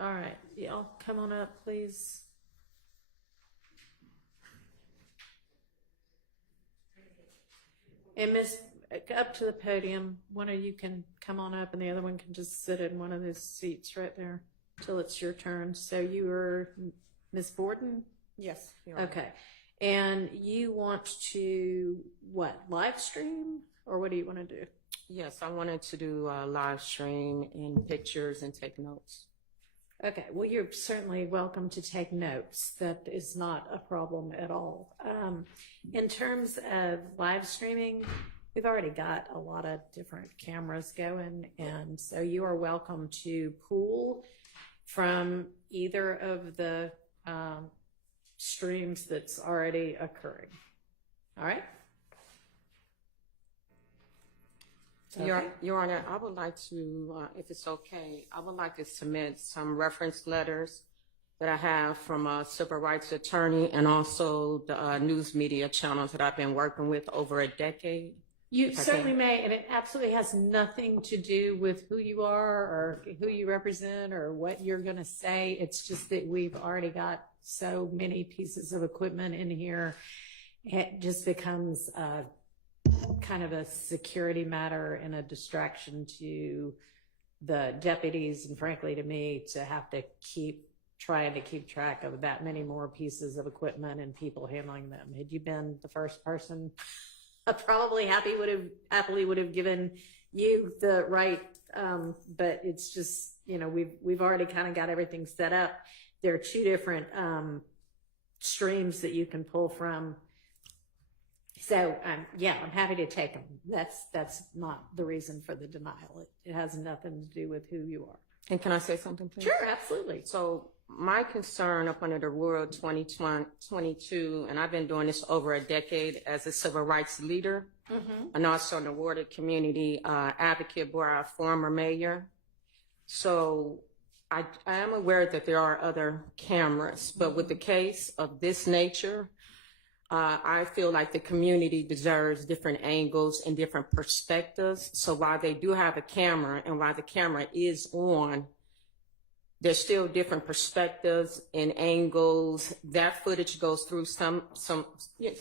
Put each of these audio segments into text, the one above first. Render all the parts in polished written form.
All right, y'all come on up, please. And Miss, up to the podium. One of you can come on up, and the other one can just sit in one of those seats right there till it's your turn. So you were Miss Borden? Yes. Okay. And you want to, what, live stream? Or what do you want to do? Yes, I wanted to do a live stream in pictures and take notes. Okay, well, you're certainly welcome to take notes. That is not a problem at all. In terms of live streaming, we've already got a lot of different cameras going, and so you are welcome to pull from either of the streams that's already occurring. All right? Okay. Your Honor, I would like to, if it's okay, I would like to submit some reference letters that I have from a civil rights attorney and also the news media channels that I've been working with over a decade. You certainly may, and it absolutely has nothing to do with who you are or who you represent or what you're going to say. It's just that we've already got so many pieces of equipment in here. It just becomes kind of a security matter and a distraction to the deputies and frankly to me to have to keep trying to keep track of that many more pieces of equipment and people handling them. Had you been the first person, I probably happily would have given you the right, but it's just, you know, we've already kind of got everything set up. There are two different streams that you can pull from. So, yeah, I'm happy to take them. That's not the reason for the denial. It has nothing to do with who you are. And can I say something, please? Sure, absolutely. So my concern up under the Rule 2022, and I've been doing this over a decade as a civil rights leader, and also an awarded community advocate where I'm a former mayor. So I am aware that there are other cameras, but with the case of this nature, I feel like the community deserves different angles and different perspectives. So while they do have a camera and while the camera is on, there's still different perspectives and angles. That footage goes through some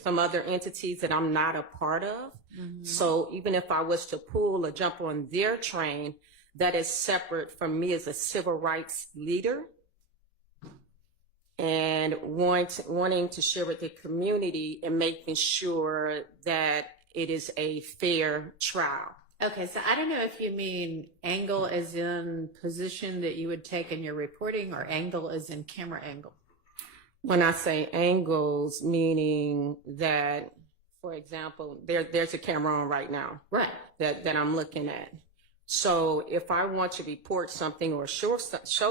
other entities that I'm not a part of. So even if I was to pull or jump on their train, that is separate from me as a civil rights leader. And wanting to share with the community and making sure that it is a fair trial. Okay, so I don't know if you mean angle as in position that you would take in your reporting or angle as in camera angle. When I say angles, meaning that, for example, there's a camera on right now. Right. That I'm looking at. So if I want to report something or show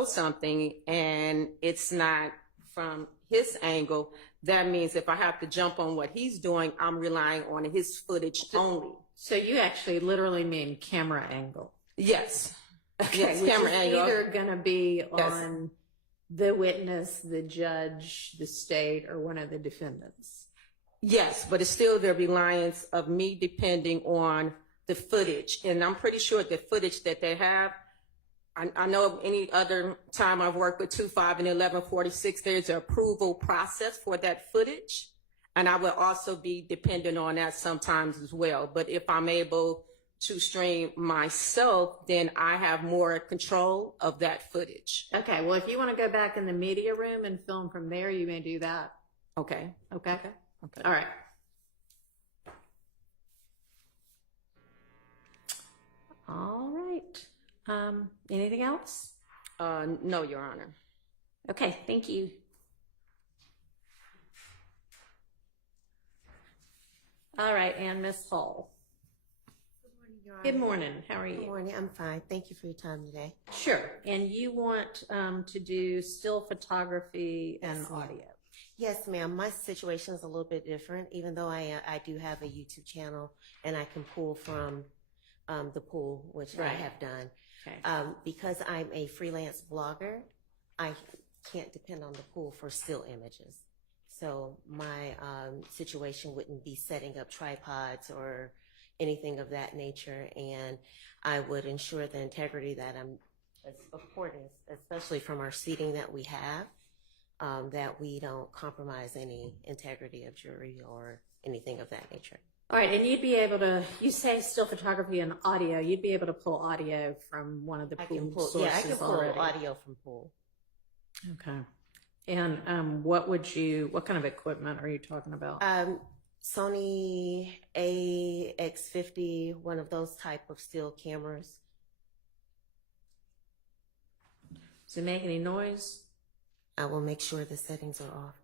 something and it's not from his angle, that means if I have to jump on what he's doing, I'm relying on his footage only. So you actually literally mean camera angle? Yes. Okay, yes, which camera is angle. either going to be on the witness, the judge, the state, or one of the defendants. Yes, but it's still the reliance of me depending on the footage. And I'm pretty sure the footage that they have, I know of any other time I've worked with 2-5 and 1146, there's an approval process for that footage. And I will also be dependent on that sometimes as well. But if I'm able to stream myself, then I have more control of that footage. Okay, well, if you want to go back in the media room and film from there, you may do that. Okay. Okay? Okay. All right. All right. Anything else? No, Your Honor. Okay, thank you. All right, and Ms. Hall. Good morning, Your Honor. Good morning. How are you? Good morning. I'm fine. Thank you for your time today. Sure. And you want to do still photography and audio? Yes, ma'am. My situation is a little bit different, even though I do have a YouTube channel and I can pull from the pool, which I have done. Okay. Because I'm a freelance blogger, I can't depend on the pool for still images. So my situation wouldn't be setting up tripods or anything of that nature, and I would ensure the integrity that I'm importance, especially from our seating that we have, that we don't compromise any integrity of jury or anything of that nature. All right, and you'd be able to, you say still photography and audio, you'd be able to pull audio from one of the pooled sources Yeah, I can pull already. audio from pool. Okay. And what kind of equipment are you talking about? Sony AX50, one of those type of still cameras. Does it make any noise? I will make sure the settings are off.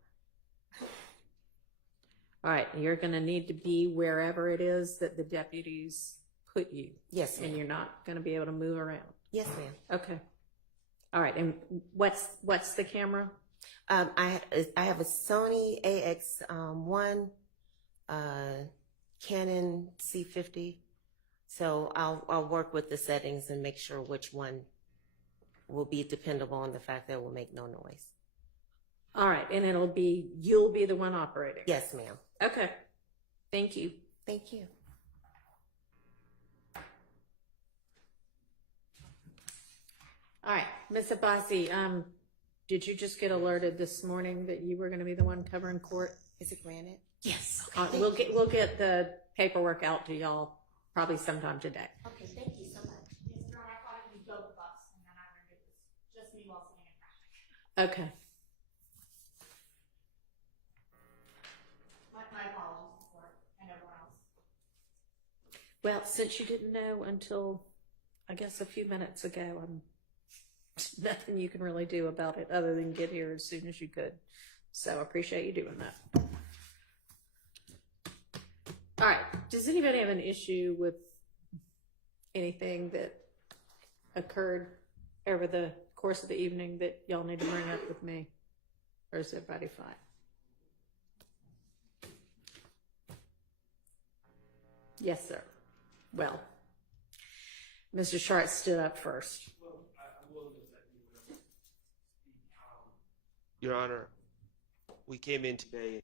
All right, you're going to need to be wherever it is that the deputies put you. Yes, ma'am. And you're not going to be able to move around. Yes, ma'am. Okay. All right, and what's the camera? I have a Sony AX1, Canon C50. So I'll work with the settings and make sure which one will be dependable on the fact that it will make no noise. All right, and you'll be the one operating. Yes, ma'am. Okay. Thank you. Thank you. All right, Ms. Abbasi, did you just get alerted this morning that you were going to be the one covering court? Is it granted? Yes. Okay, We'll get the paperwork out to y'all probably sometime today. Okay, thank you so much. Yes, Your Honor, I thought it would be both of us, and then I learned it was just me while sitting in traffic. Okay. My apologies to the court and everyone else. Well, since you didn't know until, I guess, a few minutes ago, nothing you can really do about it other than get here as soon as you could. So I appreciate you doing that. All right. Does anybody have an issue with anything that occurred over the course of the evening that y'all need to bring up with me? Or is everybody fine? Yes, sir. Well, Mr. Sharp stood up first. Your Honor, we came in today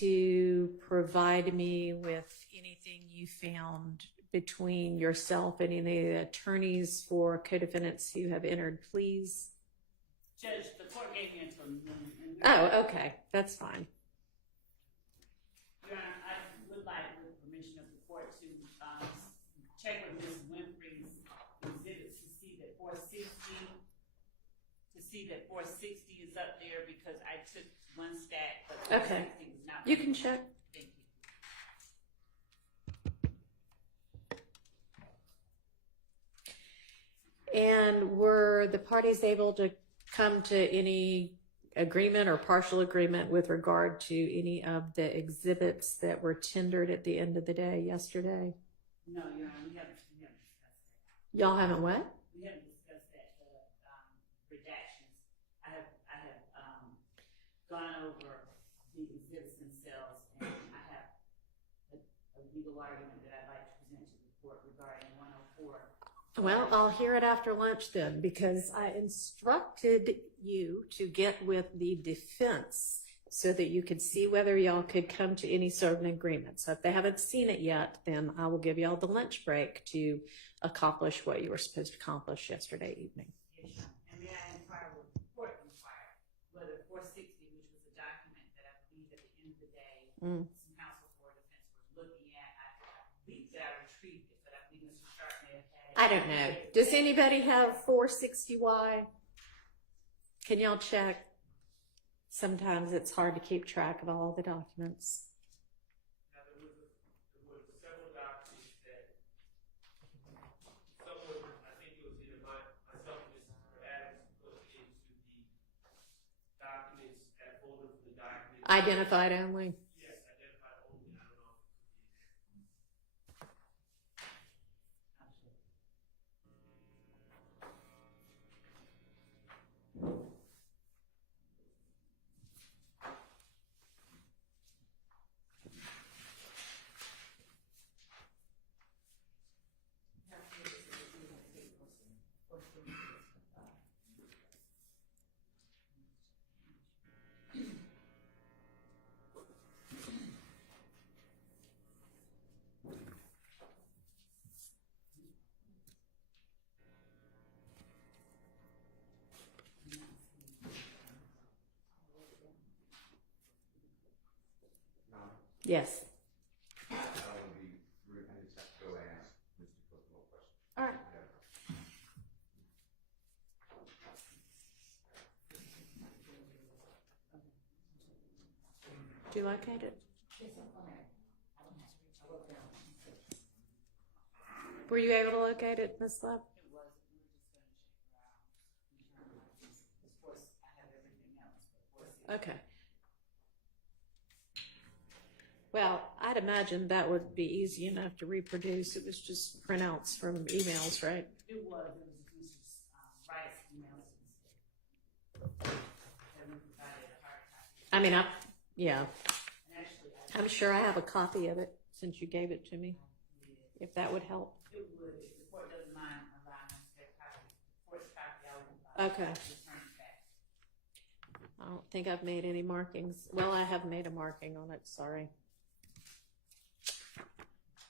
to provide me with anything you found between yourself and any of the attorneys for co-defendants who have entered pleas? Judge, the court gave me until noon. And Oh, okay, that's fine. Your Honor, I would like, with permission of the court, to check with Ms. Winfrey's exhibits to see that 460 is up there, because I took one stat, but 460 was not. You can check. Thank you. And were the parties able to come to any agreement or partial agreement with regard to any of the exhibits that were tendered at the end of the day yesterday? No, Your Honor, we haven't discussed that. Y'all haven't what? We haven't discussed that, redactions. I have gone over the exhibits themselves, and I have a legal argument that I'd like to present to the court regarding 104. Well, I'll hear it after lunch then, because I instructed you to get with the defense so that you could see whether y'all could come to any sort of an agreement. So if they haven't seen it yet, then I will give y'all the lunch break to accomplish what you were supposed to accomplish yesterday evening. Yes, Your Honor. And may I inquire what the court inquired, whether 460, which was a document that I believe at the end of the day, some counsel for defense was looking at. I believe that I retrieved it, but I believe Mr. Sharp may have had it. I don't know. Does anybody have 460Y? Can y'all check? Sometimes it's hard to keep track of all the documents. Now, there was several documents that, someone, I think it was either myself or Mr. Adams, put into the documents, that folder for the documents. Identified only. Yes, identified only, I don't know. Yes. I would be rude, I just have to go ask Mr. Cook more questions. All right. Do you locate it? Were you able to locate it, Ms. Love? It was, we were just going to check around. Of course, I have everything else, but 460. Okay. Well, I'd imagine that would be easy enough to reproduce. It was just printouts from emails, right? It was Mr. Wright's emails. Haven't provided a hard copy. I mean, yeah. And actually, I'm sure I have a copy of it since you gave it to me, if that would help. it would, if the court doesn't mind allowing us to have copy, the court's copy, I would Okay. return it back. I don't think I've made any markings. Well, I have made a marking on it, sorry.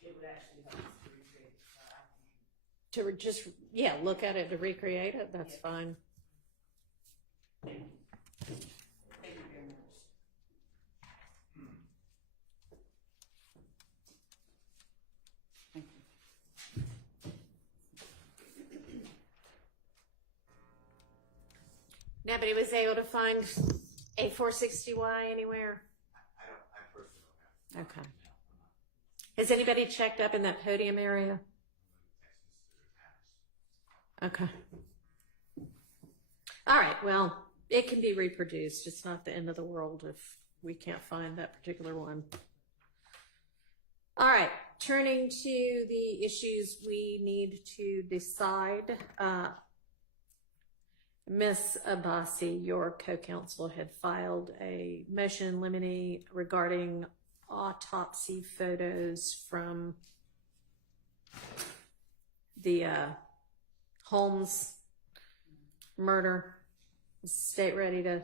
It would actually help us to recreate it, so I can. To just, yeah, look at it to recreate it, that's fine. Thank you. Thank you very much. Thank you. Nobody was able to find a 460Y anywhere? I personally don't have. Okay. Has anybody checked up in that podium area? Okay. All right, well, it can be reproduced. It's not the end of the world if we can't find that particular one. All right, turning to the issues we need to decide. Ms. Abbasi, your co-counsel, had filed a motion in limine regarding autopsy photos from the Holmes murder. Is the state ready to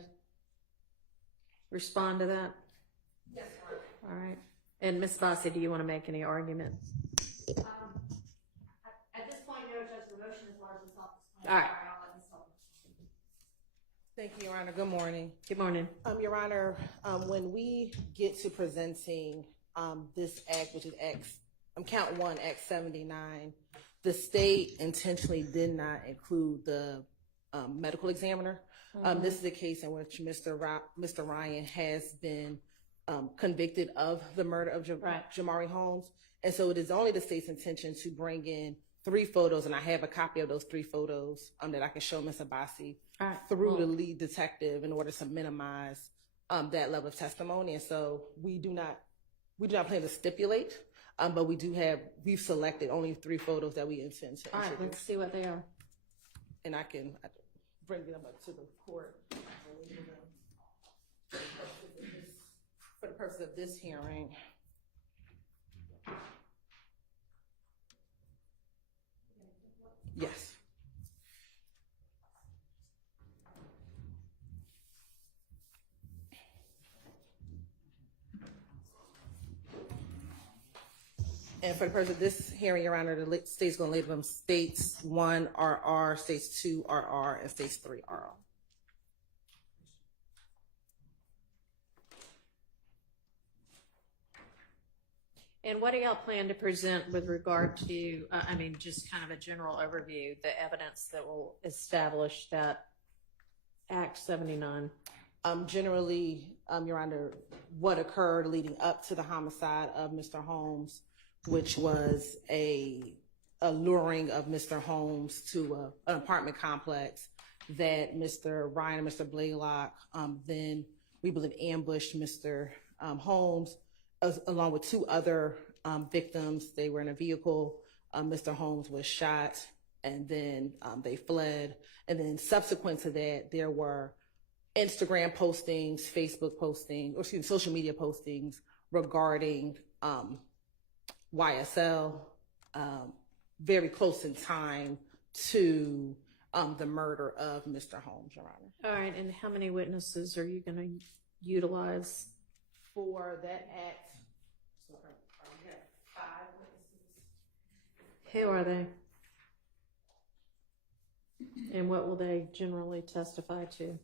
respond to that? Yes, Your Honor. All right. And Ms. Bossy, do you want to make any argument? At this point, no, Judge, the motion is largely self-explanatory. All right. I'll let Ms. Sullivan. Thank you, Your Honor. Good morning. Good morning. Your Honor, when we get to presenting this act, which is count 1, Act 79, the state intentionally did not include the medical examiner. This is a case in which Mr. Ryan has been convicted of the murder of Jamari Holmes. And so it is only the state's intention to bring in 3 photos, and I have a copy of those 3 photos that I can show Ms. Abbasi through the lead detective in order to minimize that level of testimony. And so we do not plan to stipulate, but we've selected only 3 photos that we intend to All right, let's see what they are. and I can bring them up to the court for the purpose of this hearing. Yes. And for the purpose of this hearing, Your Honor, the state's going to label them States 1 RR, States 2 RR, and States 3 RR. And what do y'all plan to present with regard to, just kind of a general overview, the evidence that will establish that Act 79? Generally, Your Honor, what occurred leading up to the homicide of Mr. Holmes, which was a luring of Mr. Holmes to an apartment complex that Mr. Ryan and Mr. Blaylock then, we believe, ambushed Mr. Holmes along with 2 other victims. They were in a vehicle. Mr. Holmes was shot, and then they fled. And then subsequent to that, there were Instagram postings, Facebook postings, social media postings regarding YSL, very close in time to the murder of Mr. Holmes, Your Honor. All right, and how many witnesses are you going to utilize? For that act, we have 5 witnesses. Who are they? And what will they generally testify to? You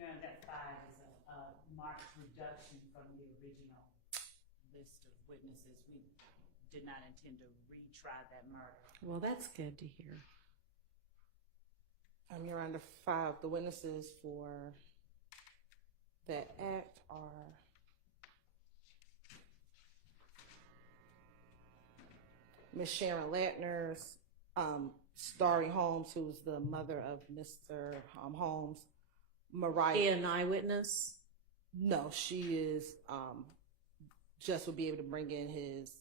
know, that 5 is a marked reduction from the original list of witnesses. We did not intend to retry that murder. Well, that's good to hear. Your Honor, 5. The witnesses for that act are Ms. Sharon Latner's, Starry Holmes, who's the mother of Mr. Holmes. Mariah. An eyewitness? No, she is just would be able to bring in his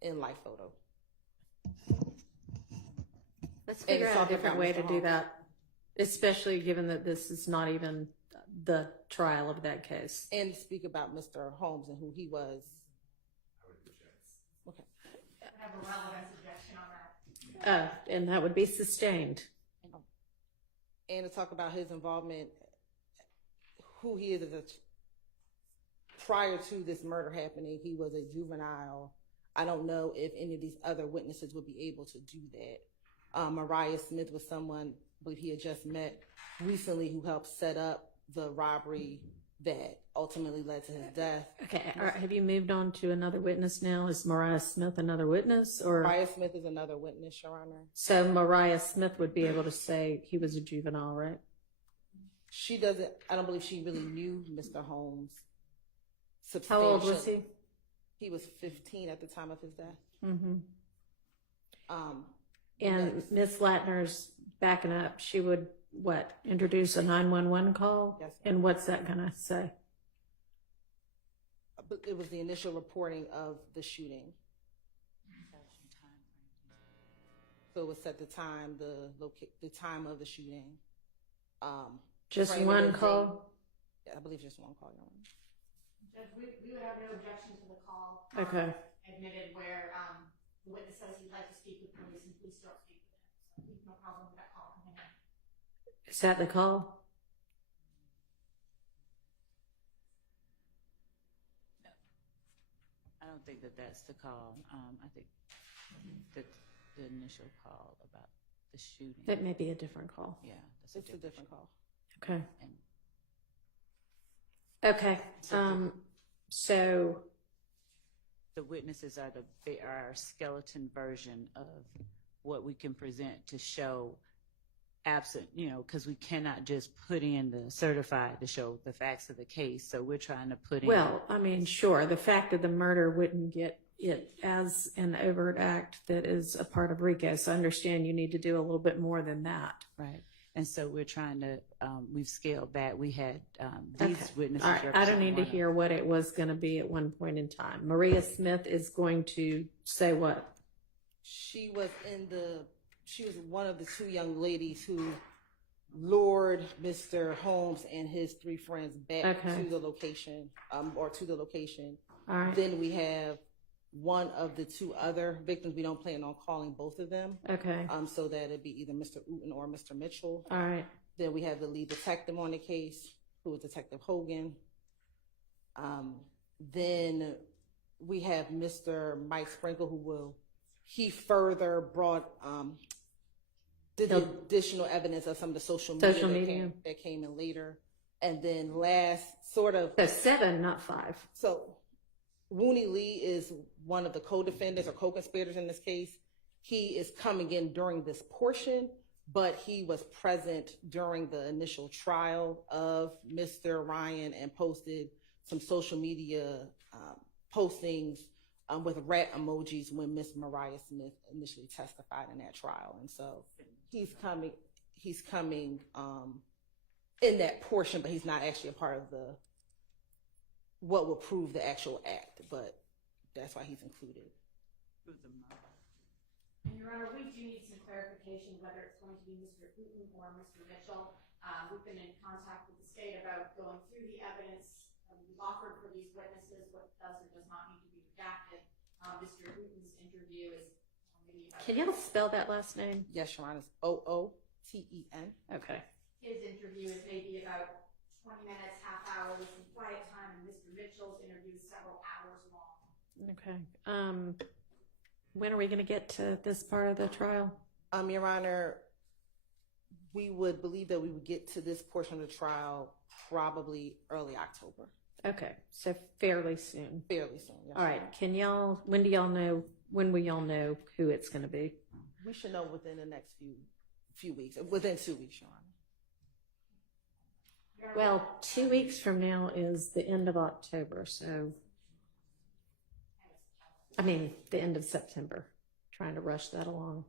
in-life photo. Let's figure And out a talk different about way Mr. to do Holmes. that, especially given that this is not even the trial of that case. And speak about Mr. Holmes and who he was. Okay. I have a relevant objection on that. And that would be sustained. And to talk about his involvement, who he is prior to this murder happening. He was a juvenile. I don't know if any of these other witnesses would be able to do that. Mariah Smith was someone, I believe he had just met recently, who helped set up the robbery that ultimately led to his death. Okay, all right. Have you moved on to another witness now? Is Mariah Smith another witness? Or Mariah Smith is another witness, Your Honor. so Mariah Smith would be able to say he was a juvenile, right? She doesn't, I don't believe she really knew Mr. Holmes. How old was he? He was 15 at the time of his death. Mm-hmm. And Miss Latner's backing up. She would, introduce a 911 call? Yes, And what's that going to say? But it was the initial reporting of the shooting. So it was at the time, the time of the shooting. Just framing one the call? date. Yeah, I believe just one call, Your Honor. Judge, we would have no objection to the call. Okay. Admitted where, the witness says he'd like to speak with police and police don't speak with him. So we have no problem with that call coming in. Is that the call? I don't think that that's the call. I think that the initial call about the shooting. That may be a different call. Yeah, that's It's a different call. Okay. And Okay. So the witnesses are our skeleton version of what we can present to show absent, because we cannot just put in the certified to show the facts of the case. So we're trying to put in. well, I mean, sure, the fact that the murder wouldn't get it as an overt act that is a part of RICO. So I understand you need to do a little bit more than that. Right. And so we're trying to, we've scaled back. We had these Okay. witnesses. All right. I don't represent need to one of- hear what it was going to be at one point in time. Maria Smith is going to say what? She was one of the two young ladies who lured Mr. Holmes and his three friends back Okay. to the location, to the location. All right. Then we have one of the two other victims. We don't plan on calling both of them, Okay. so that it'd be either Mr. Uten or Mr. Mitchell. All right. Then we have the lead detective on the case, who is Detective Hogan. Then we have Mr. Mike Sprinkle, he further brought the additional evidence of some of the social media, that came in later. And then last, So 7, not 5. so Wooney Lee is one of the co-defendants or co-conspirators in this case. He is coming in during this portion, but he was present during the initial trial of Mr. Ryan and posted some social media postings with rat emojis when Miss Mariah Smith initially testified in that trial. And so he's coming in that portion, but he's not actually a part of what will prove the actual act, but that's why he's included. And Your Honor, we do need some clarification whether it's going to be Mr. Uten or Mr. Mitchell. We've been in contact with the state about going through the evidence we've offered for these witnesses, what does or does not need to be redacted. Mr. Uten's interview is maybe about Can y'all spell that last name? Yes, Your Honor, it's Ooten. Okay. his interview is maybe about 20 minutes, half hour with some quiet time, and Mr. Mitchell's interview is several hours long. Okay. When are we going to get to this part of the trial? Your Honor, we would believe that we would get to this portion of the trial probably early October. Okay, so fairly soon. Fairly soon, yes. All right. When will y'all know who it's going to be? We should know within the next few weeks, within 2 weeks, Your Honor. Well, 2 weeks from now is the end of October, so the end of September. Trying to rush that along.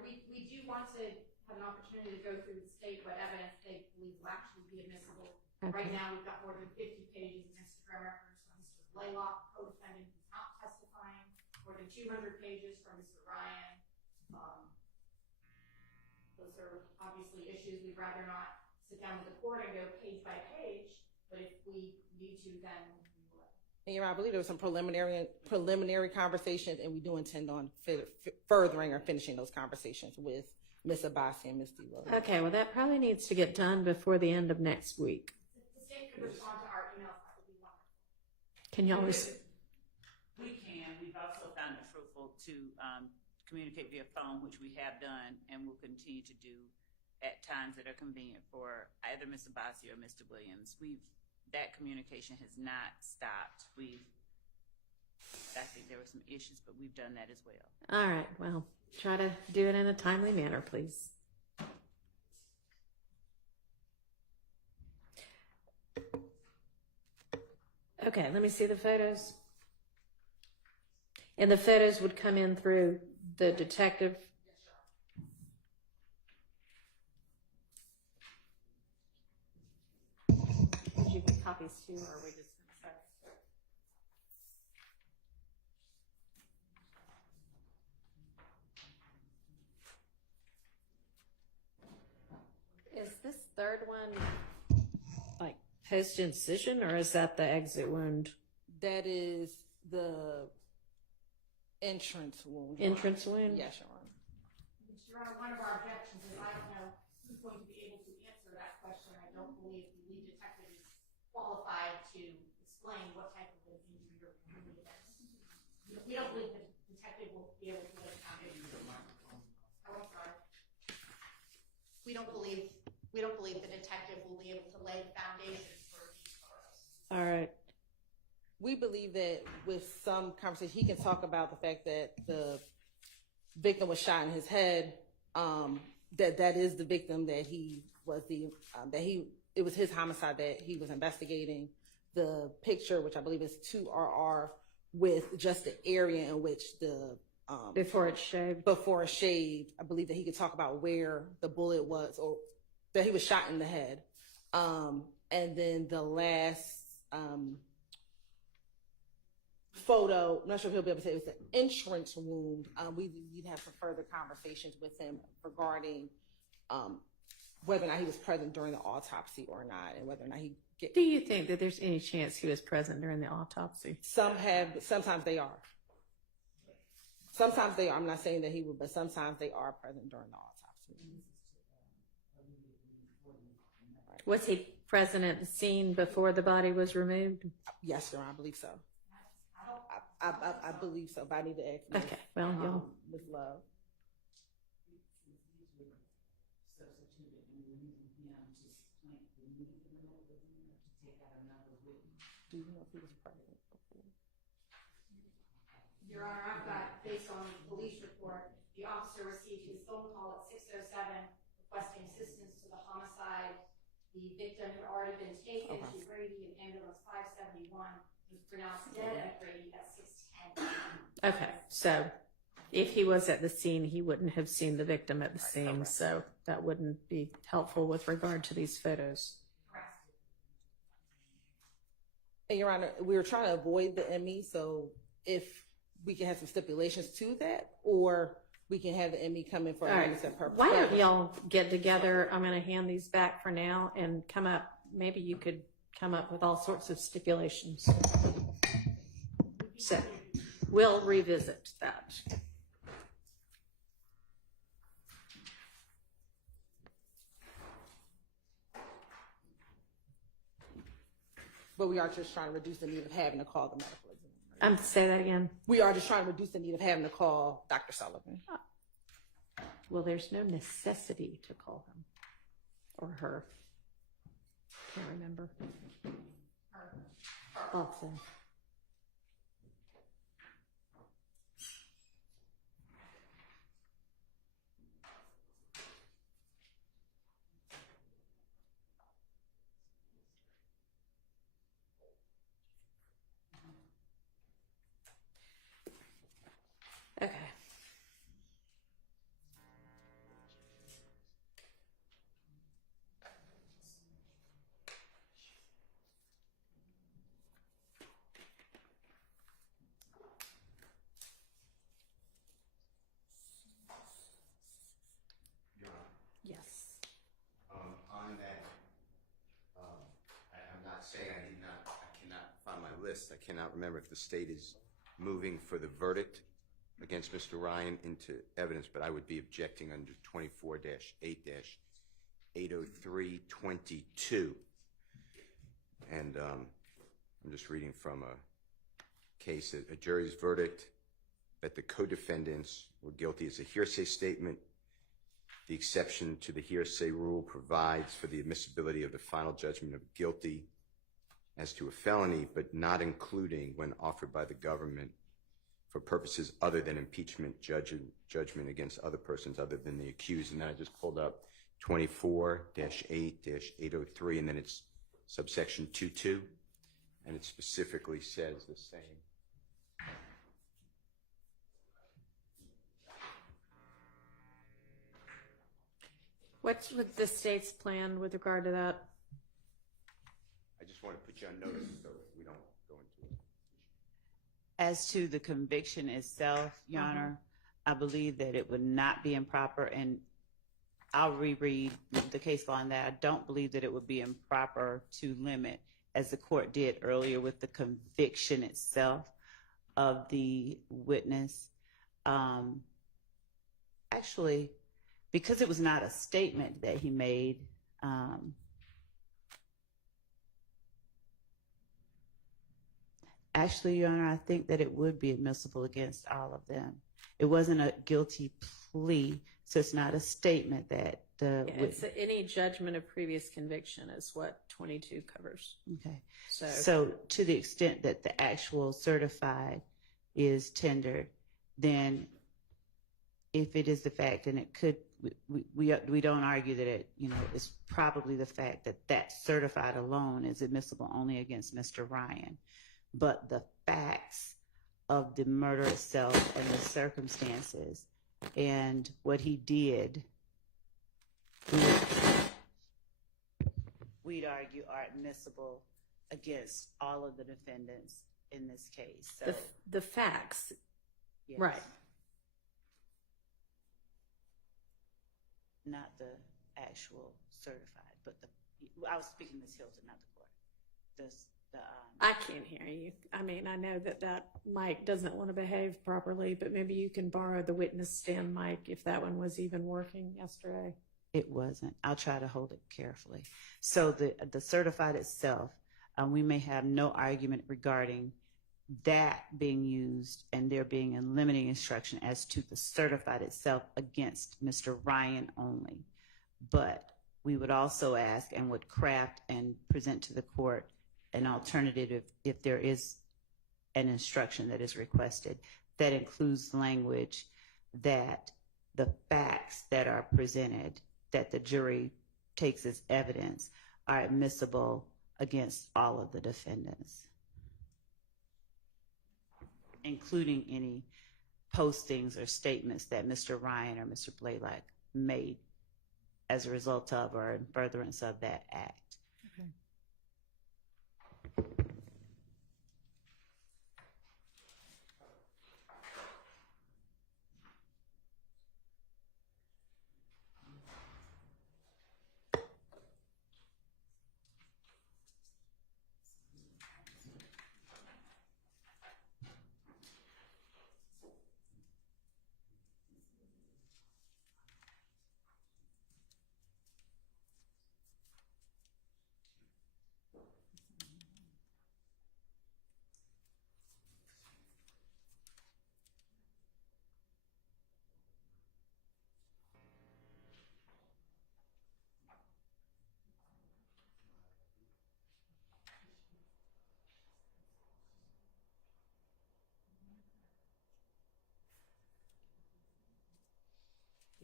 We do want to have an opportunity to go through the state what evidence they believe will actually be admissible. Okay. Right now, we've got more than 50 pages of Instagram records from Mr. Blaylock, co-defendant who's not testifying, more than 200 pages from Mr. Ryan. Those are obviously issues we'd rather not sit down with the court and go page by page, but if we need to, then we will. And Your Honor, I believe there was some preliminary conversations, and we do intend on furthering or finishing those conversations with Ms. Abbasi and Ms. Delow. Okay, well, that probably needs to get done before the end of next week. If the state could respond to our emails, that would be wonderful. Can y'all We can. We've also found it fruitful to communicate via phone, which we have done and will continue to do at times that are convenient for either Mr. Abbasi or Mr. Williams. That communication has not stopped. I think there were some issues, but we've done that as well. All right, well, try to do it in a timely manner, please. Okay, let me see the photos. And the photos would come in through the detective. Did you get copies too, or are we just? Is this third one like post-incision, or is that the exit wound? That is the entrance wound. Entrance wound? Yes, Your Honor. Your Honor, one of our objections is I don't know who's going to be able to answer that question. I don't believe the lead detective is qualified to explain what type of an injury you're really is. We don't believe the detective will be able to lay the foundation. Oh, I'm sorry. We don't believe the detective will be able to lay the foundation for these photos. All right. We believe that with some conversation, he can talk about the fact that the victim was shot in his head, that is the victim, that he was it was his homicide that he was investigating. The picture, which I believe is 2RR, with just the area in which the Before it's shaved. before it's shaved, I believe that he could talk about where the bullet was, or that he was shot in the head. And then the last photo, I'm not sure if he'll be able to say it was an entrance wound. We'd have some further conversations with him regarding whether or not he was present during the autopsy or not, and whether or not he Do you think that there's any chance he was present during the autopsy? sometimes they are. Sometimes they are. I'm not saying that he would, but sometimes they are present during the autopsy. Was he present at the scene before the body was removed? Yes, Your Honor, I believe so. I believe so, but I need to ask Okay, well, you'll... Ms. Love. Do you know if he was present before? Your Honor, I've got, based on the police report, the officer received his phone call at 6:07 requesting assistance to the homicide. The victim had already been taken to Grady, and ambulance 571 was pronounced dead at Grady at 6:10. Okay, so if he was at the scene, he wouldn't have seen the victim at the scene, so that wouldn't be helpful with regard to these photos. And Your Honor, we were trying to avoid the ME, so if we can have some stipulations to that, or we can have the ME come in for All right. a purpose. Why don't y'all get together? I'm going to hand these back for now and come up. Maybe you could come up with all sorts of stipulations. So we'll revisit that. But we are just trying to reduce the need of having to call the medical examiner. Say that again. We are just trying to reduce the need of having to call Dr. Sullivan. Well, there's no necessity to call him or her. Can't remember. Also. Okay. Your Honor, Yes. on that, I'm not saying I cannot find my list. I cannot remember if the state is moving for the verdict against Mr. Ryan into evidence, but I would be objecting under 24-8-80322. And I'm just reading from a case, a jury's verdict that the co-defendants were guilty as a hearsay statement. The exception to the hearsay rule provides for the admissibility of the final judgment of guilty as to a felony, but not including when offered by the government for purposes other than impeachment judgment against other persons other than the accused. And then I just pulled up 24-8-803, and then it's subsection 2.2, and it specifically says the same. What's with the state's plan with regard to that? I just want to put you on notice so we don't go into it. As to the conviction itself, Your Honor, I believe that it would not be improper, and I'll reread the case law on that. I don't believe that it would be improper to limit, as the court did earlier with the conviction itself of the witness. Actually, because it was not a statement that he made, actually, Your Honor, I think that it would be admissible against all of them. It wasn't a guilty plea, so it's not a statement that the It's any judgment of previous conviction is what 22 covers. okay. So To the extent that the actual certified is tendered, then if it is the fact, and it could, we don't argue that it, it's probably the fact that that certified alone is admissible only against Mr. Ryan. But the facts of the murder itself and the circumstances and what he did, we'd argue are admissible against all of the defendants in this case. So, the facts, yes. right. Not the actual certified, but I was speaking Ms. Hilton, not the court. I can't hear you. I mean, I know that mic doesn't want to behave properly, but maybe you can borrow the witness stand mic if that one was even working yesterday. It wasn't. I'll try to hold it carefully. So the certified itself, we may have no argument regarding that being used and there being a limiting instruction as to the certified itself against Mr. Ryan only. But we would also ask and would craft and present to the court an alternative if there is an instruction that is requested that includes language that the facts that are presented that the jury takes as evidence are admissible against all of the defendants, including any postings or statements that Mr. Ryan or Mr. Blaylock made as a result of or in furtherance of that act. Okay.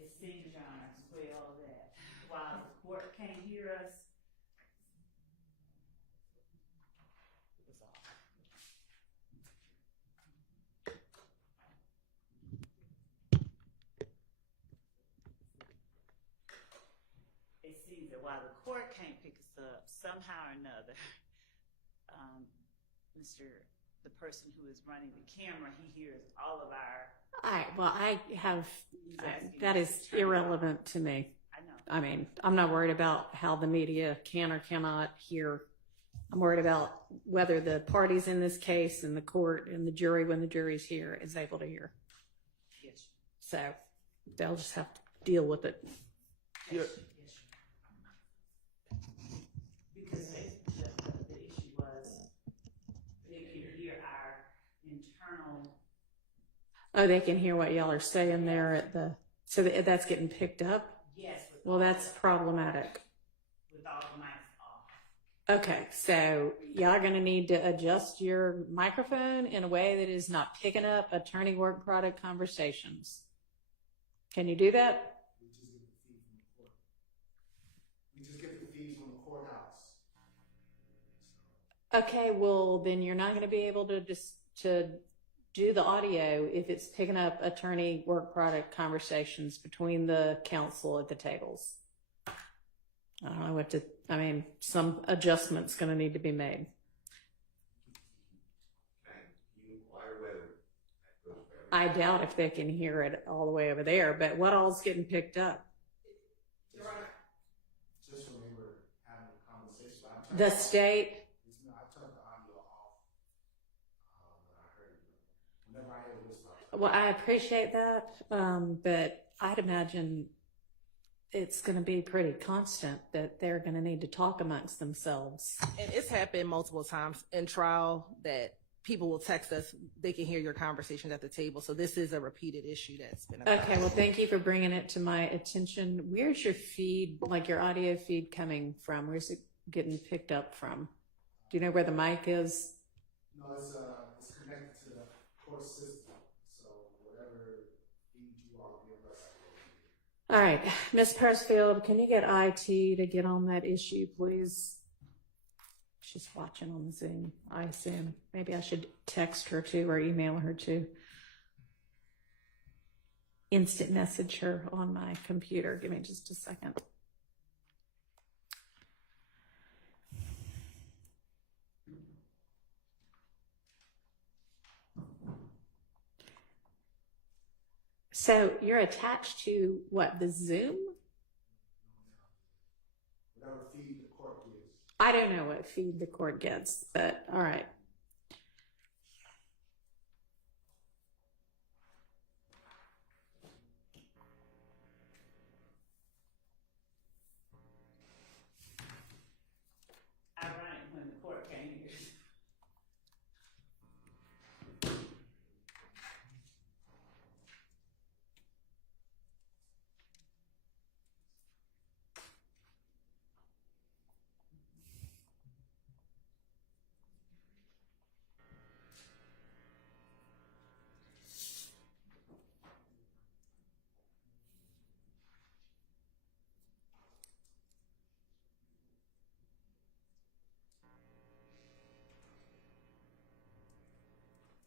It seems, Your Honor, well that while the court can't hear us, it seems that while the court can't pick us up, somehow or another, the person who is running the camera, he hears all of our. That is irrelevant to me. I know. I mean, I'm not worried about how the media can or cannot hear. I'm worried about whether the parties in this case and the court and the jury, when the jury's here, is able to hear. Yes. So they'll just have to deal with it. Yes. Because the issue was they could hear our internal. Oh, they can hear what y'all are saying there at the. So that's getting picked up. Yes. Well, that's problematic. With all the mics off. Okay, so y'all are going to need to adjust your microphone in a way that is not picking up attorney work product conversations. Can you do that? We just get the feed from the courthouse. Okay, well, then you're not going to be able to do the audio if it's picking up attorney work product conversations between the counsel at the tables. I don't know some adjustment's going to need to be made. I doubt if they can hear it all the way over there, but what all's getting picked up? The state, I turned the audio off when I heard you. Whenever I hear a whisper, well, I appreciate that, but I'd imagine it's going to be pretty constant that they're going to need to talk amongst themselves. And it's happened multiple times in trial that people will text us, they can hear your conversations at the table. So this is a repeated issue that's been occurring. Okay, well, thank you for bringing it to my attention. Where's your feed, like your audio feed coming from? Where's it getting picked up from? Do you know where the mic is? no, it's connected to the court system. So whatever feed you all give us, All right, Ms. Persfield, can you get IT to get on that issue, please? She's watching on Zoom, I assume. Maybe I should text her too or email her too. Instant message her on my computer. Give me just a second. So you're attached to what, the Zoom? whatever feed the court gives. I don't know what feed the court gets, but all right. Ironic when the court came here.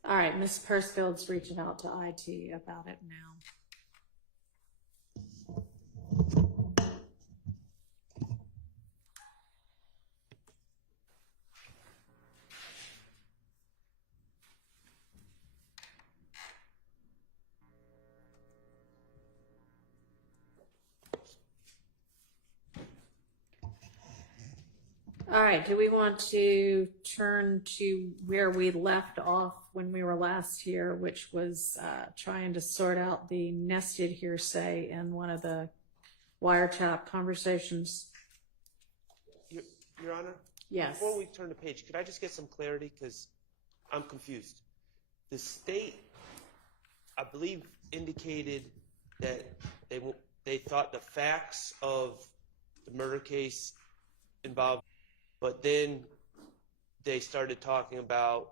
All right, Ms. Persfield's reaching out to IT about it now. All right, do we want to turn to where we left off when we were last here, which was trying to sort out the nested hearsay in one of the wiretap conversations? Your Honor? Yes. Before we turn the page, could I just get some clarity? Because I'm confused. The state, I believe, indicated that they thought the facts of the murder case involved, but then they started talking about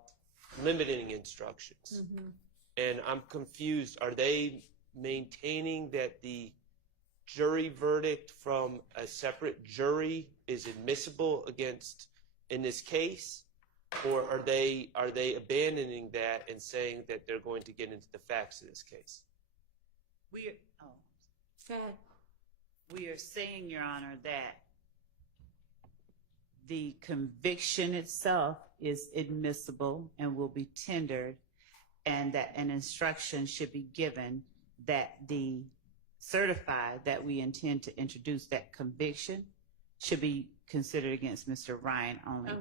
limiting instructions. Mm-hmm. And I'm confused. Are they maintaining that the jury verdict from a separate jury is admissible against in this case? Or are they abandoning that and saying that they're going to get into the facts of this case? Go ahead. We are saying, Your Honor, that the conviction itself is admissible and will be tendered, and that an instruction should be given that the certified that we intend to introduce that conviction should be considered against Mr. Ryan only.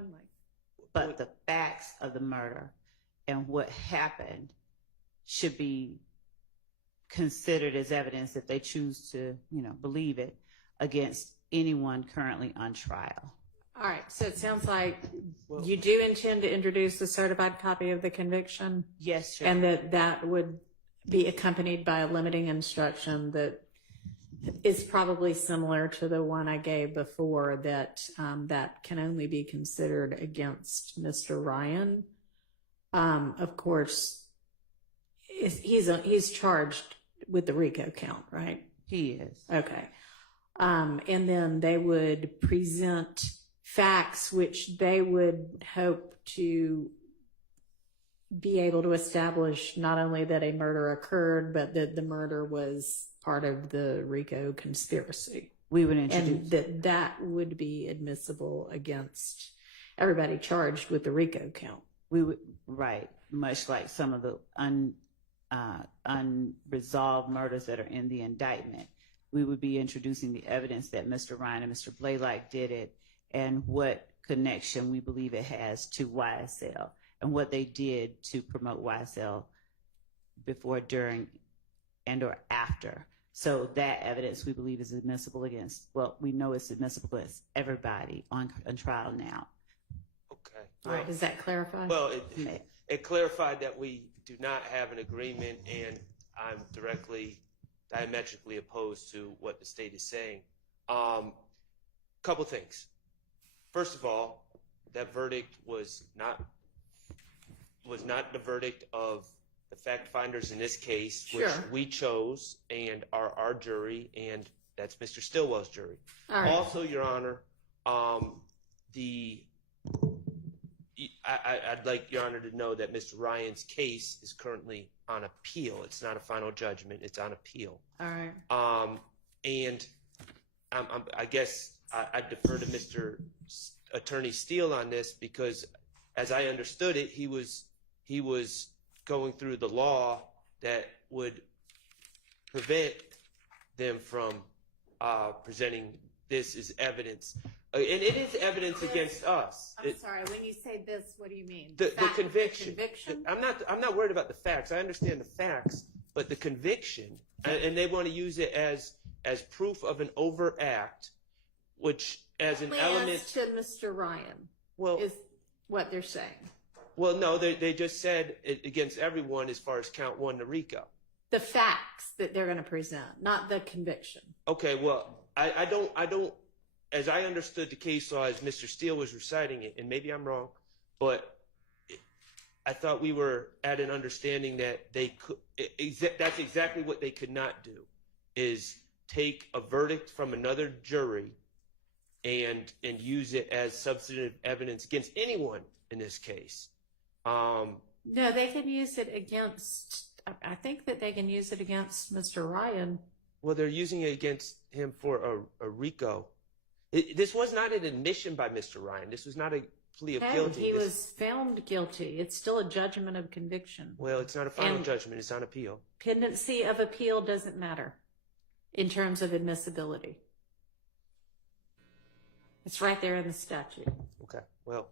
But the facts of the murder and what happened should be considered as evidence if they choose to, believe it, against anyone currently on trial. All right, so it sounds like you do intend to introduce a certified copy of the conviction? Yes, sir. And that would be accompanied by a limiting instruction that is probably similar to the one I gave before, that that can only be considered against Mr. Ryan. Of course, he's charged with the RICO count, right? He is. Okay. And then they would present facts which they would hope to be able to establish not only that a murder occurred, but that the murder was part of the RICO conspiracy. We would introduce. And that would be admissible against everybody charged with the RICO count. We would, right, much like some of the unresolved murders that are in the indictment. We would be introducing the evidence that Mr. Ryan and Mr. Blaylock did it, and what connection we believe it has to YSL and what they did to promote YSL before, during, and or after. So that evidence we believe is admissible against, well, we know it's admissible against everybody on trial now. Okay. All right, does that clarify? Well, it clarified that we do not have an agreement, and I'm diametrically opposed to what the state is saying. Couple things. First of all, that verdict was not the verdict of the fact finders in this case, which we chose and are our jury, and that's Mr. Stillwell's jury. All right. Also, Your Honor, I'd like Your Honor to know that Mr. Ryan's case is currently on appeal. It's not a final judgment. It's on appeal. All right. And I guess I defer to Mr. Attorney Steele on this, because as I understood it, he was going through the law that would prevent them from presenting this as evidence. And it is evidence against us. I'm sorry, when you say this, what do you mean? The conviction. Conviction? I'm not worried about the facts. I understand the facts, but the conviction, and they want to use it as proof of an overact, which as an element to Mr. Ryan, well, is what they're saying. Well, no, they just said it against everyone as far as count 1 to RICO. The facts that they're going to present, not the conviction. Okay, well, I don't, as I understood the case law as Mr. Steele was reciting it, and maybe I'm wrong, but I thought we were at an understanding that they could, that's exactly what they could not do, is take a verdict from another jury and use it as substantive evidence against anyone in this case. No, they can use it against, I think that they can use it against Mr. Ryan. Well, they're using it against him for a RICO. This was not an admission by Mr. Ryan. This was not a plea of guilty. He was found guilty. It's still a judgment of conviction. Well, it's not a final judgment. It's on appeal. Pendency of appeal doesn't matter in terms of admissibility. It's right there in the statute. Okay. Well,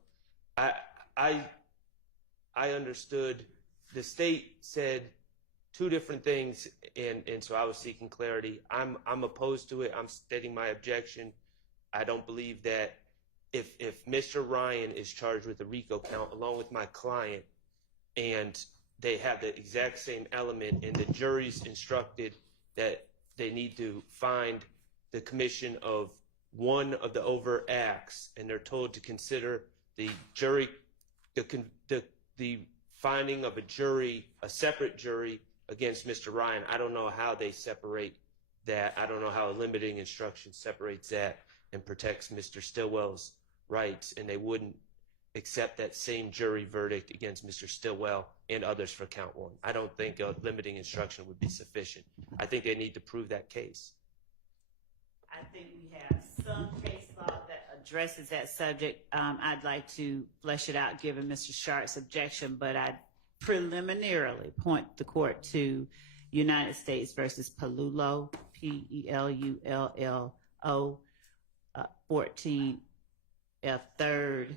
I understood the state said two different things, and so I was seeking clarity. I'm opposed to it. I'm stating my objection. I don't believe that if Mr. Ryan is charged with a RICO count along with my client, and they have the exact same element, and the jury's instructed that they need to find the commission of one of the overt acts, and they're told to consider the jury, the finding of a separate jury against Mr. Ryan. I don't know how they separate that. I don't know how a limiting instruction separates that and protects Mr. Stillwell's rights, and they wouldn't accept that same jury verdict against Mr. Stillwell and others for count 1. I don't think a limiting instruction would be sufficient. I think they need to prove that case. I think we have some case law that addresses that subject. I'd like to flesh it out given Mr. Sharp's objection, but I'd preliminarily point the court to United States versus Pelullo, Pelullo, 14 F 3rd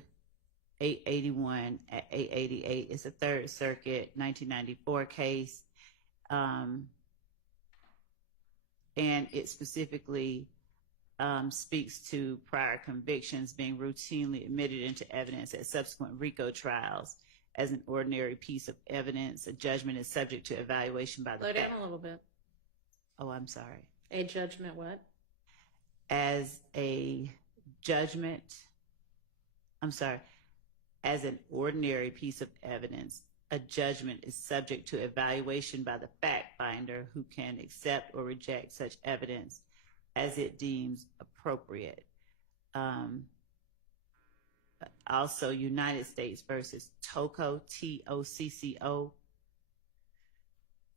881 at 888. It's a Third Circuit 1994 case, and it specifically speaks to prior convictions being routinely admitted into evidence at subsequent RICO trials as an ordinary piece of evidence. A judgment is subject to evaluation by the Slow down a little bit. Oh, I'm sorry. A judgment what? As a judgment, as an ordinary piece of evidence, a judgment is subject to evaluation by the fact finder, who can accept or reject such evidence as it deems appropriate. Also, United States versus Tocco, Tocco,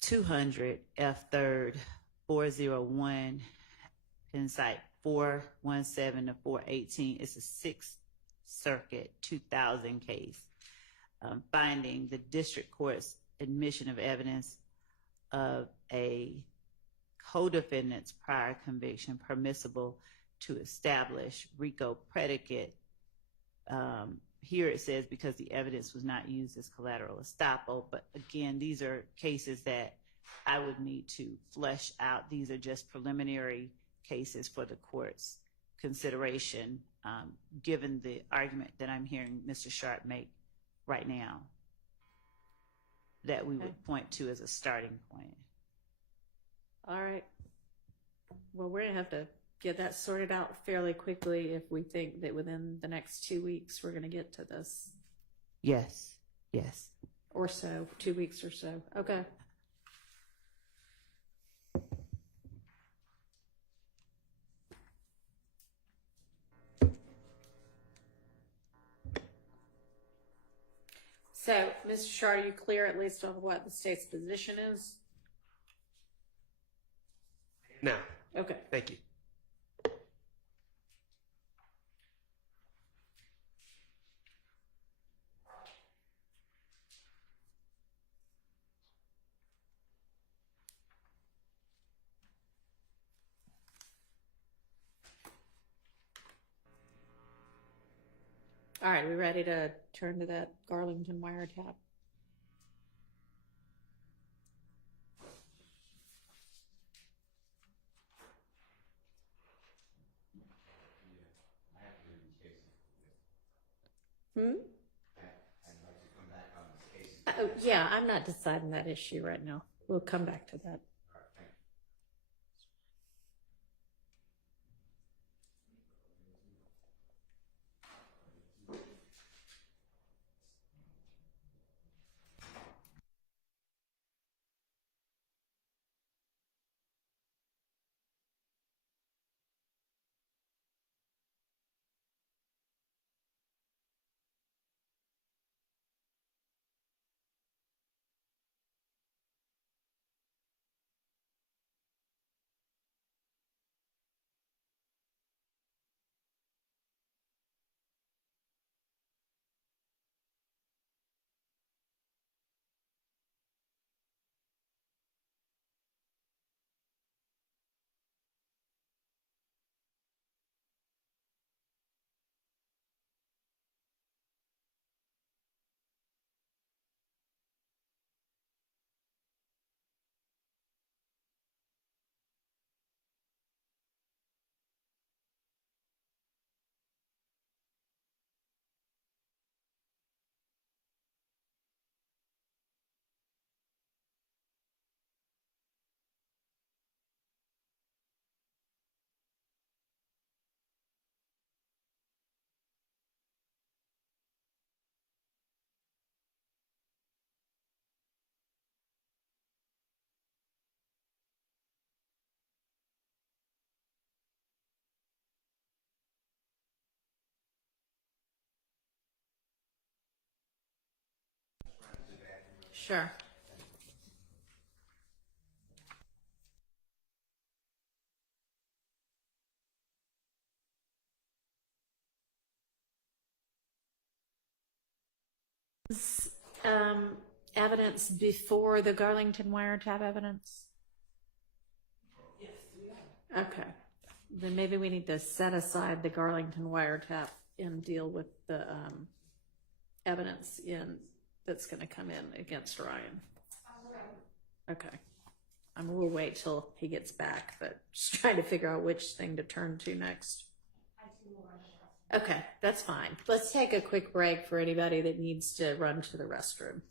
200 F 3rd 401, Penn site 417 to 418. It's a Sixth Circuit 2000 case, finding the district court's admission of evidence of a co-defendant's prior conviction permissible to establish RICO predicate Here it says because the evidence was not used as collateral estoppel, but again, these are cases that I would need to flesh out. These are just preliminary cases for the court's consideration, given the argument that I'm hearing Mr. Sharp make right now, that we would point to as a starting point. All right. Well, we're going to have to get that sorted out fairly quickly if we think that within the next 2 weeks we're going to get to this. Yes, yes. Or so, 2 weeks or so. Okay. So, Mr. Shard, are you clear at least on what the state's position is? Now, Okay. thank you. All right, we ready to turn to that Garlington wiretap? Oh, yeah, I'm not deciding that issue right now. We'll come back to that. Sure. Evidence before the Garlington wiretap evidence? Yes, we have. Okay. Then maybe we need to set aside the Garlington wiretap and deal with the evidence that's going to come in against Ryan. Okay. We'll wait till he gets back, but just trying to figure out which thing to turn to next. Okay, that's fine. Let's take a quick break for anybody that needs to run to the restroom.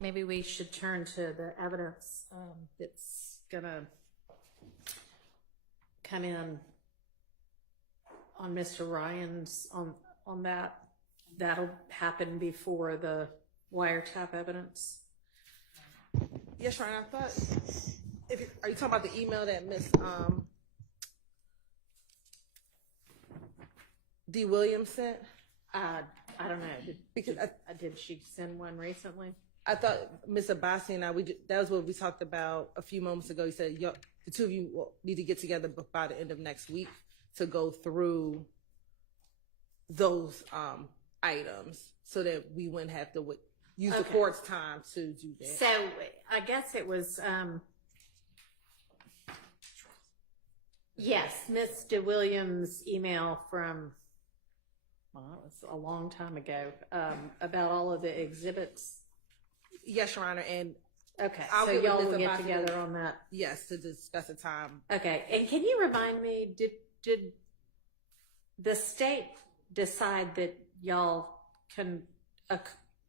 Maybe we should turn to the evidence that's gonna come in on Mr. Ryan's on that. That'll happen before the wiretap evidence. Yes, Ryan, I thought, are you talking about the email that Miss D. Williams sent? I don't know. Because Did she send one recently? I thought Miss Abbasi and I, that was what we talked about a few moments ago. You said the two of you need to get together by the end of next week to go through those items so that we wouldn't have to use the court's time to do that. So I guess it was, yes, Miss DeWilliams' email from, well, it was a long time ago, about all of the exhibits. Yes, Your Honor, and Okay, I'll so get with y'all Ms. will get Abbasi together on that. yes, to discuss a time. Okay, and can you remind me, did the state decide that y'all can,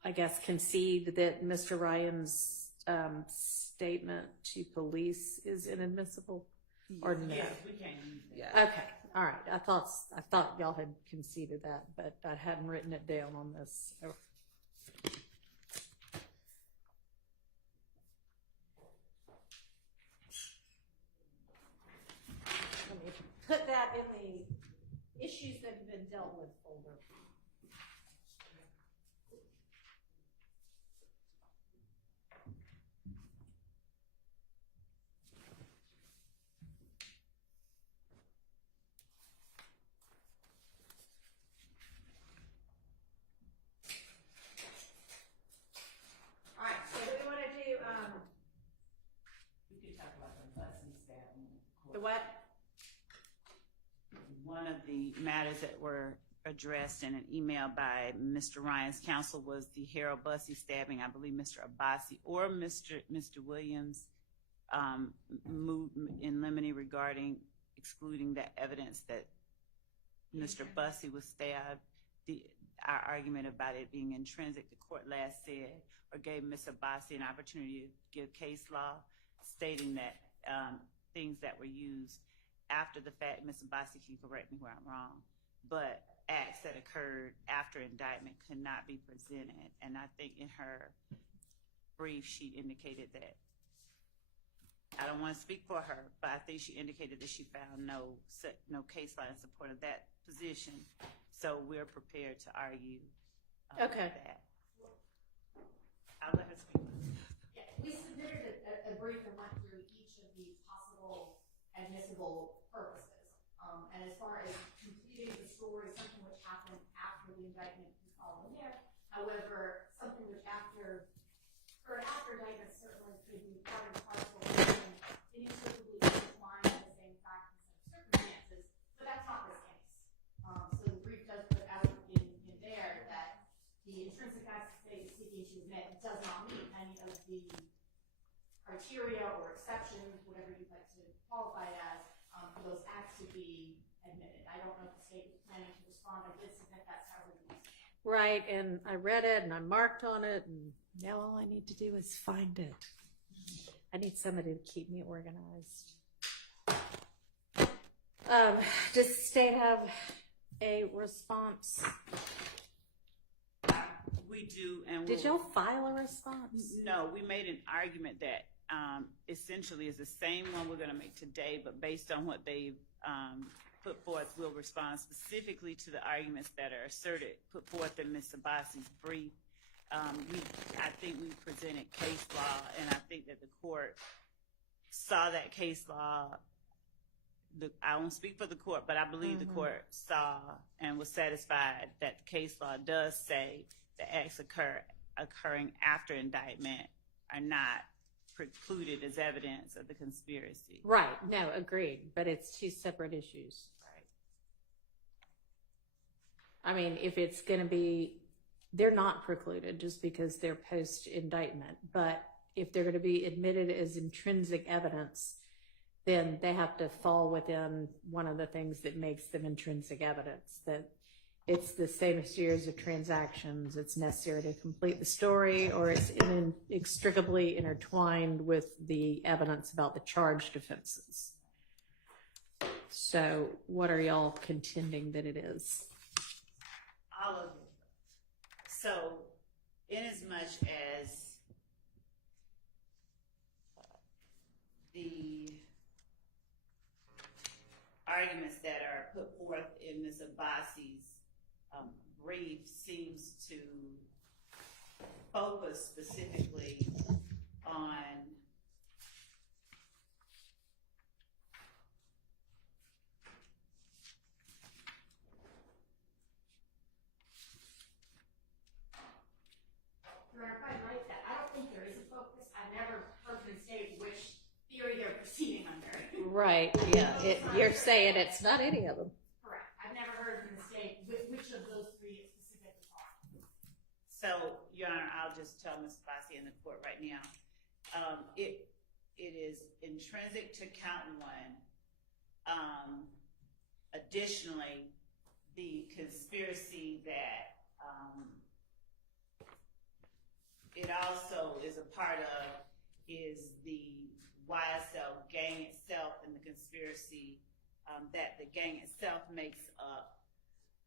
I guess, concede that Mr. Ryan's statement to police is inadmissible, or no? Yes, we can use that. Yeah. Okay, all right. I thought y'all had conceded that, but I hadn't written it down on this. So. Let me put that in the issues that have been dealt with folder. All right, so do we want to do, We could talk about the busing stabbing. the what? One of the matters that were addressed in an email by Mr. Ryan's counsel was the Harold Bussey stabbing. I believe Mr. Abbasi or Mr. Williams moved in limine regarding excluding the evidence that Mr. Bussey was stabbed. Our argument about it being intrinsic, the court last said, or gave Ms. Abbasi an opportunity to give case law stating that things that were used after the fact, Ms. Abbasi can correct me where I'm wrong, but acts that occurred after indictment could not be presented. And I think in her brief, she indicated that, I don't want to speak for her, but I think she indicated that she found no case law in support of that position. So we're prepared to argue that. I'll let her speak. Yeah, we submitted a brief and went through each of the possible admissible purposes. And as far as completing the story, something which happened after the indictment is all in there. However, something which after indictment certainly could be part and parcel of something inextricably intertwined in the same facts and circumstances, but that's not this case. So the brief does put out in there that the intrinsic acts the state is seeking to admit does not meet any of the criteria or exceptions, whatever you'd like to qualify it as, for those acts to be admitted. I don't know if the state was planning to respond. I did submit that several weeks ago. Right, and I read it and I marked on it, and now all I need to do is find it. I need somebody to keep me organized. Does the state have a response? We do, and Did y'all file a response? No, we made an argument that essentially is the same one we're going to make today, but based on what they've put forth, we'll respond specifically to the arguments that are asserted, put forth in Ms. Abbasi's brief. I think we presented case law, and I think that the court saw that case law. I won't speak for the court, but I believe the court saw and was satisfied that the case law does say that acts occurring after indictment are not precluded as evidence of the conspiracy. Right, no, agreed, but it's two separate issues. Right. I mean, if it's going to be, they're not precluded just because they're post-indictment, but if they're going to be admitted as intrinsic evidence, then they have to fall within one of the things that makes them intrinsic evidence. That it's the same series of transactions, it's necessary to complete the story, or it's inextricably intertwined with the evidence about the charged offenses. So what are y'all contending that it is? All of it. So, in as much as the arguments that are put forth in Ms. Abbasi's brief seems to focus specifically on Your Honor, if I write that, I don't think there is a focus. I've never heard them state which theory they're proceeding under. Right, yeah, you're saying it's not any of them. Correct. I've never heard them state which of those three it specifically are. So, Your Honor, I'll just tell Ms. Abbasi in the court right now. It is intrinsic to count one. Additionally, the conspiracy that it also is a part of is the YSL gang itself and the conspiracy that the gang itself makes up.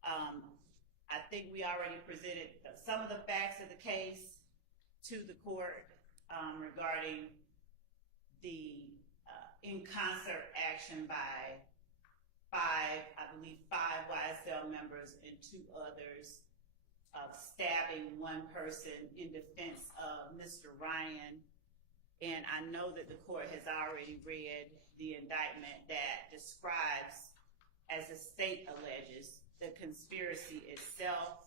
I think we already presented some of the facts of the case to the court regarding the in-concert action by five YSL members and two others stabbing one person in defense of Mr. Ryan. And I know that the court has already read the indictment that describes, as the state alleges, the conspiracy itself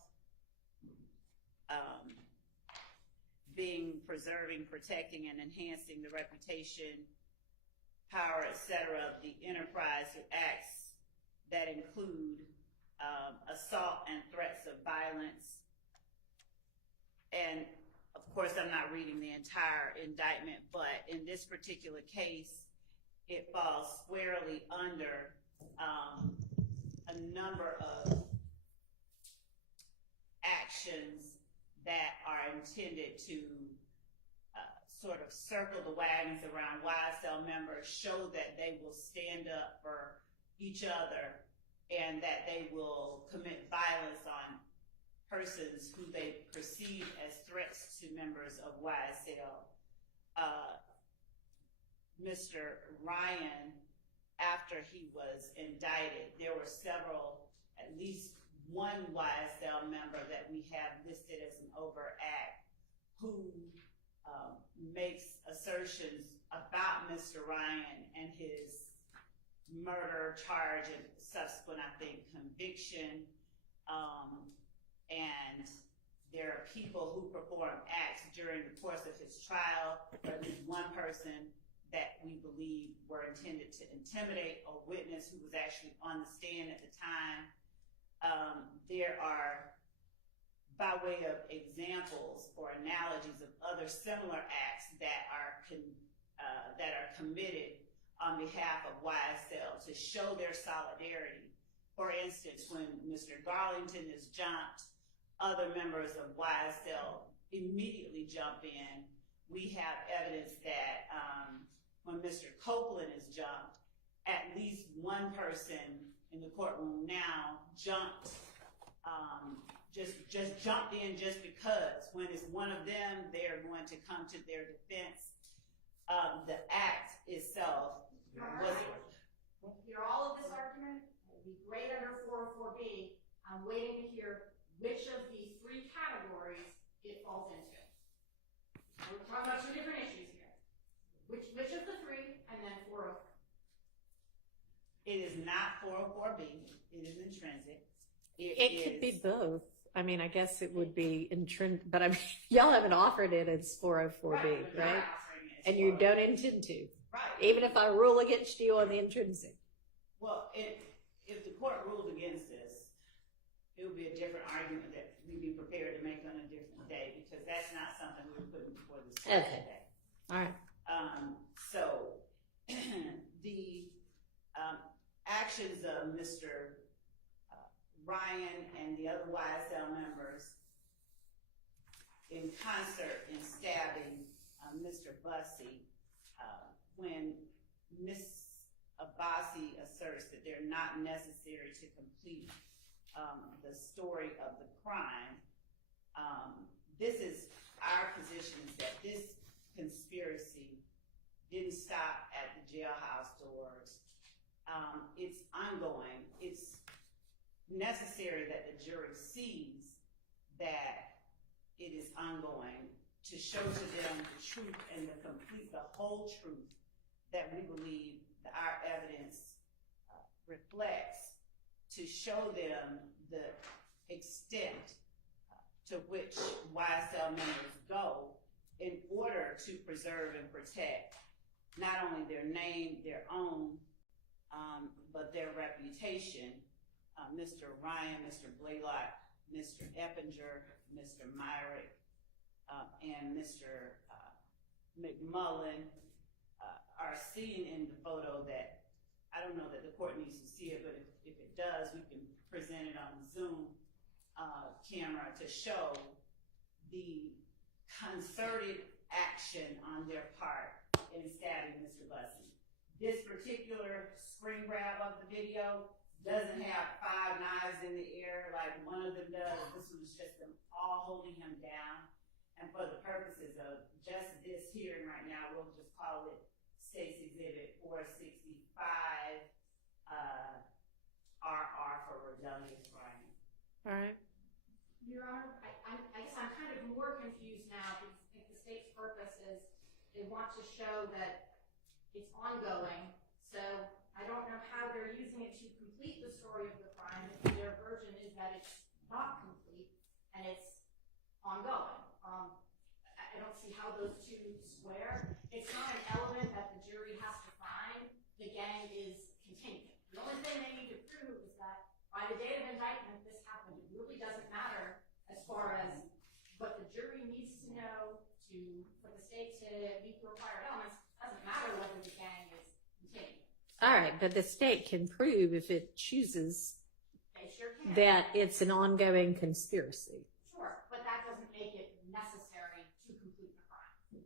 being preserving, protecting, and enhancing the reputation, power, etc. of the enterprise through acts that include assault and threats of violence. And of course, I'm not reading the entire indictment, but in this particular case, it falls squarely under a number of actions that are intended to sort of circle the wagons around YSL members, show that they will stand up for each other and that they will commit violence on persons who they perceive as threats to members of YSL. Mr. Ryan, after he was indicted, there were several, at least one YSL member that we have listed as an overt act who makes assertions about Mr. Ryan and his murder charge and subsequent, I think, conviction. And there are people who perform acts during the course of his trial, or at least one person that we believe were intended to intimidate a witness who was actually on the stand at the time. There are, by way of examples or analogies of other similar acts that are committed on behalf of YSL to show their solidarity. For instance, when Mr. Garlington is jumped, other members of YSL immediately jump in. We have evidence that when Mr. Copeland is jumped, at least one person in the courtroom now jumped, just jumped in just because. When it's one of them, they're going to come to their defense. The act itself was... Hear all of this argument. It would be great under 404B. I'm waiting to hear which of the three categories it falls into. We're talking about two different issues here. Which of the three, and then 404. It is not 404B. It is intrinsic. It could be both. I mean, I guess it would be intrinsic, but I mean, y'all haven't offered it as 404B, right? And you don't intend to. Right. Even if I rule against you on the intrinsic. Well, if the court ruled against this, it would be a different argument that we'd be prepared to make on a different day, because that's not something we were putting before this court today. All right. So the actions of Mr. Ryan and the other YSL members in concert in stabbing Mr. Bussey when Ms. Abbasi asserts that they're not necessary to complete the story of the crime. This is our position, is that this conspiracy didn't stop at the jailhouse doors. It's ongoing. It's necessary that the jury sees that it is ongoing to show to them the truth and the whole truth that we believe that our evidence reflects, to show them the extent to which YSL members go in order to preserve and protect not only their name, their own, but their reputation. Mr. Ryan, Mr. Blaylock, Mr. Eppinger, Mr. Myrick, and Mr. McMullen are seen in the photo that, I don't know that the court needs to see it, but if it does, we can present it on the Zoom camera to show the concerted action on their part in stabbing Mr. Bussey. This particular screen grab of the video doesn't have 5 knives in the air like one of them does. This was just them all holding him down. And for the purposes of just this hearing right now, we'll just call it State's Exhibit 465, RR for rebellious crime. All right. Your Honor, I guess I'm kind of more confused now because I think the state's purpose is they want to show that it's ongoing. So I don't know how they're using it to complete the story of the crime if their version is that it's not complete and it's ongoing. I don't see how those two square. It's not an element that the jury has to find. The gang is continuing. The only thing they need to prove is that by the date of indictment, this happened. It really doesn't matter as far as what the jury needs to know for the state to meet the required elements. It doesn't matter whether the gang is continuing. All right, but the state can prove if it chooses They sure can. that it's an ongoing conspiracy. Sure, but that doesn't make it necessary to complete the crime.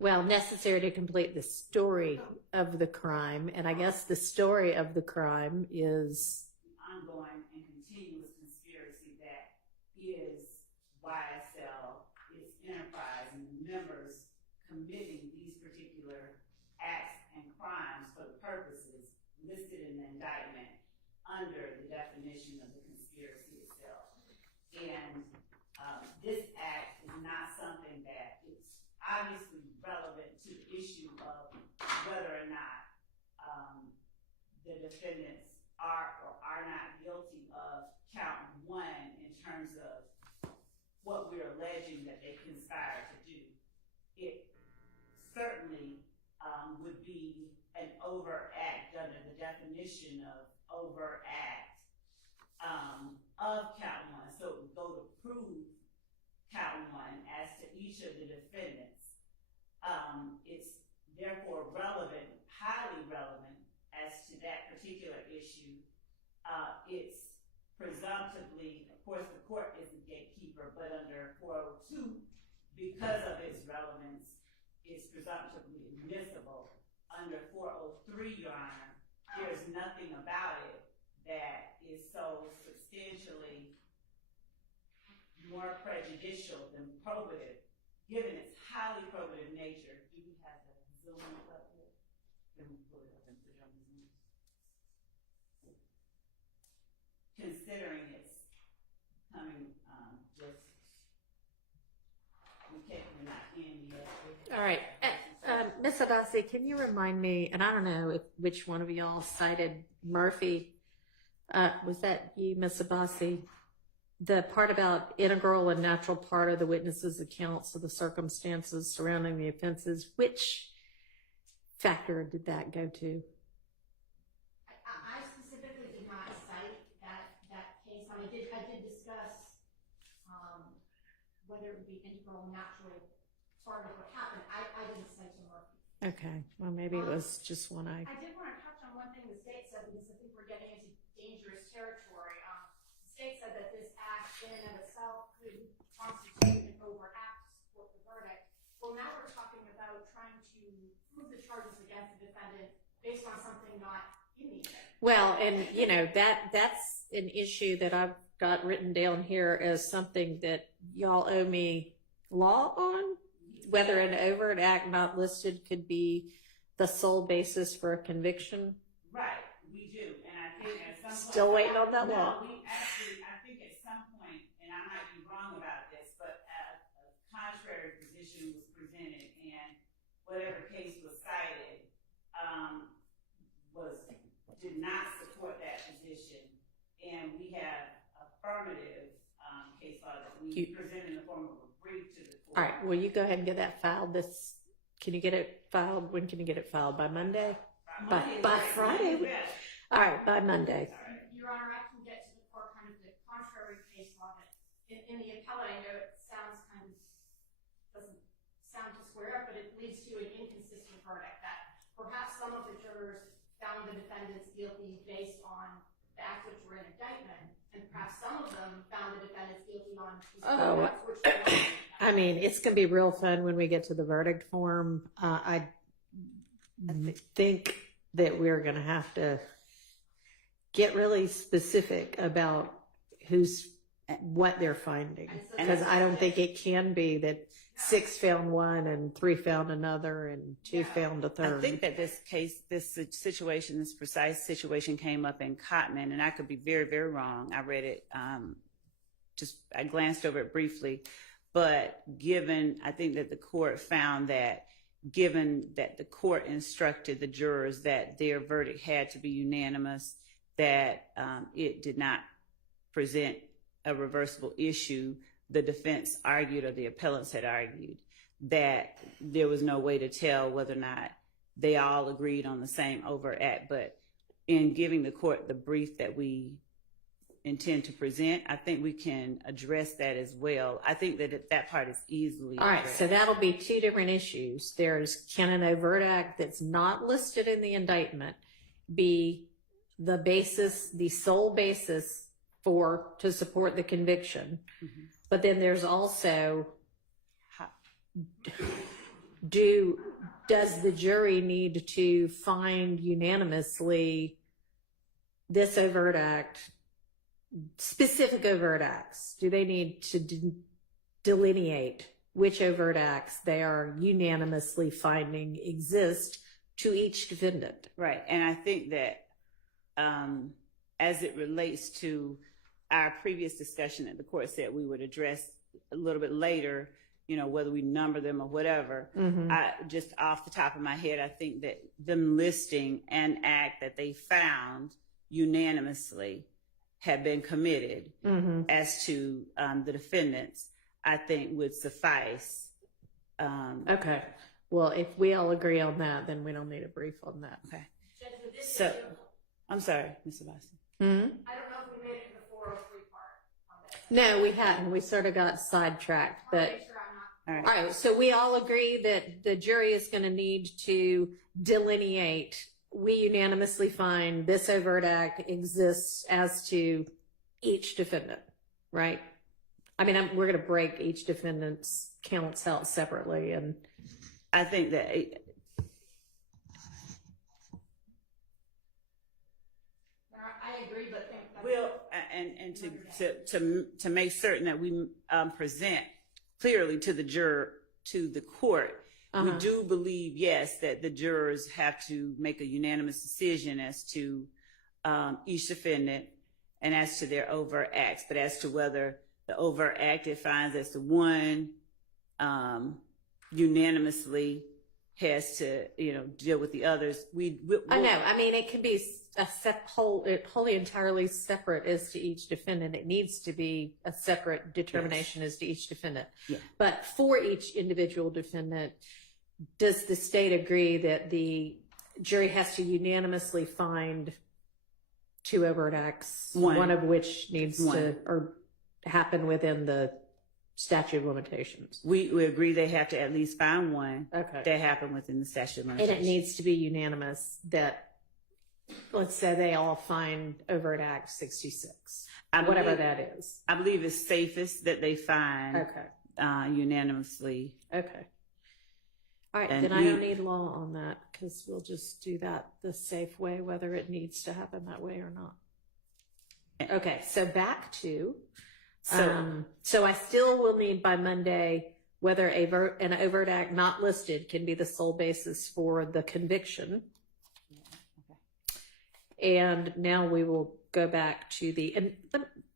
Well, necessary to complete the story of the crime, and I guess the story of the crime is Ongoing and continuous conspiracy that is YSL, its enterprise, and the members committing these particular acts and crimes for the purposes listed in the indictment under the definition of the conspiracy itself. And this act is not something that is obviously relevant to the issue of whether or not the defendants are or are not guilty of count 1 in terms of what we're alleging that they conspired to do. It certainly would be an overt act under the definition of overt act of count 1. So it would go to prove count 1 as to each of the defendants. It's therefore relevant, highly relevant as to that particular issue. It's presumptively, of course the court is the gatekeeper, but under 402, because of its relevance, it's presumptively admissible. Under 403, Your Honor, there's nothing about it that is so substantially more prejudicial than probative, given its highly probative nature. Do we have the Zoom up here? Can we pull it up and put it on the Zoom? Considering it's coming just, we're not in yet. all right. Ms. Abbasi, can you remind me, and I don't know which one of y'all cited Murphy. Was that you, Ms. Abbasi? The part about integral and natural part of the witness's accounts of the circumstances surrounding the offenses, which factor did that go to? I specifically did not cite that case. I did discuss whether it would be integral, natural part of what happened. I didn't cite to Murphy. Okay, well maybe it was just one I did want to touch on one thing the state said because I think we're getting into dangerous territory. state said that this act in and of itself could constitute an overact to support the verdict. Well, now we're talking about trying to prove the charges against the defendant based on something not in the indictment. Well, and you know, that's an issue that I've got written down here as something that y'all owe me law on, whether an overt act not listed could be the sole basis for a conviction. Right, we do, and I think at some point. Still waiting on that law. No, we actually, I think at some point, and I might be wrong about this, but a contrary position was presented, and whatever case was cited, did not support that position, and we have affirmative case law that we present in the form of a brief to the court. All right, well, you go ahead and get that filed. Can you get it filed? When can you get it filed? By Monday? By Friday? All right, by Monday. Your Honor, I can get to the court kind of the contrary case law that in the appellate, I know it sounds kind of, doesn't sound to square up, but it leads to an inconsistent verdict that perhaps some of the jurors found the defendants guilty based on the acts which were in indictment, and perhaps some of them found the defendants guilty on acts which were not in indictment. I mean, it's going to be real fun when we get to the verdict form. I think that we're going to have to get really specific about what they're finding, because I don't think it can be that 6 found one and 3 found another and 2 found a third. I think that this precise situation came up in Cotman, and I could be very, very wrong. I read it, I glanced over it briefly, but I think that the court found that given that the court instructed the jurors that their verdict had to be unanimous, that it did not present a reversible issue. The defense argued, or the appellants had argued, that there was no way to tell whether or not they all agreed on the same overt act. But in giving the court the brief that we intend to present, I think we can address that as well. I think that part is easily All right, addressed. so that'll be 2 different issues. There's, can an overt act that's not listed in the indictment be the basis, the sole basis to support the conviction? Mm-hmm. But then there's also, does the jury need to find unanimously this overt act, specific overt acts? Do they need to delineate which overt acts they are unanimously finding exist to each defendant? Right, and I think that as it relates to our previous discussion that the court said we would address a little bit later, whether we number them or whatever, I just off the top of my head, I think that them listing an act that they found unanimously had been committed as to the defendants, I think would suffice. Okay. Well, if we all agree on that, then we don't need a brief on that. Okay. So, I'm sorry, Ms. Sebastian. I don't know if we made it to the 403 part on this. No, we hadn't. We sort of got sidetracked. But Make sure I'm not. all right, so we all agree that the jury is going to need to delineate. We unanimously find this overt act exists as to each defendant, right? I mean, we're going to break each defendant's counts out separately, and I think that I agree, but will, and to make certain that we present clearly to the juror, to the court, we do believe, yes, that the jurors have to make a unanimous decision as to each defendant and as to their overt acts, but as to whether the overt act it finds as to one unanimously has to, deal with the others. I know. I mean, it can be wholly entirely separate as to each defendant. It needs to be a separate determination as to each defendant. Yeah. But for each individual defendant, does the state agree that the jury has to unanimously find 2 overt acts, one of which needs to or happen within the statute of limitations? We agree they have to at least find one Okay. that happened within the statute of And limitations. it needs to be unanimous that let's say they all find overt act 66, I whatever believe- that is. I believe it's safest that they find Okay. Unanimously. Okay. All right, And then I we- don't need law on that because we'll just do that the safe way, whether it needs to happen that way or not. Okay, so back to, so I still will need by Monday whether an overt act not listed can be the sole basis for the conviction. And now we will go back to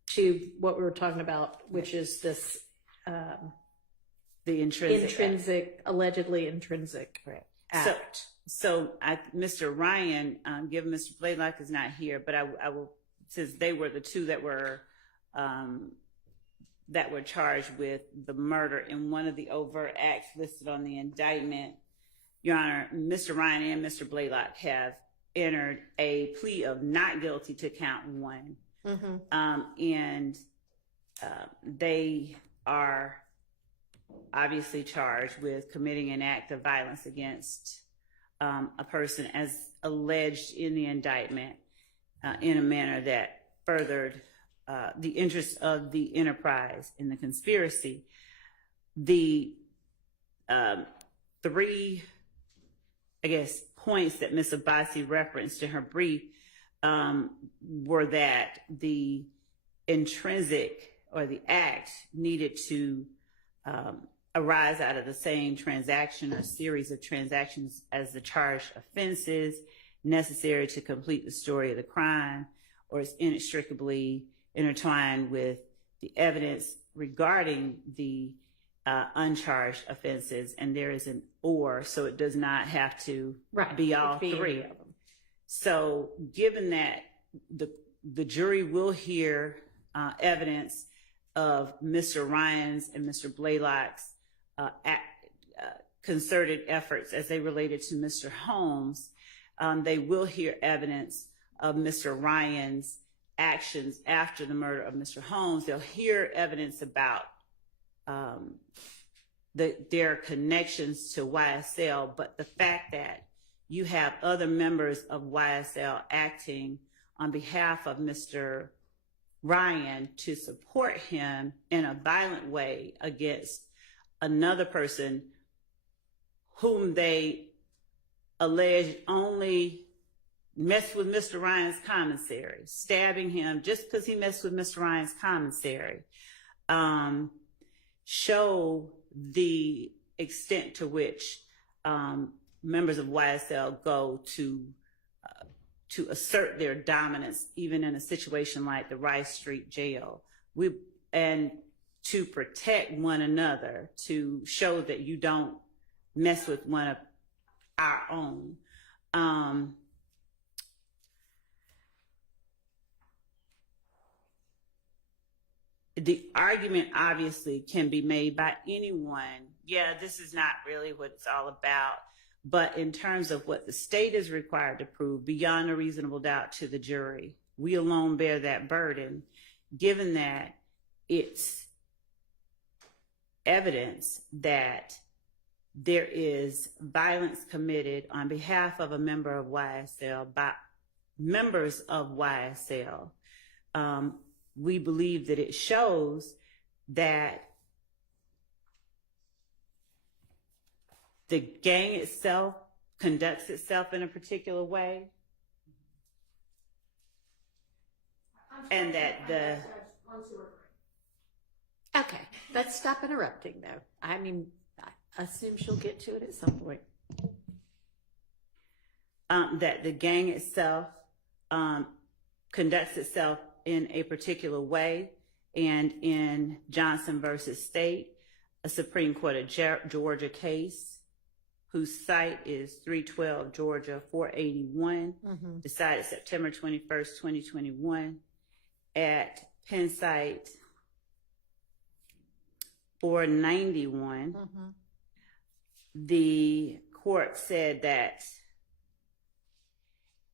to what we were talking about, which is this the intrinsic allegedly intrinsic act. So Mr. Ryan, given Mr. Blaylock is not here, but I will, since they were the two that were charged with the murder in one of the overt acts listed on the indictment, Your Honor, Mr. Ryan and Mr. Blaylock have entered a plea of not guilty to count one. And they are obviously charged with committing an act of violence against a person as alleged in the indictment in a manner that furthered the interests of the enterprise in the conspiracy. The three, I guess, points that Ms. Abbasi referenced in her brief were that the intrinsic or the act needed to arise out of the same transaction or series of transactions as the charged offenses necessary to complete the story of the crime, or is inextricably intertwined with the evidence regarding the uncharged offenses, and there is an or, so it does not have to be all three of them. So given that the jury will hear evidence of Mr. Ryan's and Mr. Blaylock's concerted efforts as they related to Mr. Holmes, they will hear evidence of Mr. Ryan's actions after the murder of Mr. Holmes. They'll hear evidence about their connections to YSL, but the fact that you have other members of YSL acting on behalf of Mr. Ryan to support him in a violent way against another person whom they allege only messed with Mr. Ryan's commissary, stabbing him just because he messed with Mr. Ryan's commissary, show the extent to which members of YSL go to assert their dominance, even in a situation like the Rice Street jail, and to protect one another, to show that you don't mess with one of our own. The argument obviously can be made by anyone. Yeah, this is not really what it's all about. But in terms of what the state is required to prove beyond a reasonable doubt to the jury, we alone bear that burden, given that it's evidence that there is violence committed on behalf of a member of YSL by members of YSL. We believe that it shows that the gang itself conducts itself in a particular way, and that the... Okay, let's stop interrupting though. I mean, I assume she'll get to it at some point. That the gang itself conducts itself in a particular way, and in Johnson versus State, a Supreme Court of Georgia case, whose site is 312 Georgia 481, decided September 21st, 2021, at Penn site 491. The court said that,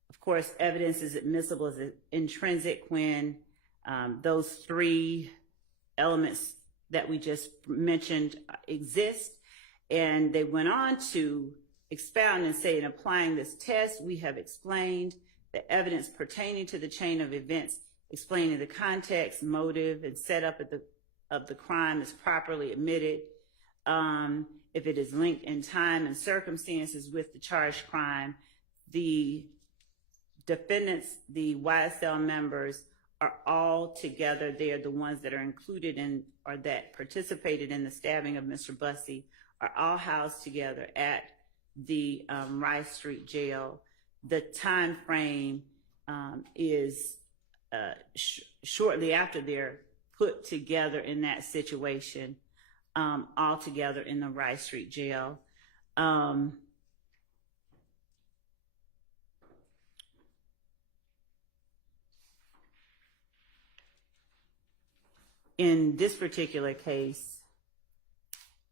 of course, evidence is admissible as intrinsic when those three elements that we just mentioned exist. And they went on to expound and say, in applying this test, we have explained the evidence pertaining to the chain of events explaining the context, motive, and setup of the crime is properly admitted. If it is linked in time and circumstances with the charged crime, the defendants, the YSL members, are all together. They are the ones that are included in or that participated in the stabbing of Mr. Bussey, are all housed together at the Rice Street Jail. The time frame is shortly after they're put together in that situation, all together in the Rice Street Jail. In this particular case,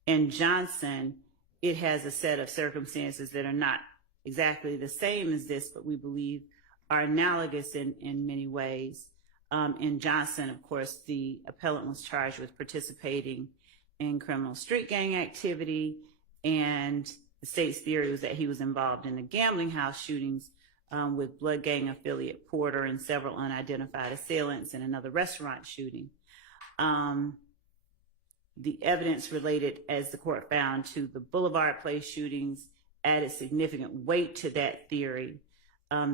in Johnson, it has a set of circumstances that are not exactly the same as this, but we believe are analogous in many ways. In Johnson, of course, the appellant was charged with participating in criminal street gang activity, and the state's theory was that he was involved in the gambling house shootings with Blood Gang affiliate Porter and several unidentified assailants, and another restaurant shooting. The evidence related, as the court found, to the Boulevard Place shootings added significant weight to that theory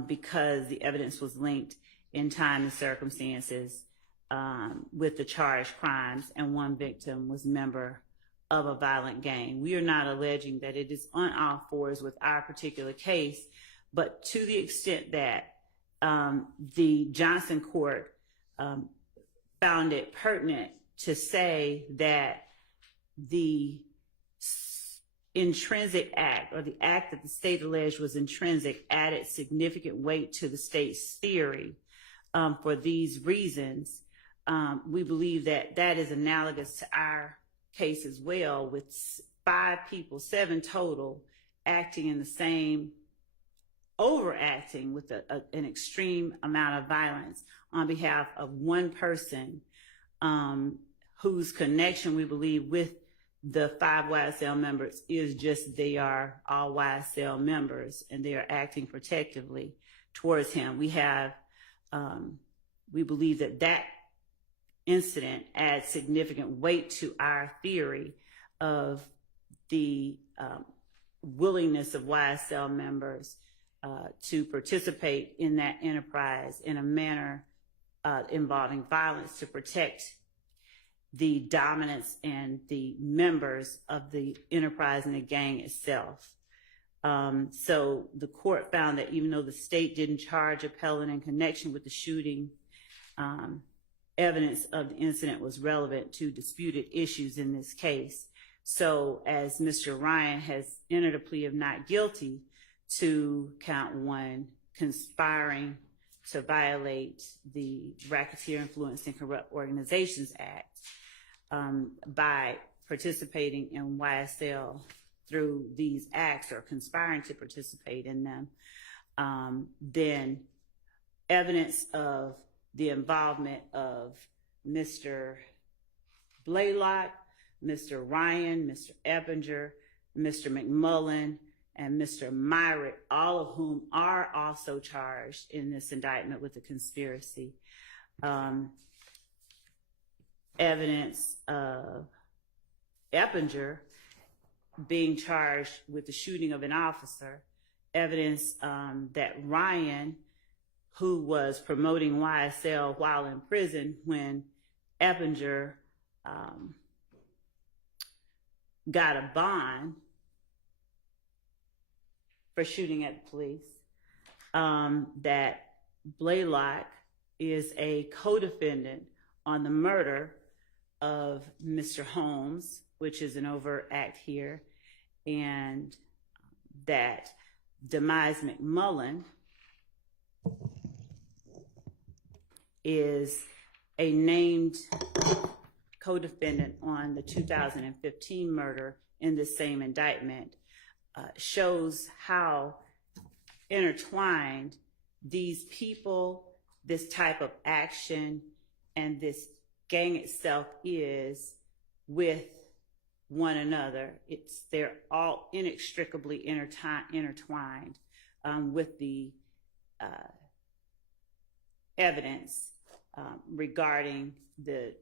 because the evidence was linked in time and circumstances with the charged crimes, and one victim was a member of a violent gang. We are not alleging that it is on all fours with our particular case, but to the extent that the Johnson court found it pertinent to say that the intrinsic act, or the act that the state alleged was intrinsic, added significant weight to the state's theory for these reasons. We believe that that is analogous to our case as well, with 5 people, 7 total, acting in the same, overacting with an extreme amount of violence on behalf of one person whose connection, we believe, with the 5 YSL members is just they are all YSL members and they are acting protectively towards him. We have, we believe that that incident adds significant weight to our theory of the willingness of YSL members to participate in that enterprise in a manner involving violence to protect the dominance and the members of the enterprise and the gang itself. So the court found that even though the state didn't charge appellant in connection with the shooting, evidence of the incident was relevant to disputed issues in this case. So as Mr. Ryan has entered a plea of not guilty to count 1, conspiring to violate the Racketeer Influenced and Corrupt Organizations Act by participating in YSL through these acts or conspiring to participate in them, then evidence of the involvement of Mr. Blaylock, Mr. Ryan, Mr. Eppinger, Mr. McMullen, and Mr. Myrick, all of whom are also charged in this indictment with a conspiracy. Evidence of Eppinger being charged with the shooting of an officer, evidence that Ryan, who was promoting YSL while in prison when Eppinger got a bond for shooting at the police, that Blaylock is a co-defendant on the murder of Mr. Holmes, which is an overt act here, and that Demise McMullen is a named co-defendant on the 2015 murder in the same indictment, shows how intertwined these people, this type of action, and this gang itself is with one another. They're all inextricably intertwined with the evidence regarding the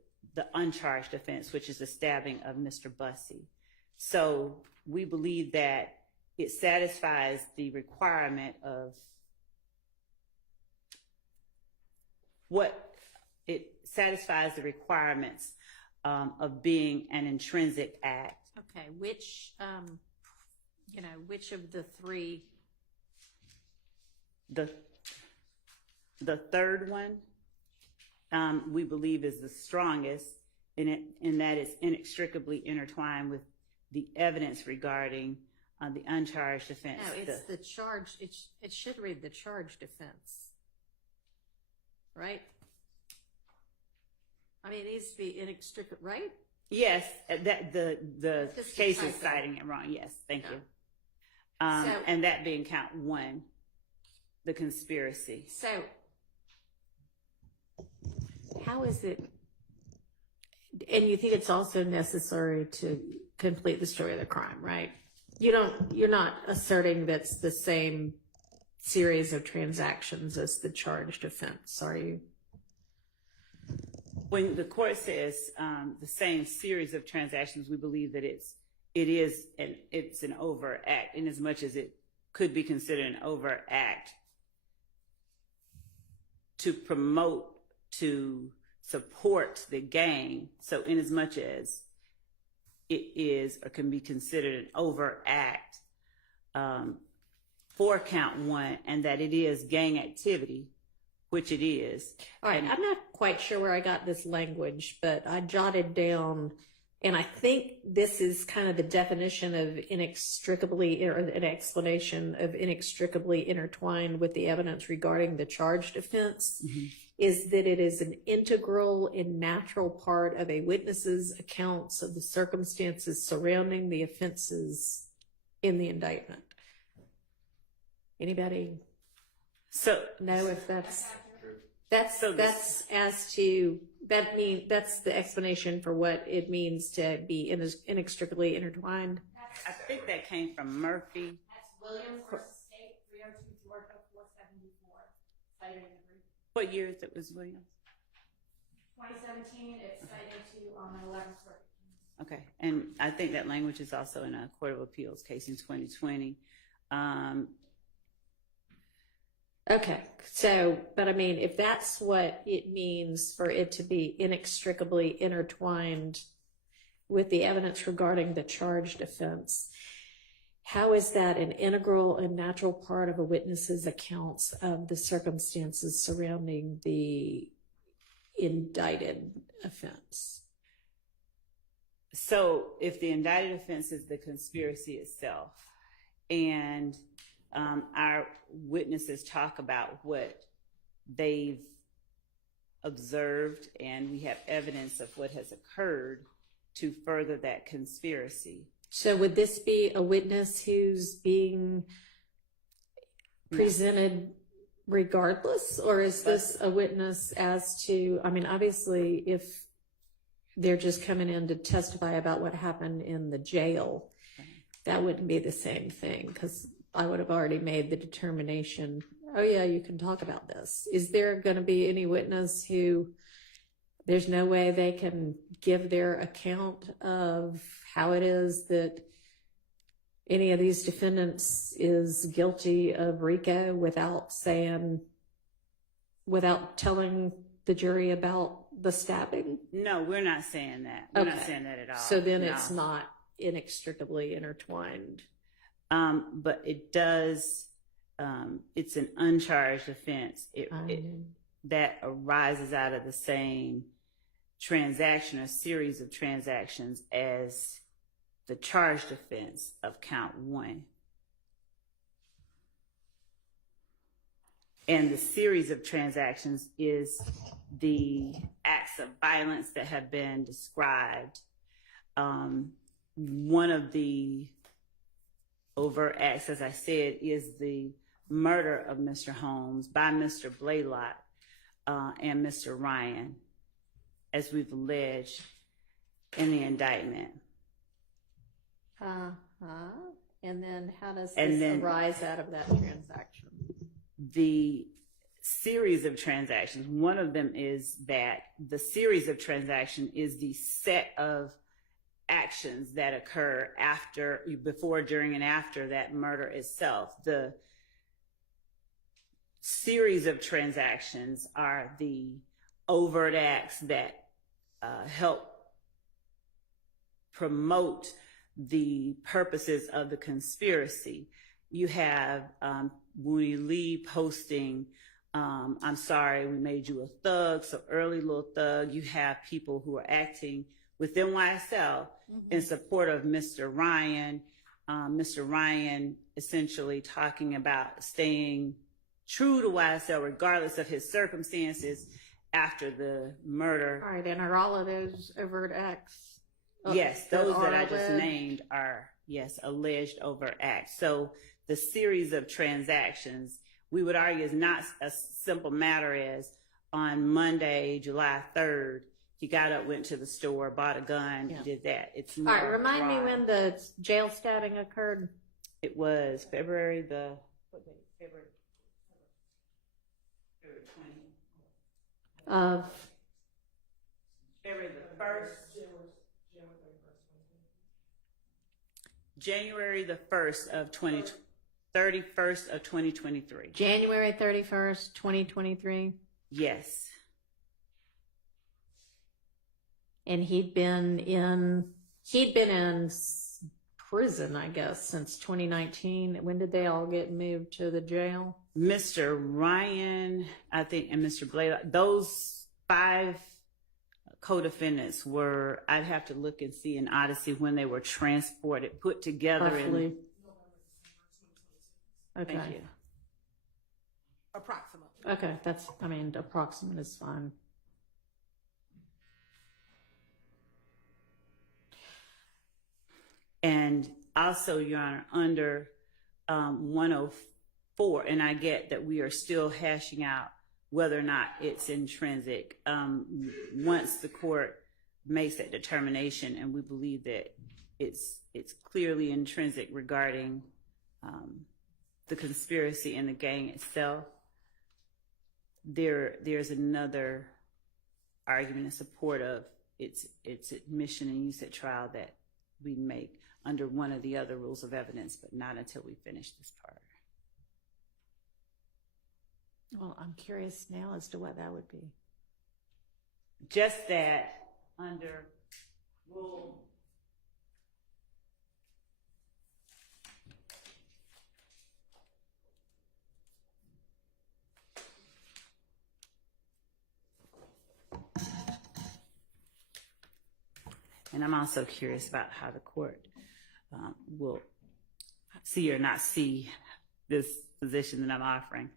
uncharged offense, which is the stabbing of Mr. Bussey. So we believe that it satisfies the requirement of requirements of being an intrinsic act. Okay, which of the three? The third one, we believe, is the strongest in that it's inextricably intertwined with the evidence regarding the uncharged offense. No, it's the charge. It should read the charged offense, right? I mean, it needs to be inextricable, right? Yes, that the Just case a is typo. citing it wrong. Yes, thank Yeah. you. So- And that being count one, the conspiracy. So, how is it? And you think it's also necessary to complete the story of the crime, right? You're not asserting that's the same series of transactions as the charged offense, are you? When the court says the same series of transactions, we believe that it's an overact, in as much as it could be considered an overact to promote, to support the gang. So in as much as it is or can be considered an overact for count one, and that it is gang activity, which it is. All right, I'm not quite sure where I got this language, but I jotted down, and I think this is kind of the definition of inextricably, or an explanation of inextricably intertwined with the evidence regarding the charged offense, is that it is an integral and natural part of a witness's accounts of the circumstances surrounding the offenses in the indictment. Anybody know if that's as to that's the explanation for what it means to be inextricably intertwined? I think that came from Murphy. That's Williams versus State, 302 Georgia 474. Cited in the brief. What year it was, Williams? 2017, it's cited to on the 11th Circuit. Okay, and I think that language is also in a Court of Appeals case in 2020. Okay, so, but I mean, if that's what it means for it to be inextricably intertwined with the evidence regarding the charged offense, how is that an integral and natural part of a witness's accounts of the circumstances surrounding the indicted offense? So if the indicted offense is the conspiracy itself, and our witnesses talk about what they've observed, and we have evidence of what has occurred to further that conspiracy. So would this be a witness who's being presented regardless, or is this a witness as to, I mean, obviously if they're just coming in to testify about what happened in the jail, that wouldn't be the same thing, because I would have already made the determination, oh yeah, you can talk about this. Is there going to be any witness who there's no way they can give their account of how it is that any of these defendants is guilty of RICO without telling the jury about the stabbing? No, we're not saying that. We're not saying that at all. So then No. it's not inextricably intertwined. But it does, it's an uncharged offense that arises out of the same transaction or series of transactions as the charged offense of count one. And the series of transactions is the acts of violence that have been described. One of the overt acts, as I said, is the murder of Mr. Holmes by Mr. Blaylock and Mr. Ryan, as we've alleged in the indictment. And then how does this arise out of that transaction? The series of transactions. One of them is that the series of transaction is the set of actions that occur after, before, during, and after that murder itself. The series of transactions are the overt acts that help promote the purposes of the conspiracy. You have Woody Lee posting, I'm sorry, we made you a thug, so early little thug. You have people who are acting within YSL in support of Mr. Ryan. Mr. Ryan essentially talking about staying true to YSL regardless of his circumstances after the murder. All right, and are all of those overt acts? Yes, those that I just named are, yes, alleged overt acts. So the series of transactions, we would argue, is not a simple matter as on Monday, July 3rd, he got up, went to the store, bought a gun, did that. It's All more right, remind me broad. when the jail stabbing occurred. It was February the, what date? February 20. Of February the 1st. January the 1st of 31st of 2023. January 31st, 2023. Yes. And he'd been in prison, I guess, since 2019. When did they all get moved to the jail? Mr. Ryan, I think, and Mr. Blaylock, those 5 co-defendants were, I'd have to look and see in Odyssey when they were transported, put together. Roughly. Okay. Thank you. Approximate. Okay, approximate is fine. And also, Your Honor, under 104, and I get that we are still hashing out whether or not it's intrinsic. Once the court makes that determination, and we believe that it's clearly intrinsic regarding the conspiracy and the gang itself, there's another argument in support of its admission and use at trial that we make under one of the other rules of evidence, but not until we finish this part. Well, I'm curious now as to what that would be. Just that under rule and I'm also curious about how the court will see or not see this position that I'm offering.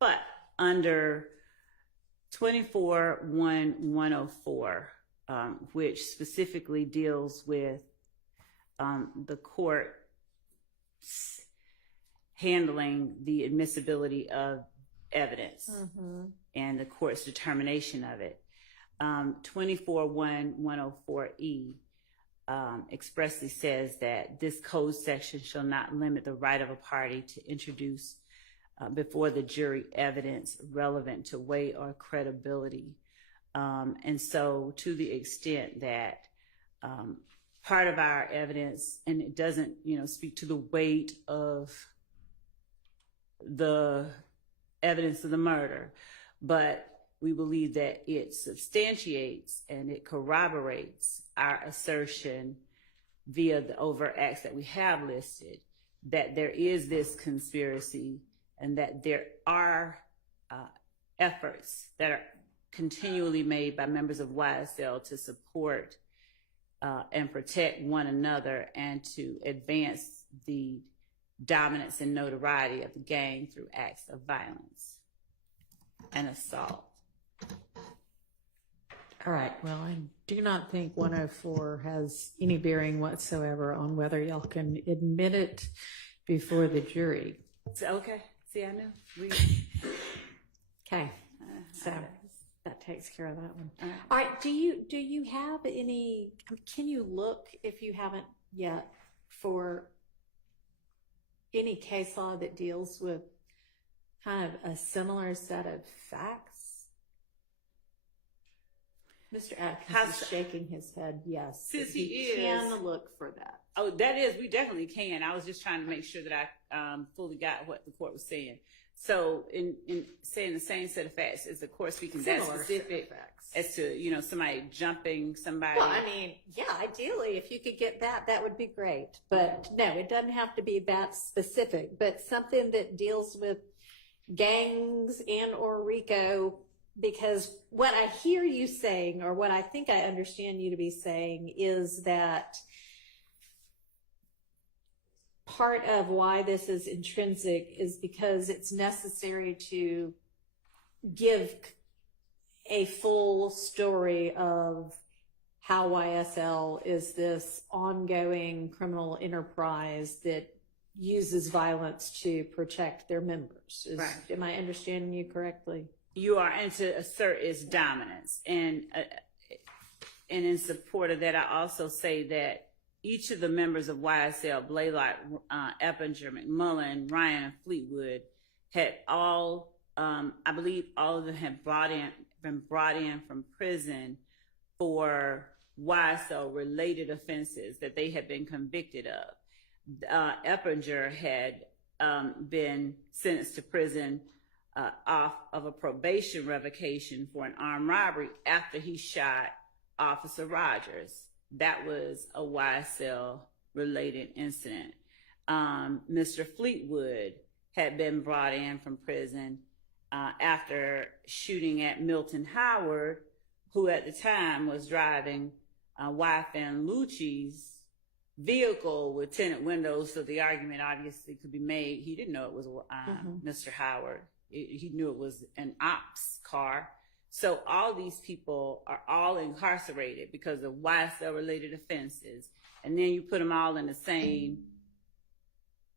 But under 24-1-104, which specifically deals with the court handling the admissibility of evidence and the court's determination of it, 24-1-104E expressly says that this code section shall not limit the right of a party to introduce before the jury evidence relevant to weight or credibility. And so to the extent that part of our evidence, and it doesn't, speak to the weight of the evidence of the murder, but we believe that it substantiates and it corroborates our assertion via the overt acts that we have listed, that there is this conspiracy and that there are efforts that are continually made by members of YSL to support and protect one another and to advance the dominance and notoriety of the gang through acts of violence and assault. All right, well, I do not think 104 has any bearing whatsoever on whether y'all can admit it before the jury. Okay, see, I knew. Okay, so that takes care of that one. All right, do you have any, can you look, if you haven't yet, for any case law that deals with kind of a similar set of facts? Mr. Atkins is shaking his head, yes. Since he We is- can look for that. Oh, that is, we definitely can. I was just trying to make sure that I fully got what the court was saying. So in saying the same set of facts, is the court speaking that Similar specific set of facts. as to, you know, somebody jumping somebody? Well, I mean, yeah, ideally, if you could get that, that would be great. But no, it doesn't have to be that specific, but something that deals with gangs and or RICO, because what I hear you saying, or what I think I understand you to be saying, is that part of why this is intrinsic is because it's necessary to give a full story of how YSL is this ongoing criminal enterprise that uses violence to protect their members. Right. Am I understanding you correctly? You are, and to assert its dominance. And in support of that, I also say that each of the members of YSL, Blaylock, Eppinger, McMullen, Ryan, and Fleetwood, had all, I believe all of them had been brought in from prison for YSL related offenses that they had been convicted of. Eppinger had been sentenced to prison off of a probation revocation for an armed robbery after he shot Officer Rogers. That was a YSL related incident. Mr. Fleetwood had been brought in from prison after shooting at Milton Howard, who at the time was driving YFN Lucci's vehicle with tinted windows, so the argument obviously could be made. He didn't know it was Mr. Howard. He knew it was an ops car. So all these people are all incarcerated because of YSL related offenses. And then you put them all in the same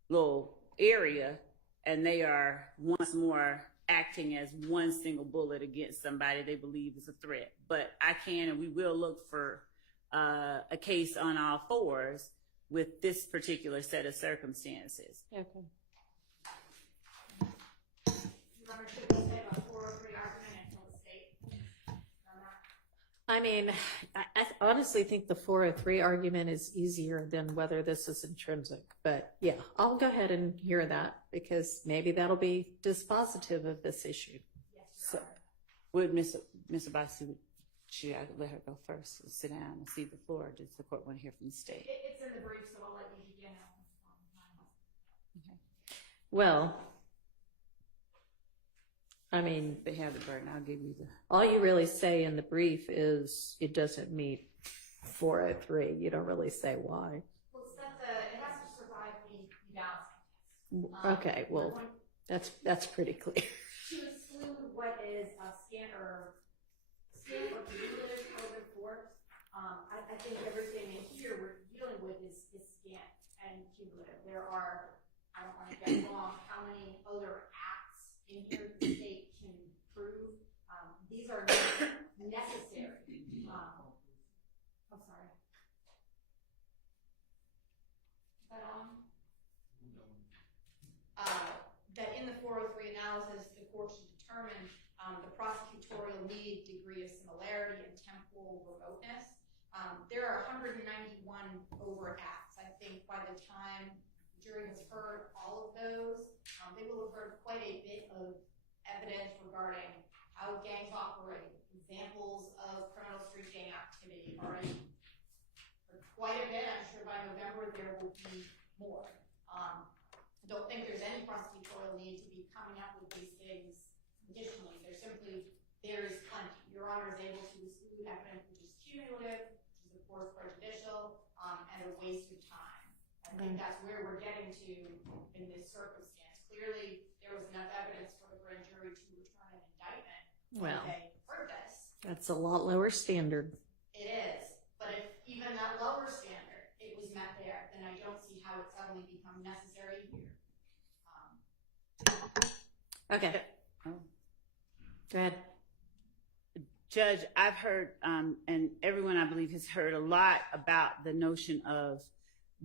little area, and they are once more acting as one single bullet against somebody they believe is a threat. But I can and we will look for a case on all fours with this particular set of circumstances. Okay. Remember to say about 403 argument until the state on that? I mean, I honestly think the 403 argument is easier than whether this is intrinsic. But yeah, I'll go ahead and hear that because maybe that'll be dispositive of this issue. Yes, So, Would Ms. Abasi, should I let her go first and sit down and see the floor? Or does the court want to hear from the state? It's in the brief, so I'll let you begin. well, I mean, They have the burden. I'll give you the. all you really say in the brief is it doesn't meet 403. You don't really say why. Well, it's that it has to survive the balancing test. Okay, well, We're going that's pretty clear. to exclude what is a scan or cumulative over force. I think everything in here we're dealing with is scant and cumulative. There are, I don't want to get wrong, how many other acts in here the state can prove. These are not necessary. I'm sorry. Is that on? That in the 403 analysis, the court should determine the prosecutorial need, degree of similarity, and temporal remoteness. There are 191 overt acts. I think by the time the jury has heard all of those, they will have heard quite a bit of evidence regarding how gangs operate, examples of criminal street gang activity already. Quite a bit. I'm sure by November there will be more. I don't think there's any prosecutorial need to be coming up with these things additionally. There is plenty. Your Honor is able to exclude evidence which is cumulative, which is of course prejudicial, and a waste of time. I think that's where we're getting to in this circumstance. Clearly, there was enough evidence for the grand jury to return an indictment when Well. they heard this. That's a lot lower standard. It is, but if even that lower standard, it was met there, then I don't see how it suddenly become necessary here. Okay. Oh. Go ahead. Judge, I've heard, and everyone I believe has heard a lot about the notion of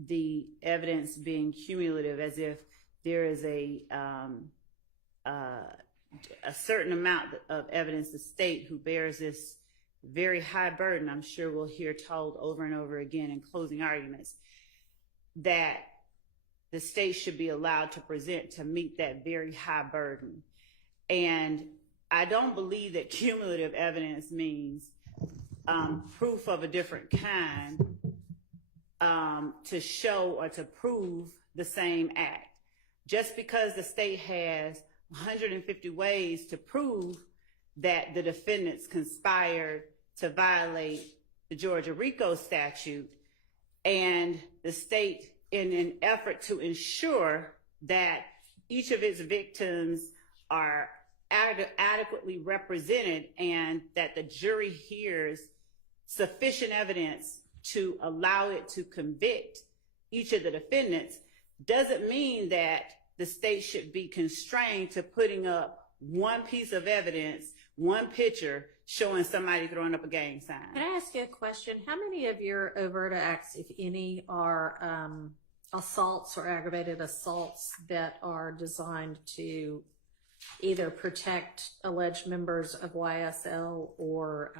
the evidence being cumulative, as if there is a a certain amount of evidence, the state who bears this very high burden, I'm sure we'll hear told over and over again in closing arguments, that the state should be allowed to present to meet that very high burden. And I don't believe that cumulative evidence means proof of a different kind to show or to prove the same act. Just because the state has 150 ways to prove that the defendants conspired to violate the Georgia RICO statute, and the state, in an effort to ensure that each of its victims are adequately represented and that the jury hears sufficient evidence to allow it to convict each of the defendants, doesn't mean that the state should be constrained to putting up one piece of evidence, one picture showing somebody throwing up a gang sign. Can I ask you a question? How many of your overt acts, if any, are assaults or aggravated assaults that are designed to either protect alleged members of YSL or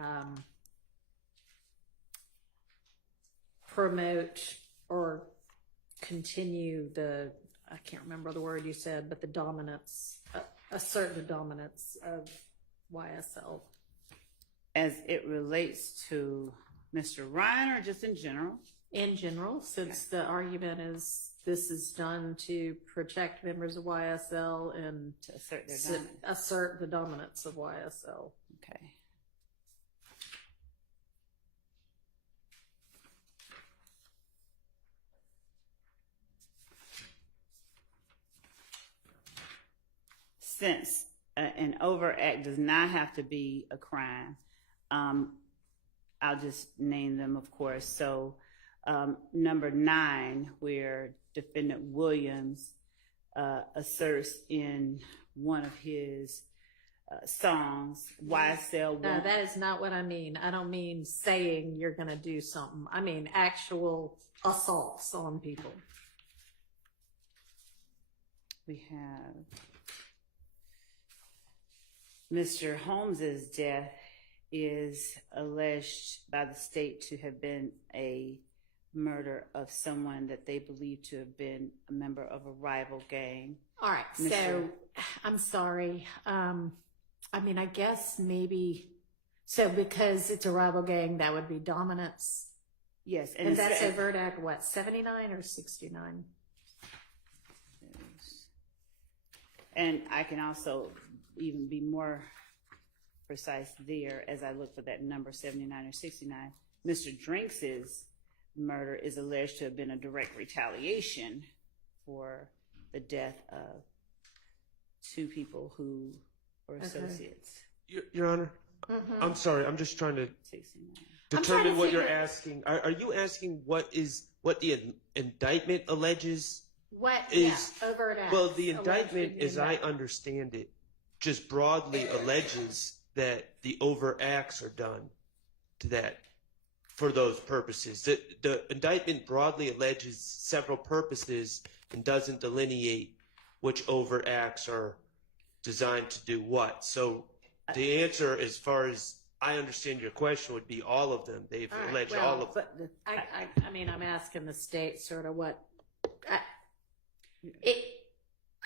promote or continue the, I can't remember the word you said, but the dominance, assert the dominance of YSL? As it relates to Mr. Ryan, or just in general? In general, since the argument is this is done to protect members of YSL and To assert their dominance. assert the dominance of YSL. Okay. Since an overt act does not have to be a crime, I'll just name them, of course. So number 9, where Defendant Williams asserts in one of his songs, YSL. No, that is not what I mean. I don't mean saying you're going to do something. I mean actual assaults on people. We have Mr. Holmes's death is alleged by the state to have been a murder of someone that they believe to have been a member of a rival gang. All right. So I'm sorry. I mean, I guess maybe, so because it's a rival gang, that would be dominance. Yes. And that's overt act, what, 79 or 69? And I can also even be more precise there as I look for that number 79 or 69. Mr. Drinks's murder is alleged to have been a direct retaliation for the death of 2 people who were associates. Your Honor, I'm sorry. I'm just trying to 69. determine what you're asking. Are you asking what the indictment alleges? What is overt acts? Well, the indictment, as I understand it, just broadly alleges that the overt acts are done to that for those purposes. The indictment broadly alleges several purposes and doesn't delineate which overt acts are designed to do what. So the answer, as far as I understand your question, would be all of them. They've alleged all of them. I mean, I'm asking the state sort of what.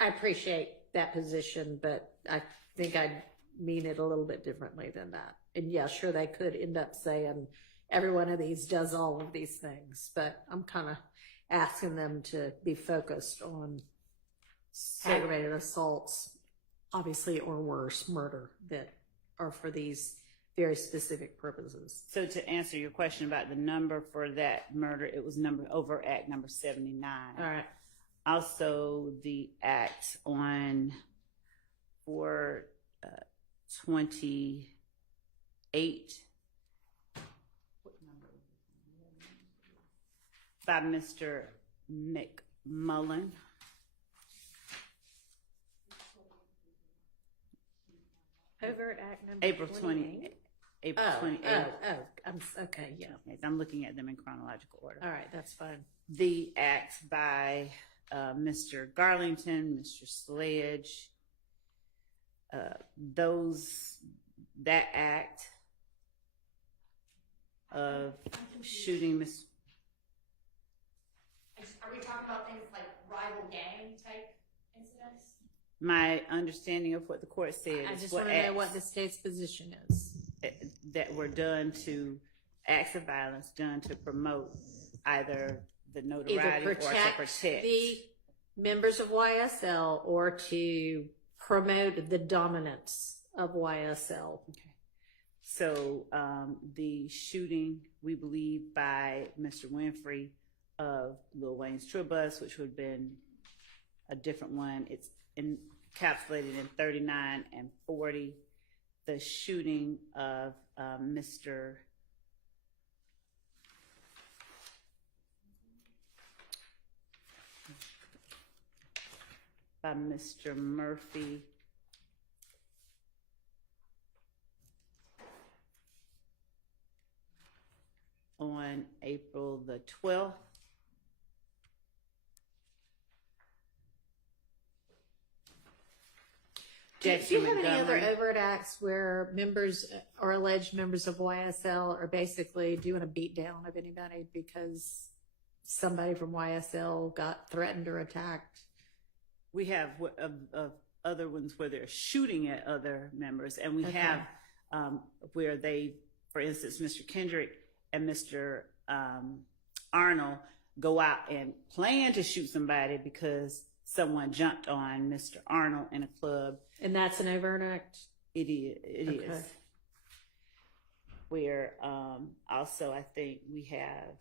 I appreciate that position, but I think I mean it a little bit differently than that. And yeah, sure, they could end up saying every one of these does all of these things, but I'm kind of asking them to be focused on aggravated assaults, obviously, or worse, murder, that are for these very specific purposes. So to answer your question about the number for that murder, it was overt act number 79. All right. Also, the act on 4/28 by Mr. McMullen. Overt act number April 28. April 28. Okay, yeah. I'm looking at them in chronological order. All right, that's fine. The act by Mr. Garlington, Mr. Sledge, that act of shooting Miss. Are we talking about things like rival gang type incidents? My understanding of what the court said I is just what want to know acts what the state's position is. that were done to acts of violence done to promote either the notoriety or to protect the members of YSL or to promote the dominance of YSL. Okay. So the shooting, we believe, by Mr. Winfrey of Lil Wayne's tour bus, which would have been a different one. It's encapsulated in 39 and 40. The shooting of by Mr. Murphy on April the 12th. Do you have any other overt acts where members or alleged members of YSL are basically doing a beatdown of anybody because somebody from YSL got threatened or attacked? We have other ones where they're shooting at other members, and we have where they, for instance, Mr. Kendrick and Mr. Arnold go out and plan to shoot somebody because someone jumped on Mr. Arnold in a club. And that's an overt act? It is. Where also I think we have,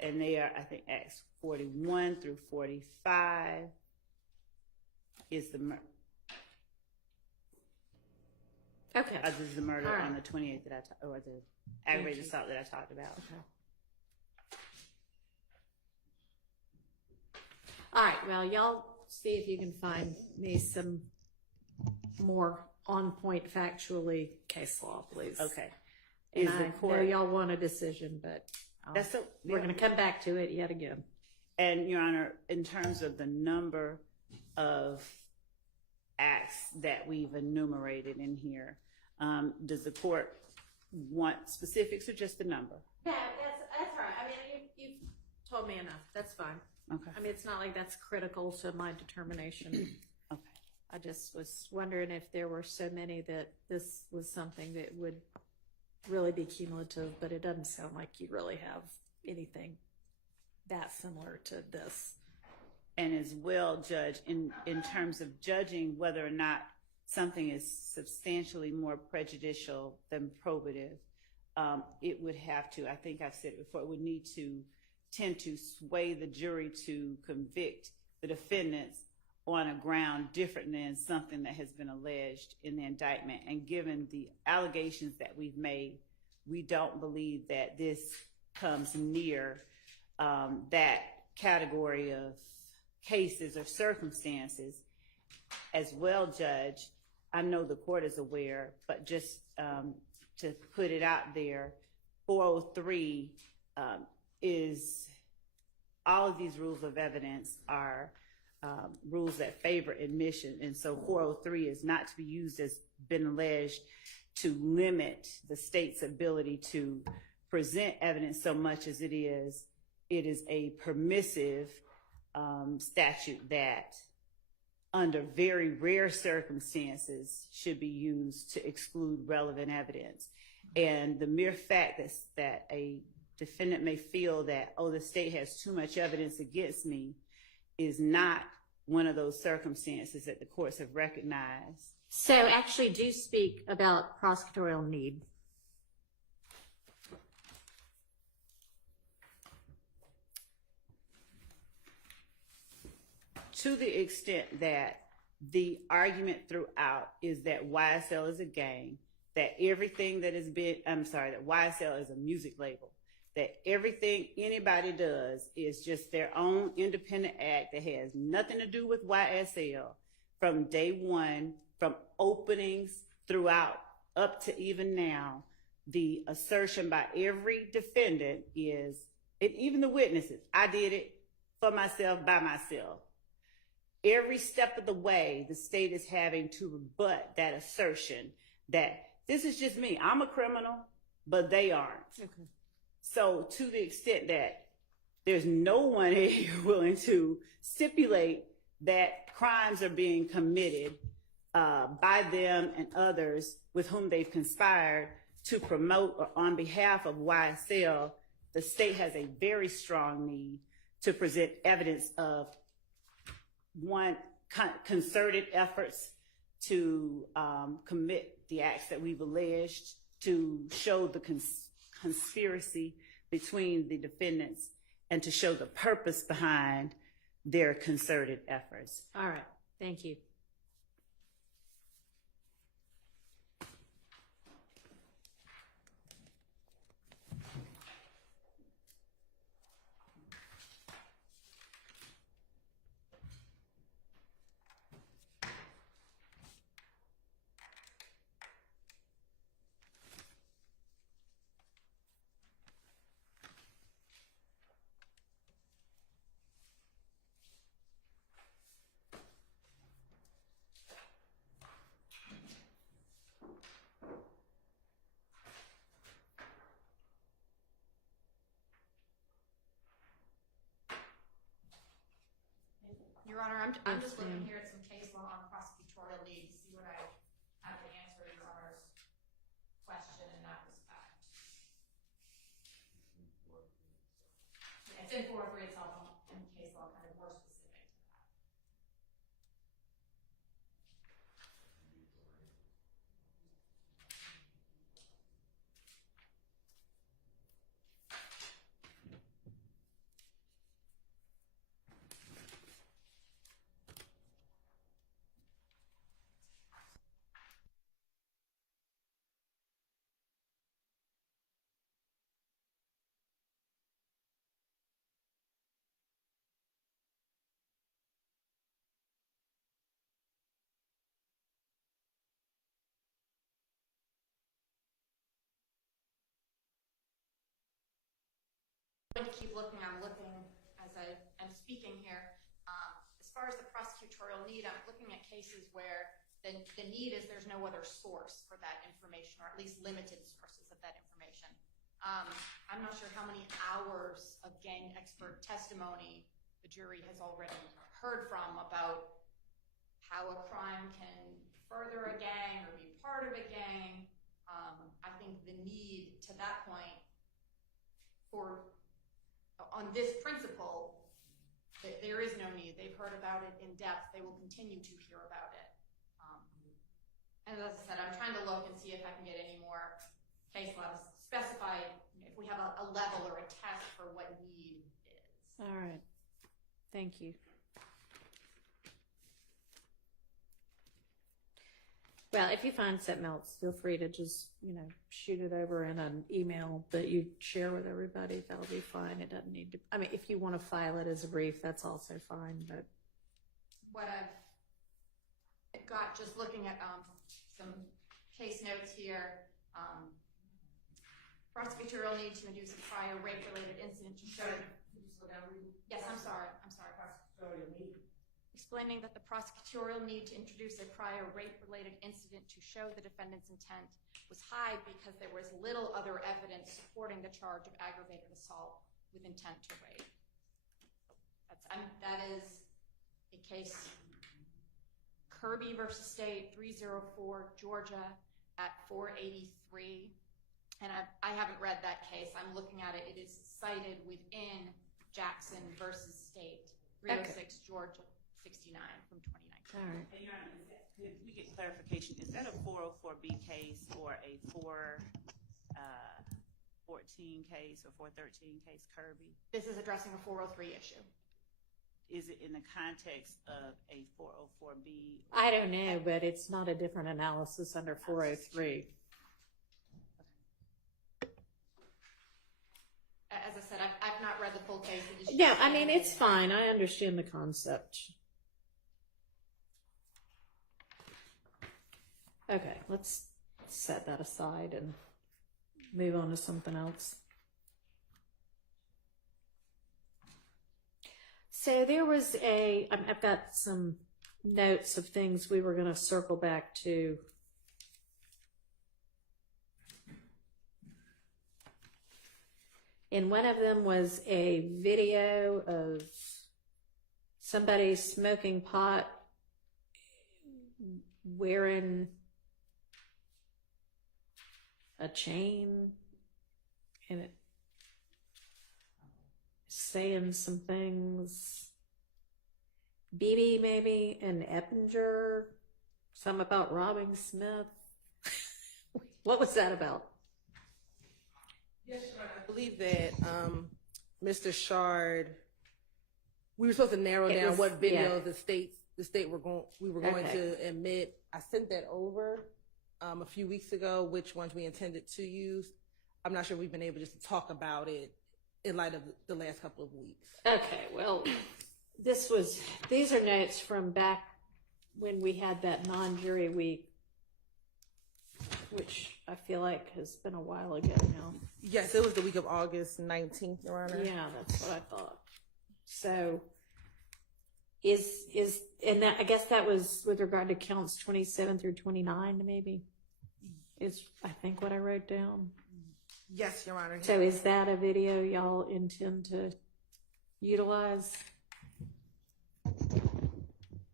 and they are, I think, Acts 41 through 45 is the murder. Okay. This is the murder All right. on the 28th or the aggravated assault that I talked about. Okay. All right, well, y'all see if you can find me some more on-point factually case law, please. Okay. And I know y'all want a decision, but we're going to come back to it yet again. And, Your Honor, in terms of the number of acts that we've enumerated in here, does the court want specifics or just the number? Yeah, that's right. I mean, you've told me enough. That's fine. Okay. I mean, it's not like that's critical to my determination. Okay. I just was wondering if there were so many that this was something that would really be cumulative, but it doesn't sound like you really have anything that similar to this. And as well, Judge, in terms of judging whether or not something is substantially more prejudicial than probative, it would have to, I think I've said it before, it would need to tend to sway the jury to convict the defendants on a ground different than something that has been alleged in the indictment. And given the allegations that we've made, we don't believe that this comes near that category of cases or circumstances. As well, Judge, I know the court is aware, but just to put it out there, 403 is, all of these rules of evidence are rules that favor admission. And so 403 is not to be used as been alleged to limit the state's ability to present evidence so much as it is a permissive statute that under very rare circumstances should be used to exclude relevant evidence. And the mere fact that a defendant may feel that, oh, the state has too much evidence against me, is not one of those circumstances that the courts have recognized. So actually do speak about prosecutorial need. To the extent that the argument throughout is that YSL is a gang, that everything that has been, that YSL is a music label, that everything anybody does is just their own independent act that has nothing to do with YSL from day one, from openings throughout up to even now. The assertion by every defendant is, and even the witnesses, I did it, for myself by myself. Every step of the way, the state is having to rebut that assertion that this is just me. I'm a criminal, but they aren't. Okay. So to the extent that there's no one here willing to stipulate that crimes are being committed by them and others with whom they've conspired to promote or on behalf of YSL, the state has a very strong need to present evidence of one, concerted efforts to commit the acts that we've alleged, to show the conspiracy between the defendants, and to show the purpose behind their concerted efforts. All right. Thank you. Your Honor, I'm just looking here at some case law on prosecutorial need to see what I have to answer Your Honor's question in that respect. Yeah, it's in 403 itself, and case law kind of more specific to that. I'm going to keep looking. I'm looking as I am speaking here. As far as the prosecutorial need, I'm looking at cases where the need is there's no other source for that information, or at least limited sources of that information. I'm not sure how many hours of gang expert testimony the jury has already heard from about how a crime can further a gang or be part of a gang. I think the need to that point on this principle, that there is no need. They've heard about it in depth. They will continue to hear about it. And as I said, I'm trying to look and see if I can get any more case law to specify if we have a level or a test for what need is. All right. Thank you. Well, if you find something else, feel free to just, shoot it over in an email that you share with everybody. That'll be fine. It doesn't need to, if you want to file it as a brief, that's also fine, but. What I've got, just looking at some case notes here, prosecutorial need to induce a prior rape-related incident to show. Yes, I'm sorry. Prosecutorial need. Explaining that the prosecutorial need to introduce a prior rape-related incident to show the defendant's intent was high because there was little other evidence supporting the charge of aggravated assault with intent to rape. That is a case, Kirby versus State, 304, Georgia, at 483. And I haven't read that case. I'm looking at it. It is cited within Jackson versus State, 306, Georgia. 69 from 2019. All right. And Your Honor, could we get clarification? Is that a 404B case or a 414 case or 413 case, Kirby? This is addressing a 403 issue. Is it in the context of a 404B? I don't know, but it's not a different analysis under 403. As I said, I've not read the full case. Yeah, it's fine. I understand the concept. Okay, let's set that aside and move on to something else. So there was I've got some notes of things we were going to circle back to. And one of them was a video of somebody smoking pot wearing a chain and it saying some things. BB maybe and Eppinger, some about robbing Smith. What was that about? Yes, Your Honor, I believe that Mr. Shard, we were supposed to narrow down what video we were going to admit. I sent that over a few weeks ago, which ones we intended to use. I'm not sure we've been able just to talk about it in light of the last couple of weeks. Okay, well, these are notes from back when we had that non-jury week, which I feel like has been a while ago now. Yes, it was the week of August 19th, Your Honor. Yeah, that's what I thought. So and that, I guess that was with regard to counts 27 through 29, maybe, is I think what I wrote down. Yes, Your Honor. So is that a video y'all intend to utilize?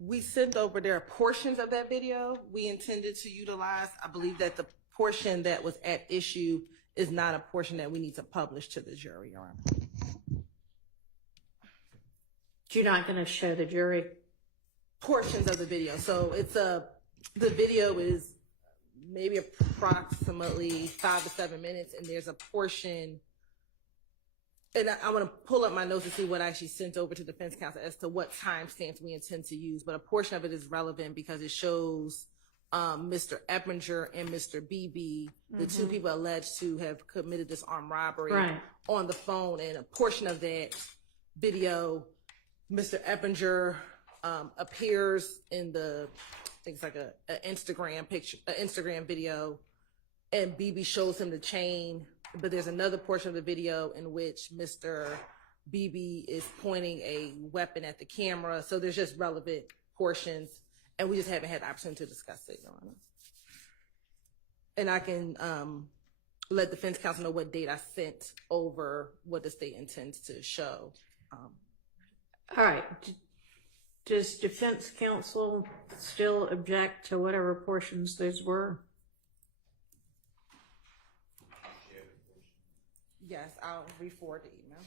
We sent over, there are portions of that video we intended to utilize. I believe that the portion that was at issue is not a portion that we need to publish to the jury, Your Honor. You're not going to show the jury portions of the video. So the video is maybe approximately 5 to 7 minutes, and there's a portion, and I want to pull up my notes to see what I actually sent over to defense counsel as to what timestamps we intend to use, but a portion of it is relevant because it shows Mr. Eppinger and Mr. BB, the two people alleged to have committed this armed robbery, on the phone, and a portion of that video, Mr. Eppinger appears in the, I think it's like an Instagram picture, an Instagram video, and BB shows him the chain. But there's another portion of the video in which Mr. BB is pointing a weapon at the camera. So there's just relevant portions, and we just haven't had the opportunity to discuss it, Your Honor. And I can let defense counsel know what date I sent over what the state intends to show. All right. Does defense counsel still object to whatever portions those were? Yes, I'll re-forward the email.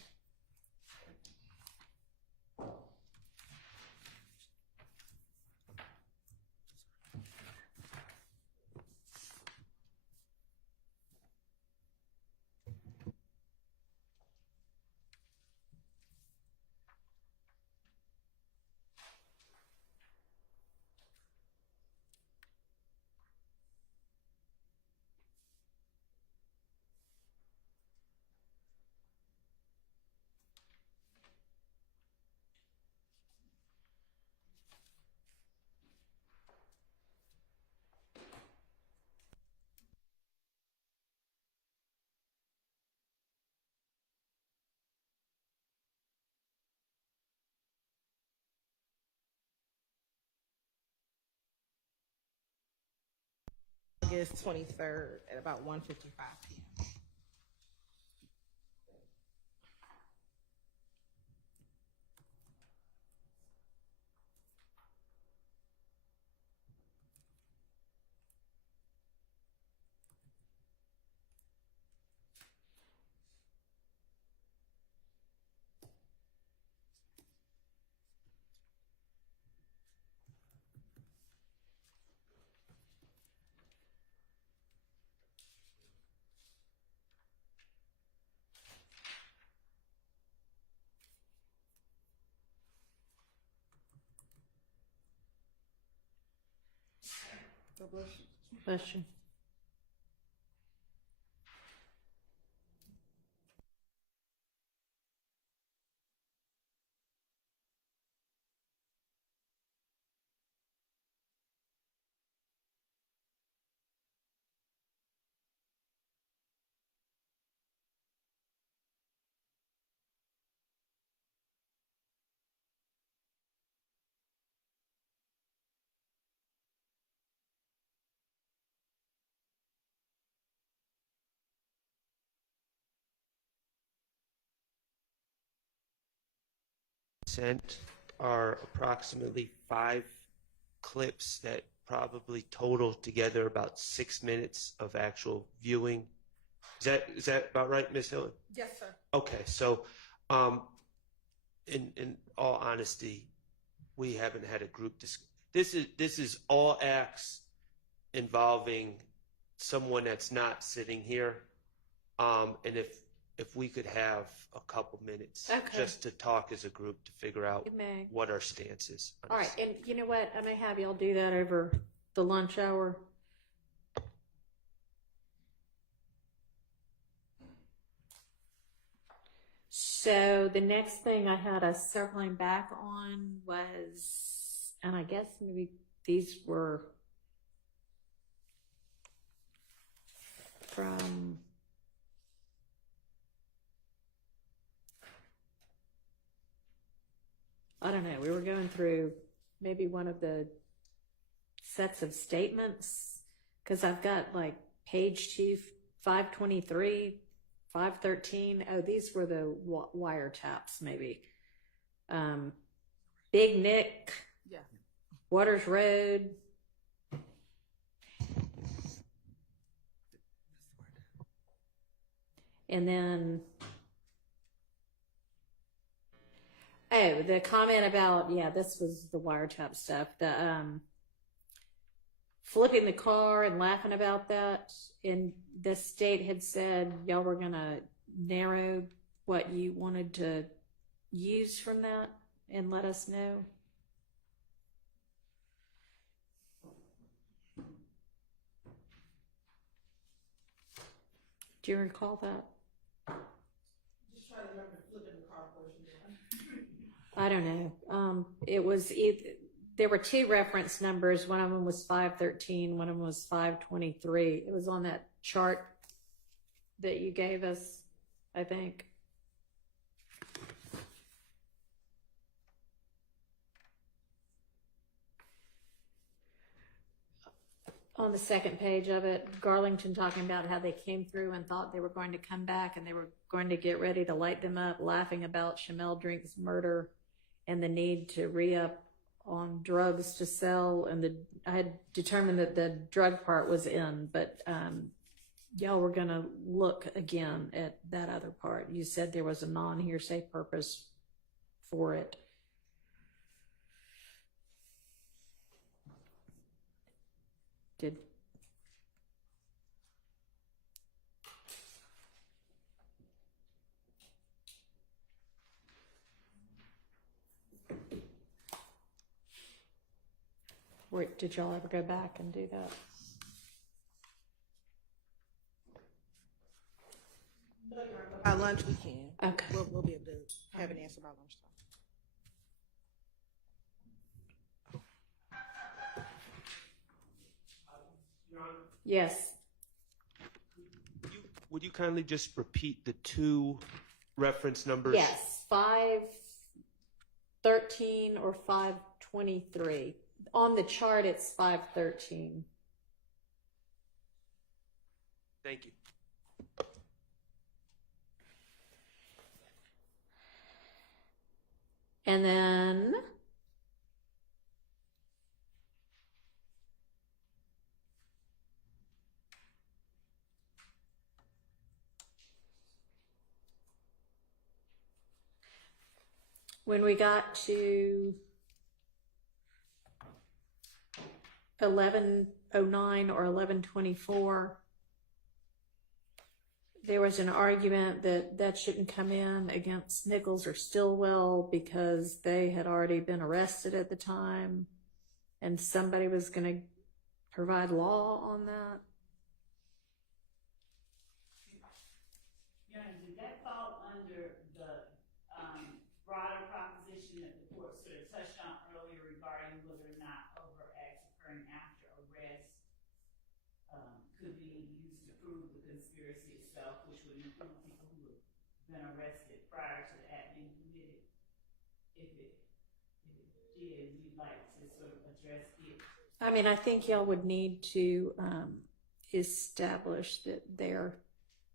August 23rd at about 1:55 p.m. Bless you. sent are approximately 5 clips that probably total together about 6 minutes of actual viewing. Is that about right, Ms. Hillen? Yes, sir. Okay, so in all honesty, we haven't had a group this is all acts involving someone that's not sitting here. And if we could have a couple minutes just to talk as a group to figure out what our stance is. All right, and you know what? I may have y'all do that over the lunch hour. So the next thing I had us circling back on was, and I guess maybe these were from I don't know, we were going through maybe one of the sets of statements, because I've got like page 2, 523, 513. Oh, these were the wiretaps, maybe. Big Nick, Yeah. Waters Road. And then, oh, the comment about, yeah, this was the wiretap stuff, the flipping the car and laughing about that. And the state had said y'all were going to narrow what you wanted to use from that and let us know. Do you recall that? Just trying to remember flipping the car portion. I don't know. It was there were 2 reference numbers. One of them was 513. One of them was 523. It was on that chart that you gave us, I think. On the second page of it, Garlington talking about how they came through and thought they were going to come back and they were going to get ready to light them up, laughing about Shamel Drink's murder and the need to re-up on drugs to sell. And I had determined that the drug part was in, but y'all were going to look again at that other part. You said there was a non-hearsay purpose for it. Did y'all ever go back and do that? By lunch we can. Okay. We'll be able to have an answer by lunchtime. Your Honor, Yes. would you kindly just repeat the 2 reference numbers? Yes. 513 or 523. On the chart, it's 513. Thank you. And then when we got to 1109 or 1124, there was an argument that that shouldn't come in against Nichols or Stillwell because they had already been arrested at the time and somebody was going to provide law on that. Yeah, did that fall under the broader proposition that the court sort of touched on earlier regarding whether or not overt acts occurring after arrest could be used to prove the conspiracy itself, which would include people who have been arrested prior to the act being committed? If it did, we'd like to sort of address it. I mean, I think y'all would need to establish that they're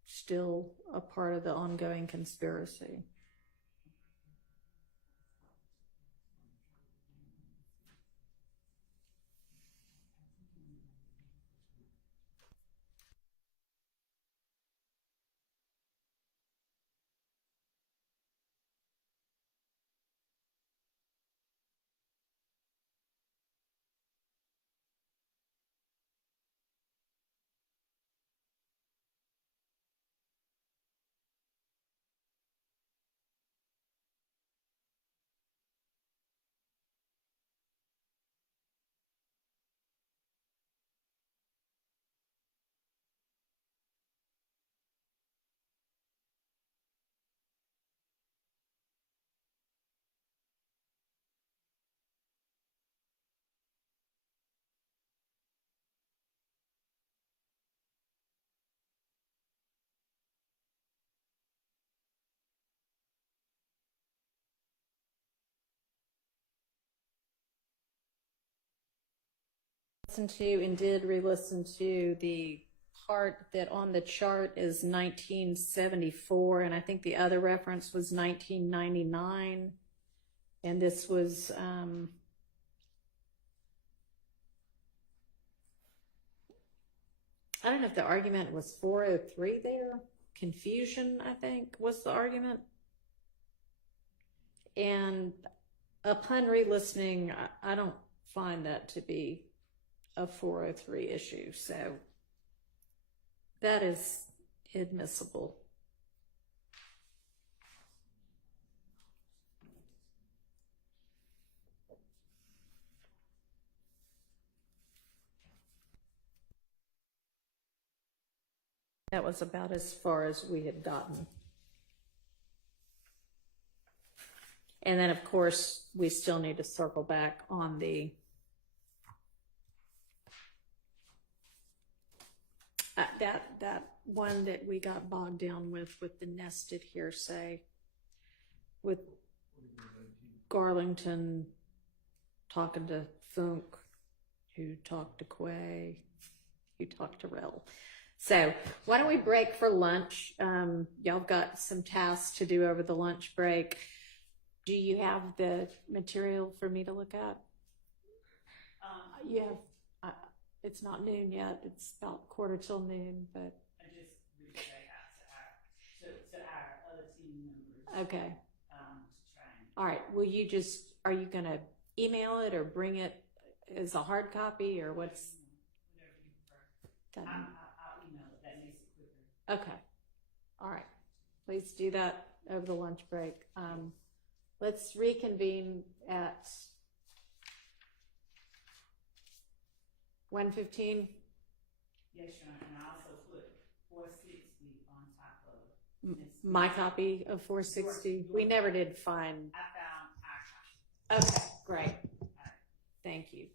still a part of the ongoing conspiracy. listened to and did re-listen to the part that on the chart is 1974, and I think the other reference was 1999, and this was I don't know if the argument was 403 there. Confusion, I think, was the argument. And upon re-listening, I don't find that to be a 403 issue. So that is admissible. That was about as far as we had gotten. And then, of course, we still need to circle back on the that one that we got bogged down with the nested hearsay, with Garlington talking to Funk, who talked to Quay, who talked to Rel. So why don't we break for lunch? Y'all got some tasks to do over the lunch break. Do you have the material for me to look at? You have, it's not noon yet. It's about 1:45 but. I just reached back out to our other team members. Okay. To try and. All right. Will you just, are you going to email it or bring it as a hard copy or what's? Whatever you prefer. I'll email it. That makes it quicker. Okay. All right. Please do that over the lunch break. Let's reconvene at 1:15. Yes, Your Honor. And I also put 460 on top of this. My copy of 460. We never did find. I found our copy. Okay, great. Thank you.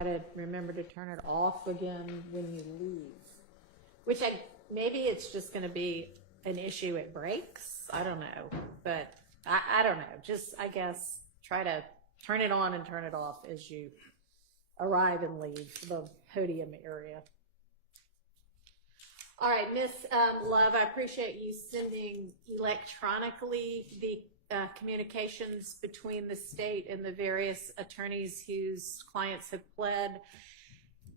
to remember to turn it off again when you leave. Maybe it's just going to be an issue at breaks. I don't know, but I don't know. Just, I guess, try to turn it on and turn it off as you arrive and leave the podium area. All right, Miss Love, I appreciate you sending electronically the communications between the state and the various attorneys whose clients have pled.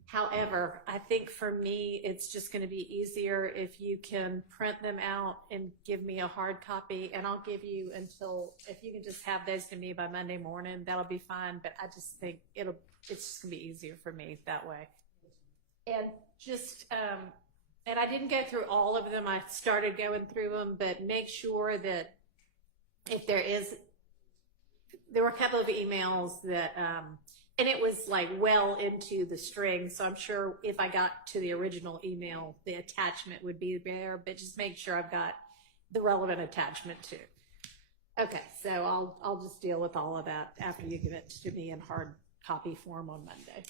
However, I think for me, it's just going to be easier if you can print them out and give me a hard copy, and I'll give you until, if you can just have those to me by Monday morning, that'll be fine. But I just think it's just going to be easier for me that way. And just, and I didn't go through all of them. I started going through them, but make sure that if there were a couple of emails that, and it was like well into the string, so I'm sure if I got to the original email, the attachment would be there, but just make sure I've got the relevant attachment too. Okay, so I'll just deal with all of that after you give it to me in hard copy form on Monday.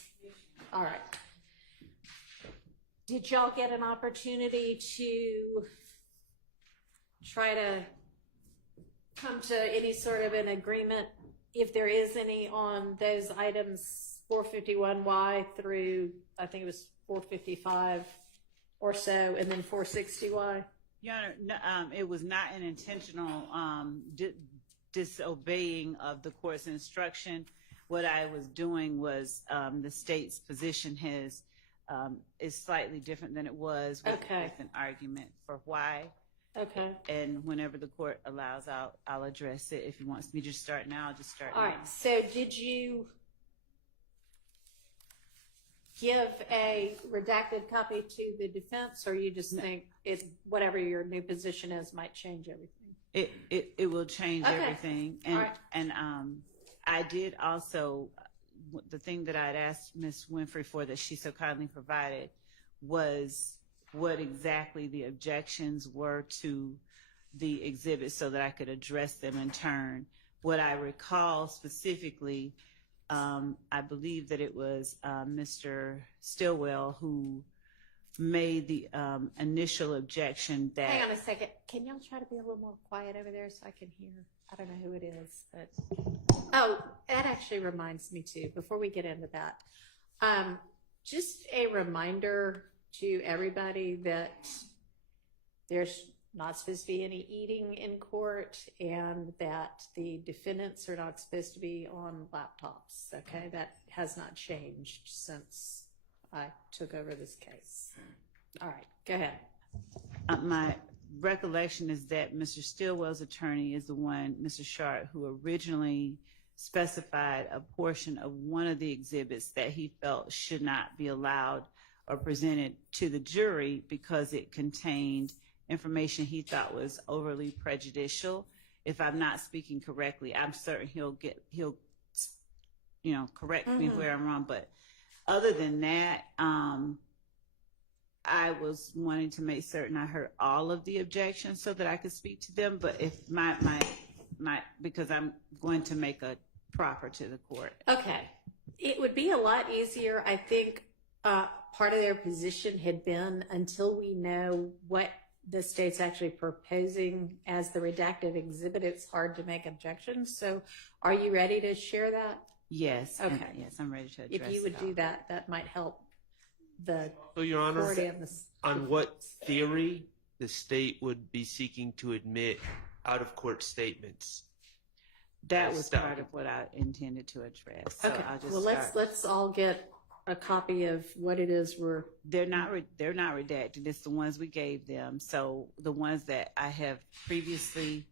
All right. Did y'all get an opportunity to try to come to any sort of an agreement, if there is any, on those items 451Y through, I think it was 455 or so, and then 460Y? Your Honor, no, it was not an intentional disobeying of the court's instruction. What I was doing was the state's position is slightly different than it was with an argument for why. Okay. And whenever the court allows, I'll address it. If he wants me to just start now, I'll just start now. All right. So did you give a redacted copy to the defense, or you just think whatever your new position is might change everything? It will change everything. And all right. And I did also, the thing that I'd asked Ms. Winfrey for that she so kindly provided was what exactly the objections were to the exhibit so that I could address them in turn. What I recall specifically, I believe that it was Mr. Stillwell who made the initial objection that... Hang on a second. Can y'all try to be a little more quiet over there so I can hear? I don't know who it is, but... Oh, that actually reminds me too, before we get into that. Just a reminder to everybody that there's not supposed to be any eating in court and that the defendants are not supposed to be on laptops, okay? That has not changed since I took over this case. All right, go ahead. My recollection is that Mr. Stillwell's attorney is the one, Mr. Sharp, who originally specified a portion of one of the exhibits that he felt should not be allowed or presented to the jury because it contained information he thought was overly prejudicial. If I'm not speaking correctly, I'm certain he'll correct me where I'm wrong. But other than that, I was wanting to make certain I heard all of the objections so that I could speak to them. But if because I'm going to make a proffer to the court. Okay. It would be a lot easier, I think, part of their position had been until we know what the state's actually proposing as the redacted exhibit, it's hard to make objections. So are you ready to share that? Yes. Okay. Yes, I'm ready to address it. If you would do that, that might help the So, Your Honor, court and the... on what theory the state would be seeking to admit out-of-court statements? That was part of what I intended to address. So Okay. I'll just Well, let's all get a copy of what it is they're not redacted. It's the ones we gave them. So the ones that I have previously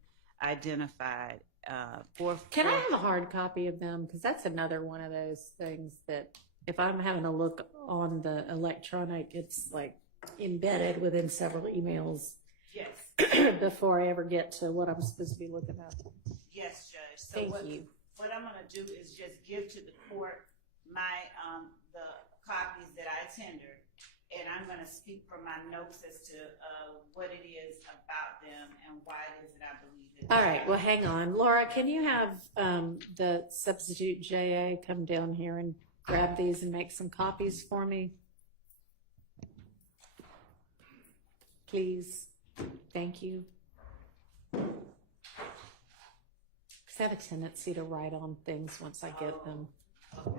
identified. Can I have a hard copy of them? Because that's another one of those things that if I'm having a look on the electronic, it's like embedded within several emails. Yes. Before I ever get to what I'm supposed to be looking at. Yes, Judge. So Thank you. What I'm going to do is just give to the court my the copies that I tendered, and I'm going to speak from my notes as to what it is about them and why it is that I believe it. All right. Well, hang on. Laura, can you have the substitute JA come down here and grab these and make some copies for me? Please. Thank you. Because I have a tendency to write on things once I get them.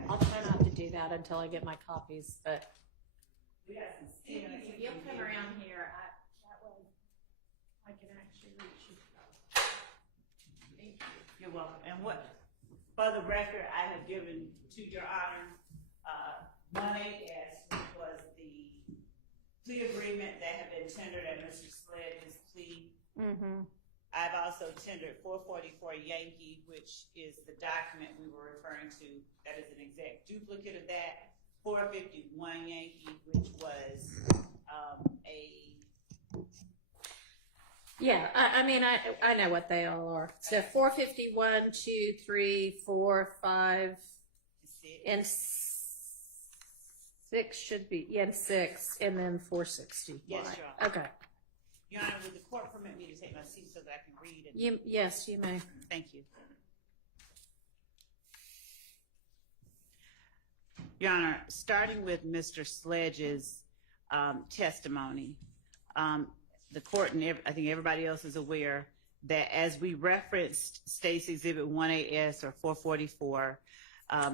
I'll try not to do that until I get my copies, but We got some stimulus. If you'll come around here, that way I can actually reach you. Thank you. You're welcome. And what, for the record, I have given to your honor, 1AS, which was the plea agreement that had been tendered at Mr. Sledge's plea. I've also tendered 444 Yankee, which is the document we were referring to, that is an exact duplicate of that. 451 Yankee, which was yeah, I mean, I know what they all are. So 451, 2, 3, 4, 5, and 6 should be, yeah, and 6, and then 460. Yes, Your Honor. Okay. Your Honor, would the court permit me to take my seat so that I can read? Yes, you may. Thank you. Your Honor, starting with Mr. Sledge's testimony, the court and I think everybody else is aware that as we referenced State's Exhibit 1AS or 444,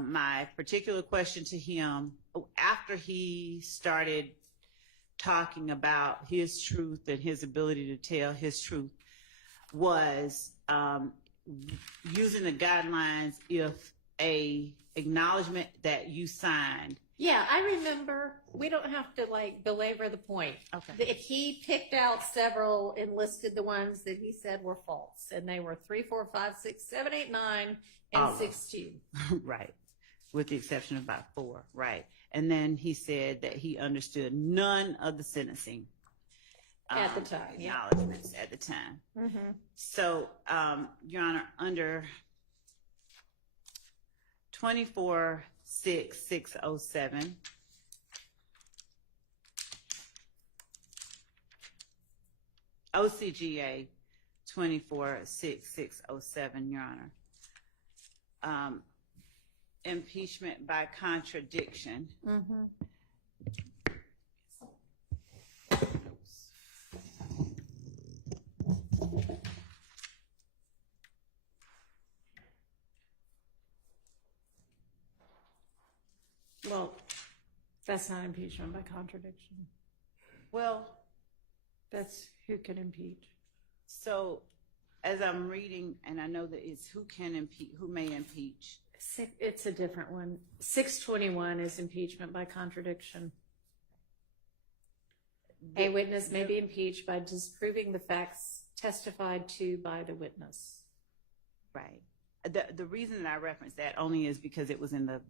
my particular question to him after he started talking about his truth and his ability to tell his truth was using the guidelines if a acknowledgement that you signed. Yeah, I remember. We don't have to like belabor the point. Okay. He picked out several and listed the ones that he said were false, and they were 3, 4, 5, 6, 7, 8, 9, and 16. Right. With the exception of about 4. Right. And then he said that he understood none of the sentencing At the time, yeah. acknowledgments at the time. So, Your Honor, under 24-6-607, OCGA 24-6-607, Your Honor, impeachment by contradiction. Well, that's not impeachment by contradiction. Well, That's who can impeach. so as I'm reading, and I know that it's who can impeach, who may impeach. It's a different one. 621 is impeachment by contradiction. A witness may be impeached by disproving the facts testified to by the witness. Right. The reason that I reference that only is because it was in the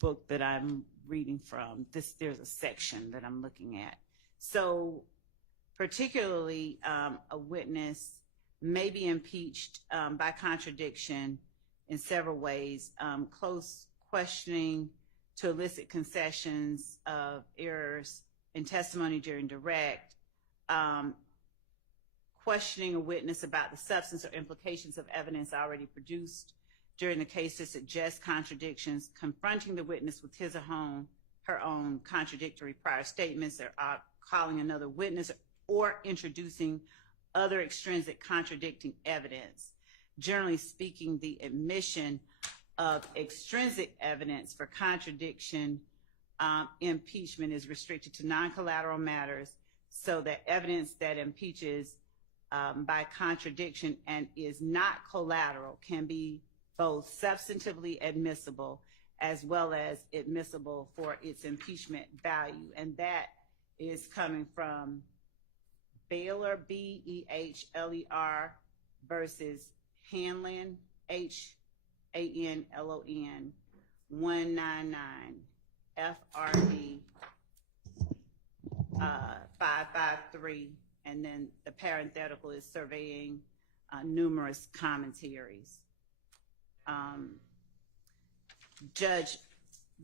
book that I'm reading from. There's a section that I'm looking at. So particularly a witness may be impeached by contradiction in several ways. Close questioning to elicit concessions of errors in testimony during direct, questioning a witness about the substance or implications of evidence already produced during the case to suggest contradictions, confronting the witness with his or her own contradictory prior statements, or calling another witness, or introducing other extrinsic contradicting evidence. Generally speaking, the admission of extrinsic evidence for contradiction impeachment is restricted to non-collateral matters, so that evidence that impeaches by contradiction and is not collateral can be both substantively admissible as well as admissible for its impeachment value. And that is coming from Baylor, B-E-H-L-E-R, versus Hanlon, H-A-N-L-O-N, 199 F-R-D 553, and then the parenthetical is surveying numerous commentaries. Judge,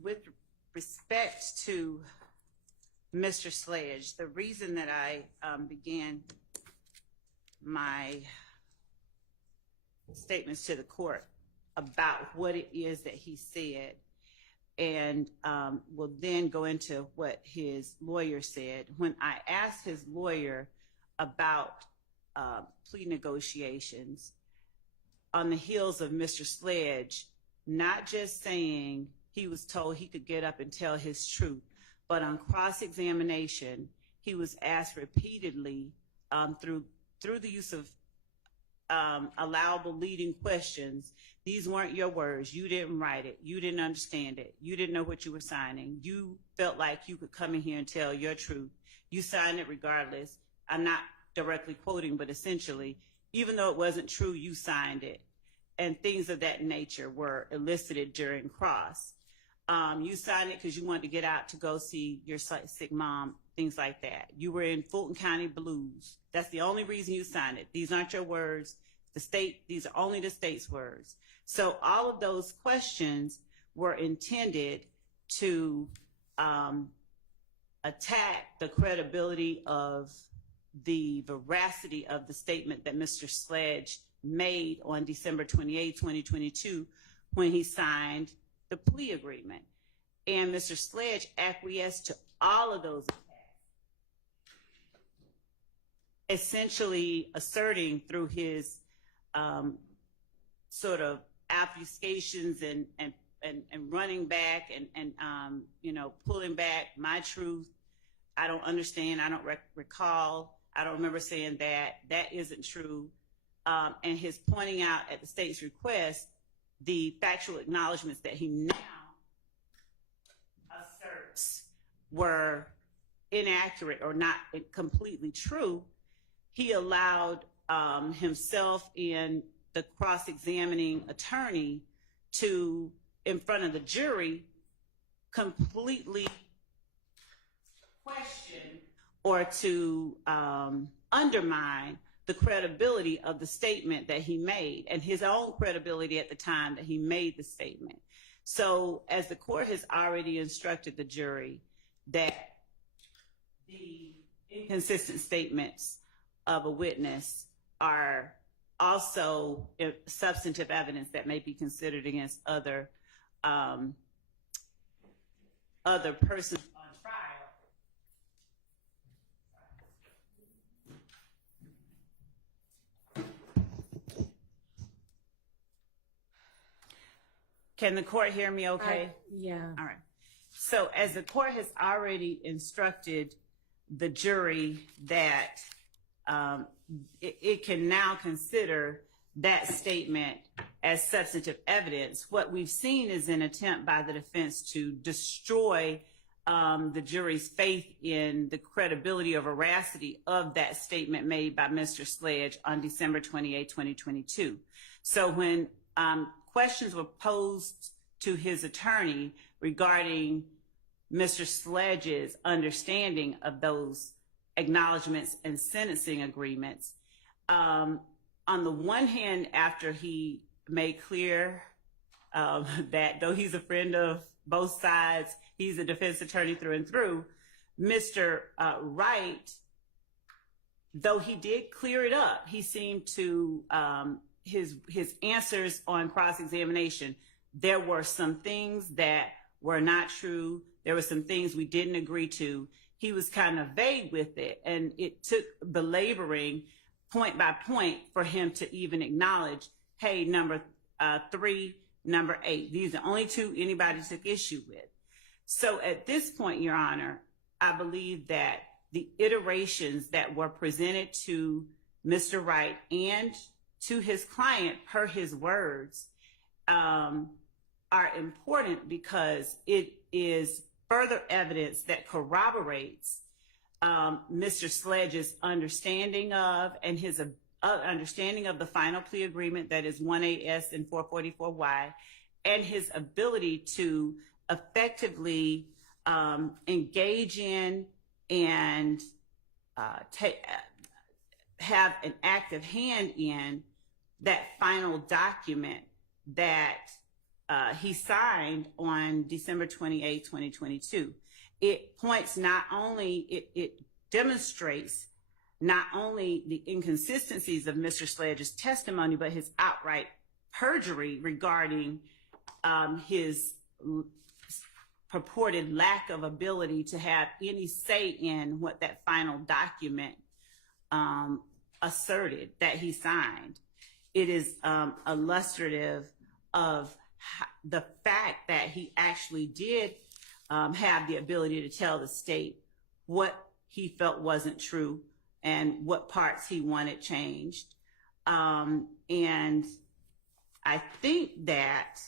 with respect to Mr. Sledge, the reason that I began my statements to the court about what it is that he said, and we'll then go into what his lawyer said. When I asked his lawyer about plea negotiations on the heels of Mr. Sledge, not just saying he was told he could get up and tell his truth, but on cross-examination, he was asked repeatedly through the use of allowable leading questions. These weren't your words. You didn't write it. You didn't understand it. You didn't know what you were signing. You felt like you could come in here and tell your truth. You signed it regardless. I'm not directly quoting, but essentially, even though it wasn't true, you signed it. And things of that nature were elicited during cross. You signed it because you wanted to get out to go see your sick mom, things like that. You were in Fulton County Blues. That's the only reason you signed it. These aren't your words. These are only the state's words. So all of those questions were intended to attack the credibility of the veracity of the statement that Mr. Sledge made on December 28, 2022, when he signed the plea agreement. And Mr. Sledge acquiesced to all of those attacks, essentially asserting through his sort of obfuscations and running back and pulling back my truth. I don't understand. I don't recall. I don't remember saying that. That isn't true. And his pointing out at the state's request the factual acknowledgments that he now asserts were inaccurate or not completely true. He allowed himself and the cross-examining attorney to, in front of the jury, completely question or to undermine the credibility of the statement that he made and his own credibility at the time that he made the statement. So as the court has already instructed the jury that the inconsistent statements of a witness are also substantive evidence that may be considered against other persons on trial. Can the court hear me okay? Yeah. All right. So as the court has already instructed the jury that it can now consider that statement as substantive evidence, what we've seen is an attempt by the defense to destroy the jury's faith in the credibility or veracity of that statement made by Mr. Sledge on December 28, 2022. So when questions were posed to his attorney regarding Mr. Sledge's understanding of those acknowledgments and sentencing agreements, on the one hand, after he made clear that though he's a friend of both sides, he's a defense attorney through and through, Mr. Wright, though he did clear it up, he seemed to, his answers on cross-examination, there were some things that were not true. There were some things we didn't agree to. He was kind of vague with it, and it took belaboring point by point for him to even acknowledge, hey, number 3, number 8. These are the only 2 anybody took issue with. So at this point, Your Honor, I believe that the iterations that were presented to Mr. Wright and to his client per his words are important because it is further evidence that corroborates Mr. Sledge's understanding of and his understanding of the final plea agreement that is 1AS and 444Y, and his ability to effectively engage in and have an active hand in that final document that he signed on December 28, 2022. It points not only, it demonstrates not only the inconsistencies of Mr. Sledge's testimony, but his outright perjury regarding his purported lack of ability to have any say in what that final document asserted that he signed. It is illustrative of the fact that he actually did have the ability to tell the state what he felt wasn't true and what parts he wanted changed. And I think that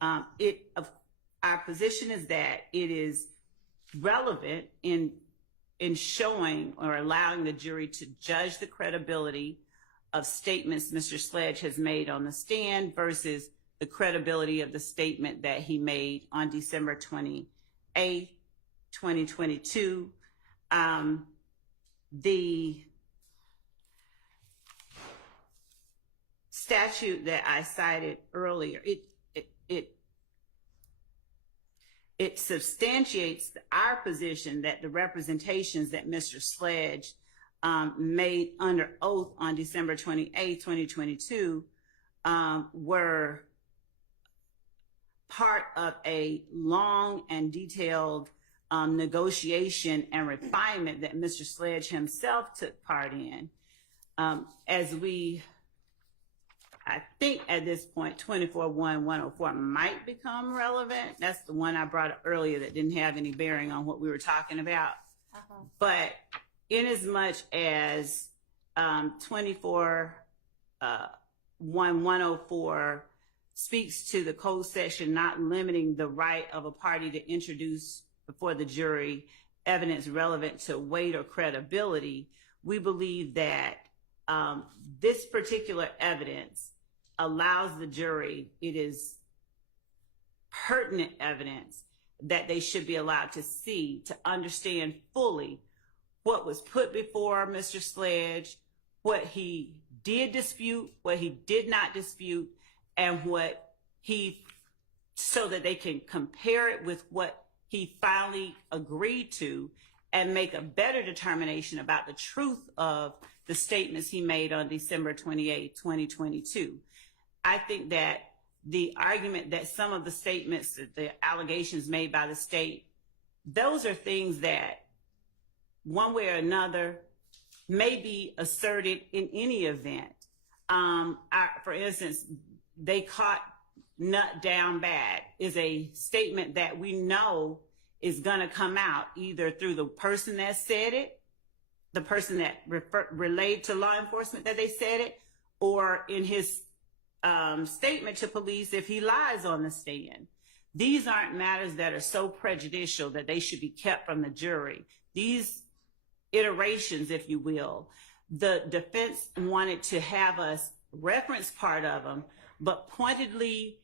our position is that it is relevant in showing or allowing the jury to judge the credibility of statements Mr. Sledge has made on the stand versus the credibility of the statement that he made on December 28th, 2022. The statute that I cited earlier, it substantiates our position that the representations that Mr. Sledge made under oath on December 28, 2022, were part of a long and detailed negotiation and refinement that Mr. Sledge himself took part in. I think at this point, 24-1-104 might become relevant. That's the one I brought up earlier that didn't have any bearing on what we were talking about. But inasmuch as 24-1-104 speaks to the code section not limiting the right of a party to introduce before the jury evidence relevant to weight or credibility, we believe that this particular evidence allows the jury, it is pertinent evidence that they should be allowed to see, to understand fully what was put before Mr. Sledge, what he did dispute, what he did not dispute, and so that they can compare it with what he finally agreed to and make a better determination about the truth of the statements he made on December 28, 2022. I think that the argument that some of the statements, the allegations made by the state, those are things that one way or another may be asserted in any event. For instance, they caught nut down bad is a statement that we know is going to come out either through the person that said it, the person that relayed to law enforcement that they said it, or in his statement to police if he lies on the stand. These aren't matters that are so prejudicial that they should be kept from the jury. These iterations, if you will, the defense wanted to have us reference part of them, but pointedly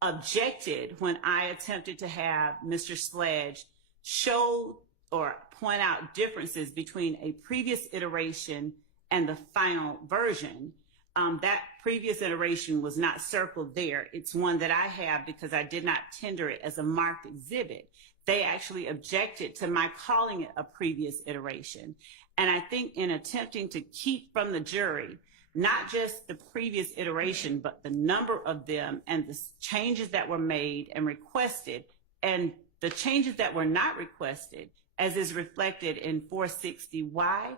objected when I attempted to have Mr. Sledge show or point out differences between a previous iteration and the final version. That previous iteration was not circled there. It's one that I have because I did not tender it as a marked exhibit. They actually objected to my calling it a previous iteration. And I think in attempting to keep from the jury, not just the previous iteration, but the number of them and the changes that were made and requested, and the changes that were not requested, as is reflected in 460Y,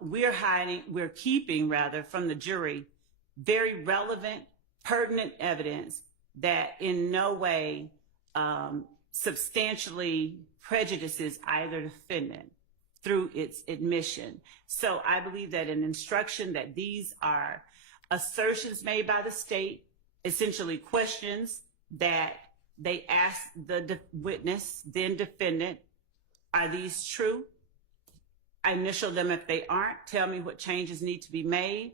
we're keeping from the jury very relevant, pertinent evidence that in no way substantially prejudices either defendant through its admission. So I believe that an instruction that these are assertions made by the state, essentially questions that they ask the witness, then defendant, are these true? I initial them if they aren't, tell me what changes need to be made,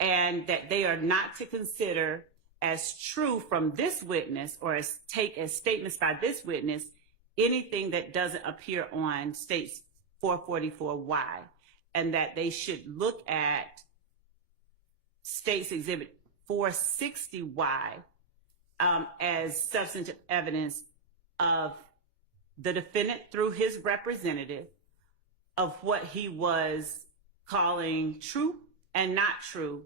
and that they are not to consider as true from this witness or take as statements by this witness anything that doesn't appear on state's 444Y, and that they should look at state's exhibit 460Y as substantive evidence of the defendant through his representative of what he was calling true and not true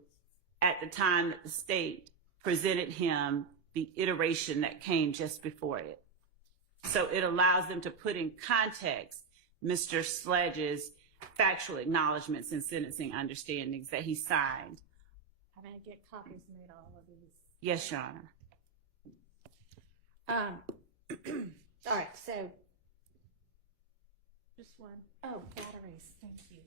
at the time that the state presented him the iteration that came just before it. So it allows them to put in context Mr. Sledge's factual acknowledgments and sentencing understandings that he signed. I'm going to get copies made of all of these. Yes, Your Honor. All right, so just one. Oh, batteries. Thank you.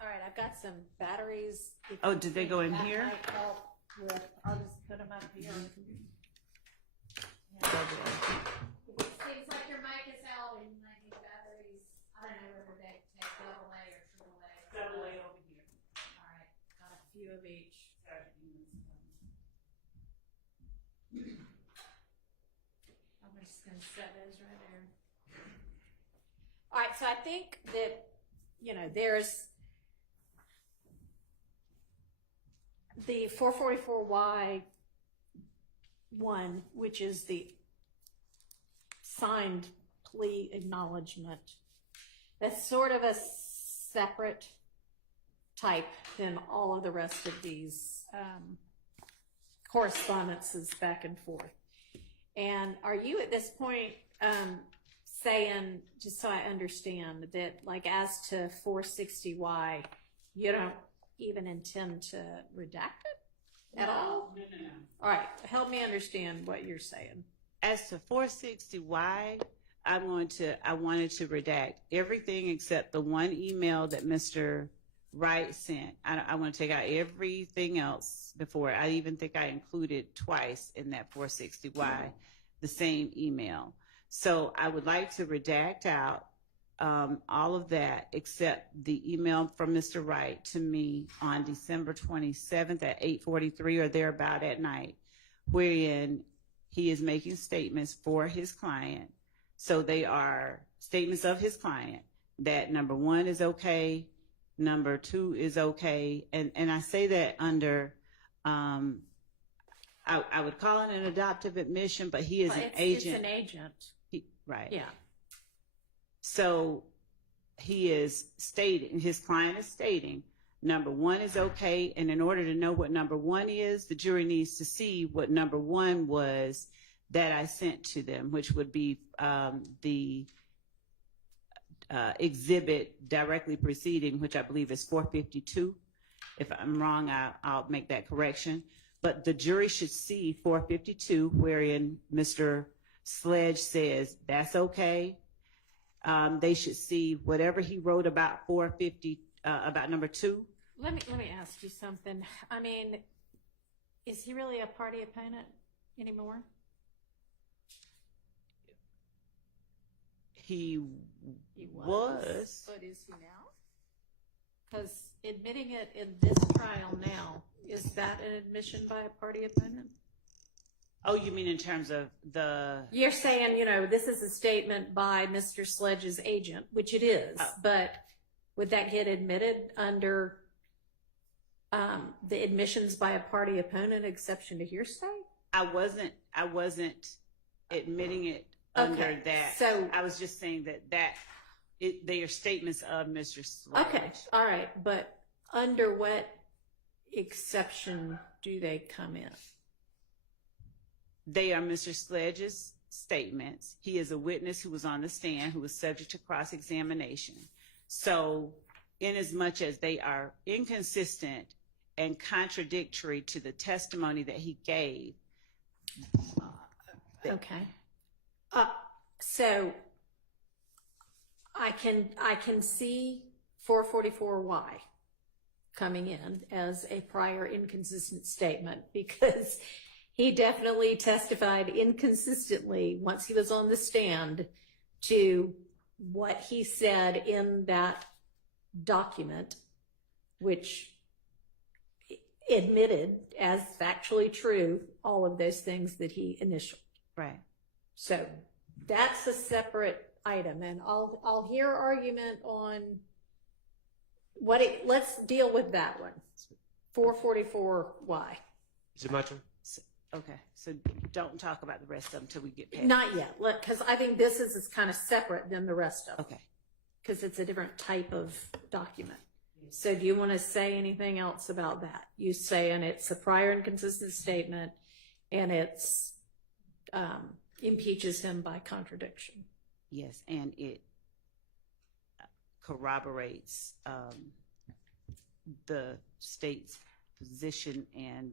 All right, I've got some batteries. Oh, did they go in That here? might help with, I'll just put them up here. It seems like your mic is out and I need batteries. I don't know whether they take double A or triple A. Double A over here. All right, got a few of each. I'm just going to set those right there. All right, so I think that, there's the 444Y one, which is the signed plea acknowledgement. That's sort of a separate type than all of the rest of these correspondences back and forth. And are you at this point saying, just so I understand, that like as to 460Y, you don't even intend to redact it at all? No. All right, help me understand what you're saying. As to 460Y, I wanted to redact everything except the one email that Mr. Wright sent. I want to take out everything else before. I even think I included twice in that 460Y the same email. So I would like to redact out all of that except the email from Mr. Wright to me on December 27th at 8:43 or thereabout at night, wherein he is making statements for his client. So they are statements of his client that number one is okay, number two is okay. And I say that under, I would call it an adoptive admission, but he is an agent. It's an agent. Right. Yeah. So he is stating, his client is stating, number one is okay. And in order to know what number one is, the jury needs to see what number one was that I sent to them, which would be the exhibit directly preceding, which I believe is 452. If I'm wrong, I'll make that correction. But the jury should see 452, wherein Mr. Sledge says that's okay. They should see whatever he wrote about 450, about number two. Let me ask you something. I mean, is he really a party opponent anymore? He was. But is he now? Because admitting it in this trial now, is that an admission by a party opponent? Oh, you mean in terms of the... You're saying, this is a statement by Mr. Sledge's agent, which it is, but would that get admitted under the admissions by a party opponent exception to hearsay? I wasn't admitting it under that. So I was just saying they are statements of Mr. Sledge. okay, all right, but under what exception do they come in? They are Mr. Sledge's statements. He is a witness who was on the stand, who was subject to cross-examination. So inasmuch as they are inconsistent and contradictory to the testimony that he gave. Okay. So I can see 444Y coming in as a prior inconsistent statement because he definitely testified inconsistently once he was on the stand to what he said in that document, which admitted as factually true all of those things that he initialed. Right. So that's a separate item, and I'll hear argument on let's deal with that one. 444Y. Is it my turn? Okay, so don't talk about the rest of them until we get past. Not yet, because I think this is kind of separate than the rest of them. Okay. because it's a different type of document. So do you want to say anything else about that? You saying it's a prior inconsistent statement and it's impeaches him by contradiction. Yes, and it corroborates the state's position and.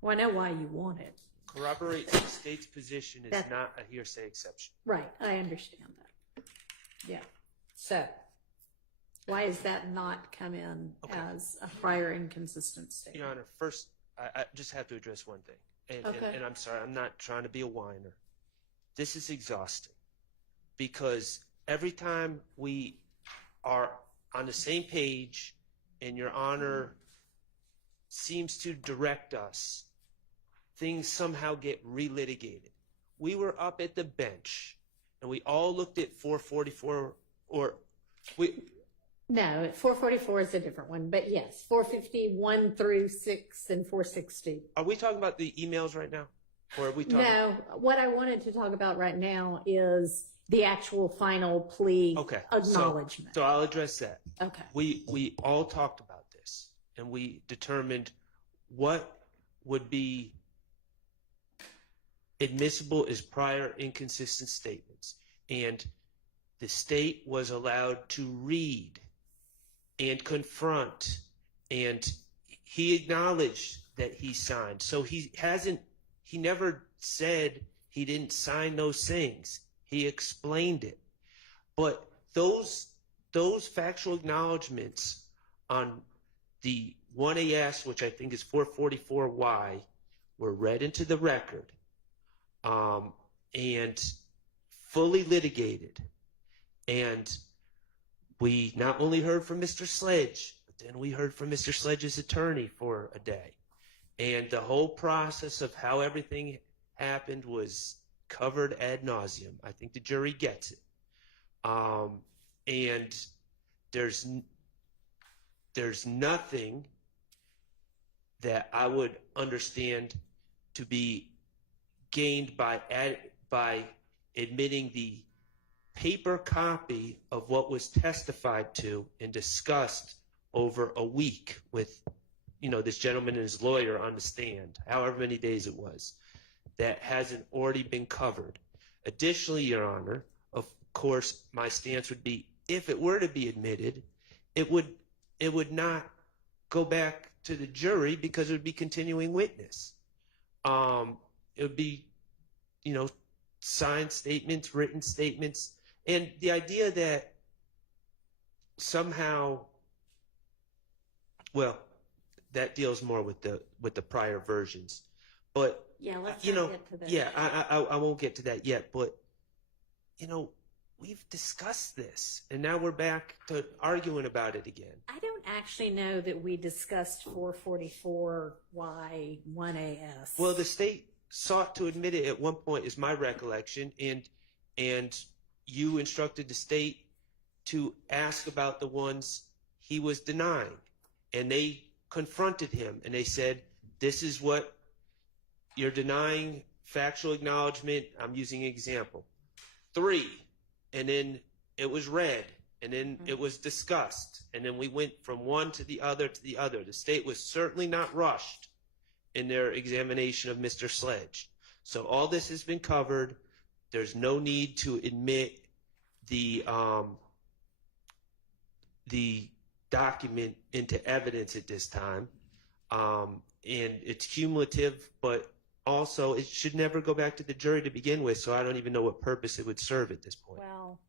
Well, I know why you want it. Corroborates the state's position is That- not a hearsay exception. Right, I understand that. Yeah. So why does that not come in as a prior inconsistent statement? Your Honor, first, I just have to address one thing. And I'm sorry, I'm not trying to be a whiner. This is exhausting because every time we are on the same page and Your Honor seems to direct us, things somehow get relitigated. We were up at the bench and we all looked at 444 No, 444 is a different one, but yes, 451 through 6 and 460. Are we talking about the emails right now? Or are we talking? No, what I wanted to talk about right now is the actual final plea acknowledgement. So I'll address that. Okay. We all talked about this and we determined what would be admissible as prior inconsistent statements. And the state was allowed to read and confront, and he acknowledged that he signed. So he never said he didn't sign those things. He explained it. But those factual acknowledgments on the 1AS, which I think is 444Y, were read into the record and fully litigated. And we not only heard from Mr. Sledge, but then we heard from Mr. Sledge's attorney for a day. And the whole process of how everything happened was covered ad nauseum. I think the jury gets it. And there's nothing that I would understand to be gained by admitting the paper copy of what was testified to and discussed over a week with, this gentleman and his lawyer on the stand, however many days it was, that hasn't already been covered. Additionally, Your Honor, of course, my stance would be, if it were to be admitted, it would not go back to the jury because it would be continuing witness. It would be, signed statements, written statements, and the idea that somehow, well, that deals more with the prior versions. But Yeah, let's not get to that. yeah, I won't get to that yet. But we've discussed this, and now we're back to arguing about it again. I don't actually know that we discussed 444Y 1AS. Well, the state sought to admit it at one point, is my recollection, and you instructed the state to ask about the ones he was denying, and they confronted him, and they said, "This is what you're denying." Factual acknowledgement. I'm using an example. 3, and then it was read, and then it was discussed, and then we went from one to the other to the other. The state was certainly not rushed in their examination of Mr. Sledge. So all this has been covered. There's no need to admit the document into evidence at this time. And it's cumulative, but also it should never go back to the jury to begin with, so I don't even know what purpose it would serve at this point. Well,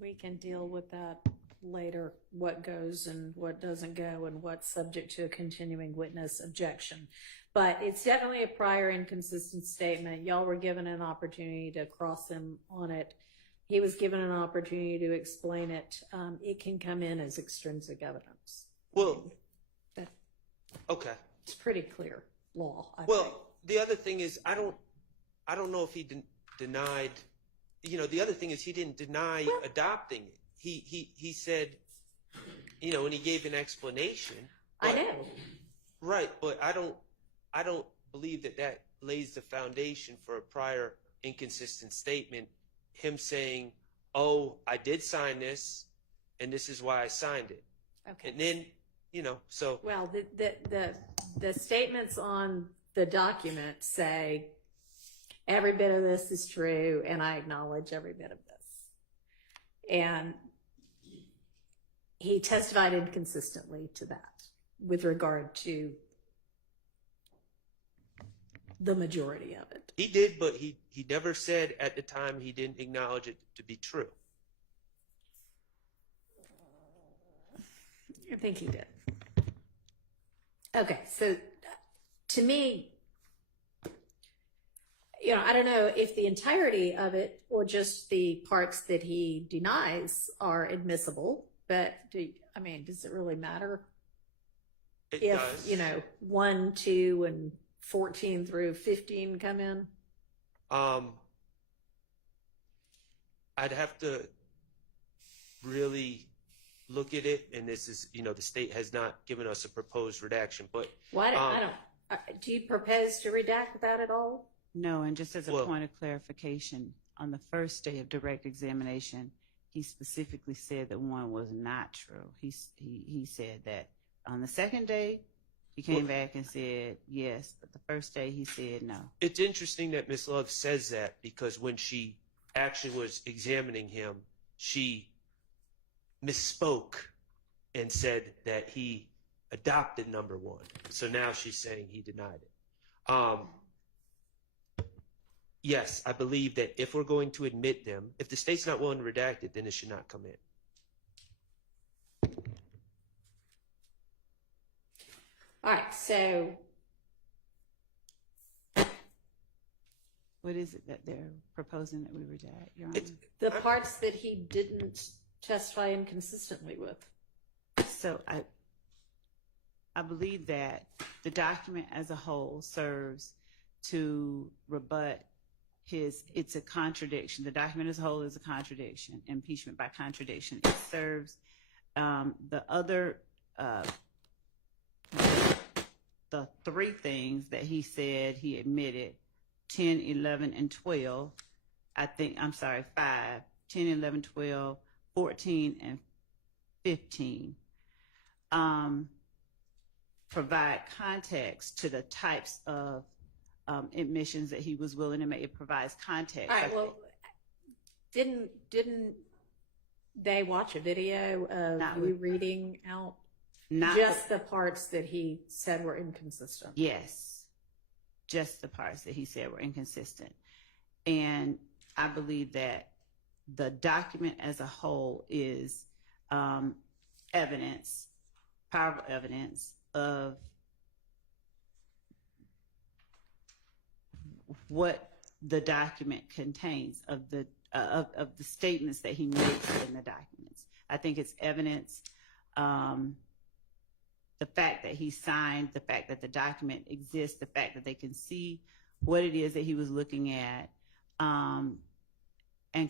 we can deal with that later, what goes and what doesn't go and what's subject to a continuing witness objection. But it's definitely a prior inconsistent statement. Y'all were given an opportunity to cross him on it. He was given an opportunity to explain it. It can come in as extrinsic evidence. Well, okay. It's pretty clear law, I think. Well, the other thing is, I don't know if he denied. The other thing is, he didn't deny adopting it. He said, and he gave an explanation. I know. Right, but I don't believe that lays the foundation for a prior inconsistent statement him saying, "Oh, I did sign this, and this is why I signed it." Okay. And then, so Well, the statements on the document say every bit of this is true, and I acknowledge every bit of this. And he testified inconsistently to that with regard to the majority of it. he did, but he never said at the time he didn't acknowledge it to be true. I think he did. Okay, so to me, I don't know if the entirety of it or just the parts that he denies are admissible, but does it really matter It if, does. 1, 2, and 14 through 15 come in? I'd have to really look at it, and this is, the state has not given us a proposed redaction, but Do you propose to redact that at all? No, and just as a Well- point of clarification, on the first day of direct examination, he specifically said that one was not true. He said that on the second day, he came back and said yes, but the first day he said no. it's interesting that Ms. Love says that, because when she actually was examining him, she misspoke and said that he adopted number 1. So now she's saying he denied it. Yes, I believe that if we're going to admit them, if the state's not willing to redact it, then it should not come in. All right, so What is it that they're proposing that we redact, Your Honor? the parts that he didn't testify inconsistently with. So I believe that the document as a whole serves to rebut it's a contradiction. The document as a whole is a contradiction, impeachment by contradiction. It serves the other, the 3 things that he said he admitted, 10, 11, and 12. 5, 10, 11, 12, 14, and 15. Provide context to the types of admissions that he was willing to make. It provides context. All right, well, didn't they watch a video of you reading out just the parts that he said were inconsistent? Yes, just the parts that he said were inconsistent. And I believe that the document as a whole is evidence, powerful evidence of what the document contains, of the statements that he makes in the documents. I think it's evidence. The fact that he signed, the fact that the document exists, the fact that they can see what it is that he was looking at, and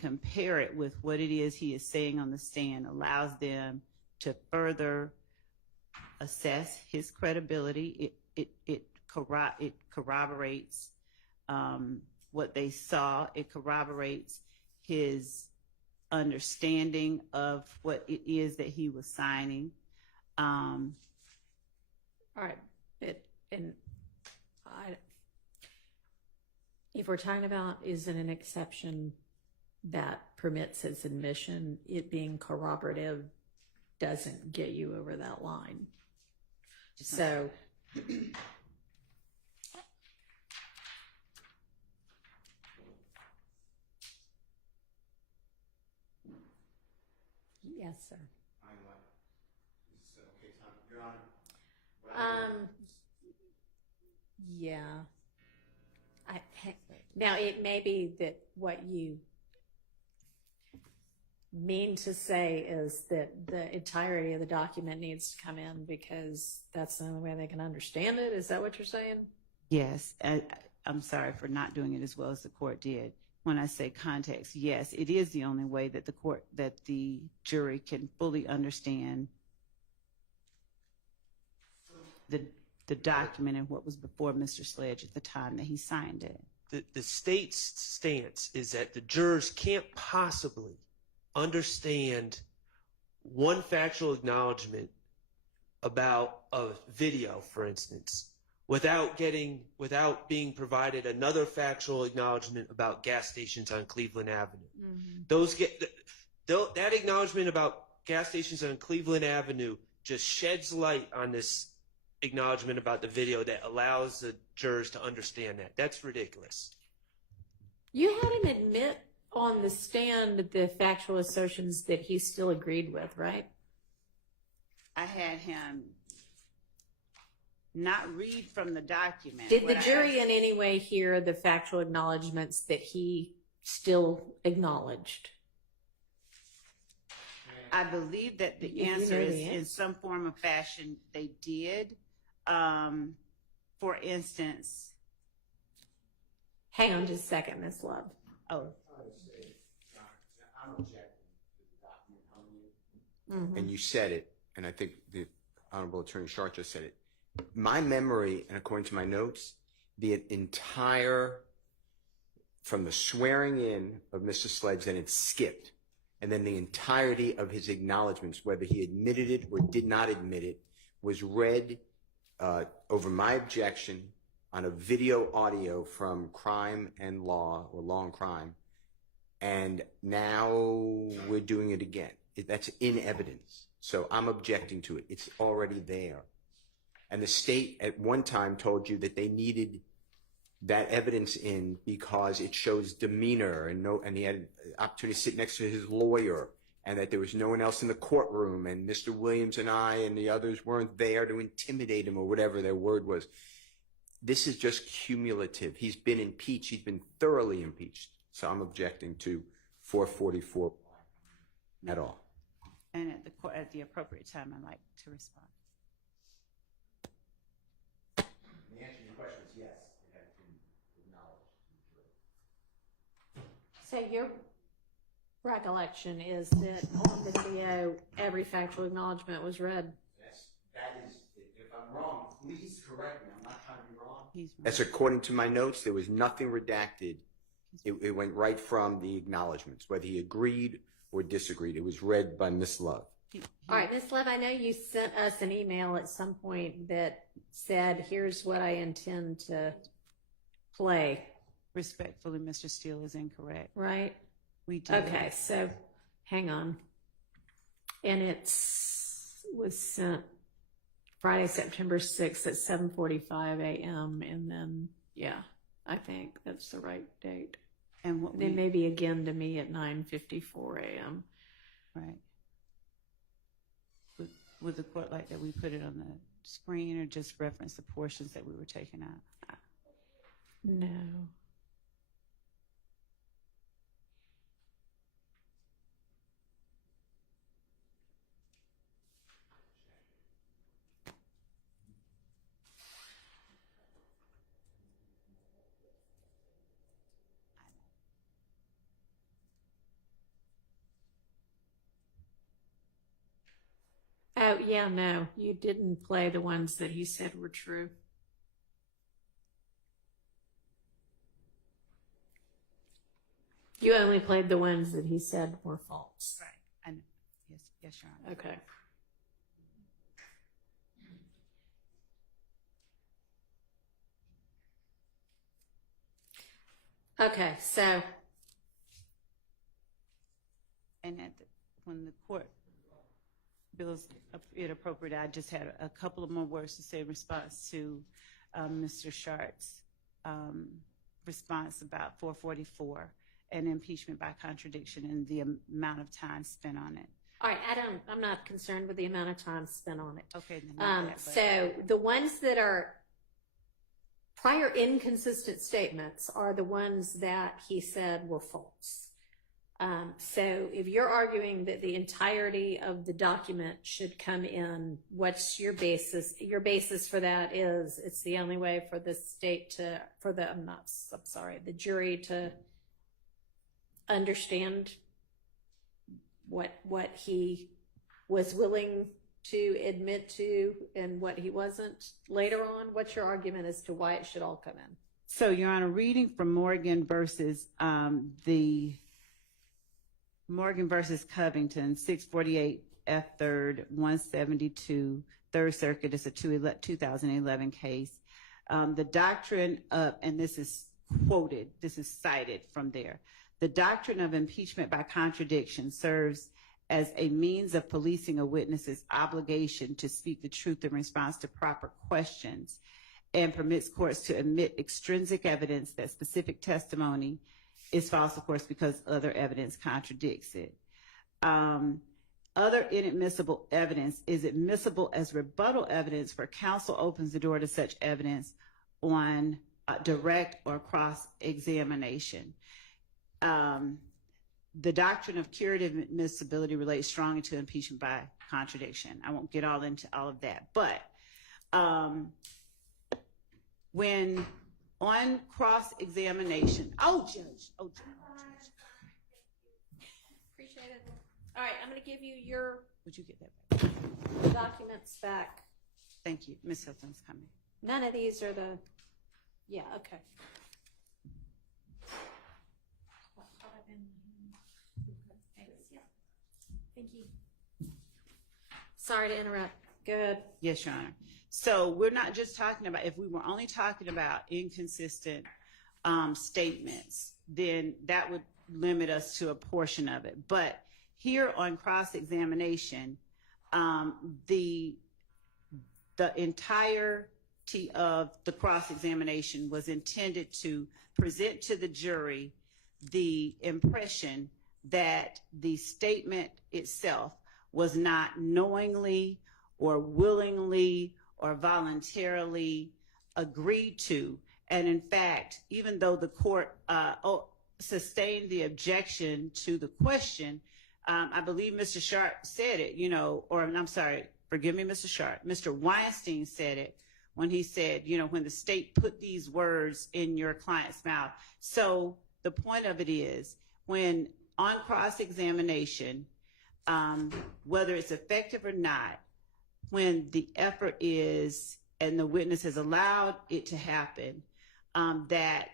compare it with what it is he is saying on the stand allows them to further assess his credibility. It corroborates what they saw. It corroborates his understanding of what it is that he was signing. All right, if we're talking about is it an exception that permits his admission, it being corroborative doesn't get you over that line. So yes, sir. Okay, Tom, Your Honor. Yeah. Now it may be that what you mean to say is that the entirety of the document needs to come in because that's the only way they can understand it. Is that what you're saying? Yes. I'm sorry for not doing it as well as the court did. When I say context, yes, it is the only way that the jury can fully understand the document and what was before Mr. Sledge at the time that he signed it. the state's stance is that the jurors can't possibly understand one factual acknowledgement about a video, for instance, without being provided another factual acknowledgement about gas stations on Cleveland Avenue. That acknowledgement about gas stations on Cleveland Avenue just sheds light on this acknowledgement about the video that allows the jurors to understand that. That's ridiculous. You had him admit on the stand the factual assertions that he still agreed with, right? I had him not read from the document. Did the jury in any way hear the factual acknowledgments that he still acknowledged? I believe that the You answer know is the in some form or fashion they did. For instance, hang on just a second, Ms. Love. oh, I'm objecting to the document coming in. And you said it, and I think the Honorable Attorney Sharp just said it. My memory, and according to my notes, the entire, from the swearing in of Mr. Sledge, then it skipped, and then the entirety of his acknowledgments, whether he admitted it or did not admit it, was read over my objection on a video audio from Crime and Law, or Law and Crime, and now we're doing it again. That's in evidence. So I'm objecting to it. It's already there. And the state at one time told you that they needed that evidence in because it shows demeanor and he had the opportunity to sit next to his lawyer, and that there was no one else in the courtroom, and Mr. Williams and I and the others weren't there to intimidate him or whatever their word was. This is just cumulative. He's been impeached. He's been thoroughly impeached. So I'm objecting to 444 at all. and at the appropriate time, I'd like to respond. The answer to your question is yes. It has been acknowledged. So your recollection is that on the video, every factual acknowledgement was read? Yes, that is, if I'm wrong, please correct me. I'm not trying to be wrong. He's right. That's according to my notes. There was nothing redacted. It went right from the acknowledgments, whether he agreed or disagreed. It was read by Miss Love. All right, Ms. Love, I know you sent us an email at some point that said, here's what I intend to play, Respectfully, Mr. Steele is incorrect. right? We did. Okay, so hang on. And was sent Friday, September 6th at 7:45 a.m. And then, yeah, I think that's the right date. And what Then maybe again to me at 9:54 a.m. right. Would the court like that we put it on the screen or just reference the portions that we were taking out? No. Oh, yeah, no, you didn't play the ones that he said were true. You only played the ones that he said were false. Right. I know. Yes, Your Honor. Okay. Okay, so And when the court feels it appropriate, I just had a couple of more words to say in response to Mr. Sharp's response about 444 and impeachment by contradiction and the amount of time spent on it. all right, I'm not concerned with the amount of time spent on it. Okay, then not that, but- So the ones that are prior inconsistent statements are the ones that he said were false. So if you're arguing that the entirety of the document should come in, what's your basis? Your basis for that is it's the only way for the state the jury to understand what he was willing to admit to and what he wasn't later on. What's your argument as to why it should all come in? So, Your Honor, reading from Morgan versus Covington, 648 F. 3rd, 172, Third Circuit. It's a 2011 case. The doctrine of, and this is quoted, this is cited from there. The doctrine of impeachment by contradiction serves as a means of policing a witness's obligation to speak the truth in response to proper questions, and permits courts to admit extrinsic evidence that specific testimony is false, of course, because other evidence contradicts it. Other inadmissible evidence is admissible as rebuttal evidence where counsel opens the door to such evidence on direct or cross-examination. The doctrine of curative admissibility relates strongly to impeachment by contradiction. I won't get all into all of that, but when on cross-examination, Appreciate it. All right, I'm going to give you your would you get that back? Documents back. Thank you. Ms. Hilton's coming. None of these are the, yeah, okay. Thank you. Sorry to interrupt. Good. Yes, Your Honor. So we're not just talking about, if we were only talking about inconsistent statements, then that would limit us to a portion of it. But here on cross-examination, the entirety of the cross-examination was intended to present to the jury the impression that the statement itself was not knowingly or willingly or voluntarily agreed to. And in fact, even though the court sustained the objection to the question, I believe Mr. Sharp said it, or I'm sorry, forgive me, Mr. Sharp. Mr. Weinstein said it when he said, when the state put these words in your client's mouth. So the point of it is, when on cross-examination, whether it's effective or not, when the effort is, and the witness has allowed it to happen, that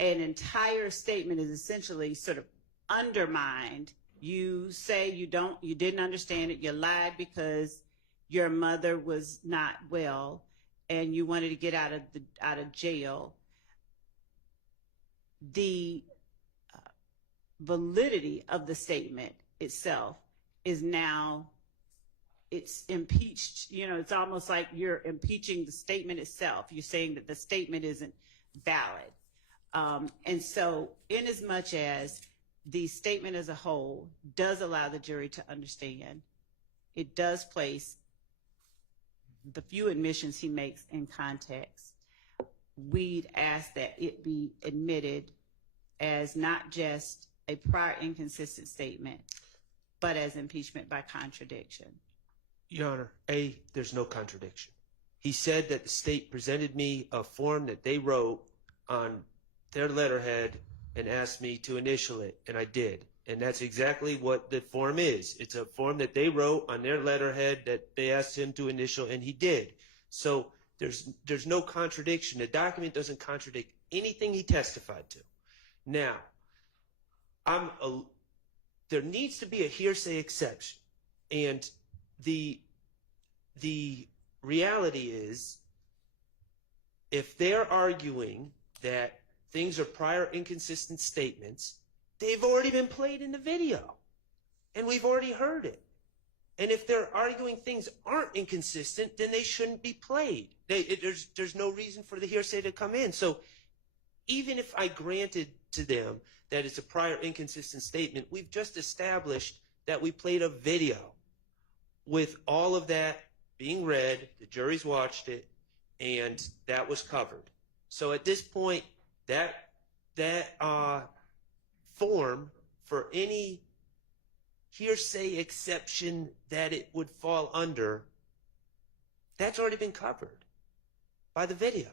an entire statement is essentially sort of undermined. You say you didn't understand it, you lied because your mother was not well and you wanted to get out of jail. The validity of the statement itself is now, it's impeached. It's almost like you're impeaching the statement itself. You're saying that the statement isn't valid. And so inasmuch as the statement as a whole does allow the jury to understand, it does place the few admissions he makes in context, we'd ask that it be admitted as not just a prior inconsistent statement, but as impeachment by contradiction. Your Honor, there's no contradiction. He said that the state presented me a form that they wrote on their letterhead and asked me to initial it, and I did. And that's exactly what the form is. It's a form that they wrote on their letterhead that they asked him to initial, and he did. So there's no contradiction. The document doesn't contradict anything he testified to. Now, there needs to be a hearsay exception, and the reality is, if they're arguing that things are prior inconsistent statements, they've already been played in the video, and we've already heard it. And if they're arguing things aren't inconsistent, then they shouldn't be played. There's no reason for the hearsay to come in. So even if I granted to them that it's a prior inconsistent statement, we've just established that we played a video with all of that being read, the jury's watched it, and that was covered. So at this point, that form for any hearsay exception that it would fall under, that's already been covered by the video.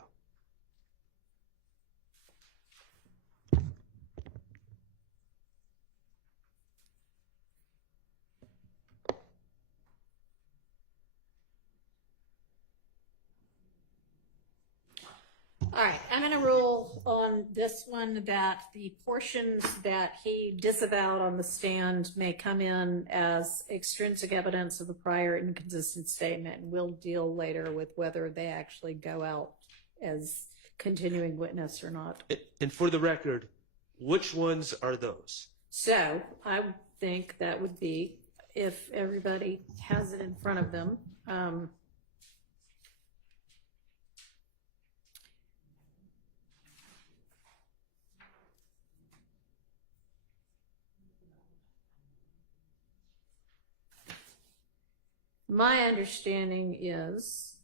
All right, I'm going to rule on this one that the portions that he disavowed on the stand may come in as extrinsic evidence of a prior inconsistent statement. We'll deal later with whether they actually go out as continuing witness or not. And for the record, which ones are those? So I would think that would be, if everybody has it in front of them, my understanding is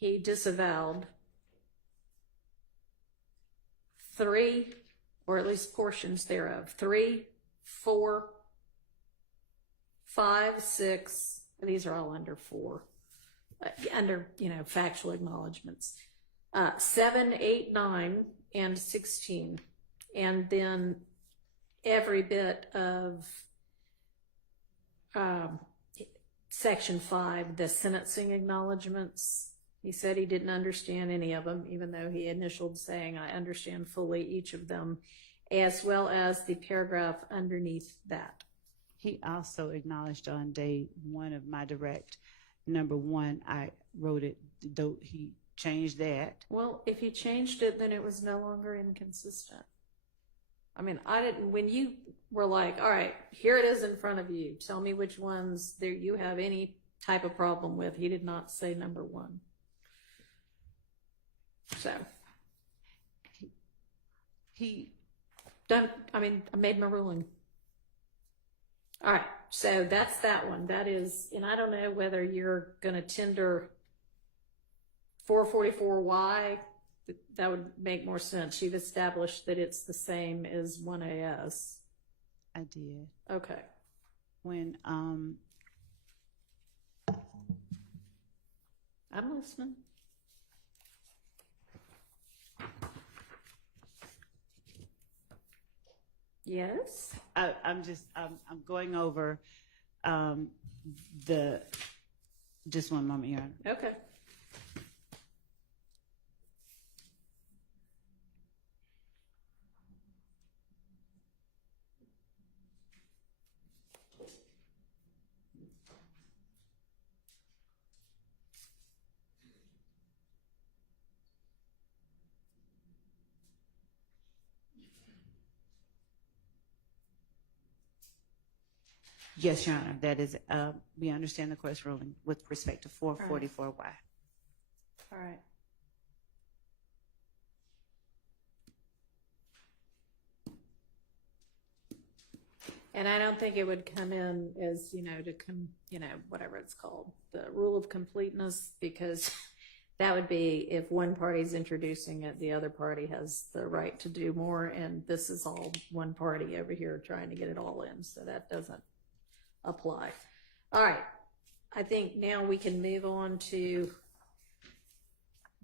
he disavowed 3, or at least portions thereof, 3, 4, 5, 6, these are all under 4, under, factual acknowledgments, 7, 8, 9, and 16, and then every bit of Section 5, the sentencing acknowledgments. He said he didn't understand any of them, even though he initialed saying, I understand fully each of them, as well as the paragraph underneath that. He also acknowledged on day 1 of my direct, number 1, I wrote it, though he changed that. Well, if he changed it, then it was no longer inconsistent. I mean, I didn't, when you were like, all right, here it is in front of you, tell me which ones there you have any type of problem with. He did not say number 1. So, I made my ruling. All right, so that's that one. That is, and I don't know whether you're going to tender 444Y. That would make more sense. You've established that it's the same as 1AS. I did. Okay. When, I'm listening. Yes. I'm going over just one moment, Your Honor. Okay. Yes, Your Honor. That is, we understand the court's ruling with respect to 444Y. All right. And I don't think it would come in as, whatever it's called, the rule of completeness, because that would be if one party's introducing it, the other party has the right to do more, and this is all one party over here trying to get it all in, so that doesn't apply. All right. I think now we can move on to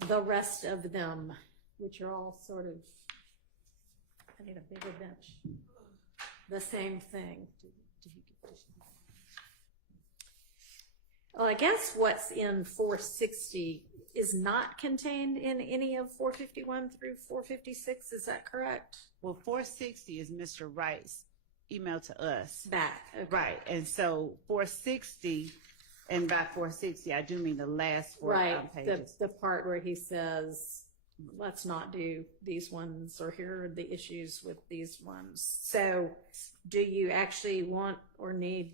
the rest of them, which are all sort of, I need a bigger bench. The same thing. Well, I guess what's in 460 is not contained in any of 451 through 456. Is that correct? Well, 460 is Mr. Wright's email to us. Back. Okay. Right. And so 460, and by 460, I do mean the last 4 pages. The part where he says, let's not do these ones, or here are the issues with these ones. So do you actually want or need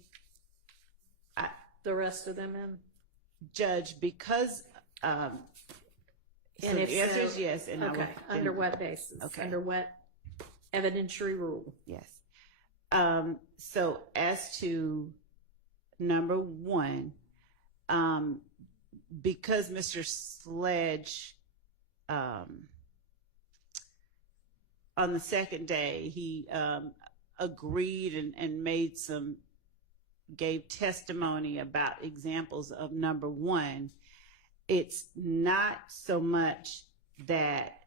the rest of them in? Judge, because so the answer is yes. And okay. Under what basis? Okay. Under what evidentiary rule? Yes. So as to number 1, because Mr. Sledge, on the second day, he agreed and gave testimony about examples of number 1. It's not so much that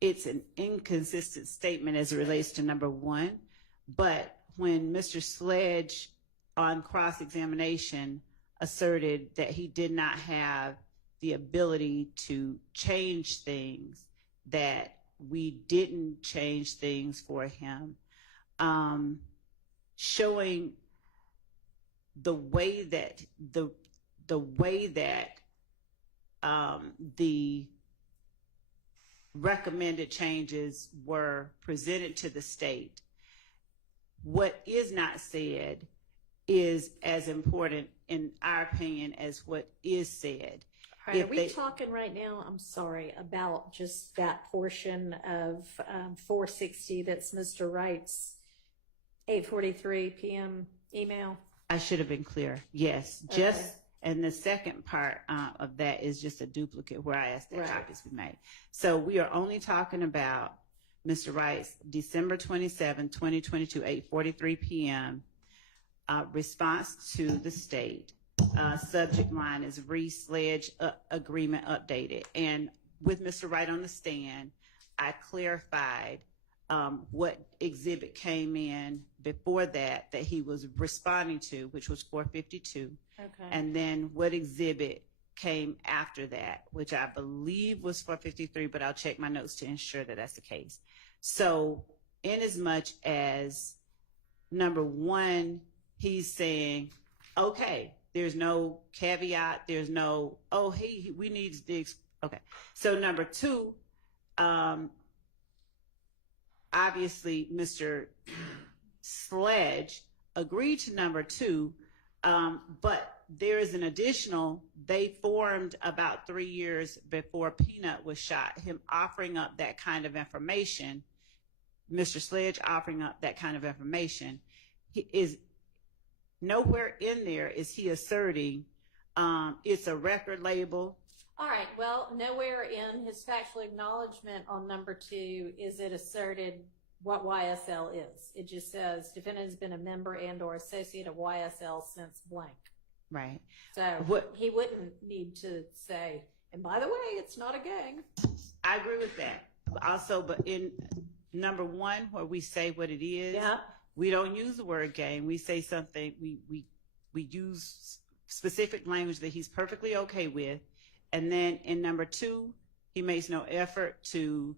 it's an inconsistent statement as it relates to number 1, but when Mr. Sledge on cross-examination asserted that he did not have the ability to change things, that we didn't change things for him, showing the way that the recommended changes were presented to the state. What is not said is as important, in our opinion, as what is said. All right, are we talking right now, I'm sorry, about just that portion of 460 that's Mr. Wright's 8:43 p.m. email? I should have been clear. Yes, Okay. just, and the second part of that is just a duplicate where I asked that Right. copies be made. So we are only talking about Mr. Wright's December 27, 2022, 8:43 p.m. Response to the state. Subject line is Reese-Sledge agreement updated. And with Mr. Wright on the stand, I clarified what exhibit came in before that he was responding to, which was 452. Okay. And then what exhibit came after that, which I believe was 453, but I'll check my notes to ensure that that's the case. So in as much as number one, he's saying, okay, there's no caveat, there's no, oh, hey, we need this. Okay. So number two, obviously Mr. Sledge agreed to number two, but there is an additional, they formed about 3 years before Peanut was shot, him offering up that kind of information, Mr. Sledge offering up that kind of information. He is nowhere in there is he asserting it's a record label. All right, well, nowhere in his factual acknowledgement on number two is it asserted what YSL is. It just says defendant has been a member and or associate of YSL since blank. Right. So he wouldn't need to say, and by the way, it's not a gang. I agree with that. Also, but in number one, where we say what it is, Yeah. we don't use the word gang. We say something, we use specific language that he's perfectly okay with. And then in number two, he makes no effort to,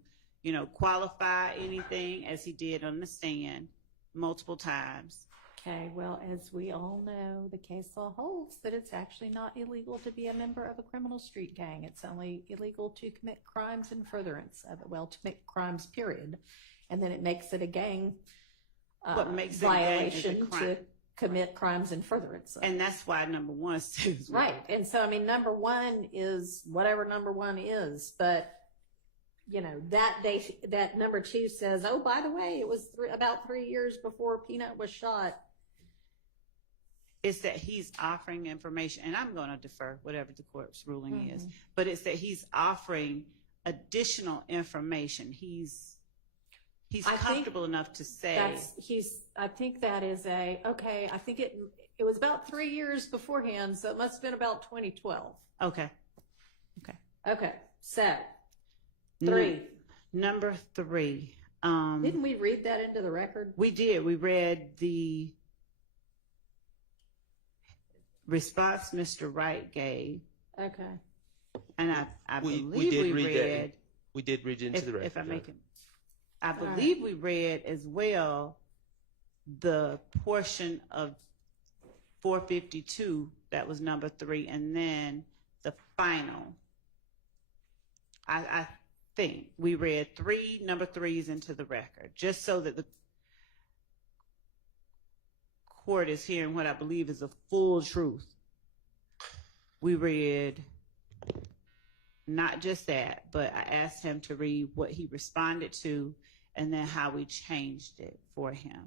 qualify anything, as he did on the stand multiple times. Okay, well, as we all know, the case law holds that it's actually not illegal to be a member of a criminal street gang. It's only illegal to commit crimes in furtherance of it. Well, to commit crimes, period. And then it makes it a gang What makes it a gang is a violation crime. to commit crimes in furtherance of it. And that's why number one says Right. And so, I mean, number one is whatever number one is, but that number two says, oh, by the way, it was about 3 years before Peanut was shot. It's that he's offering information, and I'm going to defer whatever the court's ruling is, but it's that he's offering additional information. He's comfortable enough to say I think that is okay. I think it was about 3 years beforehand, so it must have been about 2012. Okay. So 3. Number 3. Didn't we read that into the record? We did. We read the response Mr. Wright gave. Okay. And I believe we did we read read. that. We did read it into the record. If I make it, I believe we read as well the portion of 452 that was number 3, and then the final. I think we read 3 number 3s into the record, just so that the court is hearing what I believe is the full truth. We read not just that, but I asked him to read what he responded to and then how we changed it for him.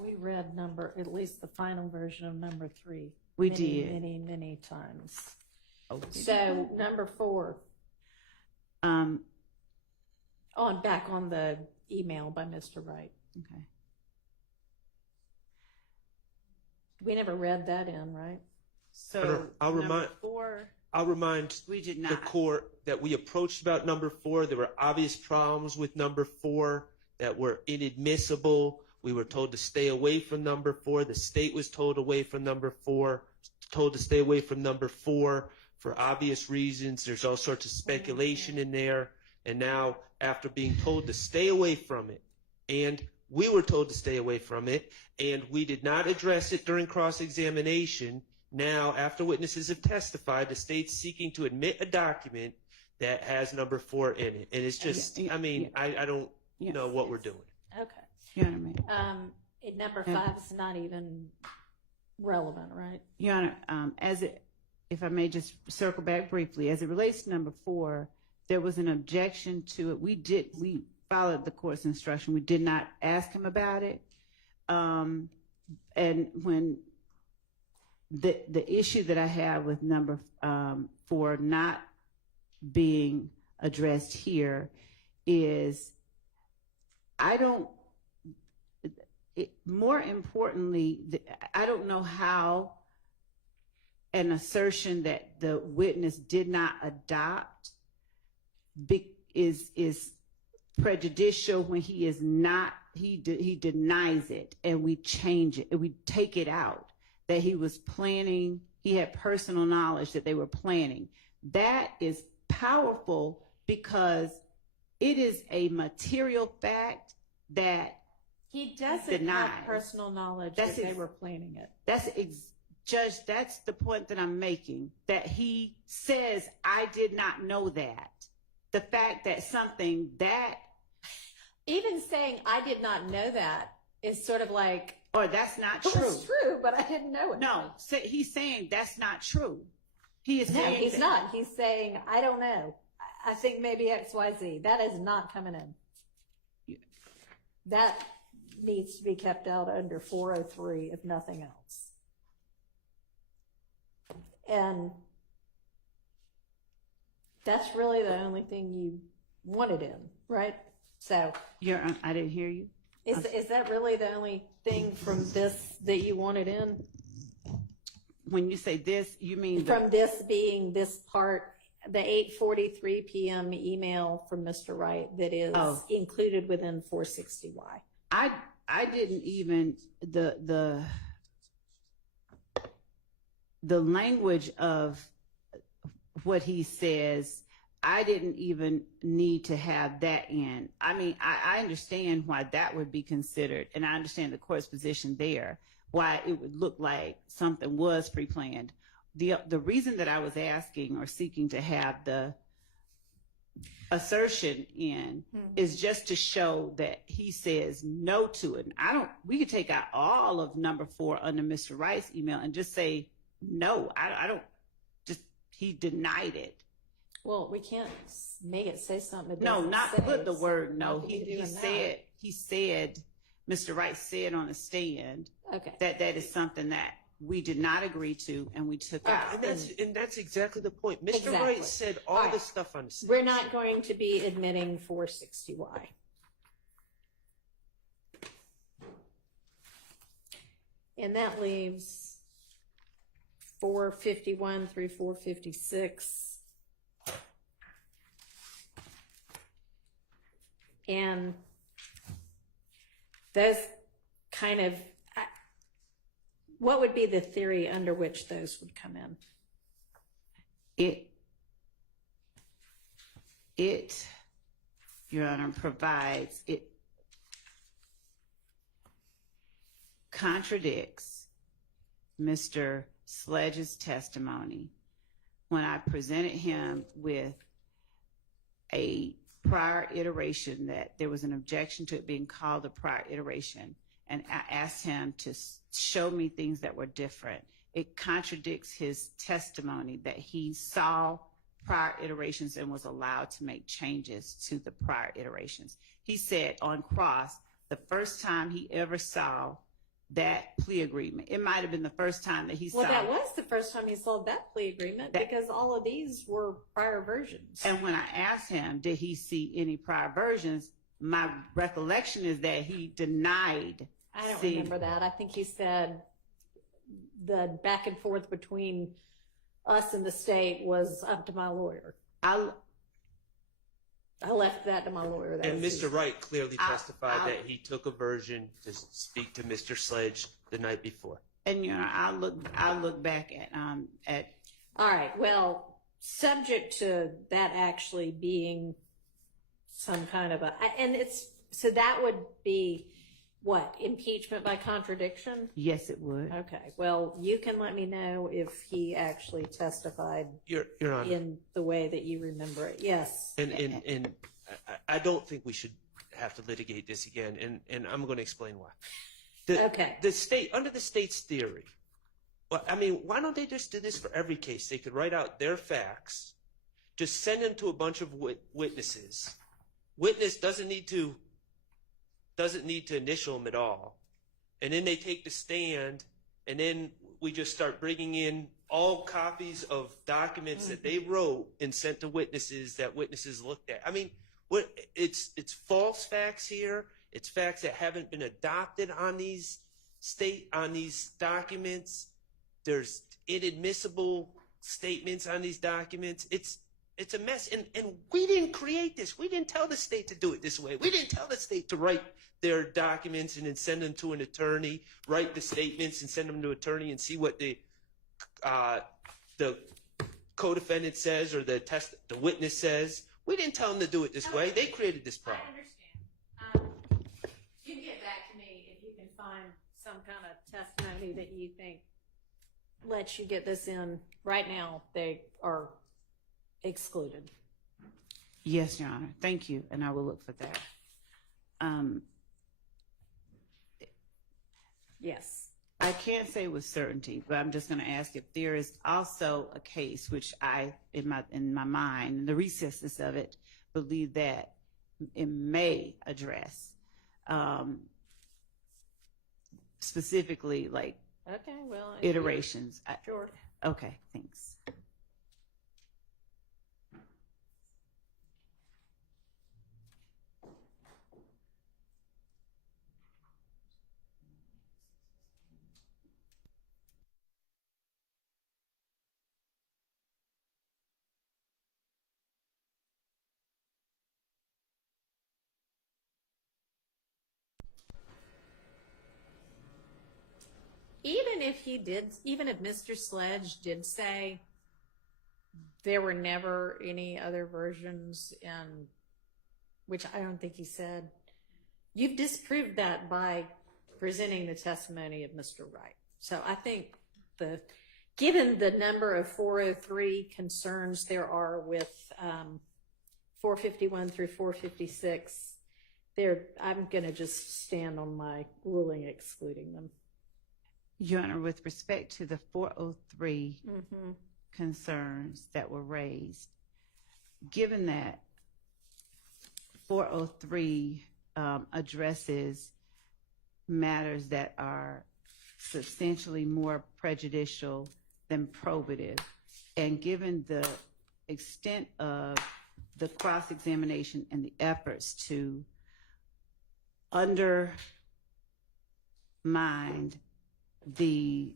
We read at least the final version of number 3. We many, did. many times. Okay. So number 4. Back on the email by Mr. Wright. Okay. We never read that in, right? So I'll number remind- 4. I'll remind We did the not. court that we approached about number 4. There were obvious problems with number 4 that were inadmissible. We were told to stay away from number 4. The state was told to stay away from number 4 for obvious reasons. There's all sorts of speculation in there. And now, after being told to stay away from it, and we were told to stay away from it, and we did not address it during cross-examination, now, after witnesses have testified, the state's seeking to admit a document that has number 4 in it. And it's just, I mean, I don't know what we're doing. Okay. Your Honor, Number 5 is not even relevant, right? Your Honor, if I may just circle back briefly, as it relates to number 4, there was an objection to it. We followed the court's instruction. We did not ask him about it. And when the issue that I have with number 4 not being addressed here is more importantly, I don't know how an assertion that the witness did not adopt is prejudicial when he is not, he denies it, and we change it, and we take it out, that he was planning, he had personal knowledge that they were planning. That is powerful because it is a material fact that He doesn't denied. have personal knowledge That's that they ex- were planning it. Judge, that's the point that I'm making, that he says, I did not know that. The fact that something that, Even saying I did not know that is sort of like, or that's not well, true. it's true, but I didn't know it. No, he's saying that's not true. He is No, saying he's that- not. He's saying, I don't know. I think maybe XYZ. That is not coming in. That needs to be kept out under 403, if nothing else. And that's really the only thing you wanted in, right? So I didn't hear you. is that really the only thing from this that you wanted in? When you say this, you mean From this being this part, the 8:43 p.m. email from Mr. Wright that is included within 460Y. I didn't even the language of what he says, I didn't even need to have that in. I mean, I understand why that would be considered, and I understand the court's position there, why it would look like something was pre-planned. The reason that I was asking or seeking to have the assertion in is just to show that he says no to it. We could take out all of number 4 under Mr. Wright's email and just say no. I don't, just, he denied it. Well, we can't make it say something. It No, doesn't not say, put the so word no. what are you He doing said, Mr. Wright said on the stand Okay. that is something that we did not agree to and we took out. And that's exactly the point. Mr. Exactly. Wright said all All right. this stuff on the stand. We're not going to be admitting 460Y. And that leaves 451 through 456. And those kind of, what would be the theory under which those would come in? It, Your Honor, it contradicts Mr. Sledge's testimony when I presented him with a prior iteration, that there was an objection to it being called a prior iteration, and I asked him to show me things that were different. It contradicts his testimony that he saw prior iterations and was allowed to make changes to the prior iterations. He said on cross, the first time he ever saw that plea agreement, it might have been the first time that he saw. Well, that was the first time he saw that plea agreement, because all of these were prior versions. And when I asked him, did he see any prior versions, my recollection is that he denied. I don't remember that. I think he said the back and forth between us in the state was up to my lawyer. I left that to my lawyer. That And was his- Mr. Wright clearly testified that he took a version to speak to Mr. Sledge the night before. And I'll look back at. All right. Well, subject to that actually being some kind of so that would be what, impeachment by contradiction? Yes, it would. Okay. Well, you can let me know if he actually testified Your Honor. in the way that you remember it. Yes. And I don't think we should have to litigate this again, and I'm going to explain why. Okay. The state, under the state's theory, well, I mean, why don't they just do this for every case? They could write out their facts, just send them to a bunch of witnesses. Witness doesn't need to initial them at all, and then they take the stand, and then we just start bringing in all copies of documents that they wrote and sent to witnesses that witnesses looked at. I mean, it's false facts here. It's facts that haven't been adopted on these documents. There's inadmissible statements on these documents. It's a mess, and we didn't create this. We didn't tell the state to do it this way. We didn't tell the state to write their documents and then send them to an attorney, write the statements and send them to an attorney and see what the co-defendant says or the witness says. We didn't tell them to do it this way. They created this problem. I understand. You can get back to me if you can find some kind of testimony that you think lets you get this in. Right now, they are excluded. Yes, Your Honor. Thank you, and I will look for that. Yes. I can't say with certainty, but I'm just going to ask if there is also a case which I, in my mind, in the recesses of it, believe that it may address specifically like iterations. Sure. Okay, thanks. Even if Mr. Sledge did say there were never any other versions, and which I don't think he said, you've disproved that by presenting the testimony of Mr. Wright. So I think given the number of 403 concerns there are with 451 through 456, I'm going to just stand on my ruling excluding them. Your Honor, with respect to the 403 concerns that were raised, given that 403 addresses matters that are substantially more prejudicial than probative, and given the extent of the cross-examination and the efforts to undermine the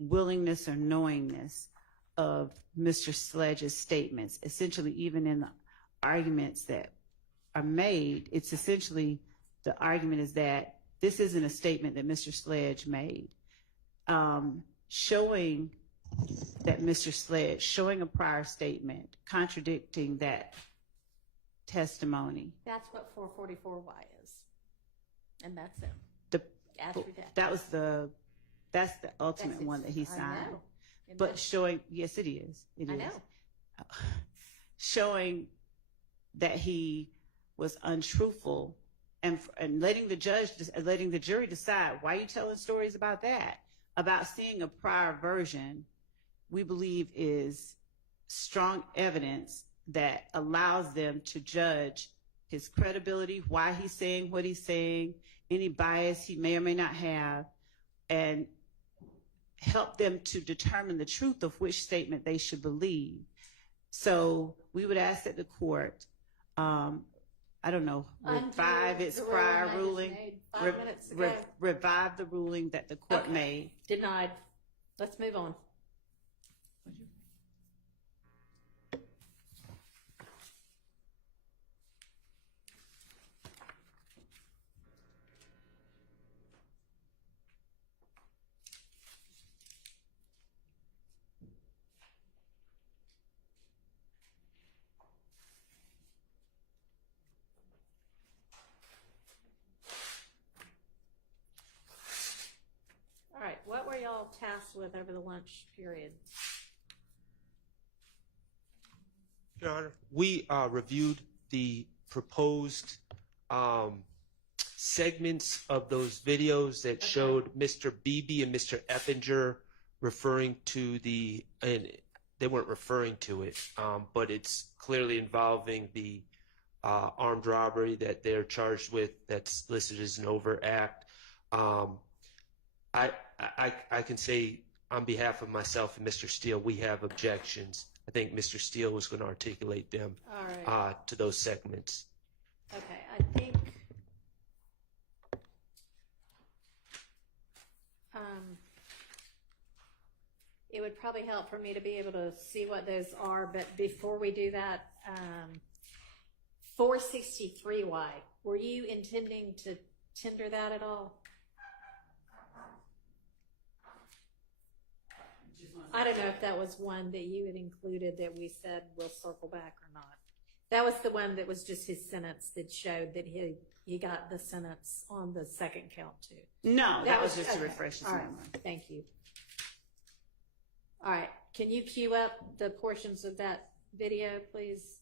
willingness or knowingness of Mr. Sledge's statements, essentially even in the arguments that are made, it's essentially the argument is that this isn't a statement that Mr. Sledge made. Showing that Mr. Sledge, showing a prior statement, contradicting that testimony. That's what 444Y is. And that's it. That's the ultimate one that he signed. I know. But showing, yes, it is. I know. Showing that he was untruthful and letting the jury decide, why are you telling stories about that? About seeing a prior version, we believe is strong evidence that allows them to judge his credibility, why he's saying what he's saying, any bias he may or may not have, and help them to determine the truth of which statement they should believe. So we would ask that the court, revive its prior ruling, revive the ruling that the court made. Denied. Let's move on. tasked with over the lunch period? Your Honor, we reviewed the proposed segments of those videos that showed Mr. Beebe and Mr. Eppinger referring to and they weren't referring to it, but it's clearly involving the armed robbery that they're charged with that's listed as an overt act. I can say on behalf of myself and Mr. Steele, we have objections. I think Mr. Steele was going to articulate them All right. to those segments. Okay, I think it would probably help for me to be able to see what those are, but before we do that, 463Y, were you intending to tender that at all? I don't know if that was one that you had included that we said we'll circle back or not. That was the one that was just his sentence that showed that he got the sentence on the second count too. No, that was just to refresh his All right, memory. thank you. All right, can you cue up the portions of that video, please?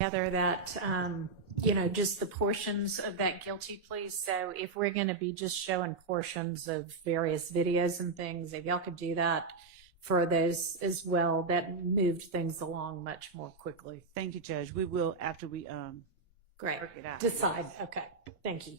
Together that, just the portions of that guilty plea. So if we're going to be just showing portions of various videos and things, if y'all could do that for those as well, that moved things along much more quickly. Thank you, Judge. We will after we Great. Great. work it out. Decide. Okay. Thank you.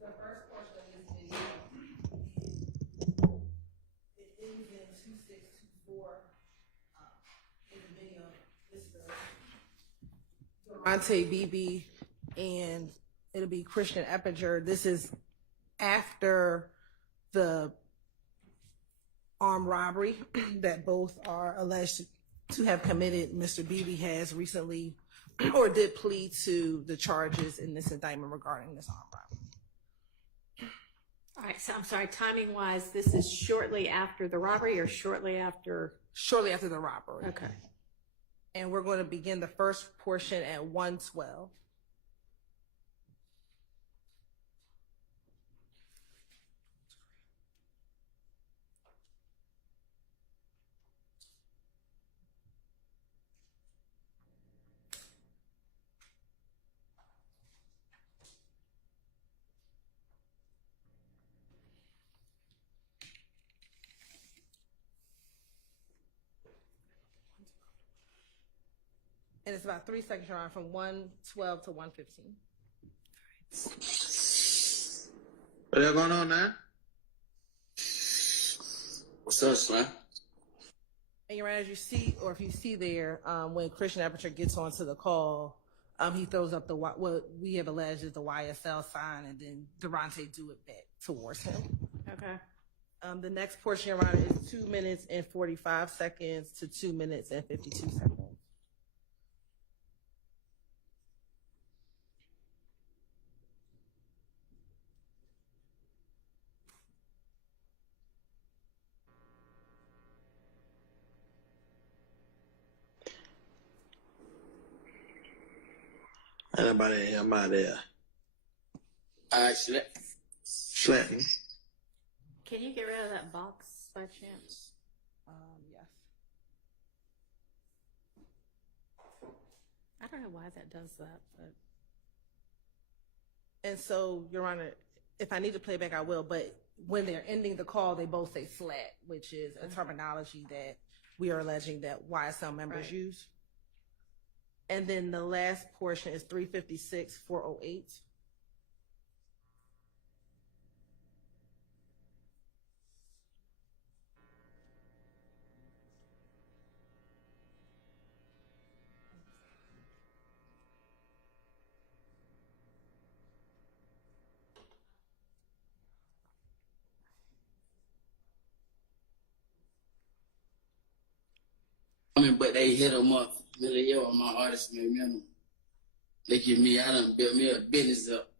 The first portion of this video, it ends in 2624. In the video, Mr. Durante Beebe, and it'll be Christian Eppinger. This is after the armed robbery that both are alleged to have committed. Mr. Beebe has recently or did plead to the charges in this indictment regarding this armed robbery. All right. So I'm sorry, timing wise, this is shortly after the robbery or shortly after? Shortly after the robbery. Okay. And we're going to begin the first portion at 1:12. And it's about 3 seconds, Your Honor, from 1:12 to 1:15. What you going on now? What's up, Slim? And Your Honor, as you see, or if you see there, when Christian Eppinger gets onto the call, he throws up what we have alleged is the YSL sign, and then Durante do it back towards him. Okay. The next portion, Your Honor, is 2 minutes and 45 seconds to 2 minutes and 52 seconds. Anybody in my there? All right, Slatton. Can you get rid of that box by chance? Yes. I don't know why that does that, but. And so, Your Honor, if I need to play back, I will. But when they're ending the call, they both say slat, which is a terminology that we are alleging that YSL members use. And then the last portion is 356, 408. But they hit them up. Really, yo, my artist, man. They give me, I done built me a business up.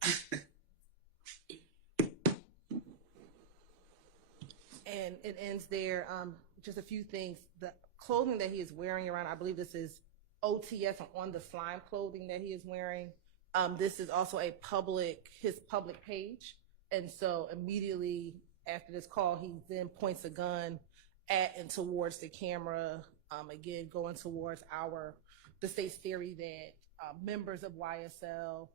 And it ends there. Just a few things. The clothing that he is wearing, Your Honor, I believe this is OTS on the slime clothing that he is wearing. This is also his public page. And so immediately after this call, he then points a gun at and towards the camera. Again, going towards the state's theory that members of YSL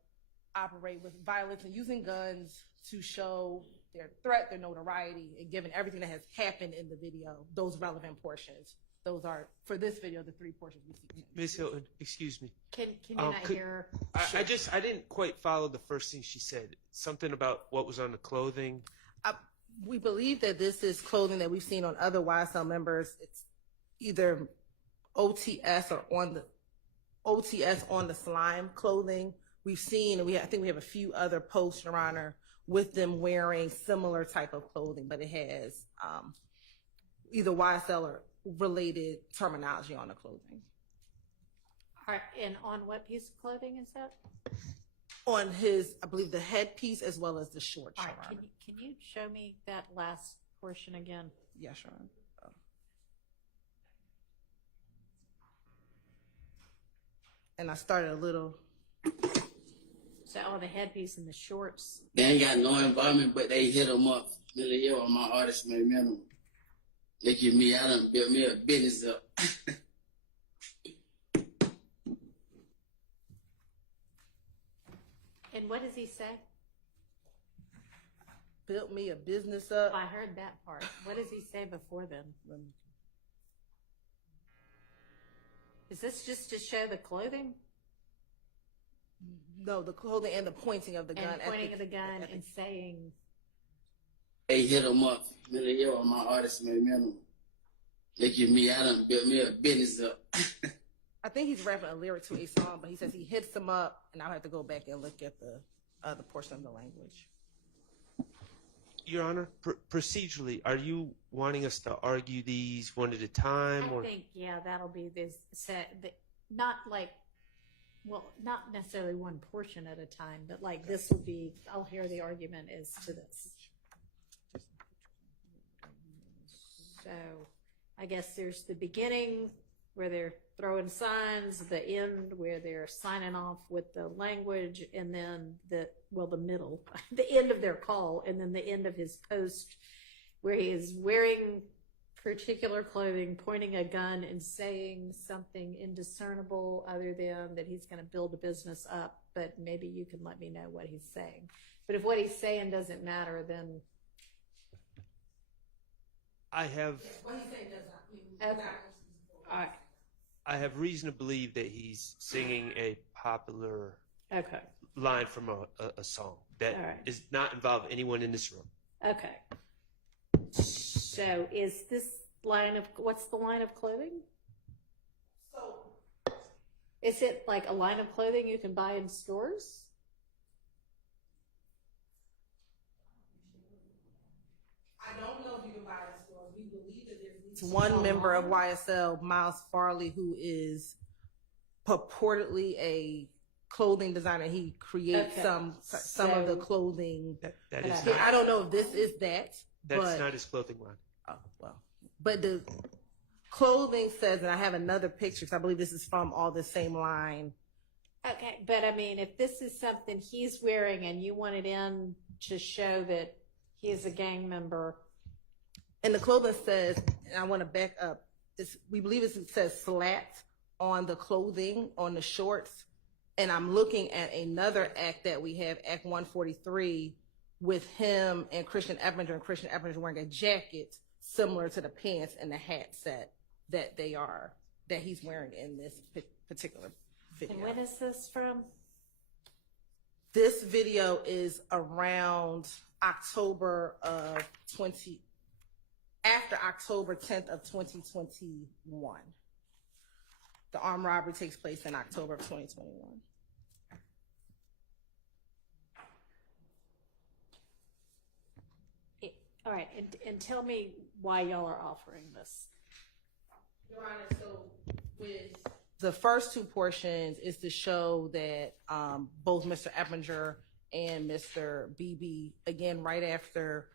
operate with violence and using guns to show their threat, their notoriety, and given everything that has happened in the video, those relevant portions. Those are, for this video, the 3 portions we see. Ms. Hilton, excuse me. Can you not hear? I didn't quite follow the first thing she said. Something about what was on the clothing. We believe that this is clothing that we've seen on other YSL members. It's either OTS or on the slime clothing. We've seen, and I think we have a few other posts, Your Honor, with them wearing similar type of clothing, but it has either YSL or related terminology on the clothing. All right, and on what piece of clothing is that? On his, I believe, the headpiece as well as the shorts. All right, can you show me that last portion again? Yes, Your Honor. And I started a little So, the headpiece and the shorts. They ain't got no involvement, but they hit them up. Middle of the year on my artist made minimum. They give me, I done built me a business up. And what does he say? Built me a business up. I heard that part. What does he say before then? Is this just to show the clothing? No, the clothing and the pointing of the gun. And pointing of the gun and saying. They hit them up. Middle of the year on my artist made minimum. They give me, I done built me a business up. I think he's rapping a lyric to a song, but he says he hits them up, and I'll have to go back and look at the other portion of the language. Your Honor, procedurally, are you wanting us to argue these one at a time? I think, yeah, that'll be this set. Not like, well, not necessarily one portion at a time, but like this would be, I'll hear the argument as to this. So I guess there's the beginning where they're throwing signs, the end where they're signing off with the language, and then the middle, the end of their call, and then the end of his post where he is wearing particular clothing, pointing a gun and saying something indiscernible other than that he's going to build a business up, but maybe you can let me know what he's saying. But if what he's saying doesn't matter, then... I have... What he's saying does not. Okay. All right. I have reason to believe that he's singing a popular Okay. line from a song that is not involve anyone in this room. Okay. So is this line of, what's the line of clothing? So, is it like a line of clothing you can buy in stores? I don't know if you can buy it in stores. We believe that there's one member of YSL, Miles Farley, who is purportedly a clothing designer. He creates some of the clothing. That is I don't know if this is that. That's not his clothing line. Oh, well. But the clothing says, and I have another picture, because I believe this is from all the same line. Okay, but I mean, if this is something he's wearing and you want it in to show that he is a gang member. And the clothing says, and I want to back up, we believe it says slat on the clothing, on the shorts. And I'm looking at another act that we have, Act 143, with him and Christian Eppinger wearing a jacket similar to the pants and the hat set that he's wearing in this particular video. And when is this from? This video is around October 10th of 2021. The armed robbery takes place in October of 2021. All right, and tell me why y'all are offering this. Your Honor, so with the first two portions is to show that both Mr. Eppinger and Mr. Beebe, again, right after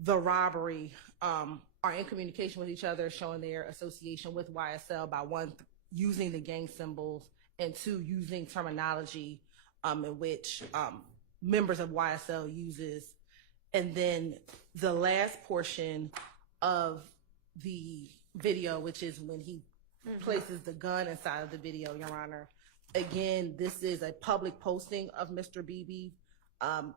the robbery, are in communication with each other, showing their association with YSL by one, using the gang symbols, and two, using terminology in which members of YSL uses. And then the last portion of the video, which is when he places the gun inside of the video, Your Honor. Again, this is a public posting of Mr. Beebe. And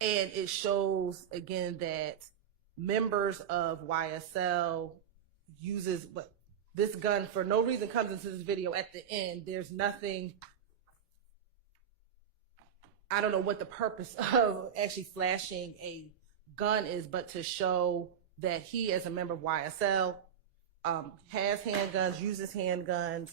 it shows, again, that members of YSL uses this gun for no reason comes into this video at the end. There's nothing... I don't know what the purpose of actually flashing a gun is, but to show that he, as a member of YSL, has handguns, uses handguns,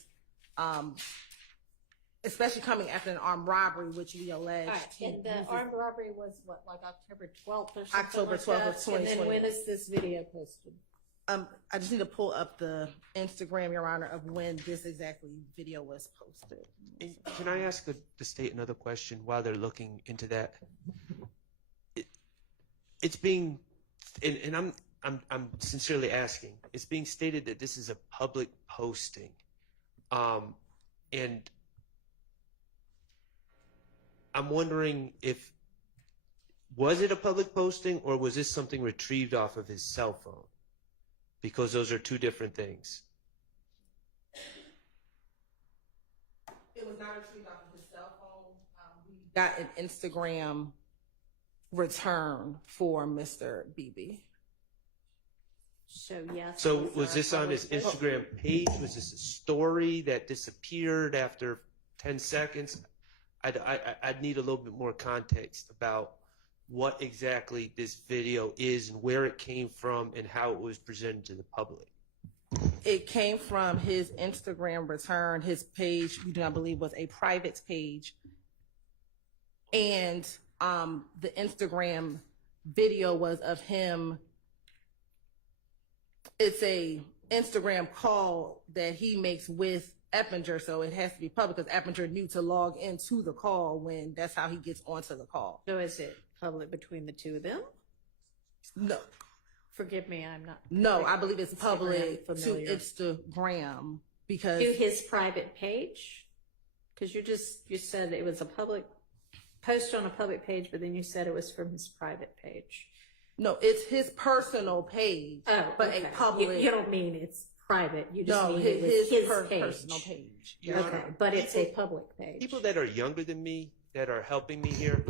especially coming after an armed robbery, which we allege. And the armed robbery was what, like October 12th or something? October 12th of 2020. And then when is this video posted? I just need to pull up the Instagram, Your Honor, of when this exactly video was posted. And can I ask the state another question while they're looking into that? It's being, and I'm sincerely asking. It's being stated that this is a public posting, and I'm wondering was it a public posting or was this something retrieved off of his cell phone? Because those are two different things. It was not retrieved off of his cell phone. We got an Instagram return for Mr. Beebe. So yes. So these was are this on his public- Instagram page? Was this a story that disappeared after 10 seconds? I'd need a little bit more context about what exactly this video is and where it came from and how it was presented to the public. It came from his Instagram return. His page, we do not believe, was a private page. And the Instagram video was of him. It's a Instagram call that he makes with Eppinger, so it has to be public because Eppinger knew to log into the call when that's how he gets onto the call. So is it public between the two of them? No, Forgive me, I'm not. no, I believe it's public to familiar. Instagram because To his private page? Because you said it was a public post on a public page, but then you said it was from his private page. no, it's his personal page, but okay. a public. You don't mean it's private. You just No, mean it was his page. personal page. Your Okay, Honor, but it's a public page. people that are younger than me that are helping me here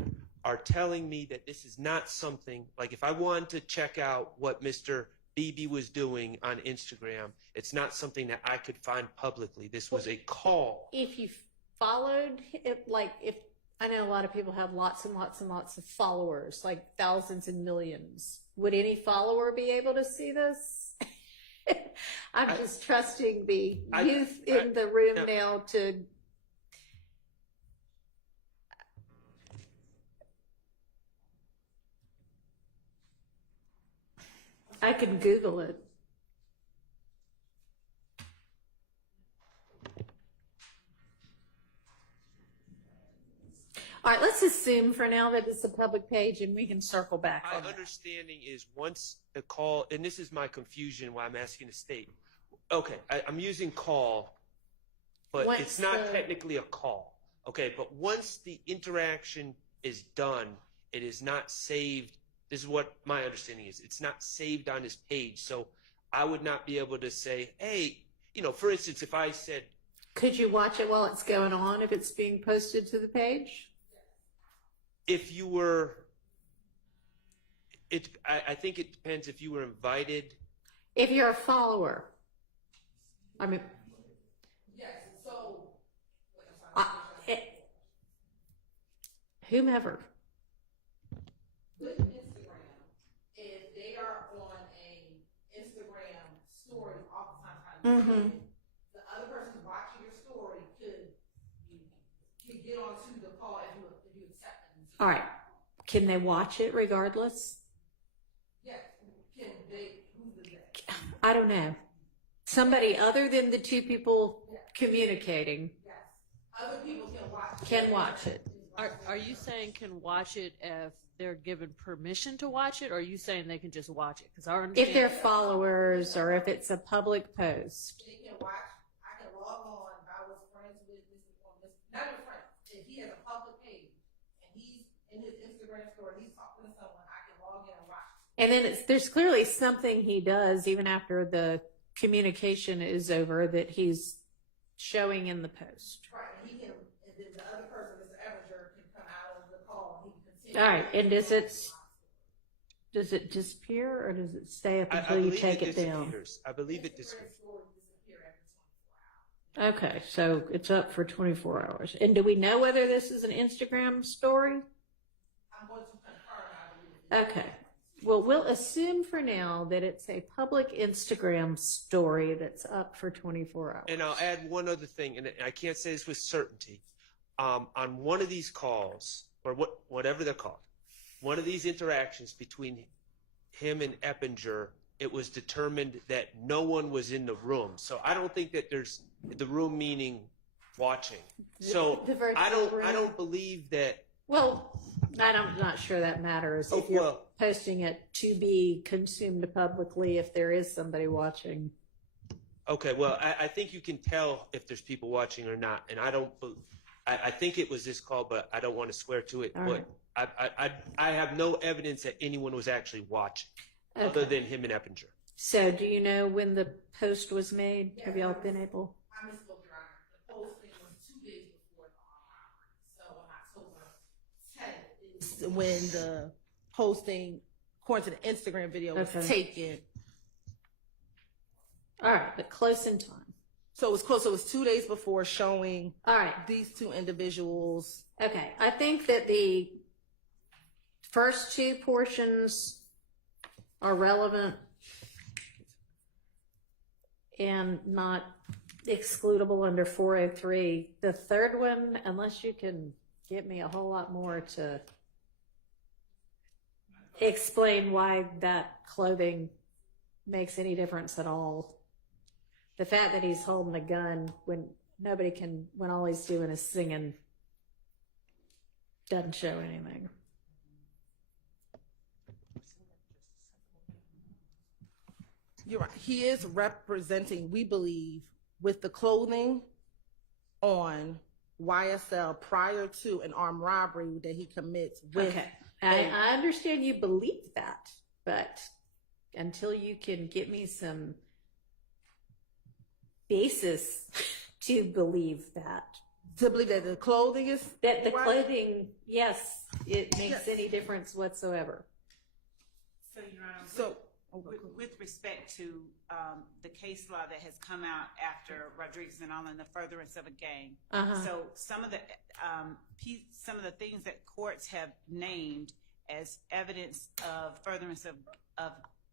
are telling me that this is not something, like if I wanted to check out what Mr. Beebe was doing on Instagram, it's not something that I could find publicly. This was a call. If you followed it, like if I know a lot of people have lots and lots and lots of followers, like thousands and millions. Would any follower be able to see this? I'm just trusting the youth in the room now to. I can Google it. All right, let's assume for now that it's a public page and we can circle back My on that. understanding is once the call, and this is my confusion why I'm asking the state. Okay, I'm using call, but Once it's not the- technically a call. Okay, but once the interaction is done, it is not saved. This is what my understanding is. It's not saved on his page. So I would not be able to say, hey, for instance, if I said, Could you watch it while it's going on if it's being posted to the page? if you were, I think it depends if you were invited. If you're a follower. I mean, Yes, so. whomever. With Instagram, if they are on a Instagram story, oftentimes the other person watching your story could get onto the call if you accept them. All right. Can they watch it regardless? Yes, can they? Who's the they? I don't know. Somebody other than the two people communicating Yes, other people can watch. can watch it. Are you saying can watch it if they're given permission to watch it, or are you saying they can just watch it? Because our If they're understanding, followers or if it's a public post. They can watch. I can log on. I was friends with not even friends. If he has a public page and he's in his Instagram story, he's talking to someone, I can log in and watch. And then there's clearly something he does even after the communication is over that he's showing in the post. Right, and he can, and then the other person, Mr. Evinger, can come out of the call. He can continue. All right. And does it disappear or does it stay up I until you believe take it it down? disappears. I believe it disappears. Okay, so it's up for 24 hours. And do we know whether this is an Instagram story? I'm going to confirm, I believe. Okay. Well, we'll assume for now that it's a public Instagram story that's up for 24 hours. And I'll add one other thing, and I can't say this with certainty. On one of these calls, or whatever they're called, one of these interactions between him and Eppinger, it was determined that no one was in the room. So I don't think that there's the room meaning watching. So The virtual I room. don't believe that. Well, I'm not sure that matters. Oh, If you're well. posting it to be consumed publicly, if there is somebody watching. Okay, well, I think you can tell if there's people watching or not, and I don't I think it was this call, but I don't want to swear to it. All But I have no evidence that anyone was actually watching, Okay. other than him and Eppinger. So do you know when the post was made? Have y'all been able? I misspoke, Your Honor. The posting was 2 days before the armed robbery. So on October 10th is when the posting, according to the Instagram video, was Okay. taken. All right, but close in time. So it was close. So it was 2 days before showing All right. these two individuals. Okay, I think that the first two portions are relevant and not excludable under 403. The third one, unless you can give me a whole lot more to explain why that clothing makes any difference at all. The fact that he's holding a gun when nobody can, when all he's doing is singing, doesn't show anything. You're right. He is representing, we believe, with the clothing on YSL prior to an armed robbery that he commits with. Okay, I understand you believe that, but until you can get me some basis to believe that. To believe that the clothing is That the right? clothing, yes, it makes Yes. any difference whatsoever. So, Your Honor, So, with respect to the case law that has come out after Rodriguez and all in the furtherance of a gang, Uh-huh. so some of the things that courts have named as evidence of furtherance of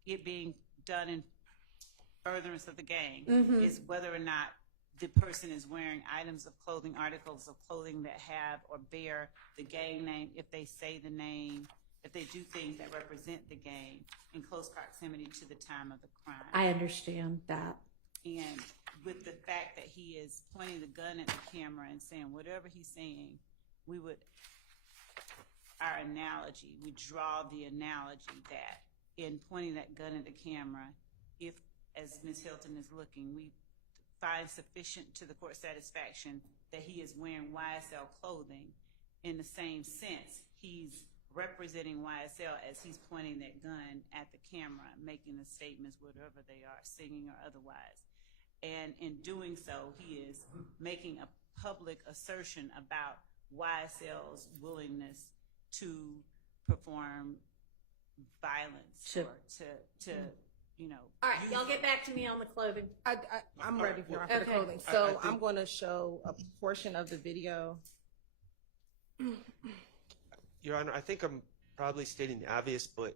it being done in furtherance of the gang Mhm. is whether or not the person is wearing items of clothing, articles of clothing that have or bear the gang name, if they say the name, if they do things that represent the gang in close proximity to the time of the crime. I understand that. And with the fact that he is pointing the gun at the camera and saying whatever he's saying, we draw the analogy that in pointing that gun at the camera, if, as Ms. Hilton is looking, we find sufficient to the court's satisfaction that he is wearing YSL clothing, in the same sense, he's representing YSL as he's pointing that gun at the camera, making the statements, whatever they are, singing or otherwise. And in doing so, he is making a public assertion about YSL's willingness to perform violence or to All right, y'all get back to me on the clothing. I'm ready for the Okay. clothing. So I'm going to show a portion of the video. Your Honor, I think I'm probably stating the obvious, but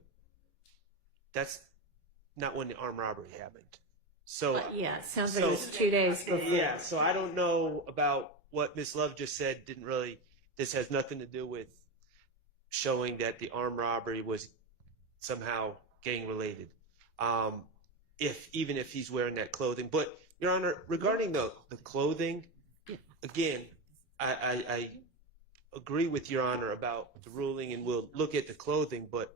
that's not when the armed robbery happened. So Yeah, it sounds like it was 2 days before. yeah, so I don't know about what Ms. Love just said. This has nothing to do with showing that the armed robbery was somehow gang related. Even if he's wearing that clothing. But Your Honor, regarding the clothing, again, I agree with Your Honor about the ruling, and we'll look at the clothing, but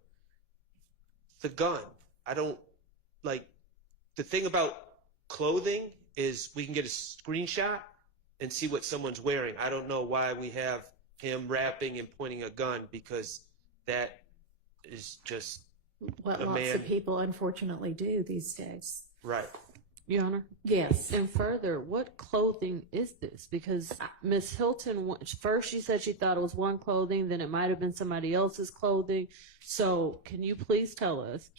the gun, the thing about clothing is we can get a screenshot and see what someone's wearing. I don't know why we have him rapping and pointing a gun, because that is just What a lots man. of people unfortunately do these days. Right. Your Honor? Yes. And further, what clothing is this? Because Miss Hilton, first she said she thought it was one clothing, then it might have been somebody else's clothing. So can you please tell us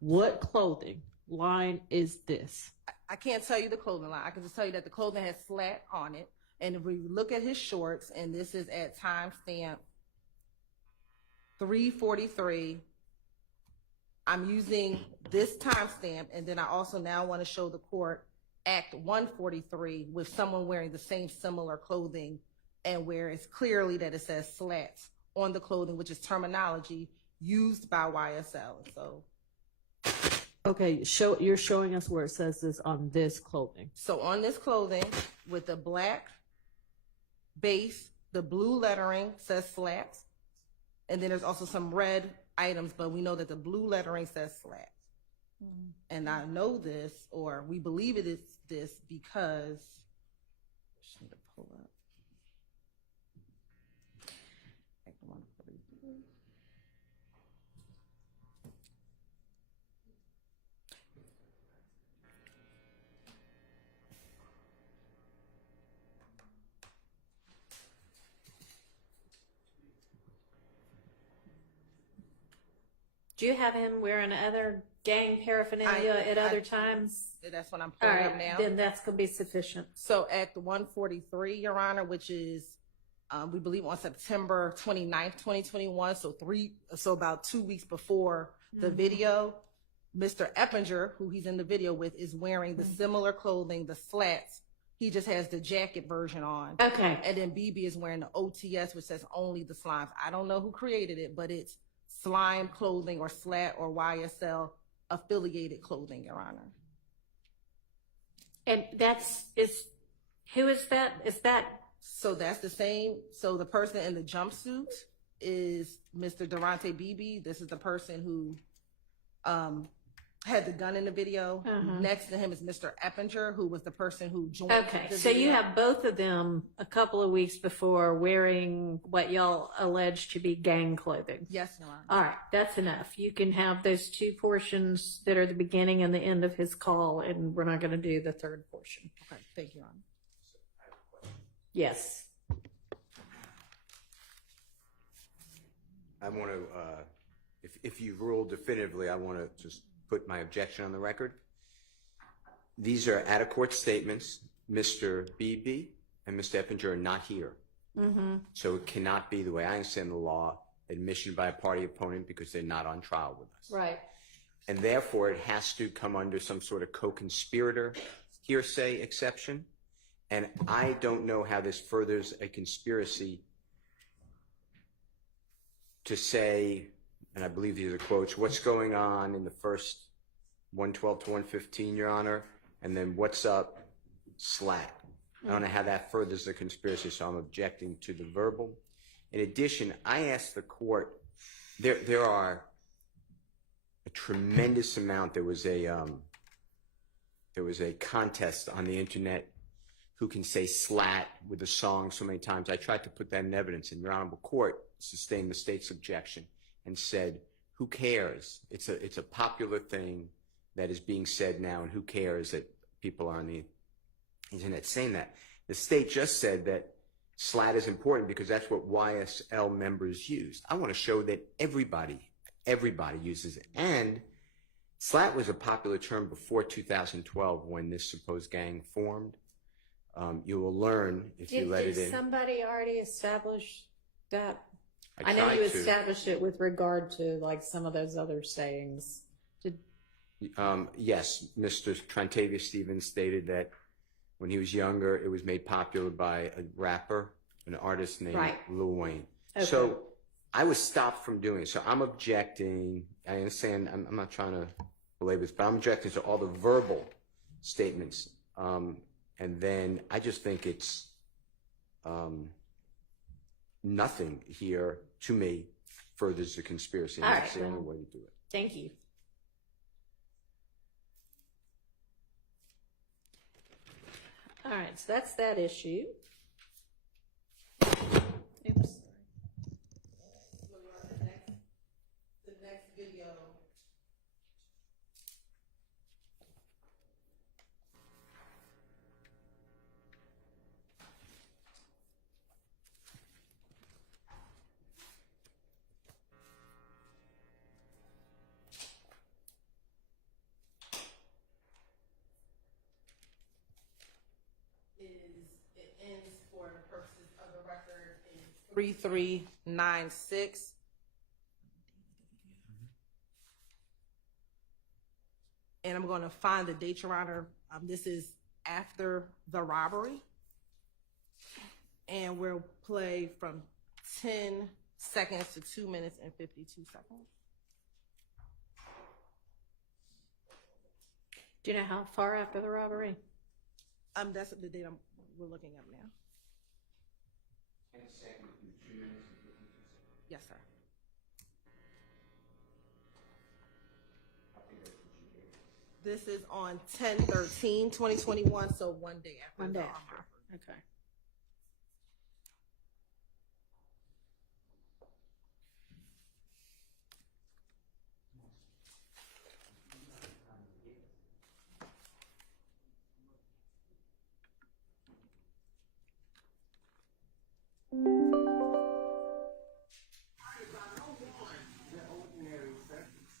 what clothing line is this? I can't tell you the clothing line. I can just tell you that the clothing has slat on it. And if we look at his shorts, and this is at timestamp 3:43, I'm using this timestamp, and then I also now want to show the court Act 143 with someone wearing the same similar clothing, and where it's clearly that it says slats on the clothing, which is terminology used by YSL. So, Okay, you're showing us where it says this on this clothing. so on this clothing with the black base, the blue lettering says slats, and then there's also some red items, but we know that the blue lettering says slats. And I know this, or we believe it is this, because I just need to pull up. Do you have him wearing other gang paraphernalia at other times? That's what I'm All pulling right, up now. then that's going to be sufficient. So Act 143, Your Honor, which is, we believe on September 29th, 2021, so about 2 weeks before the video, Mr. Eppinger, who he's in the video with, is wearing the similar clothing, the slats. He just has the jacket version on. Okay. And then BB is wearing the OTS, which says only the slimes. I don't know who created it, but it's slime clothing or slat or YSL affiliated clothing, Your Honor. And who is that? Is that? So that's the same. So the person in the jumpsuit is Mr. Durante Beebe. This is the person who had the gun in the video. Next to him is Mr. Eppinger, who was the person who joined the So video. you have both of them a couple of weeks before wearing what y'all allege to be gang clothing. Yes, Your Honor. All right, that's enough. You can have those two portions that are the beginning and the end of his call, and we're not going to do the third portion. Okay, thank you, Your Honor. Yes. I want to, if you rule definitively, I want to just put my objection on the record. These are out-of-court statements. Mr. Beebe and Mr. Eppinger are not here. So it cannot be, the way I understand the law, admission by a party opponent because they're not on trial with us. Right. And therefore, it has to come under some sort of co-conspirator hearsay exception. And I don't know how this furthers a conspiracy to say, and I believe these are quotes, what's going on in the first 112 to 115, Your Honor, and then what's up, slat. I don't know how that furthers the conspiracy, so I'm objecting to the verbal. In addition, I asked the court, there are a tremendous amount, there was a contest on the internet who can say slat with a song so many times. I tried to put that in evidence, and Your Honorable Court sustained the state's objection and said, who cares? It's a popular thing that is being said now, and who cares that people are on the internet saying that? The state just said that slat is important because that's what YSL members use. I want to show that everybody uses it. And slat was a popular term before 2012 when this supposed gang formed. You will learn if you let it in. Did somebody already establish that? I know tried you to. established it with regard to like some of those other sayings. Yes, Mr. Trentavious Stevens stated that when he was younger, it was made popular by a rapper, an artist named Lil Wayne. Okay. So I was stopped from doing it. So I'm objecting. I understand. I'm not trying to belabor this, but I'm objecting to all the verbal statements. And then I just think it's nothing here to me furthers the conspiracy. And that's the only way to do it. Thank you. All right, so that's that issue. Oops. The next video. It ends for the purposes of the record in 3396. And I'm going to find the date, Your Honor. This is after the robbery. And we'll play from 10 seconds to 2 minutes and 52 seconds. Do you know how far after the robbery? That's the date we're looking up now. 10 seconds to 2 minutes and 52 seconds. Yes, sir. I think that's what you gave. This is on 10/13/2021, so 1 day after. One the day robbery. after. Okay. The ordinary seconds.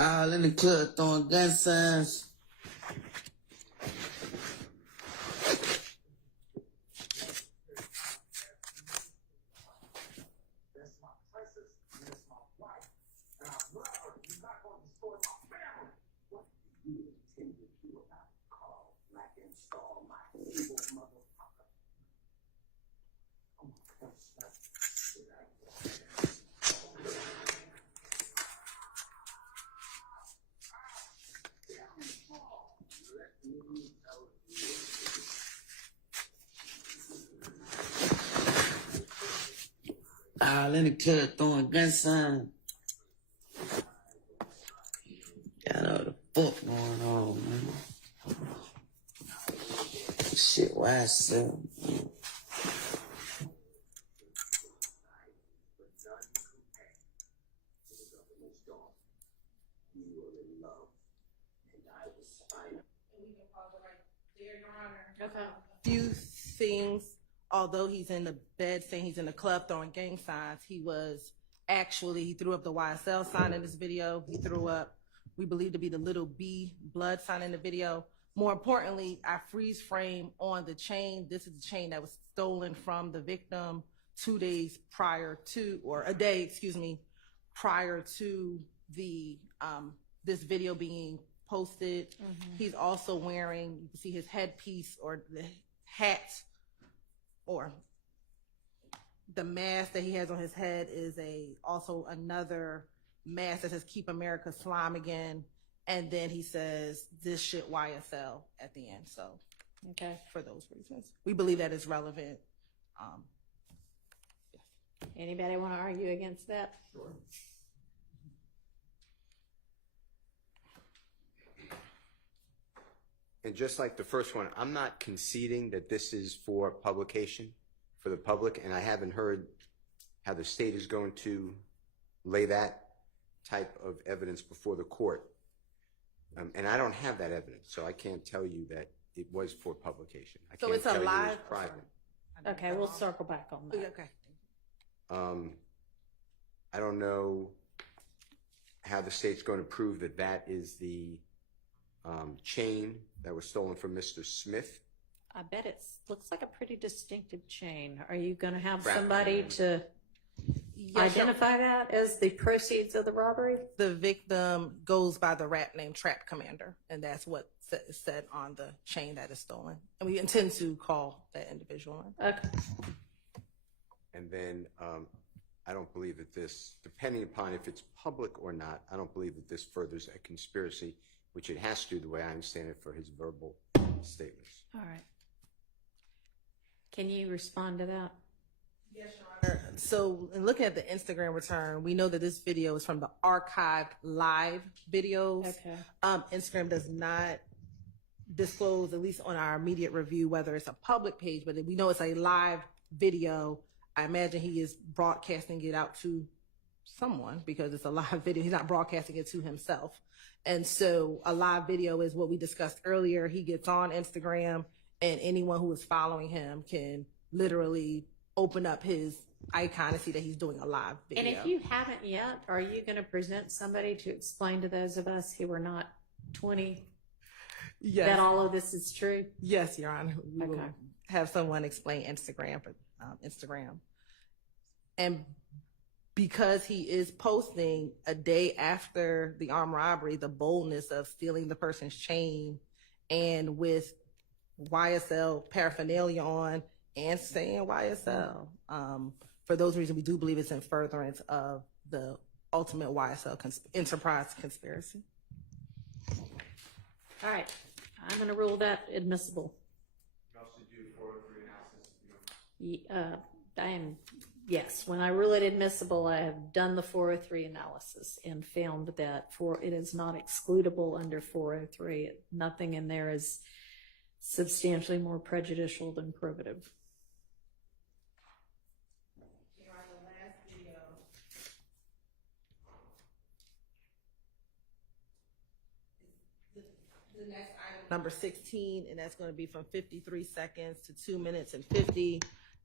All in the club throwing gun signs. All in the club throwing gun signs. Got all the fuck going on, man. Shit, why so? Few things, although he's in the bed saying he's in the club throwing gang signs, he threw up the YSL sign in this video. He threw up, we believe to be the little B blood sign in the video. More importantly, I freeze frame on the chain. This is the chain that was stolen from the victim 2 days prior to, or a day, excuse me, prior to the this video being posted. He's also wearing, you can see his headpiece or the hat or the mask that he has on his head is also another mask that says "Keep America Slime Again," and then he says "This shit YSL" at the end. So, Okay. for those reasons, we believe that is relevant. Anybody want to argue against that? Sure. And just like the first one, I'm not conceding that this is for publication for the public, and I haven't heard how the state is going to lay that type of evidence before the court. And I don't have that evidence, so I can't tell you that it was for publication. I So can't it's a tell you live- it was private. Okay, we'll circle back on that. Okay. I don't know how the state's going to prove that that is the chain that was stolen from Mr. Smith. I bet it looks like a pretty distinctive chain. Are you going to have Trap somebody commander. to identify that as the proceeds of the robbery? The victim goes by the rap name Trap Commander, and that's what is said on the chain that is stolen. And we intend to call that individual. Okay. And then I don't believe that this, depending upon if it's public or not, I don't believe that this furthers a conspiracy, which it has to, the way I understand it, for his verbal statements. All right. Can you respond to that? Yes, Your Honor. So, in looking at the Instagram return, we know that this video is from the archived live videos. Okay. Instagram does not disclose, at least on our immediate review, whether it's a public page, but we know it's a live video. I imagine he is broadcasting it out to someone because it's a live video. He's not broadcasting it to himself. And so a live video is what we discussed earlier. He gets on Instagram and anyone who is following him can literally open up his icon and see that he's doing a live video. And if you haven't yet, are you going to present somebody to explain to those of us who are not 20 that all of this is true? Yes, Your Honor. We will Okay. have someone explain Instagram for Instagram. And because he is posting a day after the armed robbery, the boldness of stealing the person's chain and with YSL paraphernalia on and saying YSL. For those reasons, we do believe it's in furtherance of the ultimate YSL enterprise conspiracy. All right, I'm going to rule that admissible. You also do 403 analysis. Yes, when I rule it admissible, I have done the 403 analysis and found that it is not excludable under 403. Nothing in there is substantially more prejudicial than probative. The next item, number 16, and that's going to be from 53 seconds to 2 minutes and 50.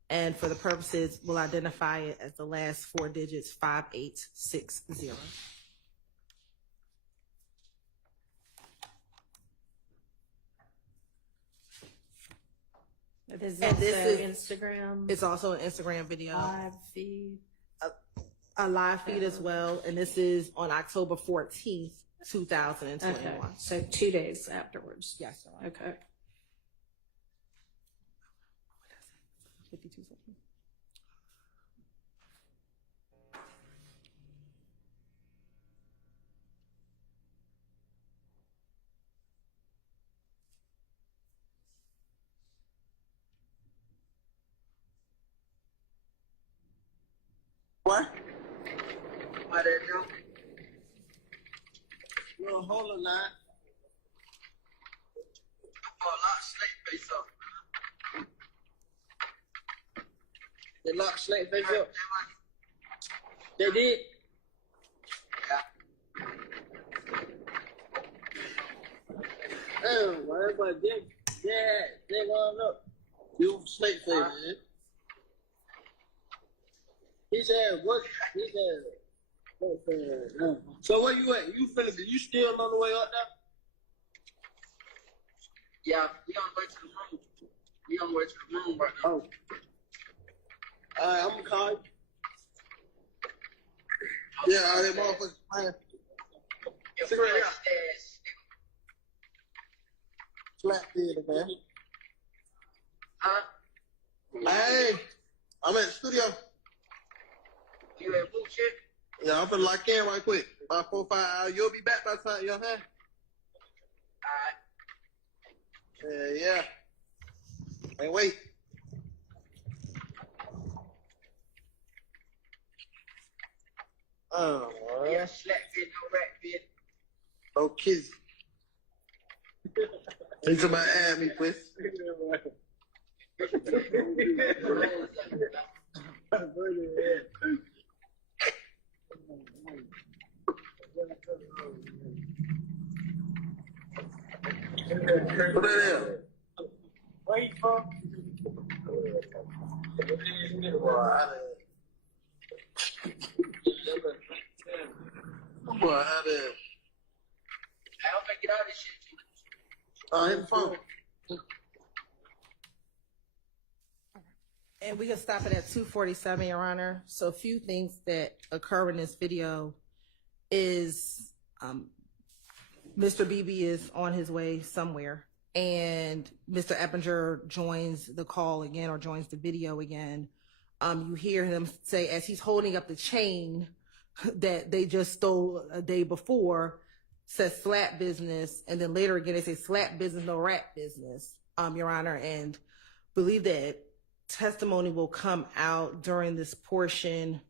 And for the purposes, we'll identify it as the last 4 digits, 5860. This is And also this is Instagram. It's also an Instagram video, live feed. a live feed as well. And this is on October 14th, 2021. Okay, so 2 days afterwards. Yes, sir. Okay. 52 seconds. What? Why that jump? You don't hold a line. I lock snake face up. They locked snake face up. They did? Yeah. Damn, why everybody did? Yeah, they wound up. You snake face, man. He said, what? He said, so where you at? You still on the way up there? Yeah, we on the way to the room. We on the way to the room right now. Oh. Alright, I'm gonna call you. Yeah, all that motherfuckers playing. Cigarette out. Flat theater, man. Huh? Hey, I'm at the studio. You at bullshit? Yeah, I'm gonna lock in right quick. About 4 or 5 hours. You'll be back by the time, you know what I'm saying? Alright. Yeah. Hey, wait. Oh, yeah, slap fit, no rat fit. Oh, kids. Think somebody add me, please. What is that? Where you from? Boy, how the... I don't think get out of this shit. Hit the phone. And we can stop it at 2:47, Your Honor. So a few things that occur in this video is Mr. BB is on his way somewhere, and Mr. Eppinger joins the call again or joins the video again. You hear him say, as he's holding up the chain that they just stole a day before, says slap business, and then later again they say slap business, no rat business, Your Honor, and believe that testimony will come out during this portion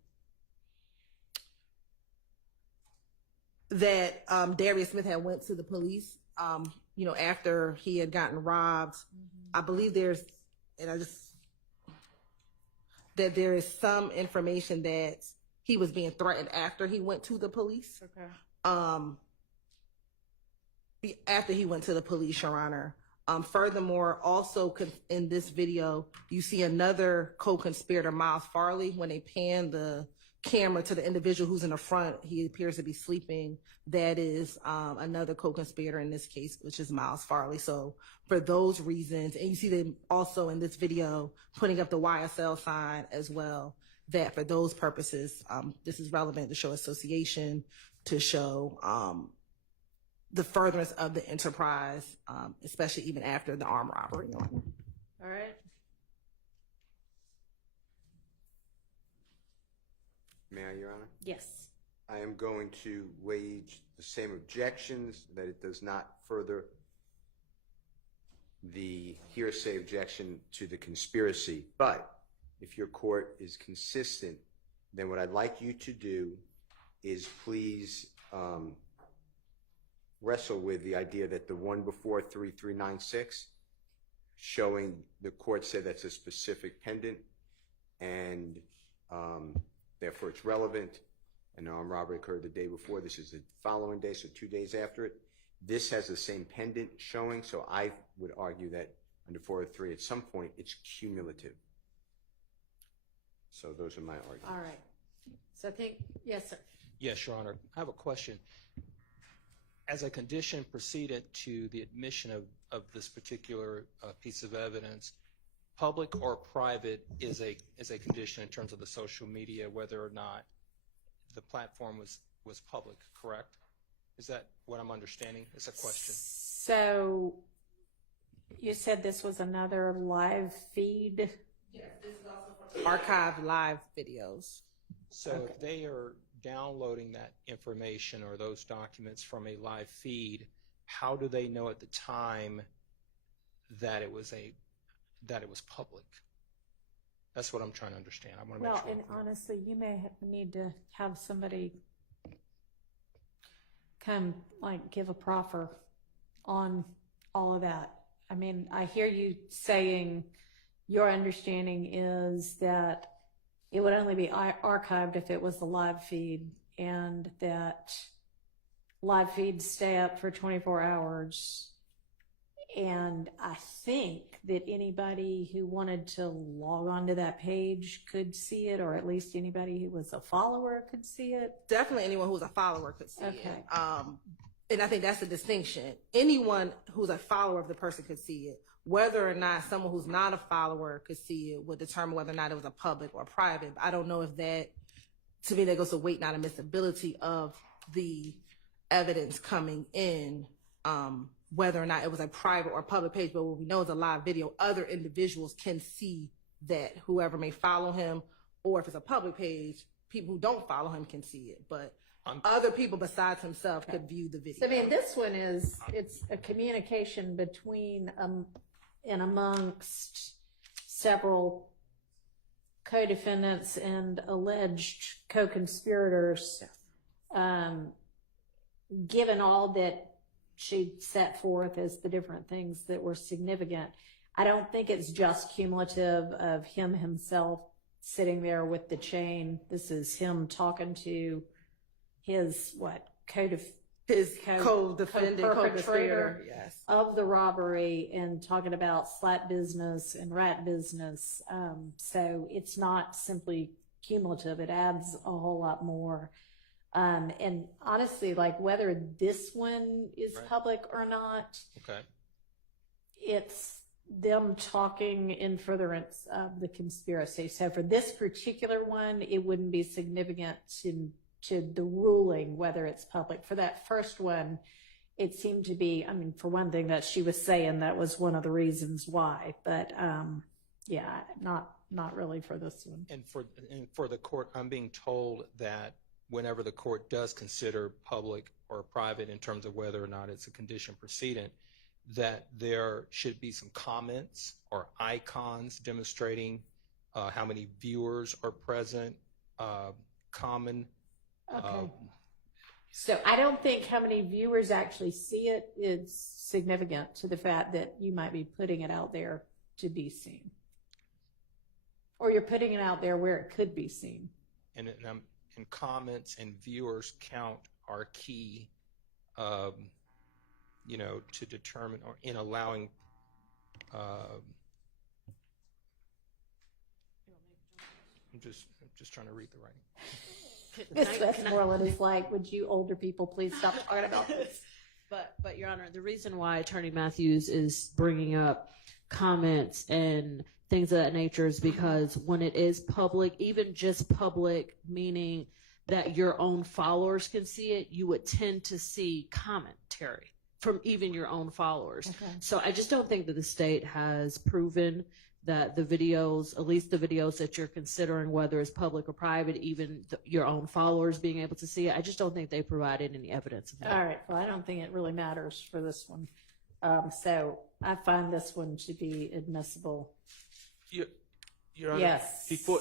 that Darius Smith had went to the police, after he had gotten robbed. I believe there is some information that he was being threatened after he went to the police. Okay. After he went to the police, Your Honor. Furthermore, also in this video, you see another co-conspirator, Miles Farley. When they pan the camera to the individual who's in the front, he appears to be sleeping. That is another co-conspirator in this case, which is Miles Farley. So for those reasons, and you see them also in this video putting up the YSL sign as well, that for those purposes, this is relevant to show association, to show the furtherance of the enterprise, especially even after the armed robbery. All right. May I, Your Honor? Yes. I am going to wage the same objections, that it does not further the hearsay objection to the conspiracy. But if your court is consistent, then what I'd like you to do is please wrestle with the idea that the one before 3396, showing the court said that's a specific pendant, and therefore it's relevant. An armed robbery occurred the day before. This is the following day, so 2 days after it. This has the same pendant showing, so I would argue that under 403, at some point, it's cumulative. So those are my arguments. All right. So I think, yes, sir. Yes, Your Honor. I have a question. As a condition precedent to the admission of this particular piece of evidence, public or private is a condition in terms of the social media, whether or not the platform was public, correct? Is that what I'm understanding? It's a question. So you said this was another live feed? Yes, this is also for archived live videos. So if they are downloading that information or those documents from a live feed, how do they know at the time that it was public? That's what I'm trying to understand. I want to make sure. Well, and honestly, you may need to have somebody come, like, give a proffer on all of that. I mean, I hear you saying your understanding is that it would only be archived if it was the live feed, and that live feeds stay up for 24 hours. And I think that anybody who wanted to log onto that page could see it, or at least anybody who was a follower could see it. Definitely anyone who's a follower could see Okay. it. And I think that's the distinction. Anyone who's a follower of the person could see it. Whether or not someone who's not a follower could see it would determine whether or not it was a public or private. I don't know if that, to me, that goes to weight, not admissibility of the evidence coming in, whether or not it was a private or public page. But what we know is a live video. Other individuals can see that, whoever may follow him, or if it's a public page, people who don't follow him can see it. But other people besides himself could view the video. So, I mean, this one it's a communication between and amongst several co-defendants and alleged co-conspirators. Given all that she set forth as the different things that were significant, I don't think it's just cumulative of him himself sitting there with the chain. This is him talking to his co-defendant, co-conspirator, yes, of the robbery, and talking about slat business and rat business. So it's not simply cumulative. It adds a whole lot more. And honestly, like, whether this one is public or not, it's them talking in furtherance of the conspiracy. So for this particular one, it wouldn't be significant to the ruling whether it's public. For that first one, it seemed to be, I mean, for one thing, that she was saying that was one of the reasons why. But yeah, not really for this one. And for the court, I'm being told that whenever the court does consider public or private in terms of whether or not it's a condition precedent, that there should be some comments or icons demonstrating how many viewers are present, common. Okay. So I don't think how many viewers actually see it is significant to the fact that you might be putting it out there to be seen, or you're putting it out there where it could be seen. And comments and viewers count are key, to determine or in allowing. I'm just trying to read the writing. Miss Westmoreland is like, would you older people please stop talking about this? But Your Honor, the reason why Attorney Matthews is bringing up comments and things of that nature is because when it is public, even just public, meaning that your own followers can see it, you would tend to see commentary from even your own followers. Okay. So I just don't think that the state has proven that the videos, at least the videos that you're considering, whether it's public or private, even your own followers being able to see it, I just don't think they provided any evidence of that. All right, well, I don't think it really matters for this one. So I find this one to be admissible. Your Honor, Yes. before,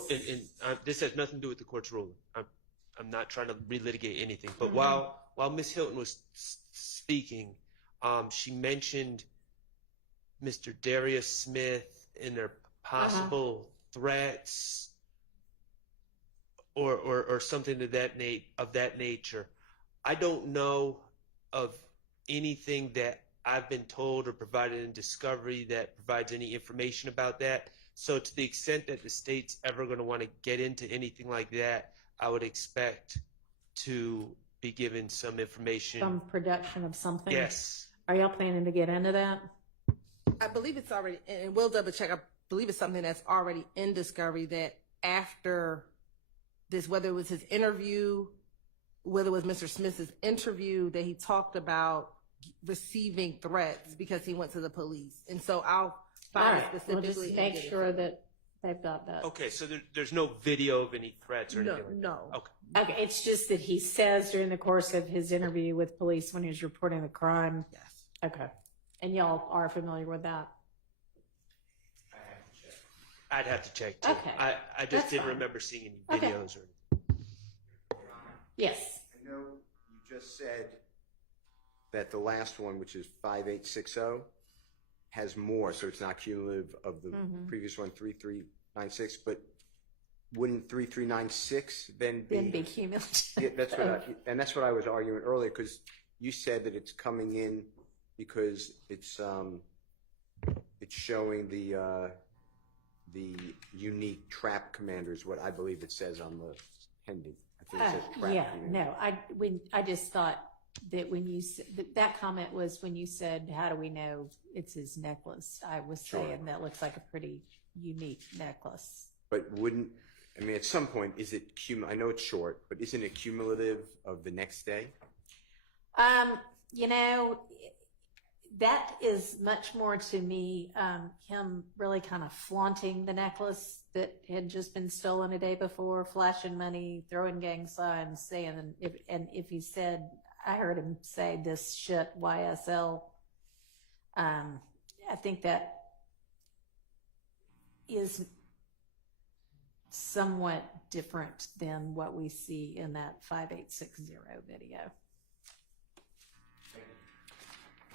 this has nothing to do with the court's ruling. I'm not trying to relitigate anything. But Mm-hmm. while Ms. Hilton was speaking, she mentioned Mr. Darius Smith and their possible threats or something of that nature. I don't know of anything that I've been told or provided in discovery that provides any information about that. So to the extent that the state's ever going to want to get into anything like that, I would expect to be given some information. Some production of something? Yes. Are y'all planning to get into that? I believe it's already, and we'll double check. I believe it's something that's already in discovery that after this, whether it was his interview, whether it was Mr. Smith's interview, that he talked about receiving threats because he went to the police. And so I'll All find right, we'll specifically. just make sure that they've got that. Okay, so there's no video of any threats or anything like that? No. Okay. Okay, it's just that he says during the course of his interview with police when he was reporting the crime. Yes. Okay. And y'all are familiar with that? I'd have to check too. Okay. I That's just didn't fine. remember seeing any Okay. videos or anything. Yes. I know you just said that the last one, which is 5860, has more, so it's not cumulative of the previous one, 3396, but wouldn't 3396 then be cumulative? Yeah, that's what I was arguing earlier, because you said that it's coming in because it's showing the unique trap commanders, what I believe it says on the pending. I think it says trap Yeah, commander. no, I just thought that when you that comment was when you said, "How do we know it's his necklace?" I was saying that looks like a pretty unique necklace. But at some point, is it I know it's short, but isn't it cumulative of the next day? That is much more to me, him really kind of flaunting the necklace that had just been stolen a day before, flashing money, throwing gang signs, saying, if he said, I heard him say this shit, YSL, I think that is somewhat different than what we see in that 5860 video.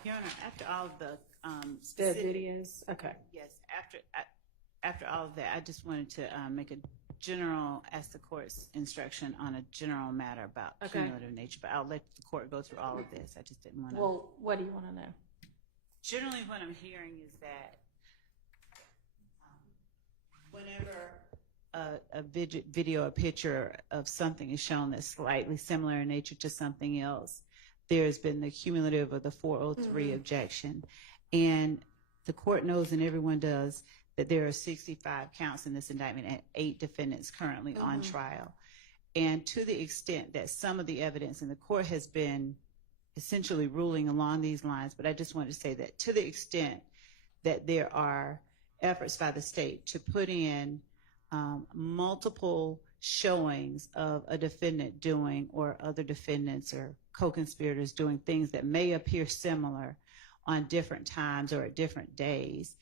Your Honor, after all of the The videos, okay. Yes, after all of that, I just wanted to make a general, ask the court's instruction on a general matter about cumulative nature, but I'll let the court go through all of this. I just didn't want to. Well, what do you want to know? Generally, what I'm hearing is that whenever a video, a picture of something is shown that's slightly similar in nature to something else, there's been the cumulative of the 403 objection. And the court knows, and everyone does, that there are 65 counts in this indictment and 8 defendants currently on trial. And to the extent that some of the evidence, and the court has been essentially ruling along these lines, but I just wanted to say that to the extent that there are efforts by the state to put in multiple showings of a defendant doing, or other defendants or co-conspirators doing things that may appear similar on different times or at different days,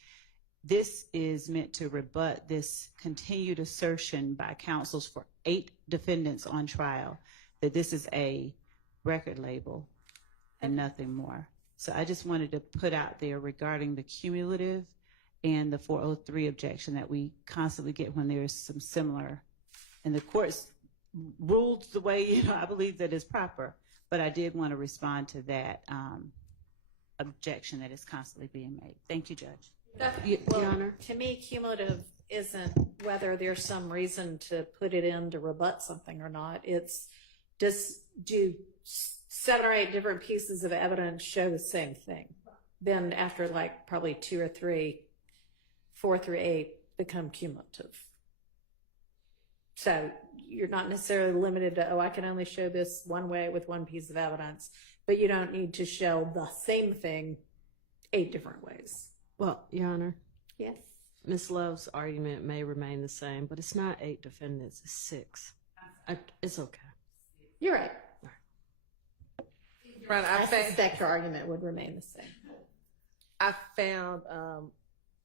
this is meant to rebut this continued assertion by counsels for 8 defendants on trial that this is a record label and nothing more. So I just wanted to put out there regarding the cumulative and the 403 objection that we constantly get when there's some similar, and the court's ruled the way I believe that is proper, but I did want to respond to that objection that is constantly being made. Thank you, Judge. Your Honor. To me, cumulative isn't whether there's some reason to put it in to rebut something or not. It's do 7 or 8 different pieces of evidence show the same thing? Then after like probably 2 or 3, 4 through 8 become cumulative. So you're not necessarily limited to, I can only show this one way with one piece of evidence, but you don't need to show the same thing 8 different ways. Well, Your Honor. Yes. Ms. Love's argument may remain the same, but it's not 8 defendants, it's 6. It's okay. You're right. Right, I suspect your argument would remain the same. I found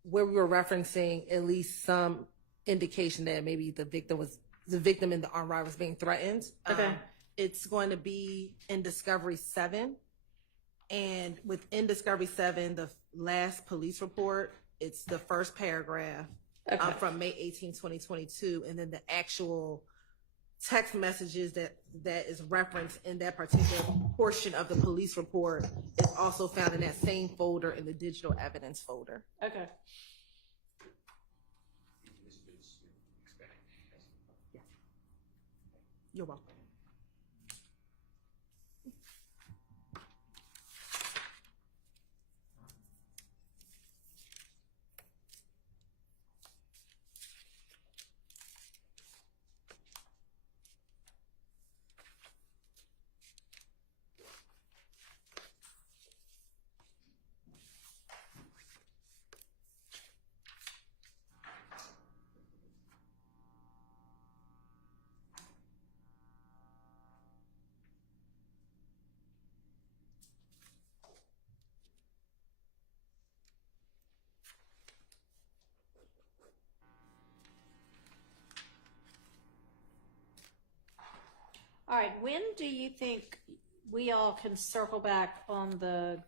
where we were referencing at least some indication that maybe the victim in the armed robbery was being threatened. Okay. It's going to be in Discovery 7. And within Discovery 7, the last police report, it's the first paragraph from May 18, 2022. And then the actual text messages that is referenced in that particular portion of the police report is also found in that same folder, in the digital evidence folder. Okay. You're welcome. All right, when do you think we all can circle back on the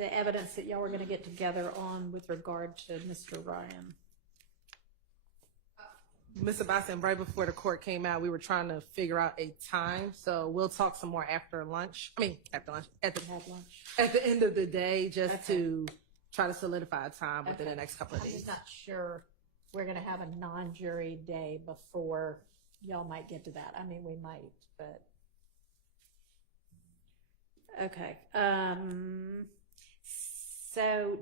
evidence that y'all were going to get together on with regard to Mr. Ryan? Mr. Boston, right before the court came out, we were trying to figure out a time. So we'll talk some more after lunch. At the end of the day, just to try to solidify a time within the next couple of days. I'm just not sure we're going to have a non-jury day before y'all might get to that. I mean, we might, but. Okay. So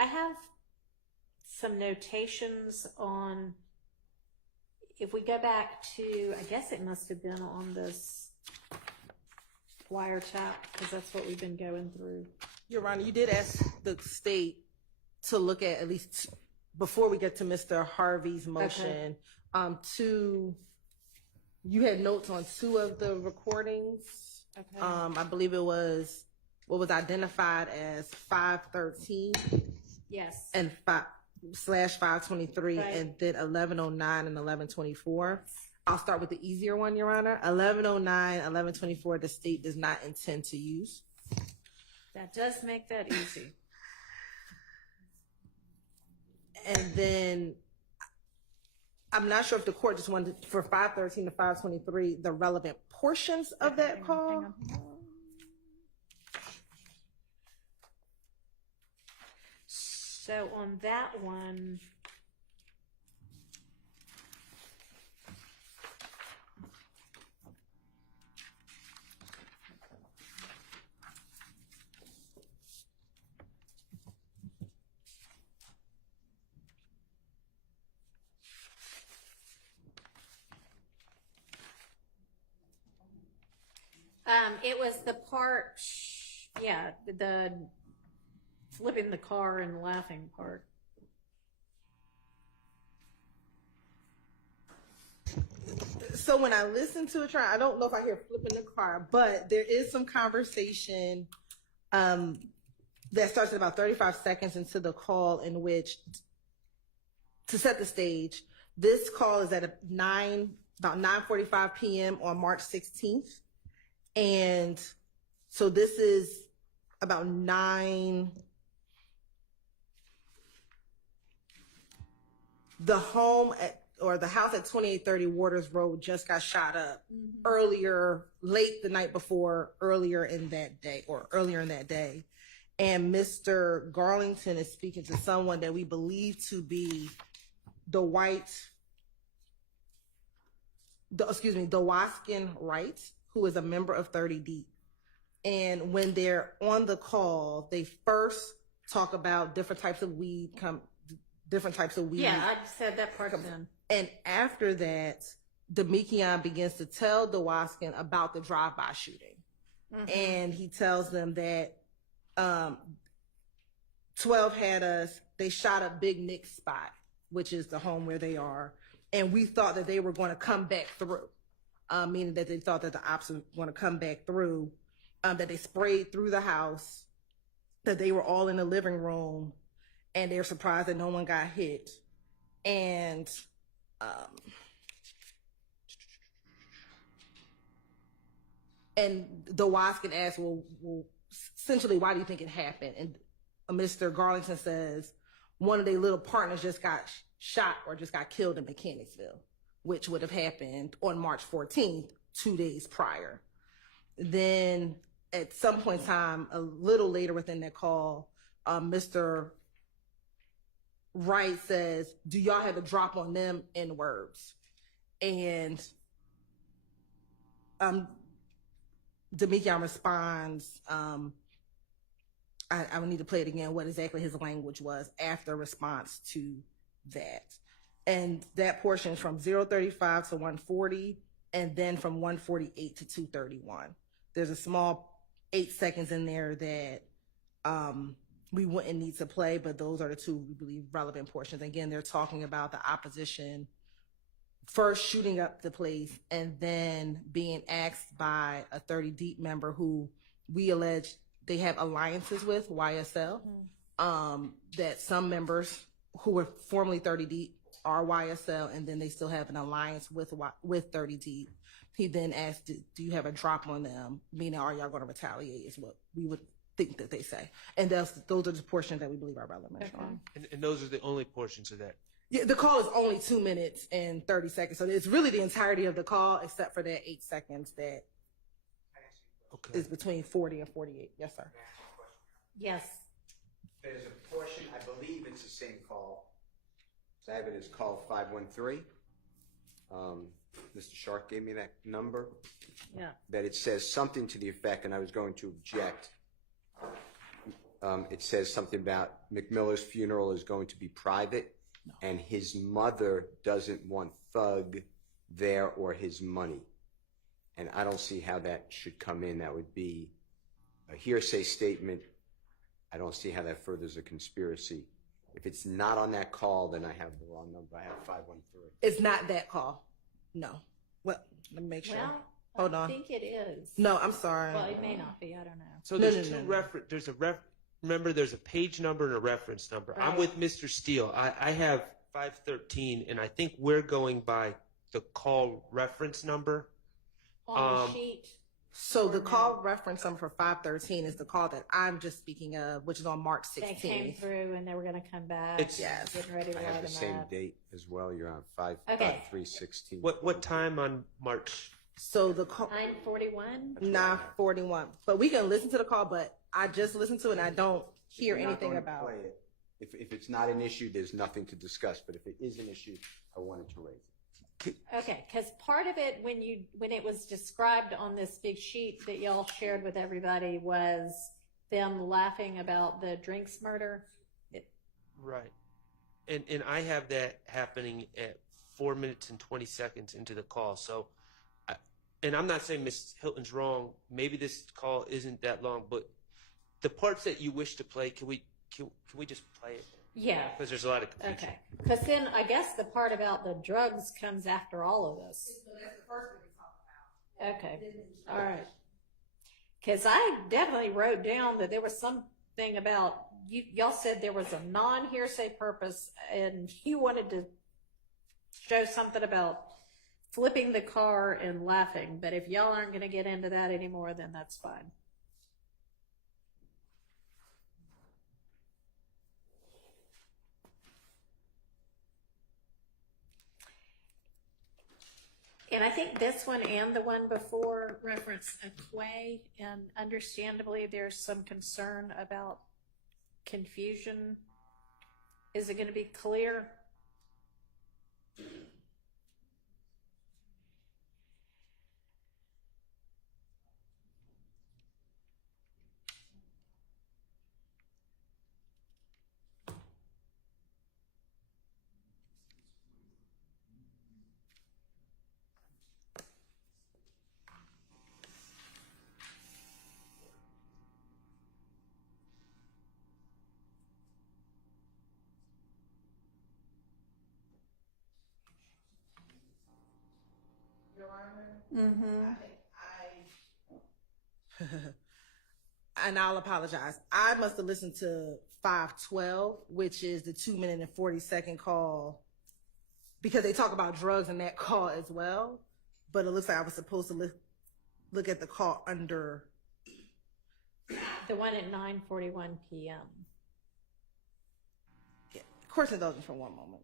I have some notations on, if we go back to, I guess it must have been on this wiretap, because that's what we've been going through. Your Honor, you did ask the state to look at least, before we get to Mr. Harvey's motion, you had notes on 2 of the recordings. Okay. I believe it was what was identified as 513. Yes. And /523, Right. and then 1109 and 1124. I'll start with the easier one, Your Honor. 1109, 1124, the state does not intend to use. That does make that easy. And then I'm not sure if the court just wanted for 513 to 523 the relevant portions of that call. Hang on. So on that one, it was the part, the flipping the car and laughing part. So when I listen to a trial, I don't know if I hear flipping the car, but there is some conversation that starts at about 35 seconds into the call, in which, to set the stage, this call is at about 9:45 p.m. on March 16th. And so this is about 9. The house at 2830 Waters Road just got shot up late the night before, earlier in that day. And Mr. Garlington is speaking to someone that we believe to be Dewaskin Wright, who is a member of 30 Deep. And when they're on the call, they first talk about different types of weed. Yeah, I said that part then. And after that, Demekion begins to tell Dewaskin about the drive-by shooting. And he tells them that 12 had us they shot up Big Nick's spot, which is the home where they are, and we thought that they were going to come back through, meaning that they thought that the ops were going to come back through, that they sprayed through the house, that they were all in the living room, and they're surprised that no one got hit. And the Waskin asked, well, essentially, why do you think it happened? And Mr. Garlington says, one of their little partners just got shot or just got killed in Mechanicsville, which would have happened on March 14th, 2 days prior. Then at some point in time, a little later within that call, Mr. Wright says, do y'all have a drop on them in words? And Demekion responds, I would need to play it again, what exactly his language was after response to that. And that portion is from 0:35 to 1:40, and then from 1:48 to 2:31. There's a small 8 seconds in there that we wouldn't need to play, but those are the two we believe relevant portions. Again, they're talking about the opposition first shooting up the place and then being asked by a 30 Deep member who we allege they have alliances with, YSL, that some members who were formerly 30 Deep are YSL, and then they still have an alliance with 30 Deep. He then asked, do you have a drop on them? Meaning, are y'all going to retaliate is what we would think that they say. And those are the portions that we believe are relevant. And those are the only portions of that. Yeah, the call is only 2 minutes and 30 seconds. So it's really the entirety of the call, except for that 8 seconds that is between 40 and 48. Yes, sir. Yes. There's a portion, I believe it's the same call. So I have it as call 513. Mr. Shark gave me that number. Yeah. That it says something to the effect, and I was going to object. It says something about McMiller's funeral is going to be private, and his mother doesn't want Thug there or his money. And I don't see how that should come in. That would be a hearsay statement. I don't see how that furthers a conspiracy. If it's not on that call, then I have the wrong number. I have 513. It's not that call. No. Well, let me make sure. Well, hold on. I think it is. No, I'm sorry. Well, it may not be. I don't know. So there's remember, there's a page number and a reference number. Right. I'm with Mr. Steele. I have 513, and I think we're going by the call reference number. On the sheet. So the call reference number for 513 is the call that I'm just speaking of, which is on March 16th. They came through and they were going to come back. Yes. Getting ready to I light have the them same up. date as well. You're on 5/3/16. What time on March? So the call 9:41. 9:41. But we can listen to the call, but I just listened to it and I don't hear If you're not anything going to about play it, if it's not an issue, there's nothing to discuss. But if it is an issue, I wanted to raise it. Okay, because part of it, when it was described on this big sheet that y'all shared with everybody, was them laughing about the drinks murder. Right. And I have that happening at 4 minutes and 20 seconds into the call. So, and I'm not saying Ms. Hilton's wrong. Maybe this call isn't that long, but the parts that you wish to play, can we just play it? Yeah. Because there's a lot of confusion. Okay. Because then I guess the part about the drugs comes after all of this. So that's the first thing we talk about. Okay. All right. Because I definitely wrote down that there was something about y'all said there was a non-hearsay purpose, and you wanted to show something about flipping the car and laughing. But if y'all aren't going to get into that anymore, then that's fine. And I think this one and the one before reference a quay, and understandably there's some concern about confusion. Is it going to be clear? And I'll apologize. I must have listened to 512, which is the 2 minute and 40-second call, because they talk about drugs in that call as well. But it looks like I was supposed to look at the call under The one at 9:41 p.m. Yeah. Of course, indulgence for one moment.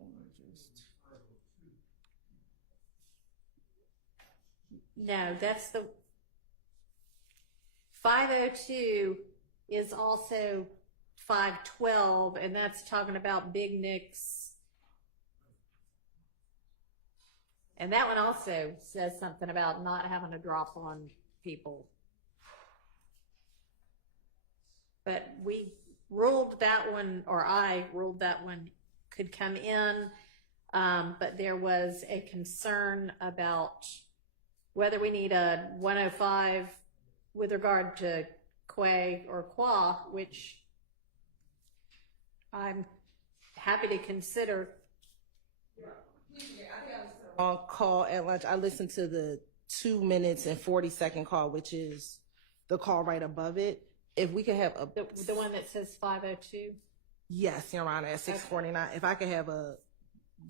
No, that's the 502 is also 512, and that's talking about Big Nick's. And that one also says something about not having to drop on people. But we ruled that one, or I ruled that one could come in, but there was a concern about whether we need a 105 with regard to Quay or Qua, which I'm happy to consider. On call at lunch, I listened to the 2 minutes and 40-second call, which is the call right above it. If we could have the one that says 502. Yes, Your Honor, at 6:49. If I could have a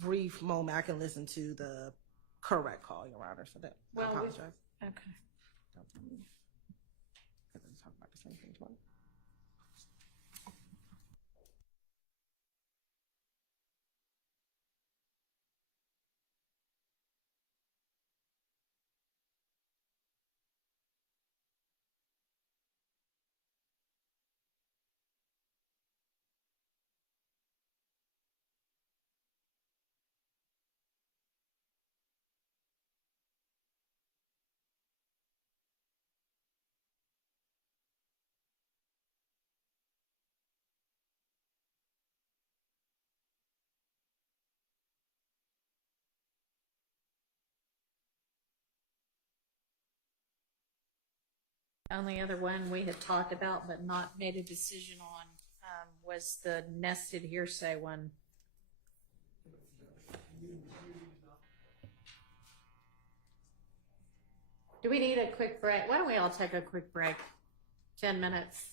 brief moment, I can listen to the correct call, Your Honor. So that I apologize. Okay. Talk about the same thing twice. Only other one we had talked about but not made a decision on was the nested hearsay one. Do we need a quick break? Why don't we all take a quick break? 10 minutes.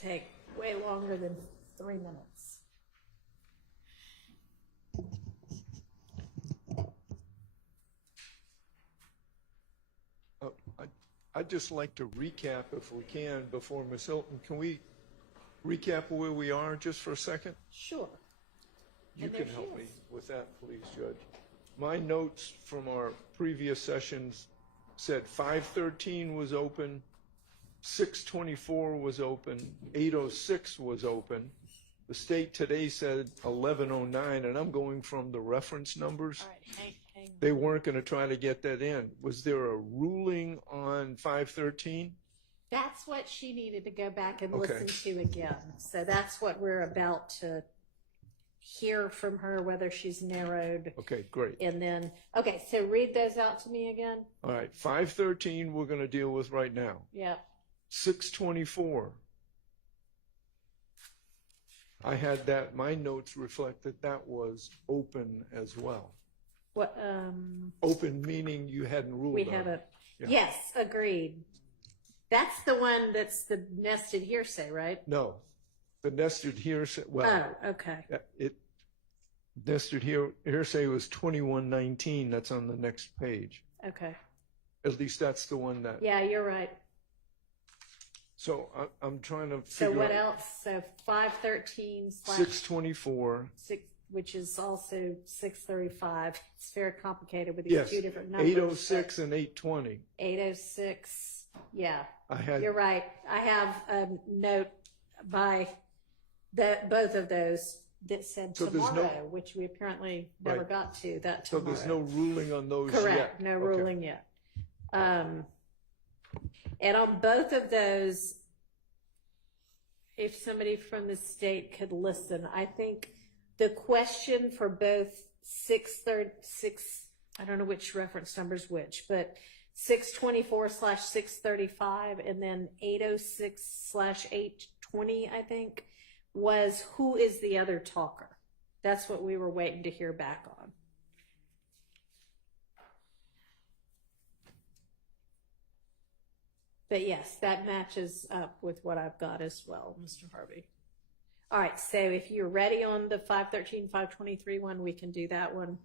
take way longer than 3 minutes. I'd just like to recap, if we can, before Ms. Hilton. Can we recap where we are just for a second? Sure. You And there can she help me is. with that, please, Judge. My notes from our previous sessions said 513 was open, 624 was open, 806 was open. The state today said 1109, and I'm going from the reference numbers. All right, hang on. They weren't going to try to get that in. Was there a ruling on 513? That's what she needed to go back and Okay. listen to again. So that's what we're about to hear from her, whether she's narrowed. Okay, great. And then, okay, so read those out to me again. All right, 513 we're going to deal with right now. Yeah. 624. I had that, my notes reflect that that was open as well. What, Open meaning you hadn't ruled we on had a, it. Yeah. yes, agreed. That's the one that's the nested hearsay, right? No, the nested hearsay, well, Oh, okay. it, nested hearsay was 2119, that's on the next page. Okay. At least that's the one that, Yeah, you're right. so I'm trying to So figure what out. else? So 513 slash 624. 6, which is also 635. It's very complicated with these Yes, two different numbers. 806 and 820. 806. Yeah, I had, you're right. I have a note by both of those that said So there's no- tomorrow, which we apparently never Right. got to that so tomorrow. there's no ruling on those yet? Correct, no Okay. ruling yet. And on both of those, if somebody from the state could listen, I think the question for both 6, I don't know which reference number's which, but 624/635 and then 806/820, I think, was who is the other talker? That's what we were waiting to hear back on. But yes, that matches up with what I've got as well, Mr. Harvey. All right, so if you're ready on the 513, 523 one, we can do that one.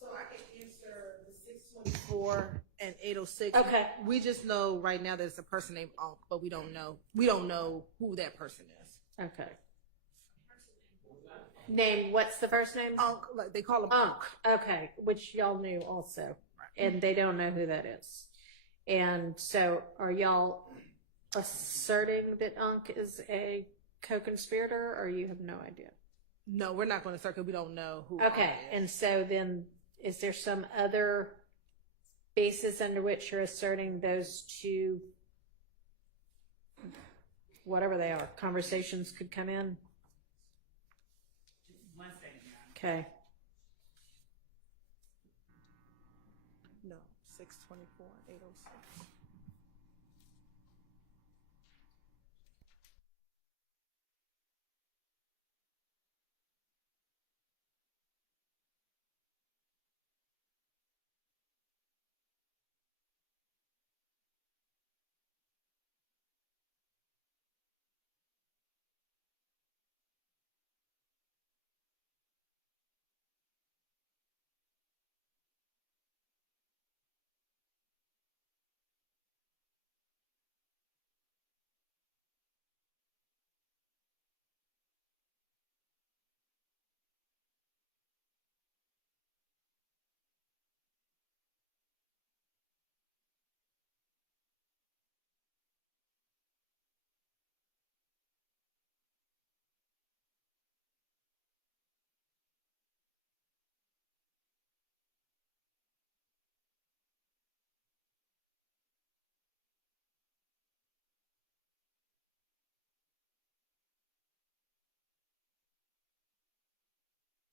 So I can answer the 624 and 806. Okay. We just know right now there's a person named Unc, but we don't know who that person is. Okay. Name, what's the first name? Unc, like they call him Unc. Okay, which y'all knew also. And they don't know who that is. And so are y'all asserting that Unc is a co-conspirator, or you have no idea? No, we're not going to circle. We don't know who. Okay, Unc is. and so then is there some other basis under which you're asserting those two, whatever they are, conversations could come in? Just 1 second, Your Honor. Okay. No, 624, 806.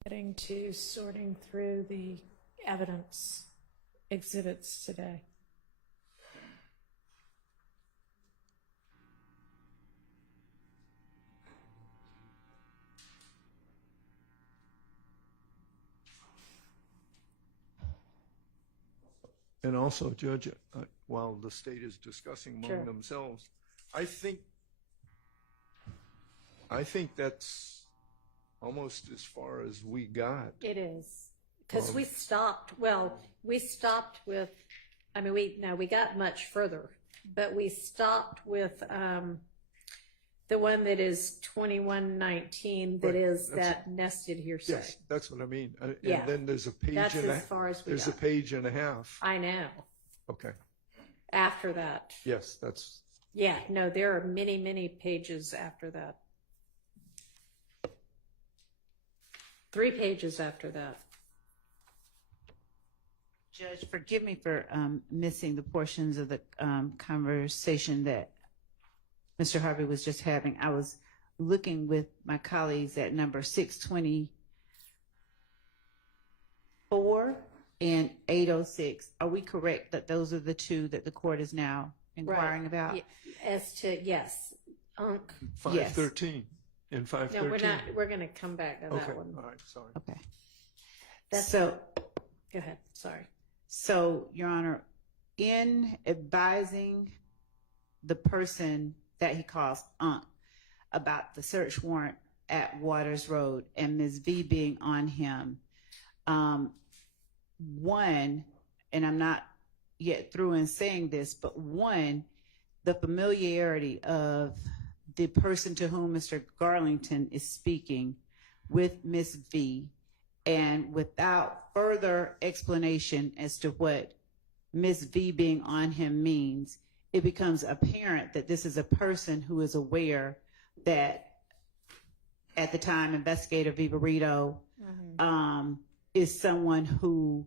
Getting to sorting through the evidence exhibits today. And also, Judge, while the state is discussing among Sure. themselves, I think that's almost as far as we got. It is. Because we stopped with, I mean, we got much further, but we stopped with the one that is 2119, that Right, is that's- that nested hearsay. Yes, that's what I mean. Yeah. And then there's a page That's and as far as we there's got. a page and a half. I know. Okay. After that. Yes, that's. Yeah, no, there are many, many pages after that. 3 pages after that. Judge, forgive me for missing the portions of the conversation that Mr. Harvey was just having. I was looking with my colleagues at number 624 and 806. Are we correct that those are the two that the court is now inquiring about? As to, yes. 513 and 513. No, we're going to come back to that one. All right, sorry. Okay. Go ahead, sorry. So, Your Honor, in advising the person that he calls Unc about the search warrant at Waters Road and Ms. V being on him, one, and I'm not yet through in saying this, but one, the familiarity of the person to whom Mr. Garlington is speaking with Ms. V, and without further explanation as to what Ms. V being on him means, it becomes apparent that this is a person who is aware that at the time Investigator Vivarito is someone who's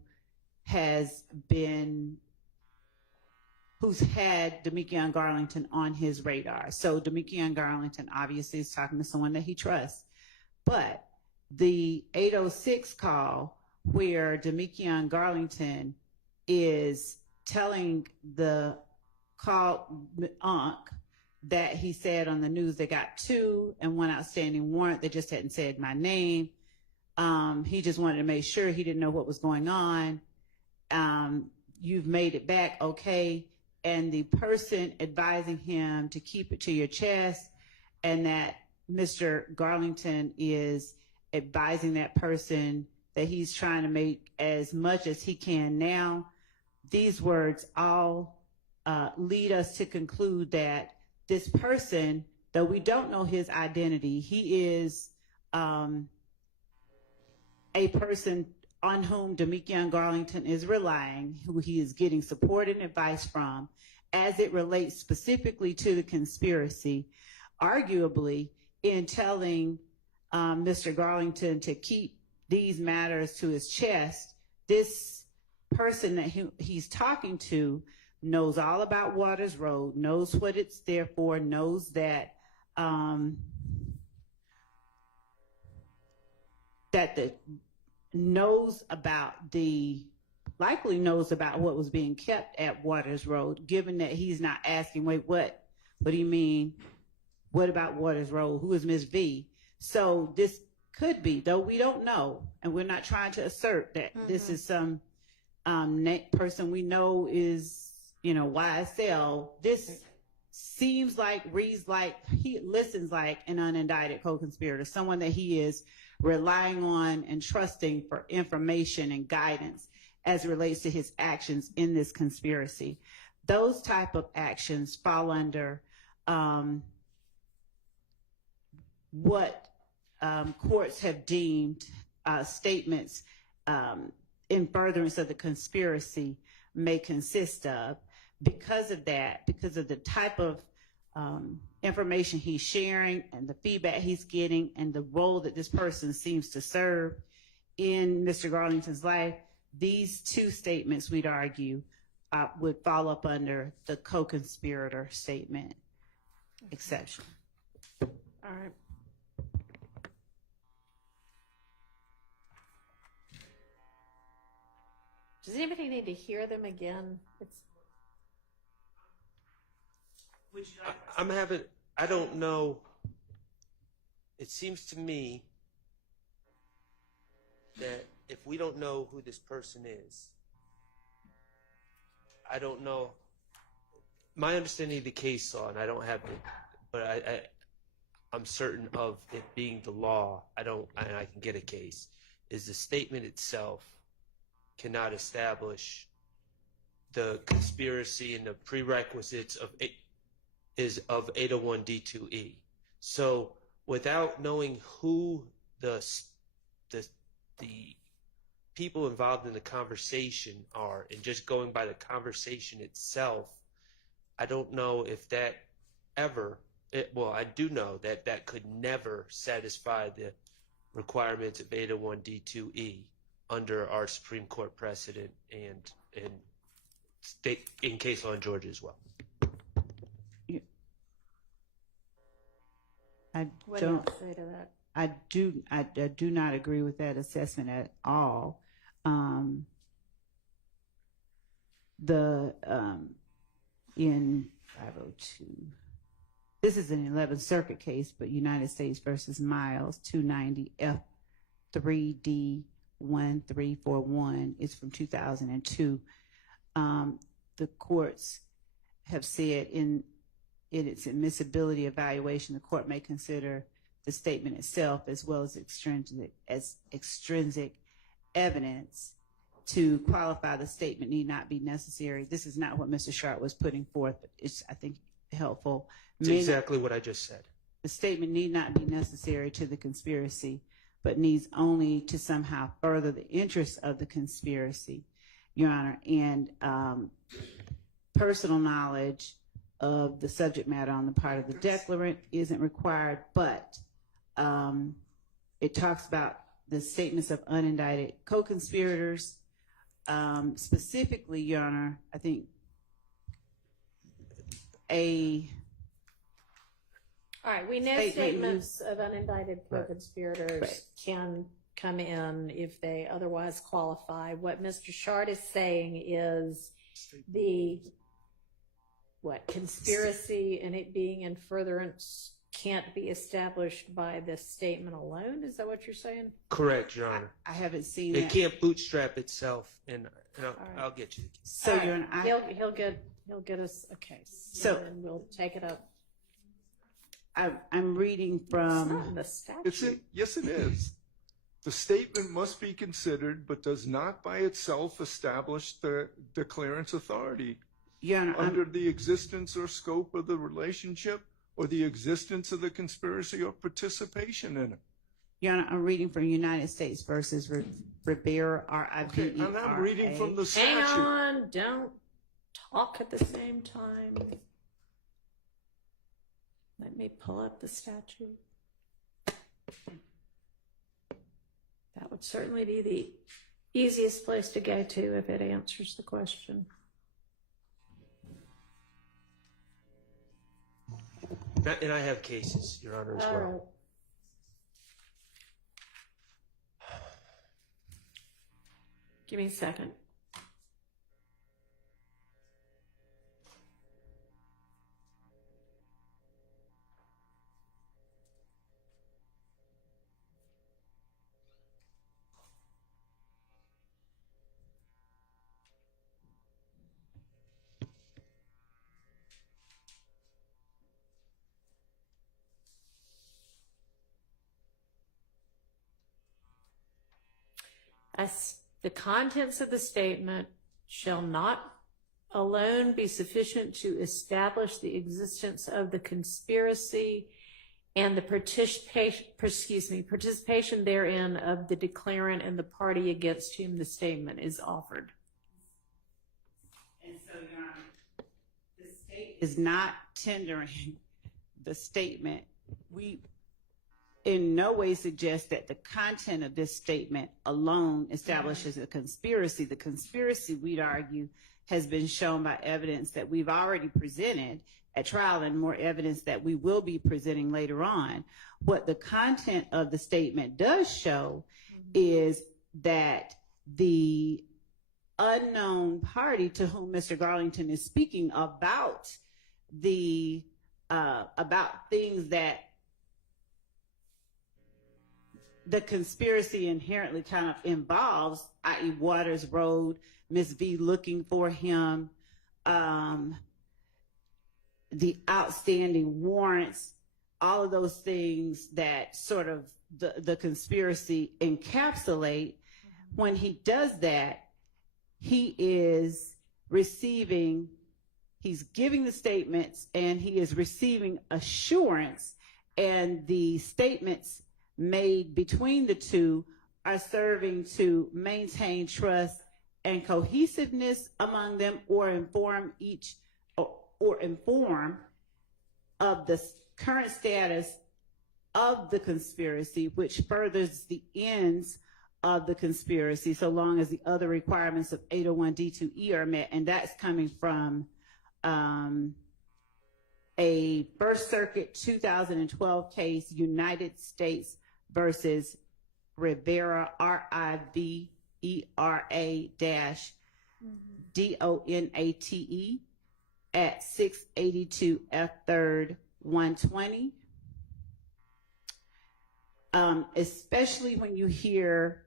had Demekion Garlington on his radar. So Demekion Garlington obviously is talking to someone that he trusts. But the 806 call where Demekion Garlington is telling the call Unc that he said on the news they got 2 and 1 outstanding warrant. They just hadn't said my name. He just wanted to make sure he didn't know what was going on. You've made it back, okay. And the person advising him to keep it to your chest, and that Mr. Garlington is advising that person that he's trying to make as much as he can now. These words all lead us to conclude that this person, though we don't know his identity, he is a person on whom Demekion Garlington is relying, who he is getting support and advice from, as it relates specifically to the conspiracy, arguably in telling Mr. Garlington to keep these matters to his chest. This person that he's talking to knows all about Waters Road, knows what it's there for, knows that likely knows about what was being kept at Waters Road, given that he's not asking, wait, what do you mean? What about Waters Road? Who is Ms. V? So this could be, though we don't know, and we're not trying to assert that this is some person we know is, YSL. This seems like, reads like, he listens like an unindicted co-conspirator, someone that he is relying on and trusting for information and guidance as it relates to his actions in this conspiracy. Those type of actions fall under what courts have deemed statements in furtherance of the conspiracy may consist of. Because of that, because of the type of information he's sharing and the feedback he's getting and the role that this person seems to serve in Mr. Garlington's life, these 2 statements, we'd argue, would fall up under the co-conspirator statement exception. All right. Does anybody need to hear them again? I don't know. It seems to me that if we don't know who this person is, I don't know my understanding of the case law, and I don't have it, but I'm certain of it being the law. I can get a case. Is the statement itself cannot establish the conspiracy and the prerequisites of 801 D2E. So without knowing who the people involved in the conversation are, and just going by the conversation itself, I don't know if that ever. Well, I do know that could never satisfy the requirements of 801 D2E under our Supreme Court precedent and state in case law in Georgia as well. What do you say to that? I do not agree with that assessment at all. In 502, this is an 11th Circuit case, but United States versus Miles 290 F3D1341 is from 2002. The courts have said in its admissibility evaluation, the court may consider the statement itself as well as extrinsic evidence to qualify the statement need not be necessary. This is not what Mr. Sharp was putting forth, but it's, I think, helpful. It's exactly what I just said. The statement need not be necessary to the conspiracy, but needs only to somehow further the interests of the conspiracy, Your Honor. And personal knowledge of the subject matter on the part of the declarant isn't required, but it talks about the statements of unindicted co-conspirators. Specifically, Your Honor, I think all right, we know statements of unindicted co-conspirators can come in if they otherwise qualify. What Mr. Shard is saying is the conspiracy and it being in furtherance can't be established by the statement alone. Is that what you're saying? Correct, Your Honor. I haven't seen it. That. It can't bootstrap itself, and I'll get you. So right. Your Honor, he'll get us a case. So and we'll take it up. I'm reading from it's not in the statute. Yes, it is. The statement must be considered, but does not by itself establish the declarant's authority under the existence or scope of the relationship or the existence of the conspiracy or participation in it. Your Honor, I'm reading from United States versus Rivera, R-I-V-E-R-A. Okay, and I'm reading from the statute. Hang on, don't talk at the same time. Let me pull up the statute. That would certainly be the easiest place to go to if it answers the question. And I have cases, Your Honor, as well. Give me a second. As the contents of the statement shall not alone be sufficient to establish the existence of the conspiracy and the participation therein of the declarant and the party against whom the statement is offered. And so, Your Honor, the state is not tendering the statement. We in no way suggest that the content of this statement alone establishes a conspiracy. The conspiracy, we'd argue, has been shown by evidence that we've already presented at trial and more evidence that we will be presenting later on. What the content of the statement does show is that the unknown party to whom Mr. Garlington is speaking about things that the conspiracy inherently kind of involves, i.e. Waters Road, Ms. V looking for him, the outstanding warrants, all of those things that sort of the conspiracy encapsulate. When he does that, he is receiving, he's giving the statements and he is receiving assurance, and the statements made between the two are serving to maintain trust and cohesiveness among them, or inform of the current status of the conspiracy, which furthers the ends of the conspiracy, so long as the other requirements of 801D2E are met. And that's coming from a First Circuit 2012 case, United States versus Rivera, RIVERA-DONATE at 682 F3rd 120. Especially when you hear,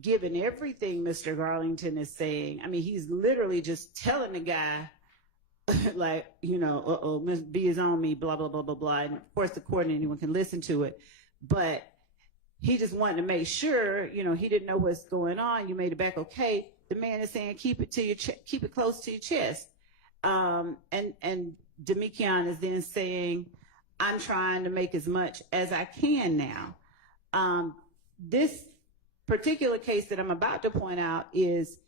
given everything Mr. Garlington is saying, I mean, he's literally just telling the guy, like, you know, Miss B is on me, blah, blah, blah, blah, blah. And of course, the court and anyone can listen to it. But he just wanted to make sure, you know, he didn't know what's going on. You made it back okay. The man is saying, keep it to your keep it close to your chest. And Demikian is then saying, I'm trying to make as much as I can now. This particular case that I'm about to point out is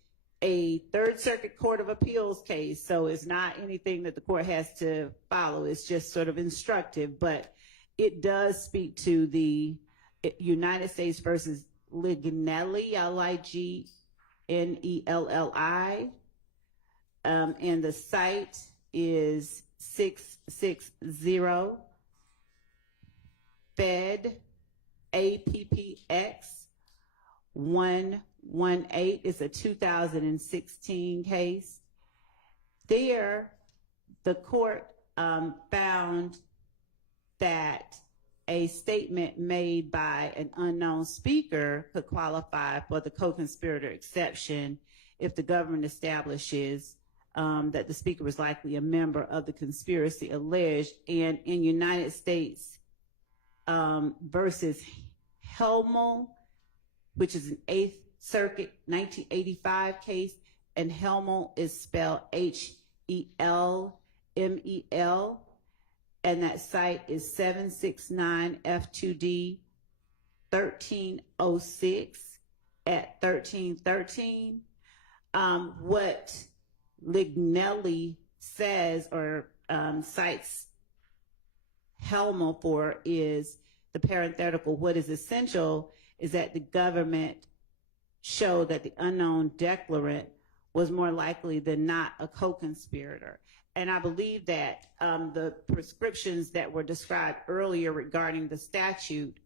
a Third Circuit Court of Appeals case, so it's not anything that the court has to follow. It's just sort of instructive, but it does speak to the United States versus Lignelli, Lignelli, and the site is 660 Fed APPX 118. It's a 2016 case. There, the court found that a statement made by an unknown speaker could qualify for the co-conspirator exception if the government establishes that the speaker was likely a member of the conspiracy alleged. And in United States versus Helmel, which is an 8th Circuit 1985 case, and Helmel is spelled HELMEL, and that site is 769 F2D 1306 at 1313. What Lignelli says, or cites Helmel for, is the parenthetical, what is essential is that the government show that the unknown declarant was more likely than not a co-conspirator. And I believe that the prescriptions that were described earlier regarding the statute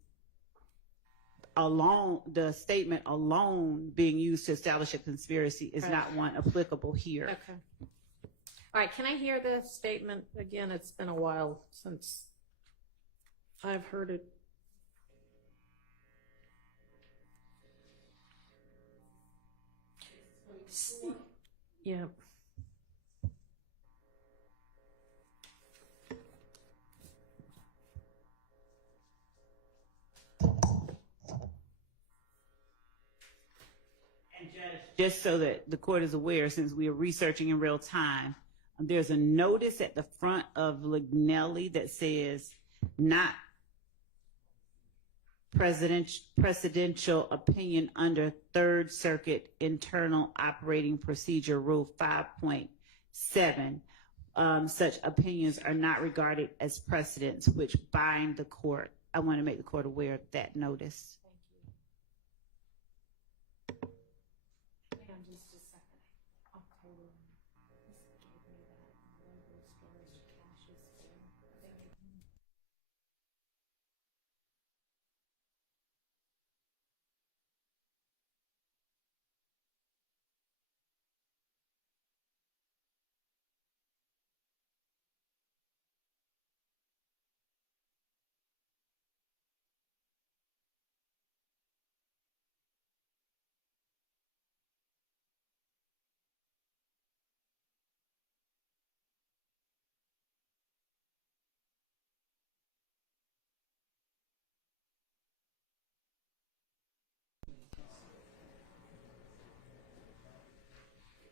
alone, the statement alone being used to establish a conspiracy is not one applicable here. Okay. All right, can I hear the statement again? It's been a while since I've heard it. Yeah. And just so that the court is aware, since we are researching in real time, there's a notice at the front of Lignelli that says not presidential opinion under Third Circuit Internal Operating Procedure Rule 5.7. Such opinions are not regarded as precedents which bind the court. I want to make the court aware of that notice.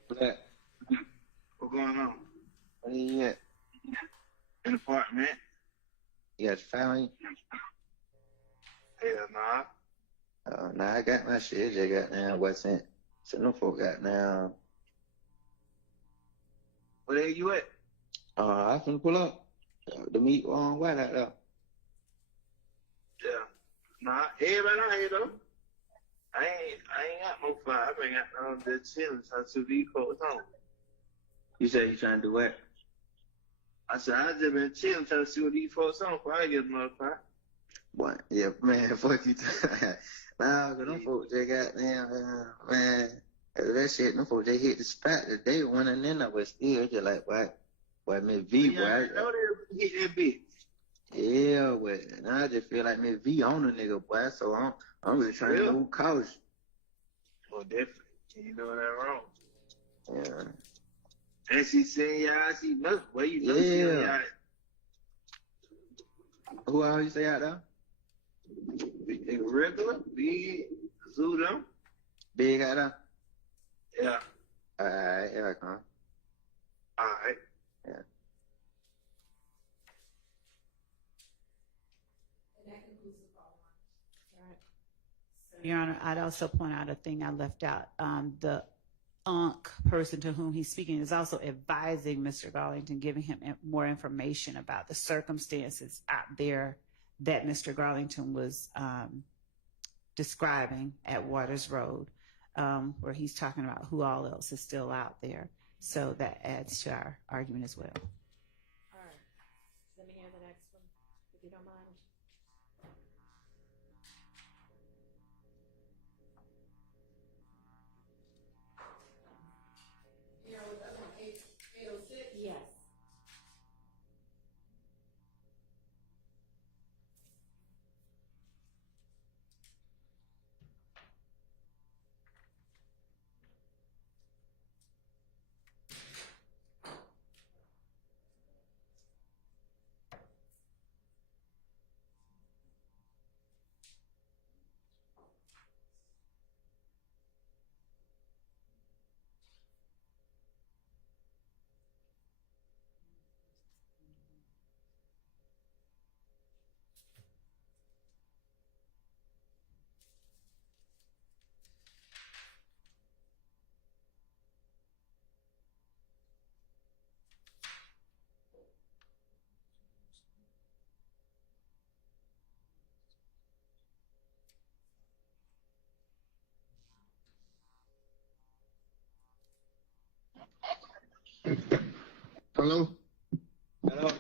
Black. What's going on? Where you at? In the apartment. You got your family? Hell nah. Nah, I got my shit. Just got down. What's in? So no folk got down. Where you at? I can pull up. The meat on white out there. Yeah. Nah, everybody out here though. I ain't got no fire. I been got the chilling trying to see these folks on. You said you trying to do what? I said I just been chilling trying to see what these folks on before I get another fire. What? Yeah, man, fuck you. Nah, cause them folks they got damn man. That shit, them folks they hit the spot that they went in there, but still just like what? What Miss V? Yeah, I know they hit that bitch. Yeah, but now I just feel like Miss V on a nigga, boy. So I'm really trying to move cautious. Well, definitely. You know that wrong. Yeah. And she saying y'all, she knows. Well, you know she y'all. Who all you say out there? Big regular, big Zudo. Big out there? Yeah. Alright, here I come. Alright. Yeah. Your Honor, I'd also point out a thing I left out. The UNC person to whom he's speaking is also advising Mr. Garlington, giving him more information about the circumstances out there that Mr. Garlington was describing at Waters Road, where he's talking about who all else is still out there. So that adds to our argument as well. All right. Let me hear the next one, if you don't mind. Yes. Hello? Hello?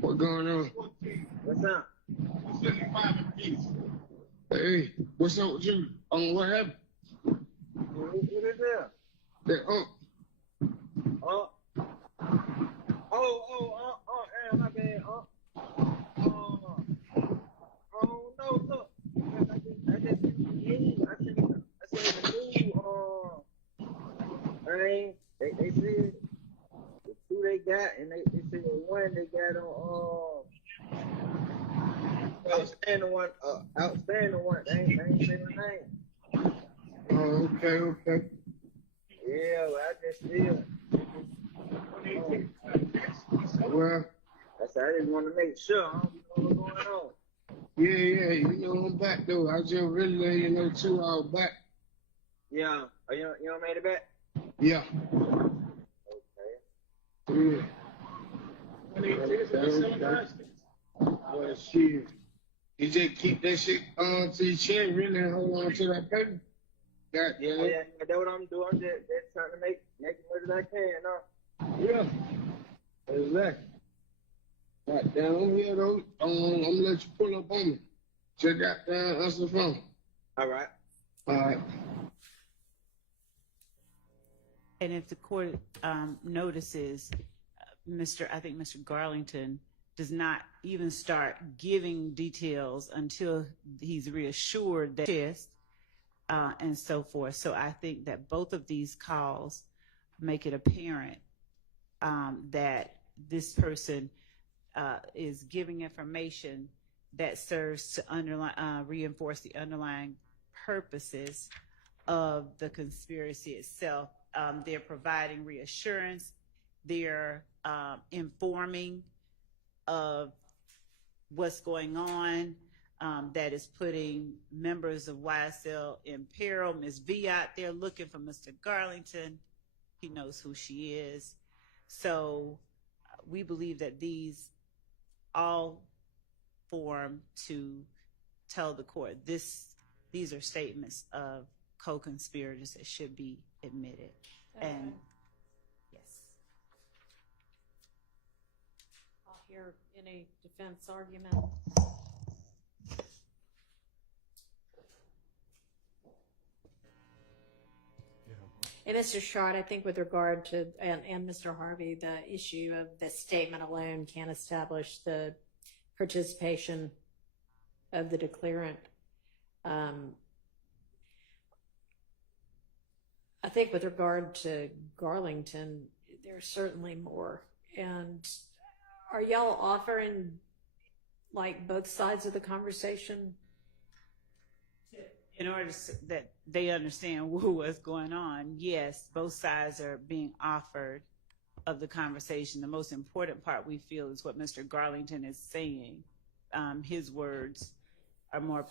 What going on? What's up? Hey, what's up with you? What happened? What is that? That my bad, oh, no, look. I just seen the news. I seen the news, they said the two they got, and they said one they got on, outstanding one, they ain't say the name. Oh, okay. Yeah, well, I just feel. Well, I just want to make sure I don't know what's going on. Yeah, you know I'm back though. I just really let you know 2 hours back. Yeah, you don't made it back? Yeah. Okay. Yeah. Well, shit. You just keep that shit on to your chin, really, and hold on to that paper. Yeah, that's what I'm doing. I'm just trying to make as much as I can, Yeah. Exactly. Right down here, though, I'm gonna let you pull up on me. Check out down, answer the phone. All right. And if the court notices, I think Mr. Garlington does not even start giving details until he's reassured that and so forth. So I think that both of these calls make it apparent that this person is giving information that serves to reinforce the underlying purposes of the conspiracy itself. They're providing reassurance. They're informing of what's going on, that is putting members of YSL in peril. Ms. V out there looking for Mr. Garlington. He knows who she is. So we believe that these all form to tell the court these are statements of co-conspirators that should be admitted. And yes. I'll hear any defense argument. And Mr. Shard, I think with regard to, and Mr. Harvey, the issue of the statement alone can't establish the participation of the declarant. I think with regard to Garlington, there's certainly more. And are y'all offering like both sides of the conversation? In order that they understand what's going on, yes, both sides are being offered of the conversation. The most important part, we feel, is what Mr. Garlington is saying. His words are more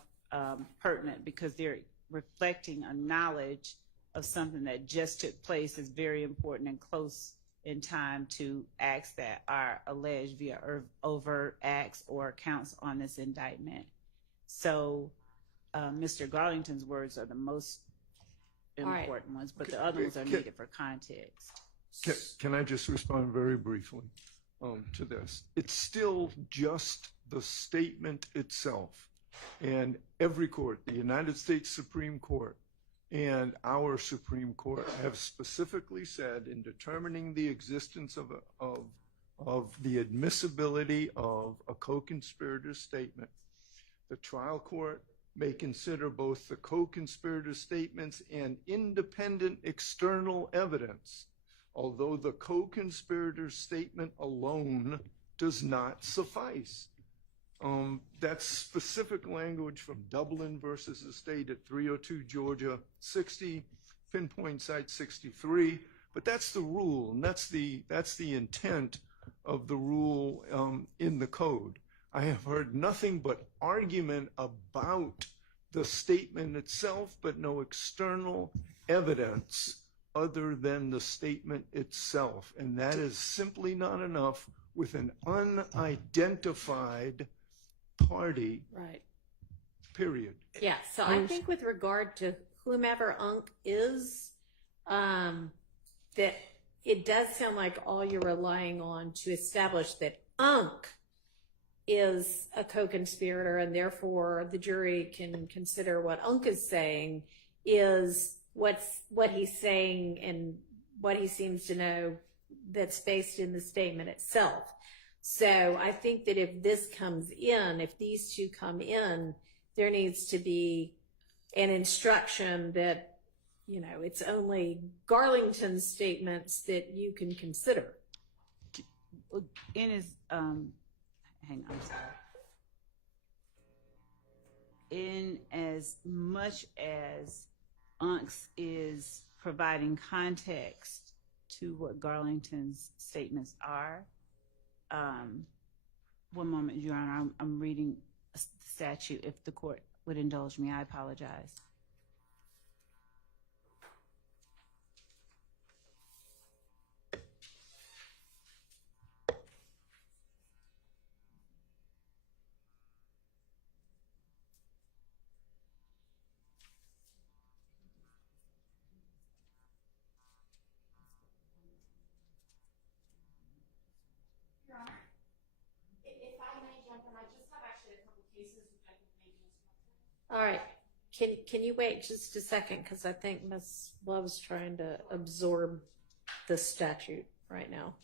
pertinent because they're reflecting a knowledge of something that just took place is very important and close in time to acts that are alleged via overt acts or counts on this indictment. So Mr. Garlington's words are the most important ones, but the other ones are needed for context. Can I just respond very briefly to this? It's still just the statement itself. And every court, the United States Supreme Court and our Supreme Court, have specifically said in determining the existence of the admissibility of a co-conspirator statement, the trial court may consider both the co-conspirator statements and independent external evidence, although the co-conspirator statement alone does not suffice. That's specific language from Dublin versus the state at 302 Georgia 60, pinpoint site 63. But that's the rule, and that's the intent of the rule in the code. I have heard nothing but argument about the statement itself, but no external evidence other than the statement itself. And that is simply not enough with an unidentified party. Right. Period. Yeah, so I think with regard to whomever Unc is, that it does sound like all you're relying on to establish that Unc is a co-conspirator, and therefore the jury can consider what Unc is saying is what he's saying and what he seems to know that's based in the statement itself. So I think that if this comes in, if these two come in, there needs to be an instruction that, you know, it's only Garlington's statements that you can consider. In his, hang on, sorry. In as much as Unc's is providing context to what Garlington's statements are, one moment, Your Honor, I'm reading a statute. If the court would indulge me, I apologize. Your Honor, if I may jump in, I just have actually a couple cases which I think may be instructive. All right. Can you wait just a second? Because I think Ms. Love's trying to absorb the statute right now.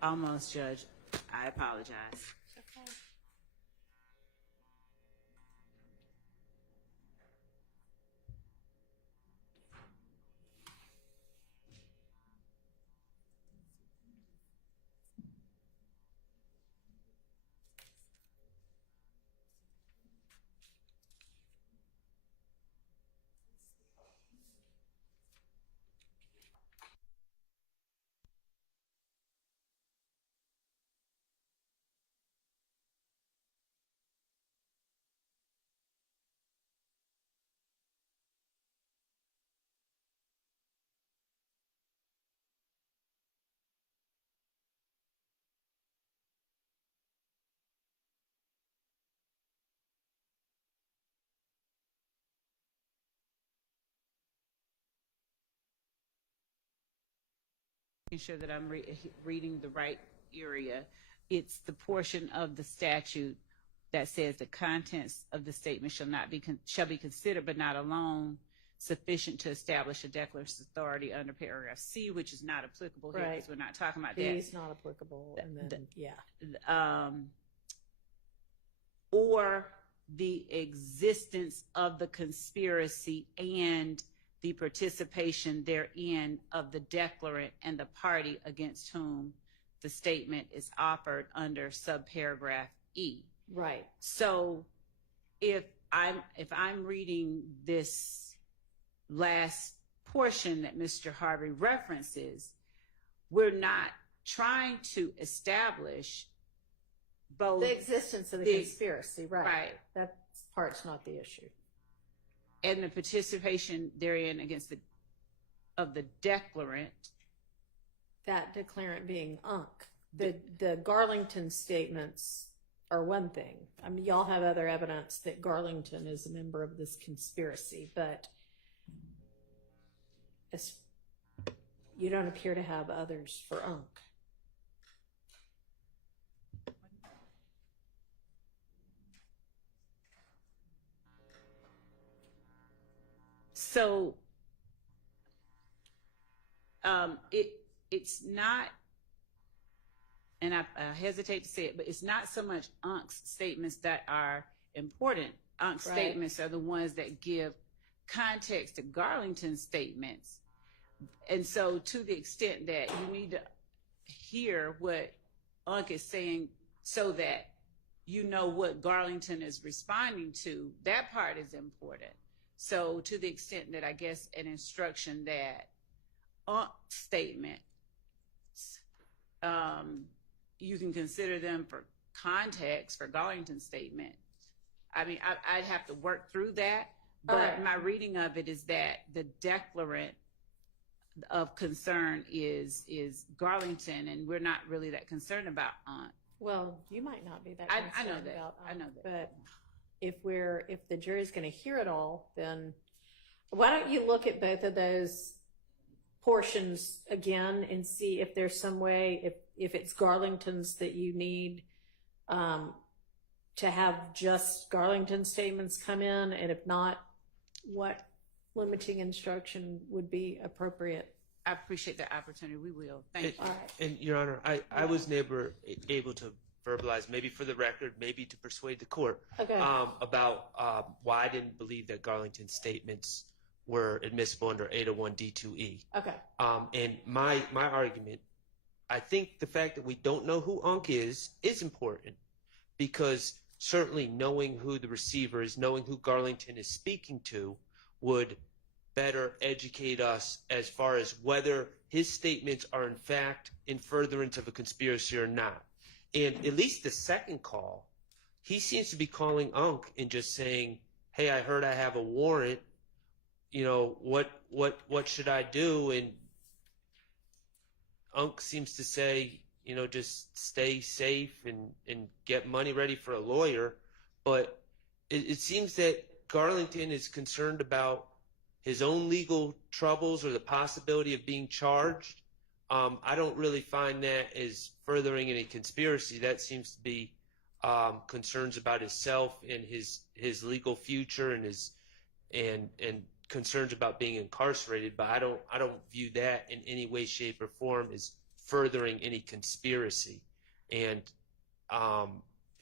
Almost, Judge. I apologize. Making sure that I'm reading the right area. It's the portion of the statute that says the contents of the statement shall be considered, but not alone sufficient to establish a declarant's authority under paragraph C, which is not applicable here because we're not talking about that. It's not applicable, and then or the existence of the conspiracy and the participation therein of the declarant and the party against whom the statement is offered under subparagraph E. Right. So if I'm reading this last portion that Mr. Harvey references, we're not trying to establish both the existence of the conspiracy, right? That part's not the issue. And the participation therein against of the declarant. That declarant being Unc. The Garlington statements are one thing. I mean, y'all have other evidence that Garlington is a member of this conspiracy, but you don't appear to have others for Unc. So it's not, and I hesitate to say it, but it's not so much Unc's statements that are important. Unc's statements are the ones that give context to Garlington's statements. And so to the extent that you need to hear what Unc is saying so that you know what Garlington is responding to, that part is important. So to the extent that I guess an instruction that Unc's statements, you can consider them for context for Garlington's statement. I mean, I'd have to work through that, but my reading of it is that the declarant of concern is Garlington, and we're not really that concerned about Unc. Well, you might not be that concerned I know that. about Unc, I know that. but if the jury's going to hear it all, then why don't you look at both of those portions again and see if there's some way, if it's Garlington's that you need to have just Garlington statements come in, and if not, what limiting instruction would be appropriate. I appreciate the opportunity. We will. Thank you. All right. And Your Honor, I was never able to verbalize, maybe for the record, maybe to persuade the court, about why I didn't believe that Garlington's statements were admissible under 801 D2E. Okay. And my argument, I think the fact that we don't know who Unc is important, because certainly knowing who the receiver is, knowing who Garlington is speaking to, would better educate us as far as whether his statements are in fact in furtherance of a conspiracy or not. And at least the second call, he seems to be calling Unc and just saying, hey, I heard I have a warrant, you know, what should I do? And Unc seems to say, you know, just stay safe and get money ready for a lawyer. But it seems that Garlington is concerned about his own legal troubles or the possibility of being charged. I don't really find that as furthering any conspiracy. That seems to be concerns about himself and his legal future and concerns about being incarcerated. But I don't view that in any way, shape, or form as furthering any conspiracy. And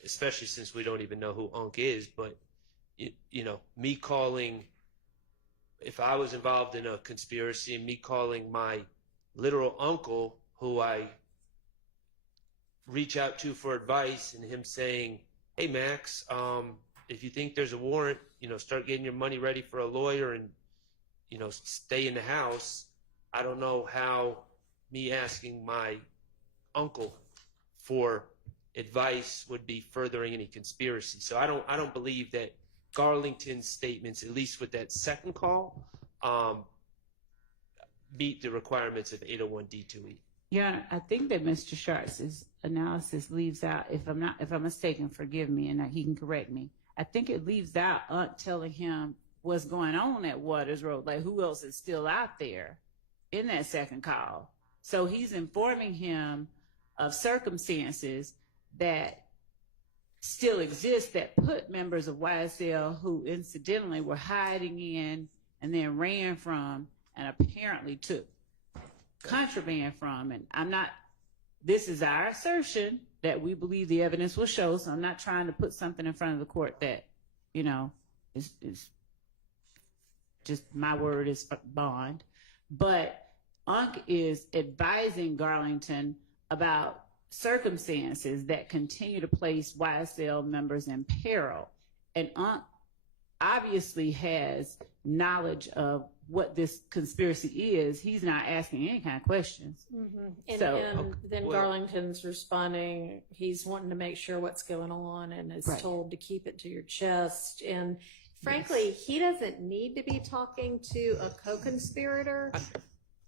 especially since we don't even know who Unk is, but, you know, me calling, if I was involved in a conspiracy and me calling my literal uncle, who I reach out to for advice, and him saying, hey, Max, if you think there's a warrant, you know, start getting your money ready for a lawyer and, you know, stay in the house. I don't know how me asking my uncle for advice would be furthering any conspiracy. So I don't believe that Garlington's statements, at least with that second call, meet the requirements of 801D2E. Yeah, I think that Mr. Sharp's analysis leaves out, if I'm mistaken, forgive me, and he can correct me. I think it leaves out Unk telling him what's going on at Waters Road, like who else is still out there in that second call. So he's informing him of circumstances that still exist that put members of YSL who incidentally were hiding in and then ran from and apparently took contraband from. And this is our assertion that we believe the evidence will show, so I'm not trying to put something in front of the court that, you know, is just my word is bond. But Unk is advising Garlington about circumstances that continue to place YSL members in peril. And Unk obviously has knowledge of what this conspiracy is. He's not asking any kind of questions. And, So- and then Garlington's responding, he's wanting to make sure what's going on and is Right. told to keep it to your chest. And frankly, he doesn't need to be talking to a co-conspirator.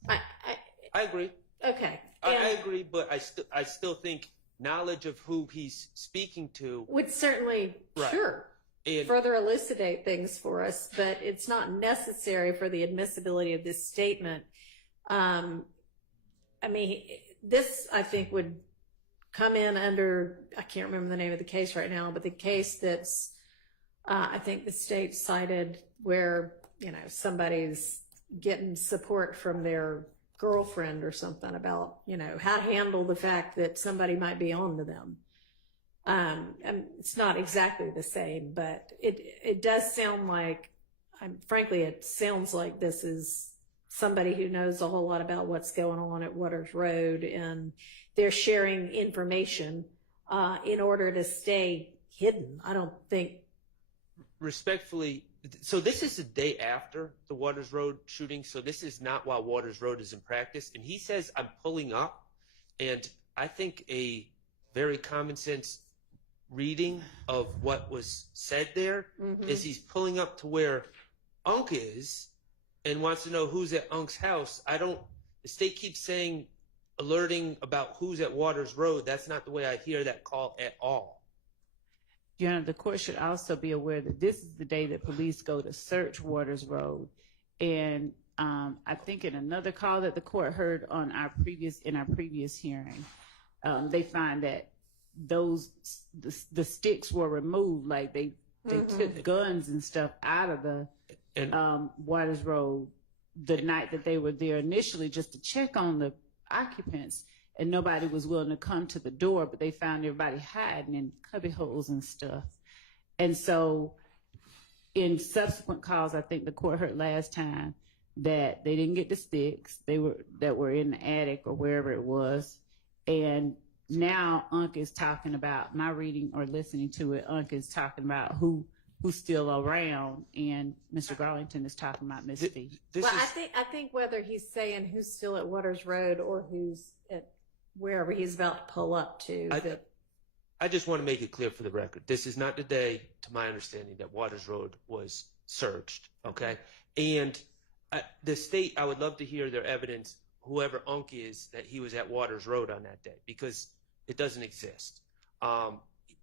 I agree. Okay. I And agree, but I still think knowledge of who he's speaking to. would certainly, Right. sure, And further elucidate things for us, but it's not necessary for the admissibility of this statement. I mean, this, I think, would come in under, I can't remember the name of the case right now, but the case that's, I think the state cited where, you know, somebody's getting support from their girlfriend or something about, you know, how to handle the fact that somebody might be on to them. And it's not exactly the same, but it does sound like, frankly, it sounds like this is somebody who knows a whole lot about what's going on at Waters Road, and they're sharing information in order to stay hidden. I don't think. Respectfully, so this is the day after the Waters Road shooting, so this is not while Waters Road is in practice. And he says, I'm pulling up, and I think a very common sense reading of what was said there is he's pulling up to where Unk is and wants to know who's at Unk's house. The state keeps saying, alerting about who's at Waters Road. That's not the way I hear that call at all. Your Honor, the court should also be aware that this is the day that police go to search Waters Road. And I think in another call that the court heard on our previous hearing, they find that the sticks were removed, like they took guns and stuff out of the Waters Road the night that they were there initially just to check on the occupants, and nobody was willing to come to the door, but they found everybody hiding in cubby holes and stuff. And so in subsequent calls, I think the court heard last time that they didn't get the sticks that were in the attic or wherever it was. And now Unk is talking about, my reading or listening to it, Unk is talking about who's still around, and Mr. Garlington is talking about Miss Fee. I think whether he's saying who's still at Waters Road or who's at wherever he's about to pull up to. I just want to make it clear for the record. This is not the day, to my understanding, that Waters Road was searched, okay? And the state, I would love to hear their evidence, whoever Unk is, that he was at Waters Road on that day, because it doesn't exist.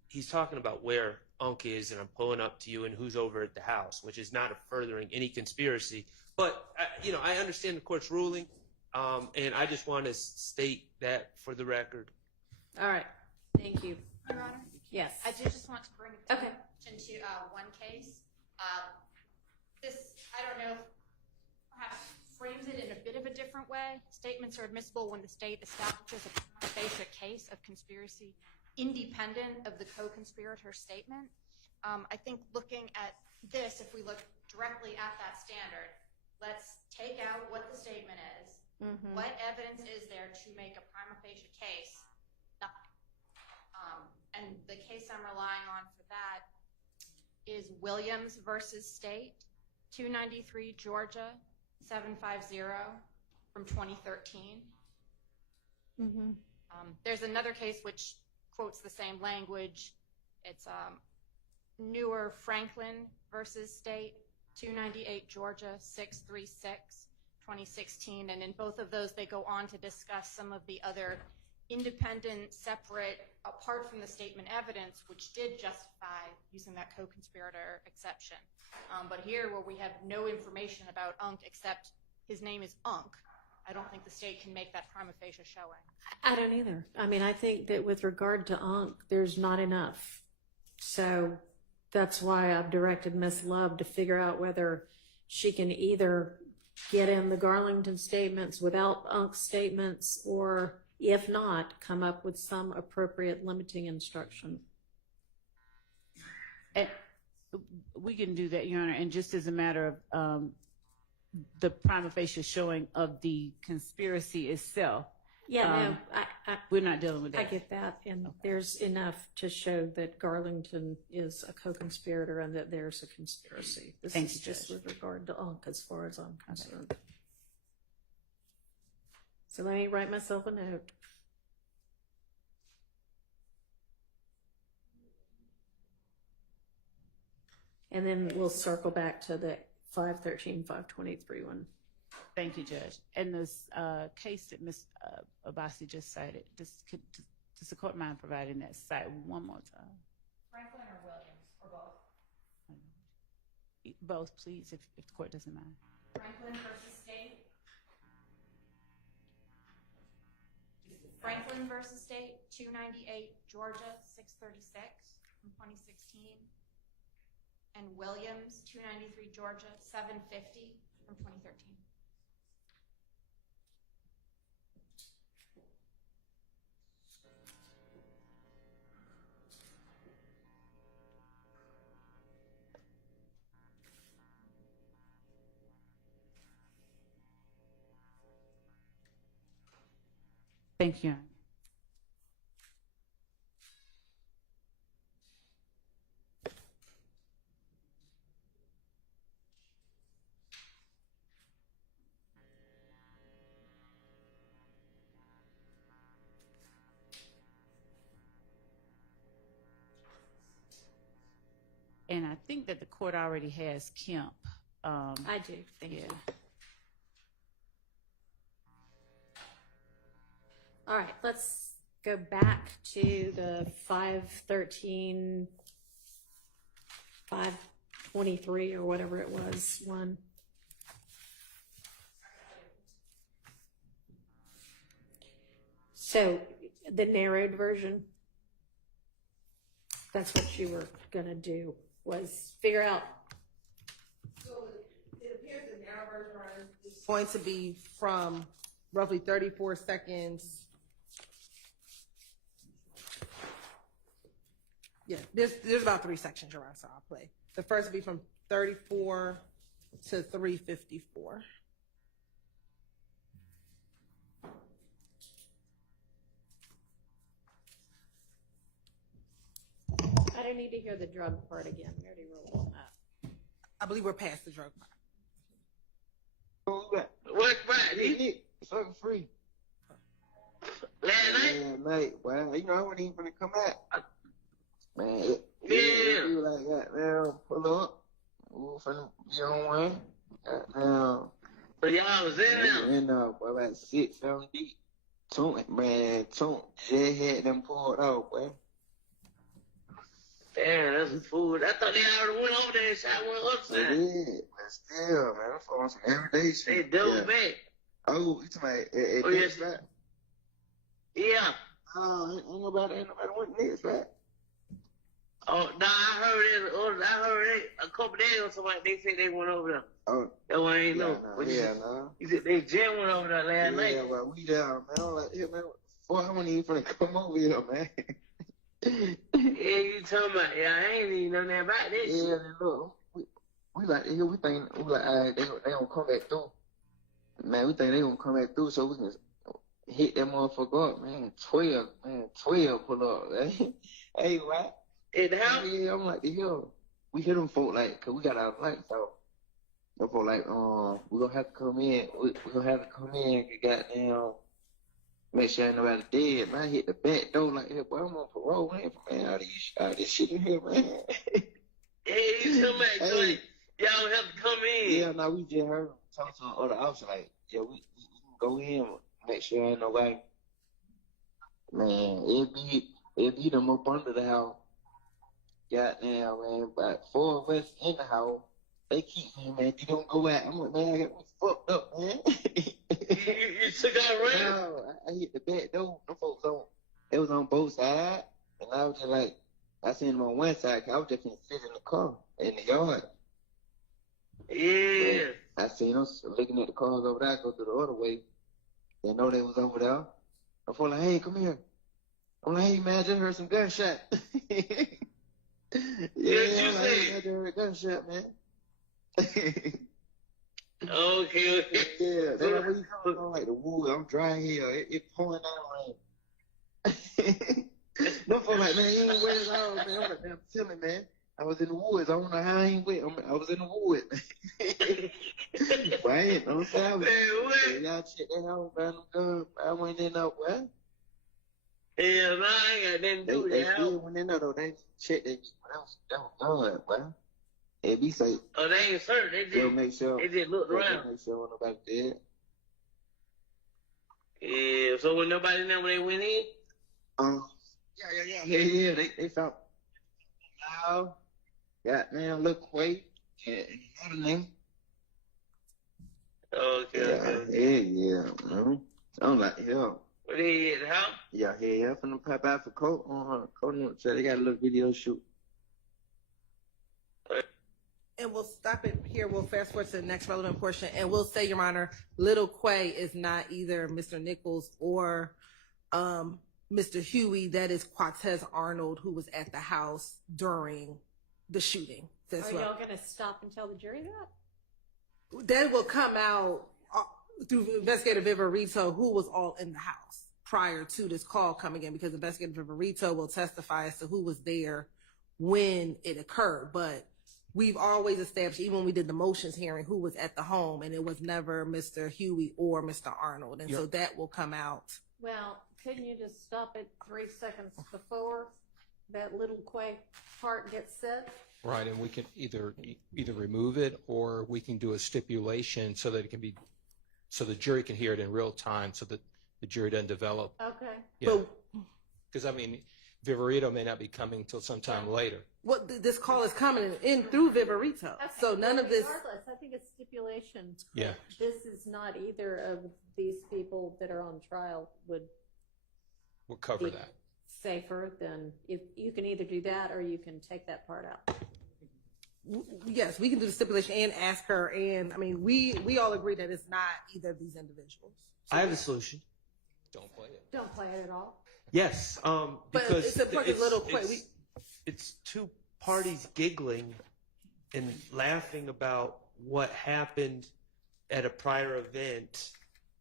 He's talking about where Unk is, and I'm pulling up to you, and who's over at the house, which is not furthering any conspiracy. But, I understand the court's ruling, and I just want to state that for the record. All right. Thank you. Your Honor? Yes. I do just want to bring attention to one case. This, I don't know, perhaps frames it in a bit of a different way. say statements are admissible when the state establishes a prima facie case of conspiracy independent of the co-conspirator statement. I think looking at this, if we look directly at that standard, let's take out what the statement is. What evidence is there to make a prima facie case? Nothing. And the case I'm relying on for that is Williams versus State, 293 Georgia, 750 from 2013. There's another case which quotes the same language. It's Newer Franklin versus State, 298 Georgia, 636, 2016. And in both of those, they go on to discuss some of the other independent, separate, apart from the statement evidence, which did justify using that co-conspirator exception. But here, where we have no information about Unk except his name is Unk, I don't think the state can make that prima facie showing. I don't either. I mean, I think that with regard to Unk, there's not enough. So that's why I've directed Ms. Love to figure out whether she can either get in the Garlington statements without Unk's statements, or if not, come up with some appropriate limiting instruction. And we can do that, Your Honor. And just as a matter of the prima facie showing of the conspiracy itself. Yeah, we're not dealing with that. I get that, and there's enough to show that Garlington is a co-conspirator and that there's a conspiracy. This is just with regard to Unk, as far as I'm concerned. So let me write myself a note. And then we'll circle back to the 513, 523 one. Thank you, Judge. And this case that Ms. Abbasi just cited, does the court mind providing that cite one more time? Franklin or Williams, or both? Both, please, if the court doesn't mind. Franklin versus State. Franklin versus State, 298 Georgia, 636 from 2016. And Williams, 293 Georgia, 750 from 2013. Thank you. And I think that the court already has Kemp. I do, thank you. All right, let's go back to the 513, 523 or whatever it was, one. So the narrowed version, that's what you were gonna do, was figure out. So it appears the narrow version is going to be from roughly 34 seconds. Yeah, there's about 3 sections around, so I'll play. The first will be from 34 to 354. I don't need to hear the drug part again. We already rolled on that. I believe we're past the drug part. What? Something free. Last night, well, you know, I wasn't even gonna come out. Man, you like goddamn pull up. We were finna be on one. Goddamn. But y'all was in there? In there, boy, about 6, 7 deep. Toon, they had them pulled out, boy. Damn, that's some food. I thought they already went over there and shot one upside. They did, but still, man, I'm following some everyday shit. They double back. Oh, you talking about oh, yes, right? Yeah. Ain't nobody went next, right? Oh, nah, I heard it a couple days ago. Somebody they said they went over there. Oh, that one ain't no. You said they Jim went over there last night. Yeah, well, we down, man. I'm like, yeah, man, boy, I wasn't even finna come over here, man. Yeah, you talking about? Yeah, I ain't even know nothing about this. Yeah, man, look, we like, yeah, we think, we like, all right, they gonna come back through. Man, we think they gonna come back through so we can hit that motherfucker up, man. 12 pull up, man. Hey, right? In the house? Yeah, I'm like, yo, we hit them folk, like, cause we got our lights out. Them folk like, we gonna have to come in, we gonna have to come in, goddamn, make sure ain't nobody dead, man. I hit the back door like, hey, boy, I'm on parole, man, all this shit in here, man. Hey, you talking about, hey, y'all have to come in. Yeah, no, we just heard them talk to the other officer, like, yeah, we can go in, make sure ain't nobody. Man, it be them up under the house. Goddamn, man, but 4 of us in the house, they keep saying, man, you don't go out. I'm like, man, I got me fucked up, man. you took out around? No, I hit the back door. Them folks it was on both sides. And I was just like, I seen them on one side, cause I was just gonna sit in the car, in the yard. Yeah. But I seen them looking at the cars over there, go to the other way. They know they was over there. I feel like, hey, come here. I'm like, hey, man, I just heard some gunshot. Yeah, you like, I just heard a gunshot, man. Okay. Yeah, that's where you coming from, like the wood. I'm dry here. It pouring down rain. No folks like, man, you ain't wet at all, man. I'm like, man, I'm telling, man. I was in the woods. I don't know how I ain't wet. I was in the woods. But I ain't no salvage. Man, y'all check that out, man. I went in there, what? Yeah, man, I ain't got nothing to do with They that. still went in there, though. They checked that was good, boy. It be safe. Oh, they ain't certain. They just looked around. Make sure nobody dead. Yeah, so when nobody know when they went in? Yeah. They found now. Goddamn, look Quay. Yeah, another name. Okay. Yeah. I'm like, hell. What they at the house? Yeah, finna pop out for Colt on her. Colt said they got a little video shoot. And we'll stop it here. We'll fast forward to the next relevant portion. And we'll say, Your Honor, Little Quay is not either Mr. Nichols or Mr. Huey. That is Quatez Arnold, who was at the house during the shooting. Are y'all going to stop and tell the jury that? That will come out through Investigator Viverito, who was all in the house prior to this call coming in, because Investigator Viverito will testify as to who was there when it occurred. But we've always established, even when we did the motions hearing, who was at the home, and it was never Mr. Huey or Mr. Arnold. And so that will come out. Well, couldn't you just stop it 3 seconds before that Little Quay part gets said? Right, and we can either remove it, or we can do a stipulation so that it can be, so the jury can hear it in real time, so that the jury doesn't develop. Okay. Yeah. Because I mean, Viverito may not be coming till sometime later. Well, this call is coming in through Viverito. Okay. So none of this. Regardless, I think it's stipulation. Yeah. This is not either of these people that are on trial would. We'll cover that. Safer than if you can either do that or you can take that part out. Yes, we can do the stipulation and ask her. And I mean, we all agree that it's not either of these individuals. So I have a solution. Don't play it. Don't play it at all. Yes, because it's a fucking Little Quay. It's two parties giggling and laughing about what happened at a prior event.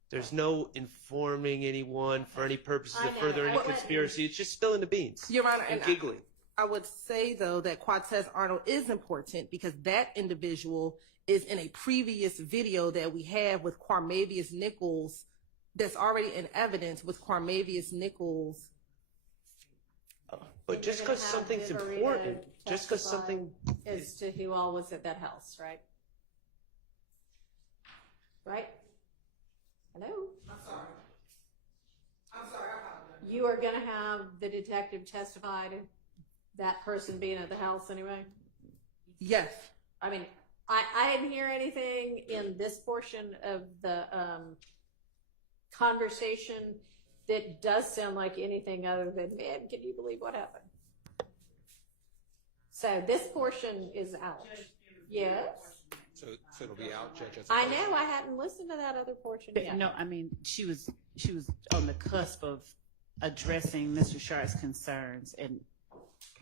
There's no informing anyone for any purposes of further any conspiracy. It's just spilling the beans. Your Honor, and giggling. I would say, though, that Quatez Arnold is important because that individual is in a previous video that we have with Quamavius Nichols that's already in evidence with Quamavius Nichols. But just because something's important, just because something as to who all was at that house, right? Right? Hello? I'm sorry. You are going to have the detective testify to that person being at the house anyway? Yes. I mean, I didn't hear anything in this portion of the conversation that does sound like anything other than, man, can you believe what happened? So this portion is out. Yes. So it'll be out, Judge. as I opposed know, to- I hadn't listened to that other portion yet. No, I mean, she was on the cusp of addressing Mr. Sharp's concerns and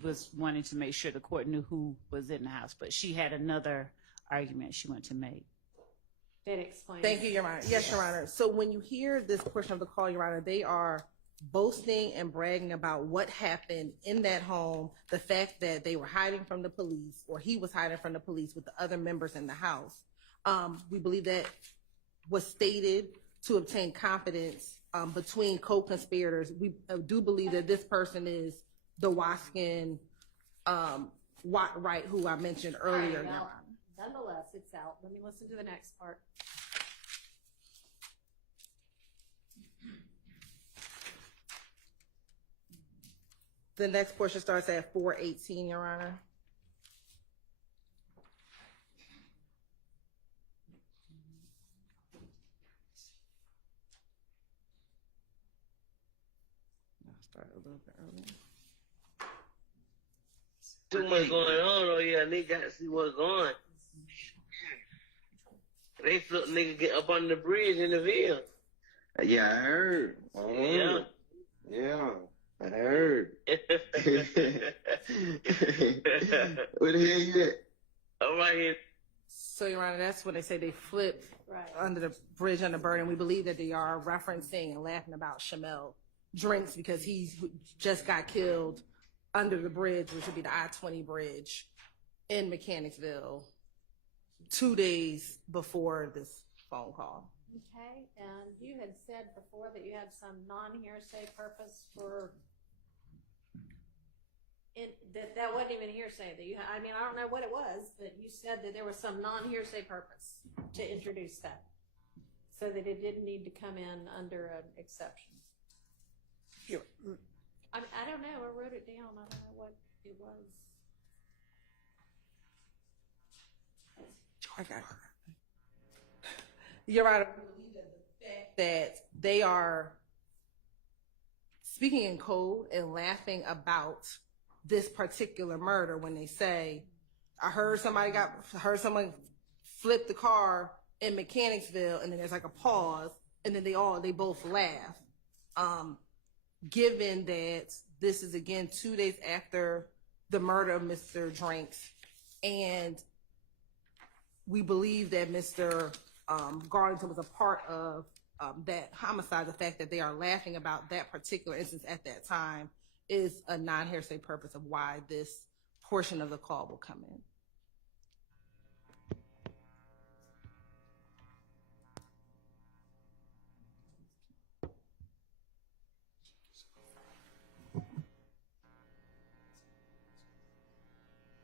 was wanting to make sure the court knew who was in the house, but she had another argument she wanted to make. That explains. Thank you, Your Honor. Yes, Your Honor. So when you hear this portion of the call, Your Honor, they are boasting and bragging about what happened in that home, the fact that they were hiding from the police, or he was hiding from the police with the other members in the house. We believe that was stated to obtain confidence between co-conspirators. We do believe that this person is the Waskin Wright, who I mentioned earlier. All right, Your well, Honor. nonetheless, it's out. Let me listen to the next part. The next portion starts at 4:18, Your Honor. I'll start a little bit earlier. Too much going on, oh yeah, nigga got to see what's going. They flipped nigga get up on the bridge in the Ville. Yeah, I heard. Yeah, I heard. Where the hell you at? I'm right here. So, Your Honor, that's when they say they flipped under the bridge under burden. We believe that they are referencing and laughing about Shamel Drinks because he just got killed under the bridge, which would be the I-20 bridge in Mechanicsville 2 days before this phone call. Okay, and you had said before that you had some non-hearsay purpose for it, that wasn't even hearsay. That you, I mean, I don't know what it was, but you said that there was some non-hearsay purpose to introduce that, so that it didn't need to come in under an exception. I don't know. I wrote it down. I don't know what it was. I got it. Your Honor, we believe that the fact that they are speaking in code and laughing about this particular murder when they say, I heard someone flip the car in Mechanicsville, and then there's like a pause, and then they both laugh. Given that this is again 2 days after the murder of Mr. Drinks, and we believe that Mr. Garlington was a part of that homicide, the fact that they are laughing about that particular instance at that time is a non-hearsay purpose of why this portion of the call will come in.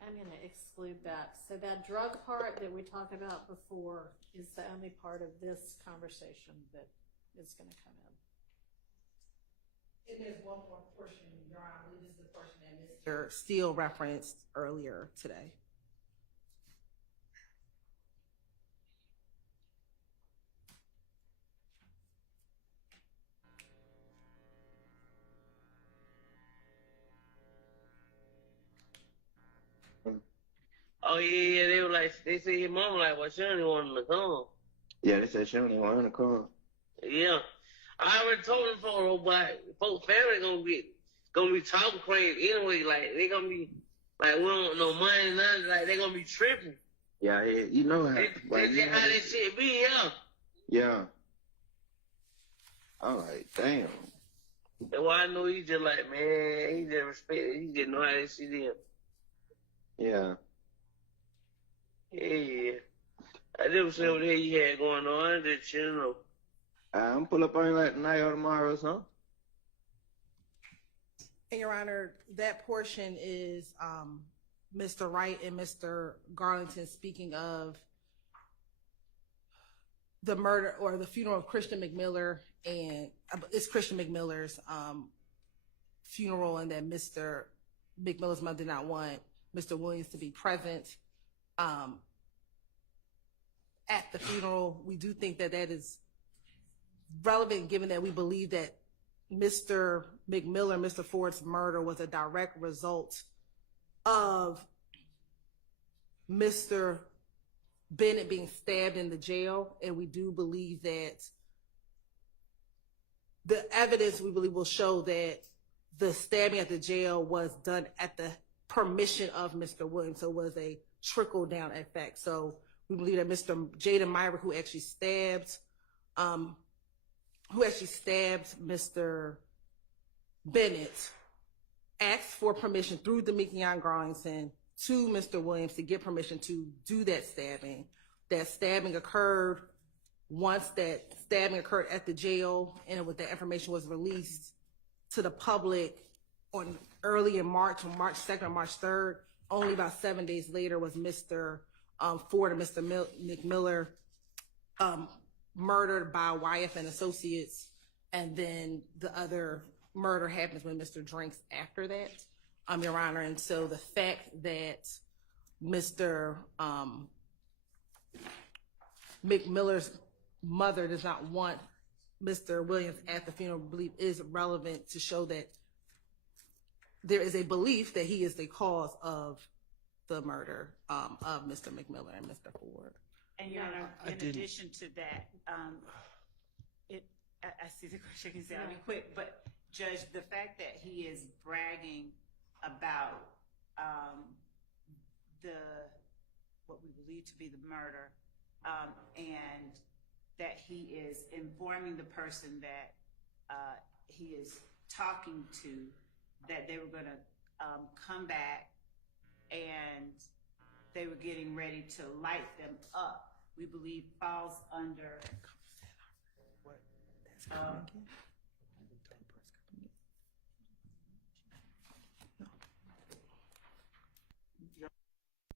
I'm going to exclude that. So that drug part that we talked about before is the only part of this conversation that is going to come in. And there's one more portion, Your Honor. I believe this is the portion that Mr. Steele referenced earlier today. Oh yeah, they were like, they said your mama like, well, she don't want him to come. Yeah, they said she don't want him to come. Yeah, I already told them for but folks' family gonna be talking crazy anyway. Like they gonna be like, we don't want no money, nothing. Like they gonna be tripping. Yeah, you know how. That's just how that shit be, yeah. Yeah. I'm like, damn. That's why I know he just like, man, he just respect it. He just know how that shit is. Yeah. Yeah. I never said what the hell you had going on. That you know. I'm pull up on you like tonight or tomorrow or something. And Your Honor, that portion is Mr. Wright and Mr. Garlington speaking of the murder or the funeral of Christian McMiller, and it's Christian McMiller's funeral, and that Mr. McMiller's mother did not want Mr. Williams to be present at the funeral. We do think that that is relevant, given that we believe that Mr. McMiller, Mr. Ford's murder was a direct result of Mr. Bennett being stabbed in the jail, and we do believe that the evidence, we believe, will show that the stabbing at the jail was done at the permission of Mr. Williams, so it was a trickle down effect. So we believe that Mr. Jaden Myrick, who actually stabbed Mr. Bennett, asked for permission through Demekion Garlington to Mr. Williams to get permission to do that stabbing. That stabbing occurred once that stabbing occurred at the jail, and that information was released to the public early in March, on March 2nd or March 3rd. Only about 7 days later was Mr. Ford and Mr. McMiller murdered by YF and Associates, and then the other murder happens when Mr. Drinks after that, Your Honor. And so the fact that Mr. McMiller's mother does not want Mr. Williams at the funeral, I believe, is relevant to show that there is a belief that he is the cause of the murder of Mr. McMiller and Mr. Ford. And Your Honor, in addition to that, I see the question can sound quick, but Judge, the fact that he is bragging about what we believe to be the murder, and that he is informing the person that he is talking to that they were going to come back and they were getting ready to light them up, we believe falls under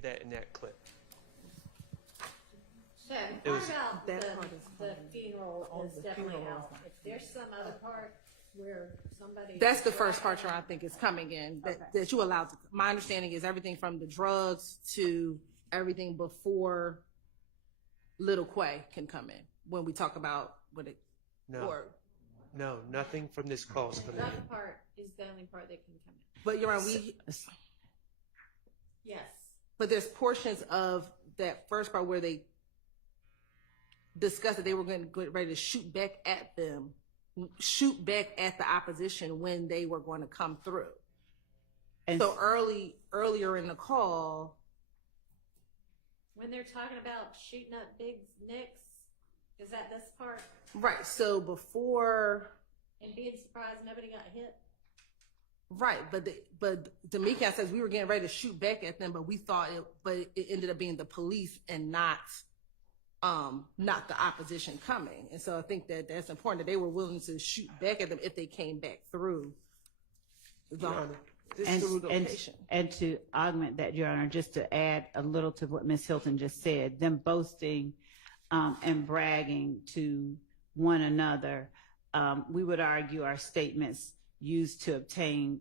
that in that clip. So part about the funeral is definitely out. If there's some other part where somebody... That's the first part, Your Honor, I think is coming in, that you allowed. My understanding is everything from the drugs to everything before Little Quay can come in when we talk about what it... No, nothing from this call is coming in. That part is the only part that can come in. But Your Honor, Yes. But there's portions of that first part where they discussed that they were going to get ready to shoot back at them, shoot back at the opposition when they were going to come through. And so earlier in the call, when they're talking about shooting up Big Nick's, is that this part? Right. So before... And being surprised nobody got hit? Right. But Demekion says we were getting ready to shoot back at them, but we thought it ended up being the police and not the opposition coming. And so I think that that's important, that they were willing to shoot back at them if they came back through the location. And to augment that, Your Honor, just to add a little to what Ms. Hilton just said, them boasting and bragging to one another, we would argue our statements used to obtain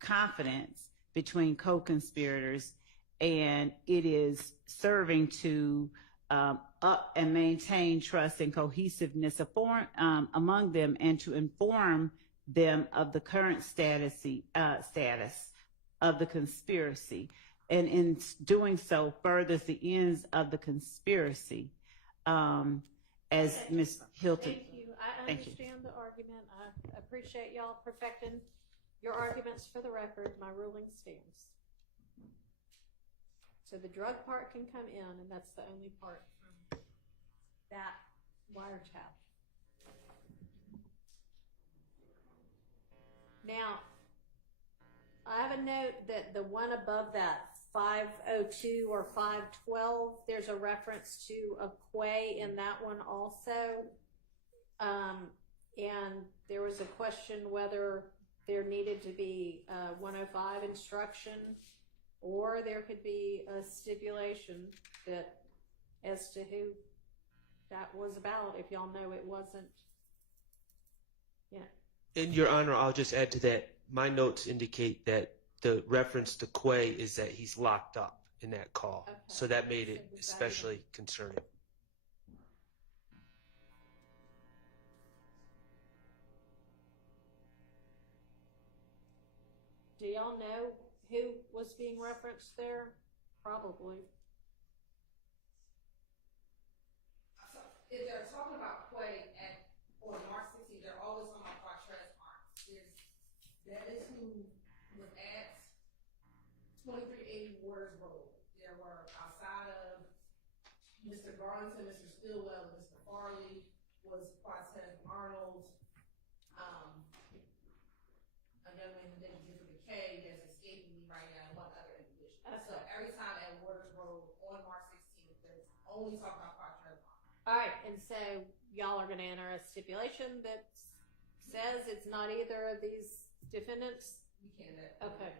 confidence between co-conspirators, and it is serving to up and maintain trust and cohesiveness among them, and to inform them of the current status of the conspiracy, and in doing so furthers the ends of the conspiracy, as Ms. Hilton. Thank you. I understand the argument. I appreciate y'all perfecting your arguments for the record. My ruling stands. So the drug part can come in, and that's the only part from that wiretap. Now, I have a note that the one above that, 502 or 512, there's a reference to a quay in that one also. And there was a question whether there needed to be 105 instruction, or there could be a stipulation that as to who that was about, if y'all know it wasn't. Yeah. And Your Honor, I'll just add to that. My notes indicate that the reference to Quay is that he's locked up in that call. Okay. So that made it especially concerning. Do y'all know who was being referenced there? Probably. if they're talking about Quay on March 16th, they're always talking about Quattrez Arms. That is who was at 2380 Waters Road. There were, outside of Mr. Garlington, Mr. Stillwell, and Mr. Farley, was Quattrez Arnold, a young man who didn't give the K that's escaping me right now, and one other individual. So every time at Waters Road on March 16th, there's only talk about Quattrez Arnold. All right, and so y'all are going to enter a stipulation that says it's not either of these defendants? We can't. Okay.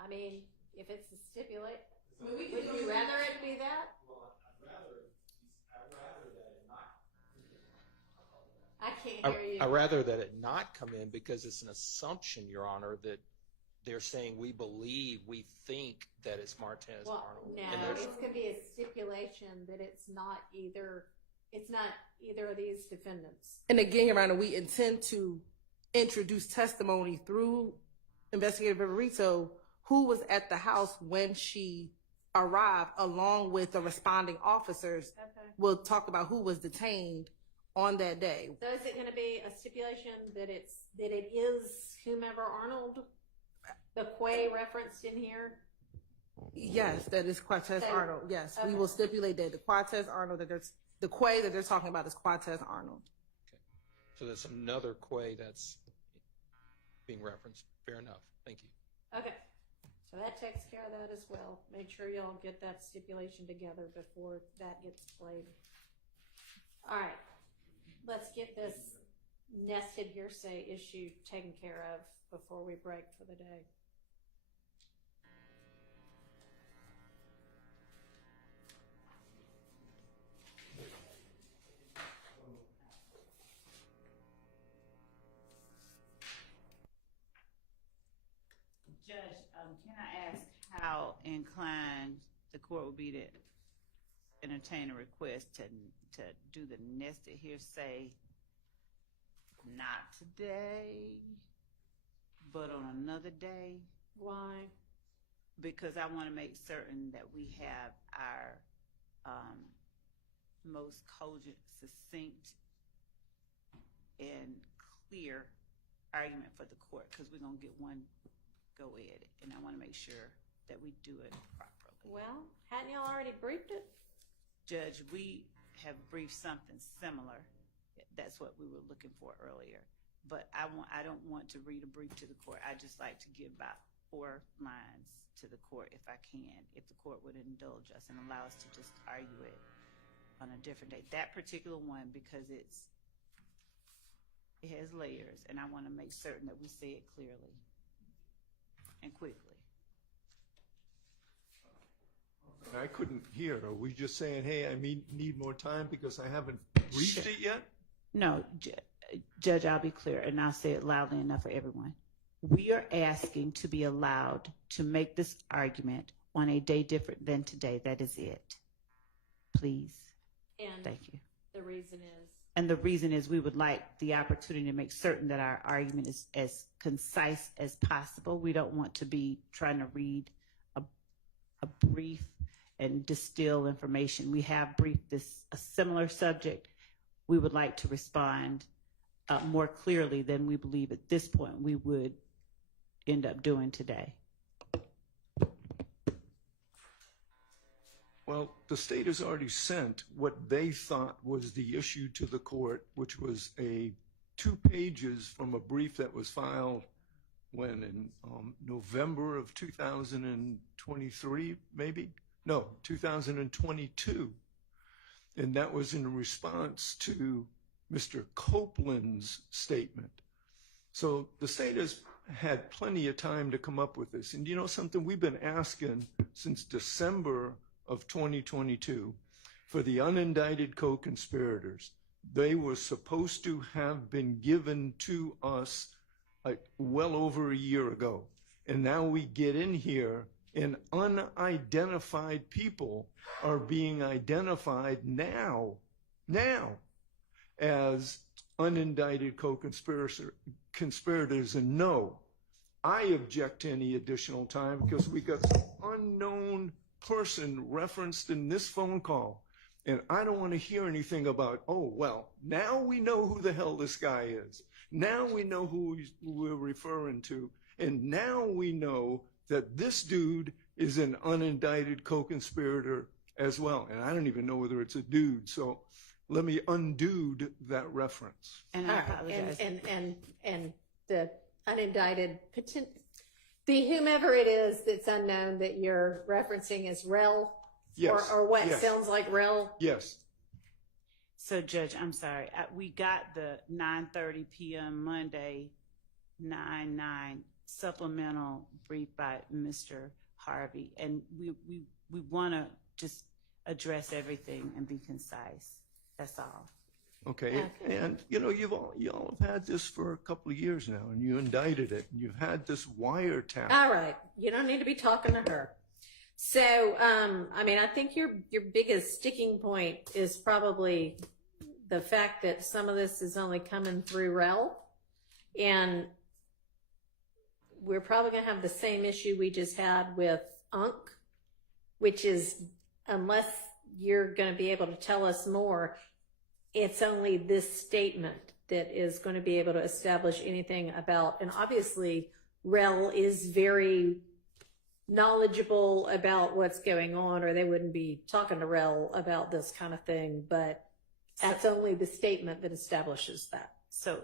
I mean, if it's a stipulate, would you rather it be that? Well, I'd rather that it not. I can't hear you. I'd rather that it not come in because it's an assumption, Your Honor, that they're saying we believe, we think that it's Martez Arnold. No, it's going to be a stipulation that it's not either of these defendants. And again, Your Honor, we intend to introduce testimony through Investigator Viverito, who was at the house when she arrived, along with the responding officers. Okay. We'll talk about who was detained on that day. So is it going to be a stipulation that it is whomever Arnold, the Quay referenced in here? Yes, that is Quattrez So- Arnold. Yes, we okay. will stipulate that the Quattrez Arnold, the Quay that they're talking about is Quattrez Arnold. So there's another Quay that's being referenced. Fair enough. Thank you. Okay. So that takes care of that as well. Make sure y'all get that stipulation together before that gets played. All right. Let's get this nested hearsay issue taken care of before we break for the day. Judge, can I ask how inclined the court would be to entertain a request to do the nested hearsay not today, but on another day? Why? Because I want to make certain that we have our most cogent, succinct, and clear argument for the court, because we're going to get one go at it, and I want to make sure that we do it properly. Well, hadn't y'all already briefed it? Judge, we have briefed something similar. That's what we were looking for earlier. But I don't want to read a brief to the court. I just like to give about 4 lines to the court if I can, if the court would indulge us and allow us to just argue it on a different day. That particular one, because it has layers, and I want to make certain that we say it clearly and quickly. I couldn't hear. Are we just saying, hey, I need more time because I haven't briefed it yet? No, Judge, I'll be clear, and I'll say it loudly enough for everyone. We are asking to be allowed to make this argument on a day different than today. That is it. Please. And thank you. The reason is? And the reason is we would like the opportunity to make certain that our argument is as concise as possible. We don't want to be trying to read a brief and distill information. We have briefed a similar subject. We would like to respond more clearly than we believe at this point we would end up doing today. Well, the state has already sent what they thought was the issue to the court, which was 2 pages from a brief that was filed when in November of 2023, maybe? No, 2022. And that was in response to Mr. Copeland's statement. So the state has had plenty of time to come up with this. And you know something? We've been asking since December of 2022 for the unindicted co-conspirators. They were supposed to have been given to us well over a year ago. And now we get in here and unidentified people are being identified now as unindicted co-conspirators. And no, I object to any additional time because we got some unknown person referenced in this phone call. And I don't want to hear anything about, oh, well, now we know who the hell this guy is. Now we know who we're referring to. And now we know that this dude is an unindicted co-conspirator as well. And I don't even know whether it's a dude. So let me undo that reference. And I apologize. And the unindicted the whomever it is that's unknown that you're referencing is Rel? Yes. Or what Yes. sounds like Rel? Yes. So, Judge, I'm sorry. We got the 9:30 p.m. Monday 9/9 supplemental brief by Mr. Harvey, and we want to just address everything and be concise. That's all. Okay. And you all have had this for a couple of years now, and you indicted it. And you've had this wiretap. All right. You don't need to be talking to her. So, I think your biggest sticking point is probably the fact that some of this is only coming through Rel, and we're probably going to have the same issue we just had with UNC, which is, unless you're going to be able to tell us more, it's only this statement that is going to be able to establish anything about, and obviously Rel is very knowledgeable about what's going on, or they wouldn't be talking to Rel about this kind of thing, but that's only the statement that establishes that. So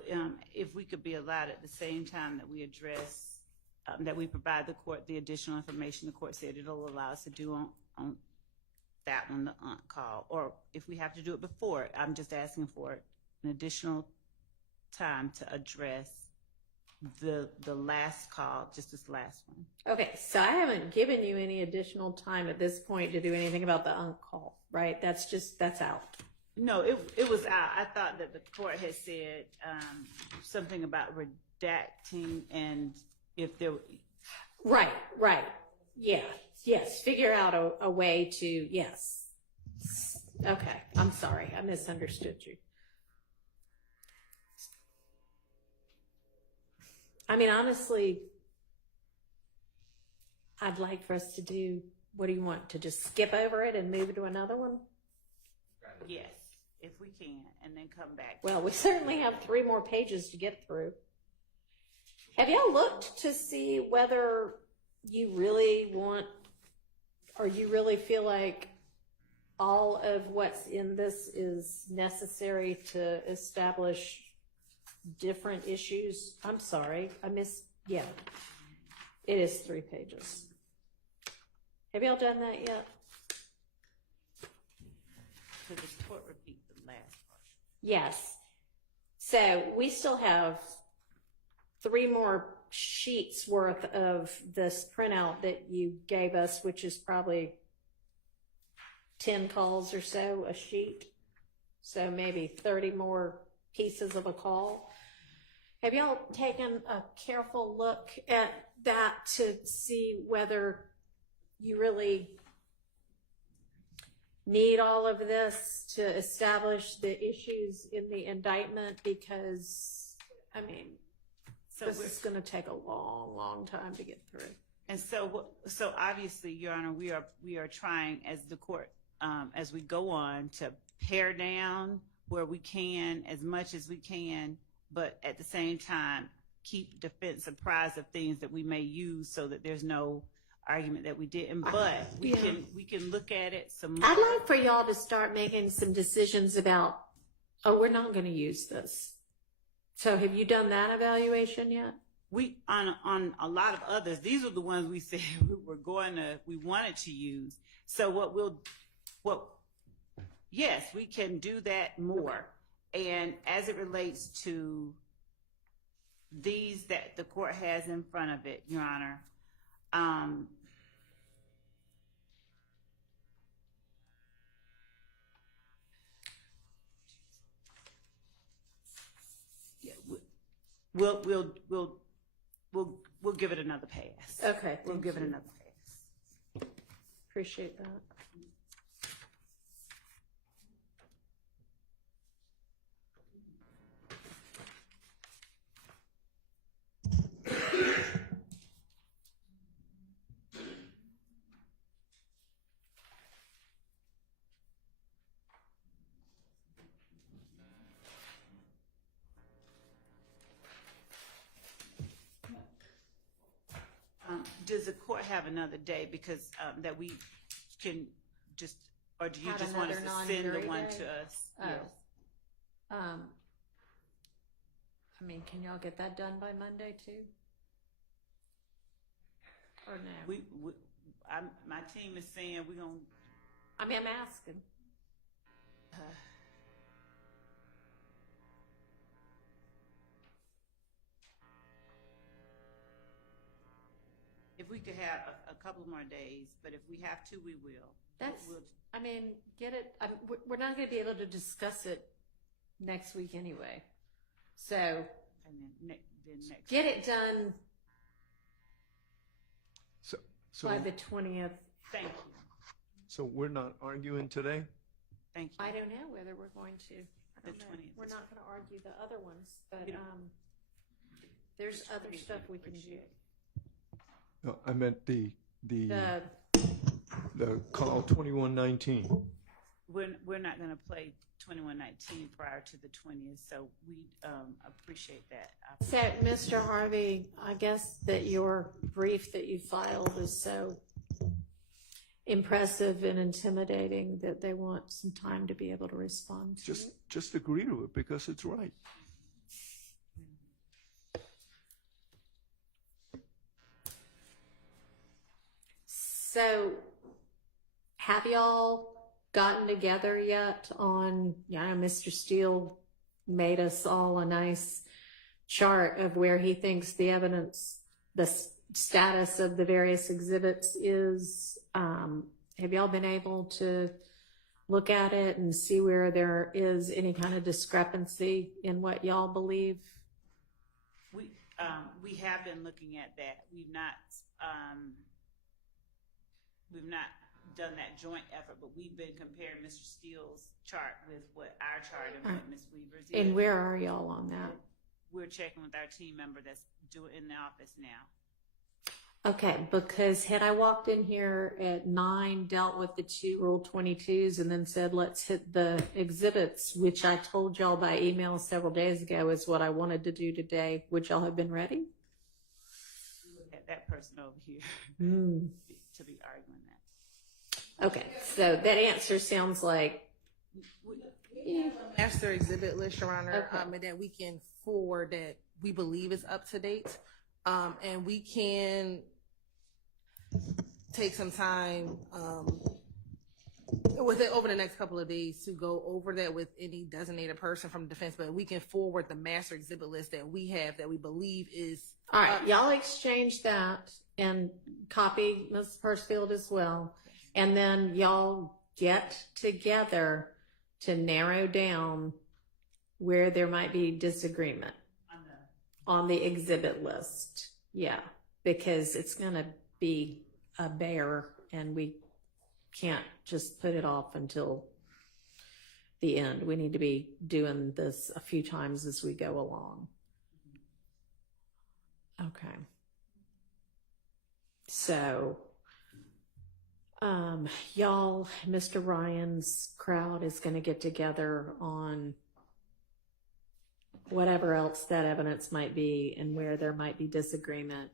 if we could be allowed at the same time that we address, that we provide the court the additional information the court said it'll allow us to do on that one, the call, or if we have to do it before, I'm just asking for an additional time to address the last call, just this last one. Okay, so I haven't given you any additional time at this point to do anything about the UNC call, right? That's out. No, it was out. I thought that the court had said something about redacting, and if there... Right. Yeah, yes, figure out a way to, yes. Okay, I'm sorry, I misunderstood you. Honestly, I'd like for us to do, what do you want, to just skip over it and move to another one? Yes, if we can, and then come back. Well, we certainly have 3 more pages to get through. Have y'all looked to see whether you really want, or you really feel like all of what's in this is necessary to establish different issues? I'm sorry, yeah. It is 3 pages. Have y'all done that yet? Could the court repeat the last part? Yes. So we still have 3 more sheets worth of this printout that you gave us, which is probably 10 calls or so a sheet. So maybe 30 more pieces of a call. Have y'all taken a careful look at that to see whether you really need all of this to establish the issues in the indictment? Because, this is going to take a long, long time to get through. And so obviously, Your Honor, we are trying, as the court, as we go on, to pare down where we can, as much as we can, but at the same time, keep defense apprised of things that we may use so that there's no argument that we didn't. But we can look at it some more. I'd like for y'all to start making some decisions about, we're not going to use this. So have you done that evaluation yet? We on a lot of others, these are the ones we said we wanted to use. So yes, we can do that more. And as it relates to these that the court has in front of it, Your Honor, we'll give it another pass. Okay. We'll give it another pass. Appreciate that. does the court have another day because that we can just, or do you Have just want us another to send the non-jury one day? to us? Oh. Yes. I mean, can y'all get that done by Monday too? Or no? My team is saying we're gonna. I mean, I'm asking. If we could have a couple more days, but if we have to, we will. I mean, get it. We're not going to be able to discuss it next week anyway. So, And then next. get it done So, by the 20th. Thank you. so we're not arguing today? Thank you. I don't know whether we're going to. I don't The know. 20th We're is not going to argue the other ones, but You know. there's other stuff we can do. No, I meant the The call 2119. We're not going to play 2119 prior to the 20th, so we appreciate that. So, Mr. Harvey, I guess that your brief that you filed is so impressive and intimidating that they want some time to be able to respond to it. Just agree to it because it's right. So, have y'all gotten together yet on, Mr. Steele made us all a nice chart of where he thinks the evidence, the status of the various exhibits is. Have y'all been able to look at it and see where there is any kind of discrepancy in what y'all believe? We have been looking at that. We've not done that joint effort, but we've been comparing Mr. Steele's chart with what our chart and what Ms. Weaver's is. And where are y'all on that? We're checking with our team member that's doing in the office now. Okay, because had I walked in here at 9, dealt with the two Rule 22s, and then said, let's hit the exhibits, which I told y'all by email several days ago is what I wanted to do today, would y'all have been ready? That person over here to be arguing that. Okay, so that answer sounds like Master exhibit list, Your Honor, Okay. and that we can forward that we believe is up to date. And we can take some time with it over the next couple of days to go over that with any designated person from the defense, but we can forward the master exhibit list that we have that we believe is. all right, y'all exchange that and copy Ms. Persfield as well. And then y'all get together to narrow down where there might be disagreement on the exhibit list. Yeah, because it's going to be a bear and we can't just put it off until the end. We need to be doing this a few times as we go along. Okay. So, y'all, Mr. Ryan's crowd is going to get together on whatever else that evidence might be and where there might be disagreement.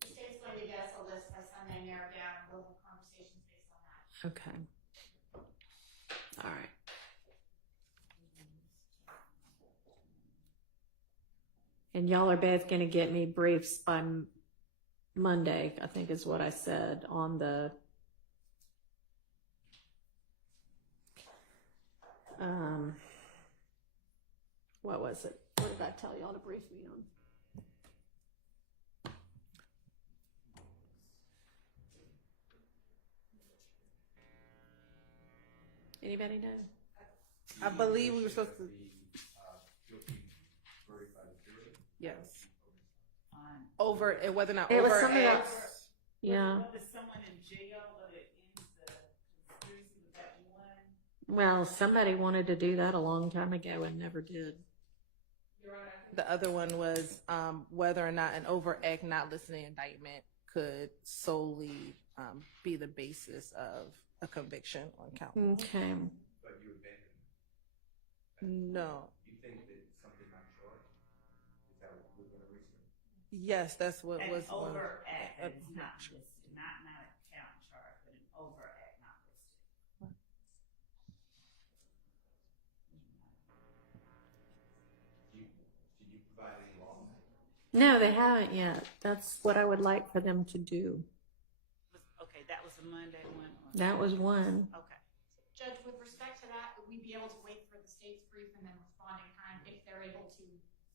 The state's going to get us a list by Sunday, narrow down, we'll have conversations based on that. Okay. All right. And y'all are both going to get me briefs by Monday, I think is what I said, on the what was it? What did I tell y'all to brief me on? Anybody know? I believe we were supposed to. Yes. Over whether or not It was over something X. else. Yeah. Was someone in jail or that ends the conspiracy with that one? Well, somebody wanted to do that a long time ago and never did. The other one was whether or not an overt act not listening indictment could solely be the basis of a conviction on count one. Okay. But you abandoned. No. You think that something not charged? Is that what we're going to research? Yes, that's what An was. overact that is not listed, not a count charge, but an overact not listed. Did you provide any law? No, they haven't yet. That's what I would like for them to do. Okay, that was the Monday one? That was one. Okay. Judge, with respect to that, would we be able to wait for the state's brief and then respond in kind if they're able to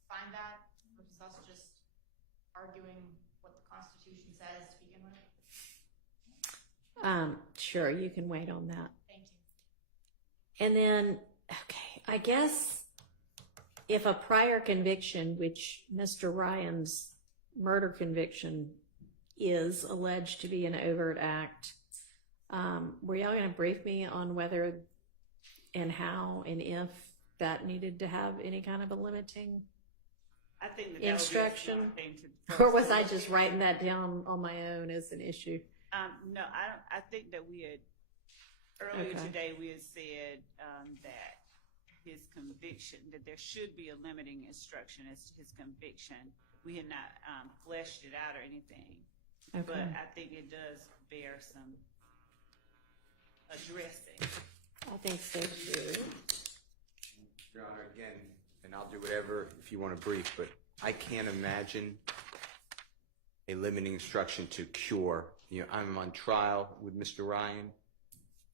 find that, versus us just arguing what the Constitution says to begin with? Sure, you can wait on that. Thank you. And then, okay, I guess if a prior conviction, which Mr. Ryan's murder conviction is alleged to be an overt act, were y'all going to brief me on whether and how and if that needed to have any kind of a limiting I think that instruction? That would be a smart thing to Or was I just writing that down on my own as an issue? No, I don't. I think that we had earlier Okay. today we had said that his conviction, that there should be a limiting instruction as to his conviction. We had not fleshed it out or anything, Okay. but I think it does bear some addressing. I think so too. Your Honor, again, and I'll do whatever if you want to brief, but I can't imagine a limiting instruction to cure. You know, I'm on trial with Mr. Ryan,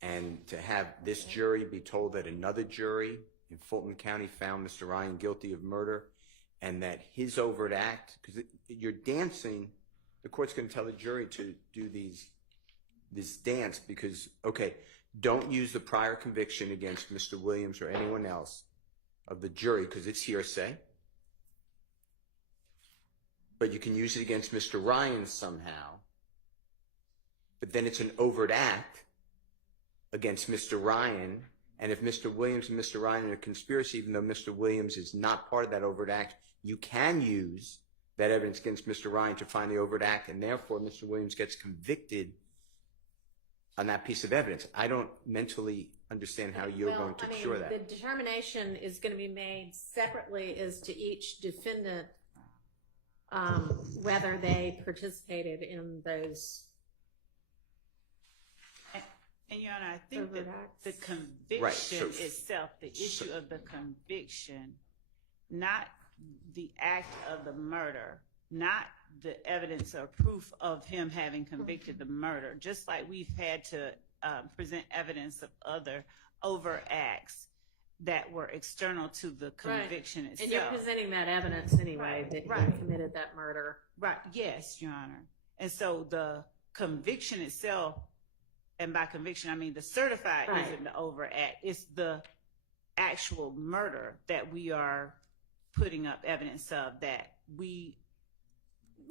and to have this jury be told that another jury in Fulton County found Mr. Ryan guilty of murder, and that his overt act, because you're dancing, the court's going to tell the jury to do this dance because, okay, don't use the prior conviction against Mr. Williams or anyone else of the jury because it's hearsay. But you can use it against Mr. Ryan somehow. But then it's an overt act against Mr. Ryan. And if Mr. Williams and Mr. Ryan are in a conspiracy, even though Mr. Williams is not part of that overt act, you can use that evidence against Mr. Ryan to find the overt act, and therefore Mr. Williams gets convicted on that piece of evidence. I don't mentally understand how you're going to cure that. The determination is going to be made separately as to each defendant, whether they participated in those. And Your Honor, I think overt that acts. the conviction Right, so- itself, the issue of the conviction, not the act of the murder, not the evidence or proof of him having convicted the murder, just like we've had to present evidence of other overt acts that were external to the conviction itself. And you're presenting that evidence anyway, Right, that he right. committed that murder. Right, yes, Your Honor. And so the conviction itself, and by conviction, I mean the certified Right. isn't the overt act. It's the actual murder that we are putting up evidence of that we.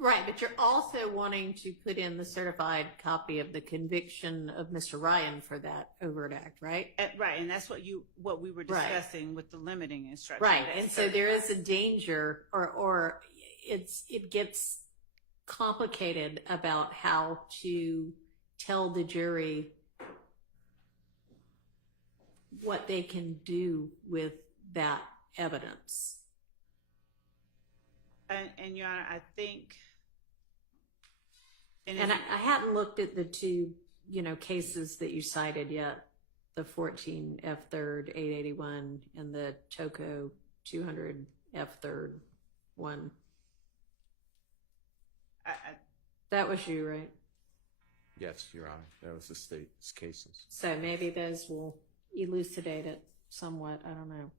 Right, but you're also wanting to put in the certified copy of the conviction of Mr. Ryan for that overt act, right? Right, and that's what we were Right. discussing with the limiting instruction. Right, That's and so there is a danger, or it gets complicated about how to tell the jury what they can do with that evidence. And Your Honor, I think. And I hadn't looked at the two, cases that you cited yet, the 14 F3rd 881 and the Toco 200 F3rd 1. That was you, right? Yes, Your Honor. That was the state's cases. So maybe those will elucidate it somewhat. I don't know.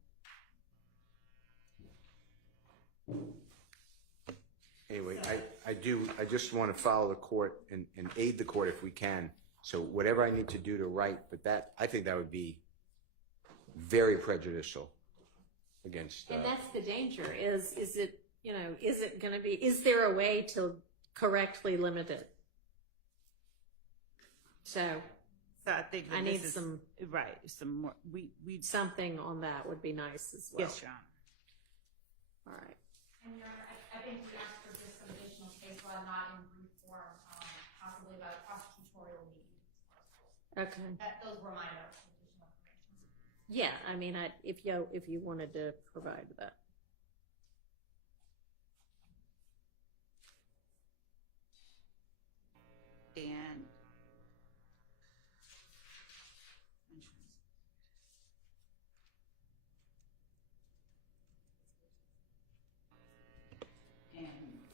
Anyway, I just want to follow the court and aid the court if we can. So whatever I need to do to write, but I think that would be very prejudicial against. And that's the danger. Is it going to be? Is there a way to correctly limit it? So I think I need some more. We something on that would be nice as well. Yes, Your Honor. All right. And Your Honor, I think we asked for just some additional case law, not in brief form, possibly about prosecutorial meeting. Okay. Those were my notes. Additional information. Yeah, I mean, if you wanted to provide that.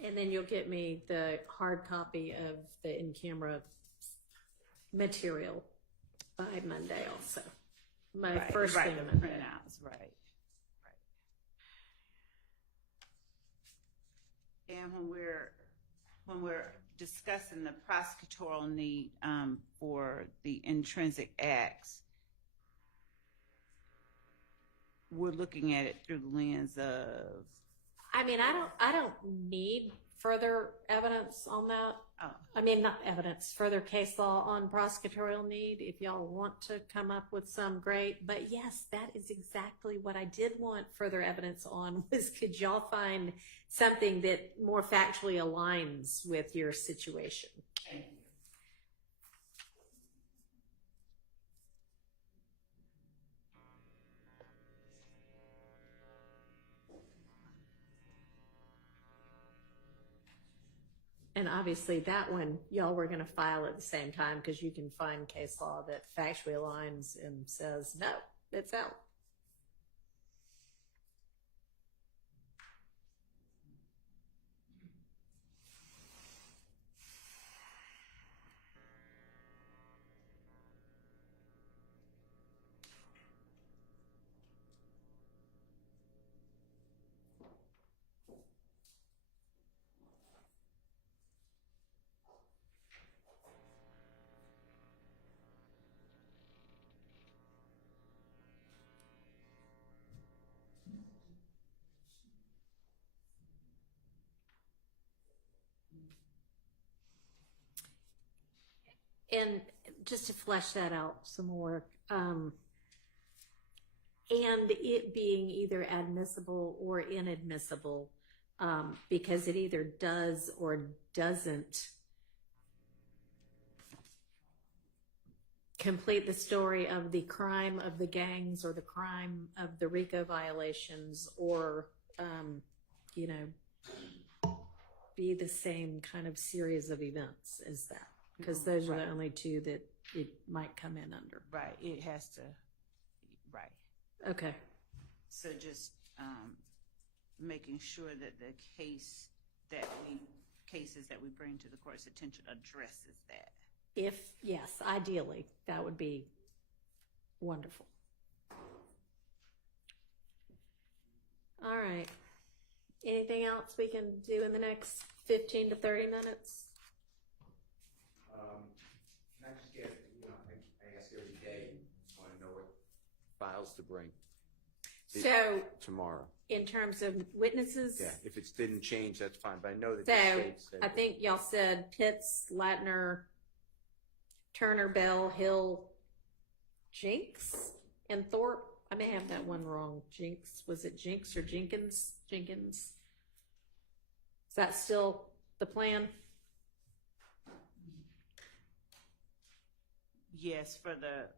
And then you'll get me the hard copy of the in-camera material by Monday also. My first thing the Monday. printouts, right. And when we're discussing the prosecutorial need for the intrinsic acts, we're looking at it through the lens of. I mean, I don't need further evidence on that. Oh. I mean, not evidence, further case law on prosecutorial need. If y'all want to come up with some, great. But yes, that is exactly what I did want further evidence on, was could y'all find something that more factually aligns with your situation? And obviously that one, y'all were going to file at the same time because you can find case law that factually aligns and says, no, it's out. And just to flesh that out some more, and it being either admissible or inadmissible, because it either does or doesn't complete the story of the crime of the gangs or the crime of the RICO violations, or, be the same kind of series of events as that. Because those are the only two that it might come in under. Right, it has to, right. Okay. So just making sure that the cases that we bring to the court's attention addresses that. Yes, ideally, that would be wonderful. All right. Anything else we can do in the next 15 to 30 minutes? Can I just get, I ask every day, I want to know what files to bring. So Tomorrow. in terms of witnesses? Yeah, if it didn't change, that's fine, but I know that So the state said. I think y'all said Pitts, Latner, Turner, Bell, Hill, Jinks, and Thorpe. I may have that one wrong. Jinks, was it Jinks or Jenkins? Jenkins. Is that still the plan? Yes, for the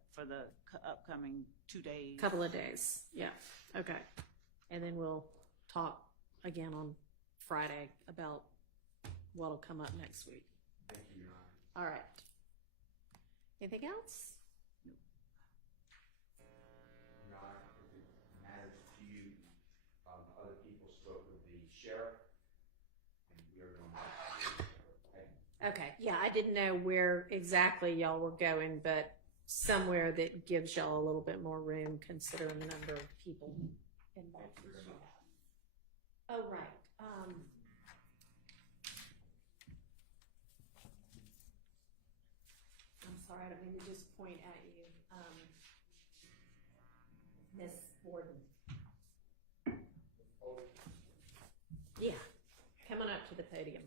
upcoming 2 days. Couple of days. Yeah. Okay. And then we'll talk again on Friday about what'll come up next week. Thank you, Your Honor. All right. Anything else? Your Honor, if it matters to you, other people spoke with the sheriff, and we are going to. Okay. Yeah, I didn't know where exactly y'all were going, but somewhere that gives y'all a little bit more room considering the number of people involved. Oh, right. I'm sorry, I don't mean to just point at you. Miss Borden. Yeah, come on up to the podium.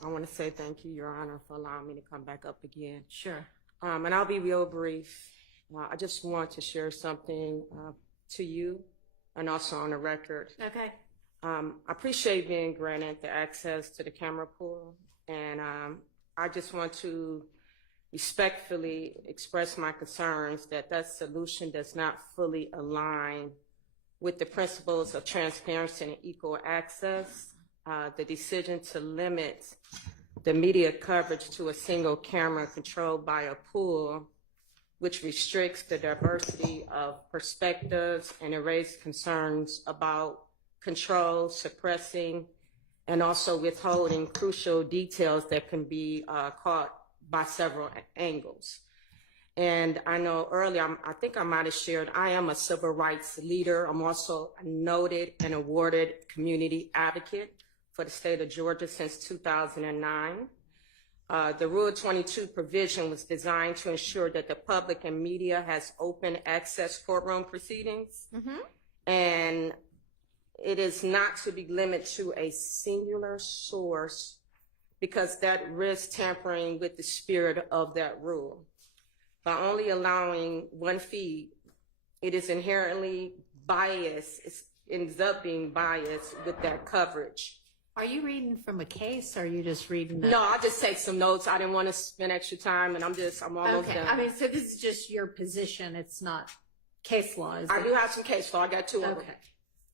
I want to say thank you, Your Honor, for allowing me to come back up again. Sure. And I'll be real brief. I just want to share something to you and also on the record. Okay. I appreciate being granted the access to the camera pool, and I just want to respectfully express my concerns that that solution does not fully align with the principles of transparency and equal access. The decision to limit the media coverage to a single camera controlled by a pool, which restricts the diversity of perspectives and it raised concerns about control, suppressing, and also withholding crucial details that can be caught by several angles. And I know earlier, I think I might have shared, I am a civil rights leader. I'm also a noted and awarded community advocate for the state of Georgia since 2009. The Rule 22 provision was designed to ensure that the public and media has open access courtroom proceedings. And it is not to be limited to a singular source because that risks tampering with the spirit of that rule. By only allowing one feed, it is inherently biased. It ends up being biased with that coverage. Are you reading from a case or are you just reading No, I just take some notes. I didn't want to spend extra time and I'm almost done. I mean, so this is just your position. It's not case law, is it? I do have some case law. I got two of them. Okay.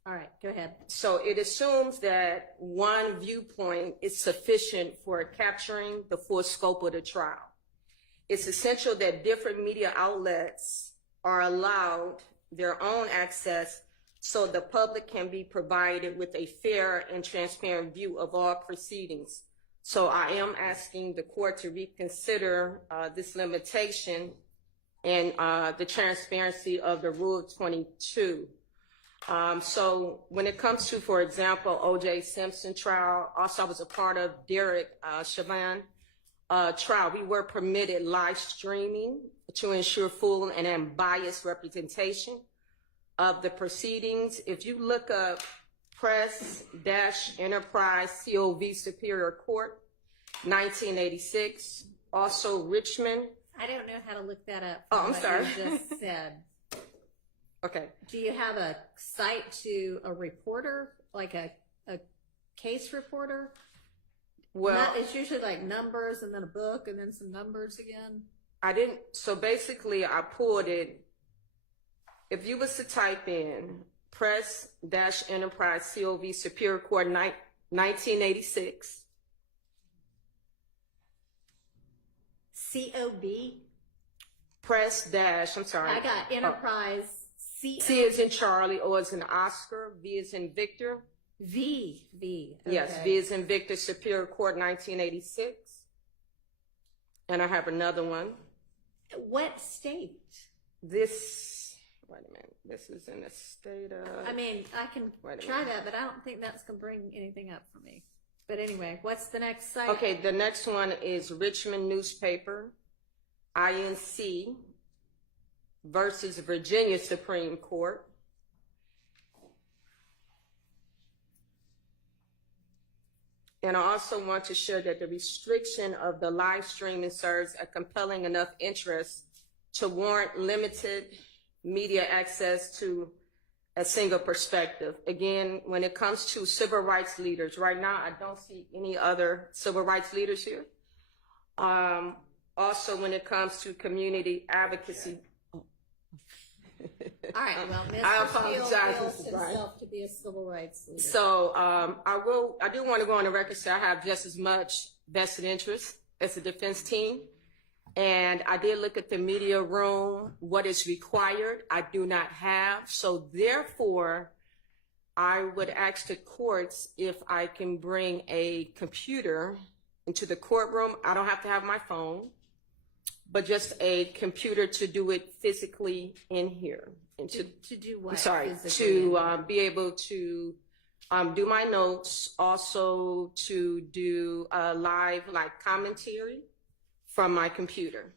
All right, go ahead. So it assumes that one viewpoint is sufficient for capturing the full scope of the trial. It's essential that different media outlets are allowed their own access so the public can be provided with a fair and transparent view of all proceedings. So I am asking the court to reconsider this limitation and the transparency of the Rule 22. So when it comes to, for example, O.J. Simpson trial, also I was a part of Derek Chauvin trial. We were permitted live streaming to ensure full and unbiased representation of the proceedings. If you look up Press-Enterprise COV Superior Court, 1986, also Richmond. I don't know how to look that up. Oh, I'm sorry. You just said. Okay. Do you have a site to a reporter, like a case reporter? Well, it's usually like numbers and then a book and then some numbers again. I didn't. So basically, I pulled it. If you was to type in Press-Enterprise COV Superior Court 1986. COV? I'm sorry. I got Enterprise. C is in Charlie, O is in Oscar, V is in Victor. V. Okay. Yes, V is in Victor, Superior Court, 1986. And I have another one. What state? Wait a minute. This is in the state of... I mean, I can try that, but I don't think that's going to bring anything up for me. But anyway, what's the next site? Okay, the next one is Richmond Newspaper, INC versus Virginia Supreme Court. And I also want to share that the restriction of the live streaming serves a compelling enough interest to warrant limited media access to a single perspective. Again, when it comes to civil rights leaders, right now I don't see any other civil rights leaders here. Also, when it comes to community advocacy. All right, well, I apologize, feels Mr. Bryant. himself to be a civil rights leader. So I do want to go on the record say I have just as much vested interest as the defense team. And I did look at the media room, what is required, I do not have. So therefore, I would ask the courts if I can bring a computer into the courtroom. I don't have to have my phone, but just a computer to do it physically in here. And to do what? I'm sorry, physically? to be able to do my notes, also to do live commentary from my computer.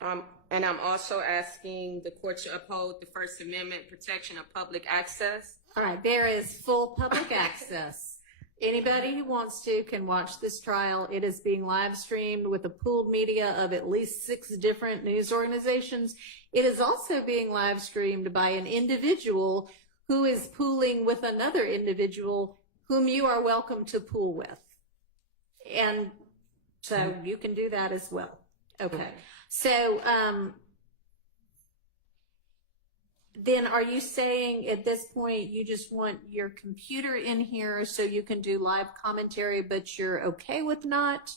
And I'm also asking the court to uphold the First Amendment protection of public access. All right, there is full public access. Anybody who wants to can watch this trial. It is being live streamed with a pooled media of at least 6 different news organizations. It is also being live streamed by an individual who is pooling with another individual whom you are welcome to pool with. And so you can do that as well. Okay. So then are you saying at this point you just want your computer in here so you can do live commentary, but you're okay with not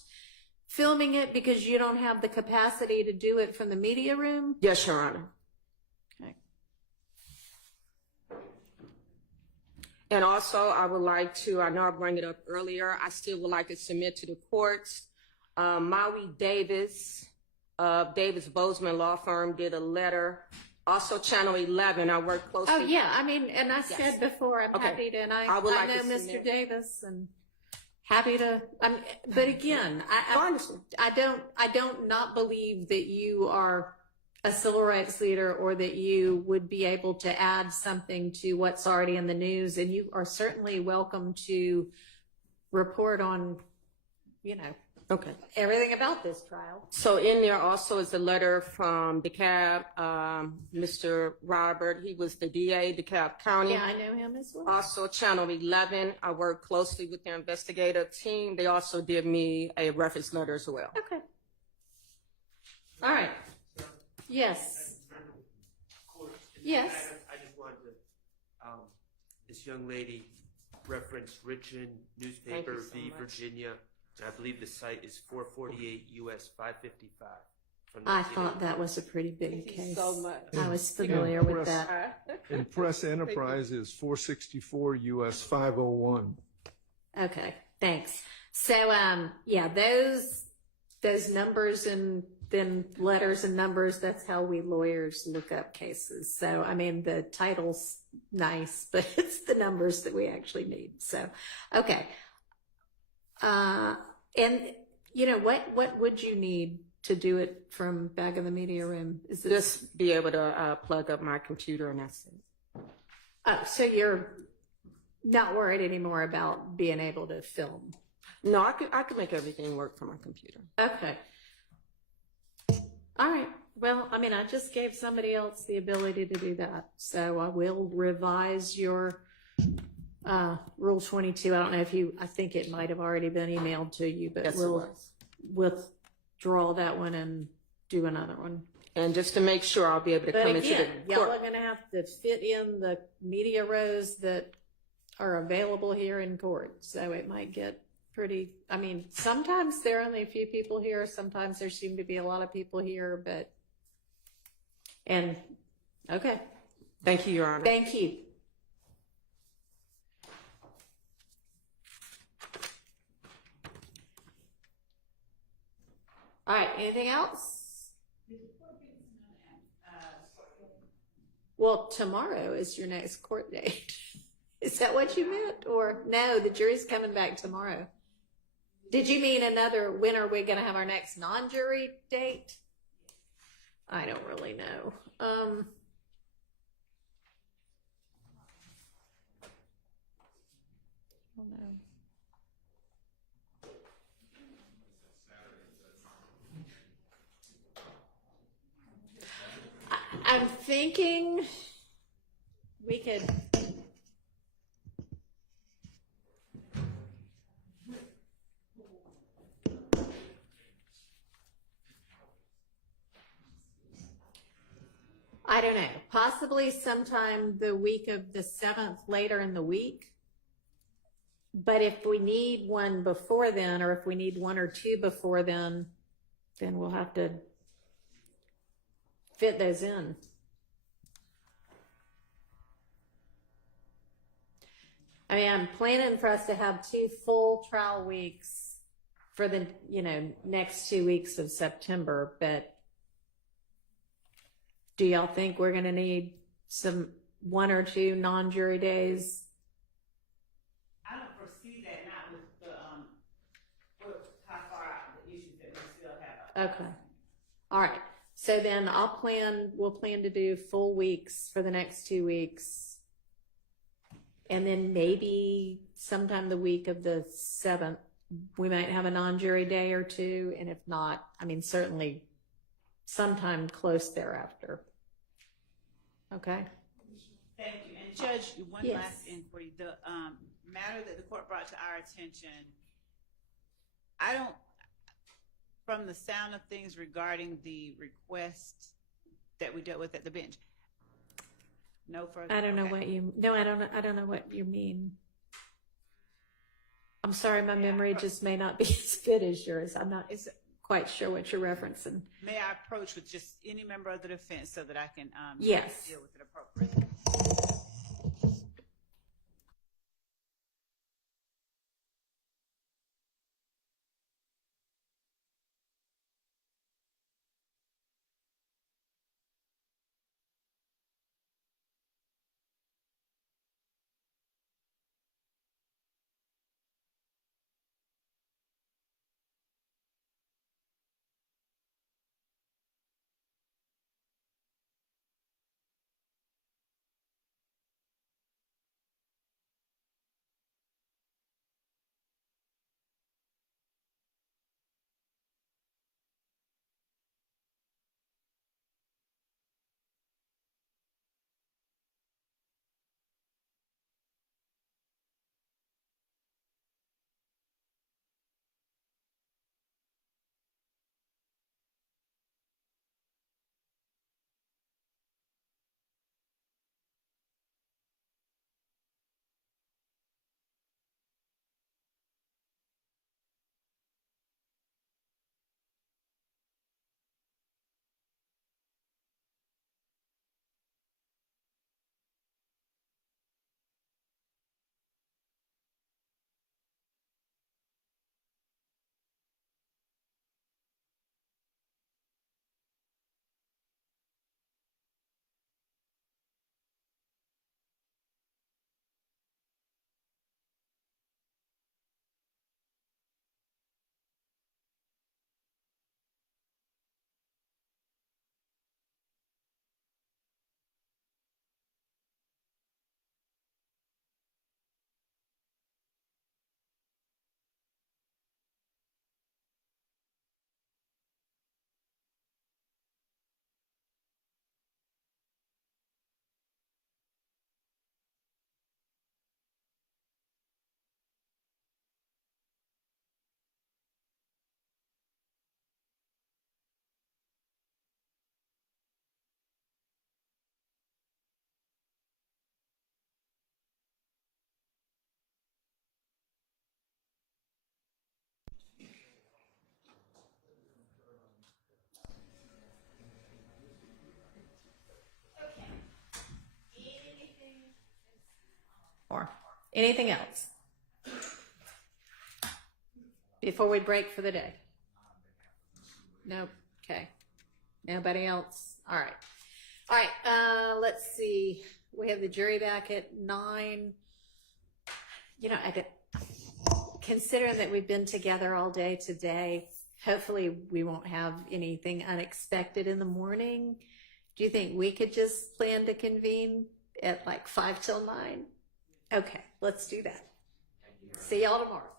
filming it because you don't have the capacity to do it from the media room? Yes, Your Honor. Okay. And also, I would like to, I know I brought it up earlier, I still would like to submit to the courts. Maui Davis of Davis Bozeman Law Firm did a letter. Also, Channel 11, I work closely. Oh, yeah. I mean, and I said before, I'm Okay. happy to, and I would I like know to Mr. submit. Davis and happy to, but again, I don't not believe that you are a civil rights leader or that you would be able to add something to what's already in the news. And you are certainly welcome to report on, Okay. everything about this trial. So in there also is a letter from DeKalb, Mr. Robert. He was the DA, DeKalb County. Yeah, I know him as well. Also, Channel 11, I work closely with their investigative team. They also did me a reference letter as well. Okay. All right. Yes. Yes. I just wanted to, this young lady referenced Richmond newspaper Thank you so v. much. Virginia, and I believe the site is 448 US 555. From I 1980. thought that was a pretty big Thank you case. so much. I was familiar with Press- that. And Press Enterprise is 464 US 501. Okay, thanks. So, yeah, those numbers and then letters and numbers, that's how we lawyers look up cases. So, I mean, the title's nice, but it's the numbers that we actually need. So, okay. And what would you need to do it from back in the media room? Is it Just be able to plug up my computer and that's it. Oh, so you're not worried anymore about being able to film? No, I could make everything work from my computer. Okay. All right. Well, I mean, I just gave somebody else the ability to do that. So I will revise your Rule 22. I don't know if I think it might have already been emailed to you, but Yes, it we'll was. withdraw that one and do another one. And just to make sure I'll be able to But come again, into the y'all court. are going to have to fit in the media rows that are available here in court. So it might get pretty, I mean, sometimes there are only a few people here. Sometimes there seem to be a lot of people here, okay. Thank you, Your Honor. Thank you. All right, anything else? Well, tomorrow is your next court date. Is that what you meant? Or no, the jury's coming back tomorrow. Did you mean when are we going to have our next non-jury date? I don't really know. I'm thinking we could. I don't know, possibly sometime the week of the 7th, later in the week. But if we need one before then, or if we need one or two before then we'll have to fit those in. I mean, I'm planning for us to have 2 full trial weeks for the, next 2 weeks of September, but do y'all think we're going to need 1 or 2 non-jury days? I don't foresee that, not with the, how far out the issues that we still have. Okay. All right. So then we'll plan to do full weeks for the next 2 weeks. And then maybe sometime the week of the 7th, we might have a non-jury day or 2. And if not, I mean, certainly sometime close thereafter. Okay. Thank you. And Judge, one Yes. last inquiry. The matter that the court brought to our attention, from the sound of things regarding the request that we dealt with at the bench, No further. I don't know okay. what you, no, I don't know what you mean. I'm sorry, my memory just may not be as good as yours. I'm not quite sure what you're referencing. May I approach with just any member of the defense so that I can Yes. deal with it appropriately? Or anything else before we break for the day? Nope. Okay. Nobody else? All right. All right. Let's see. We have the jury back at 9. You know, considering that we've been together all day today, hopefully we won't have anything unexpected in the morning. Do you think we could just plan to convene at like 5 till 9? Okay, let's do that. See y'all tomorrow.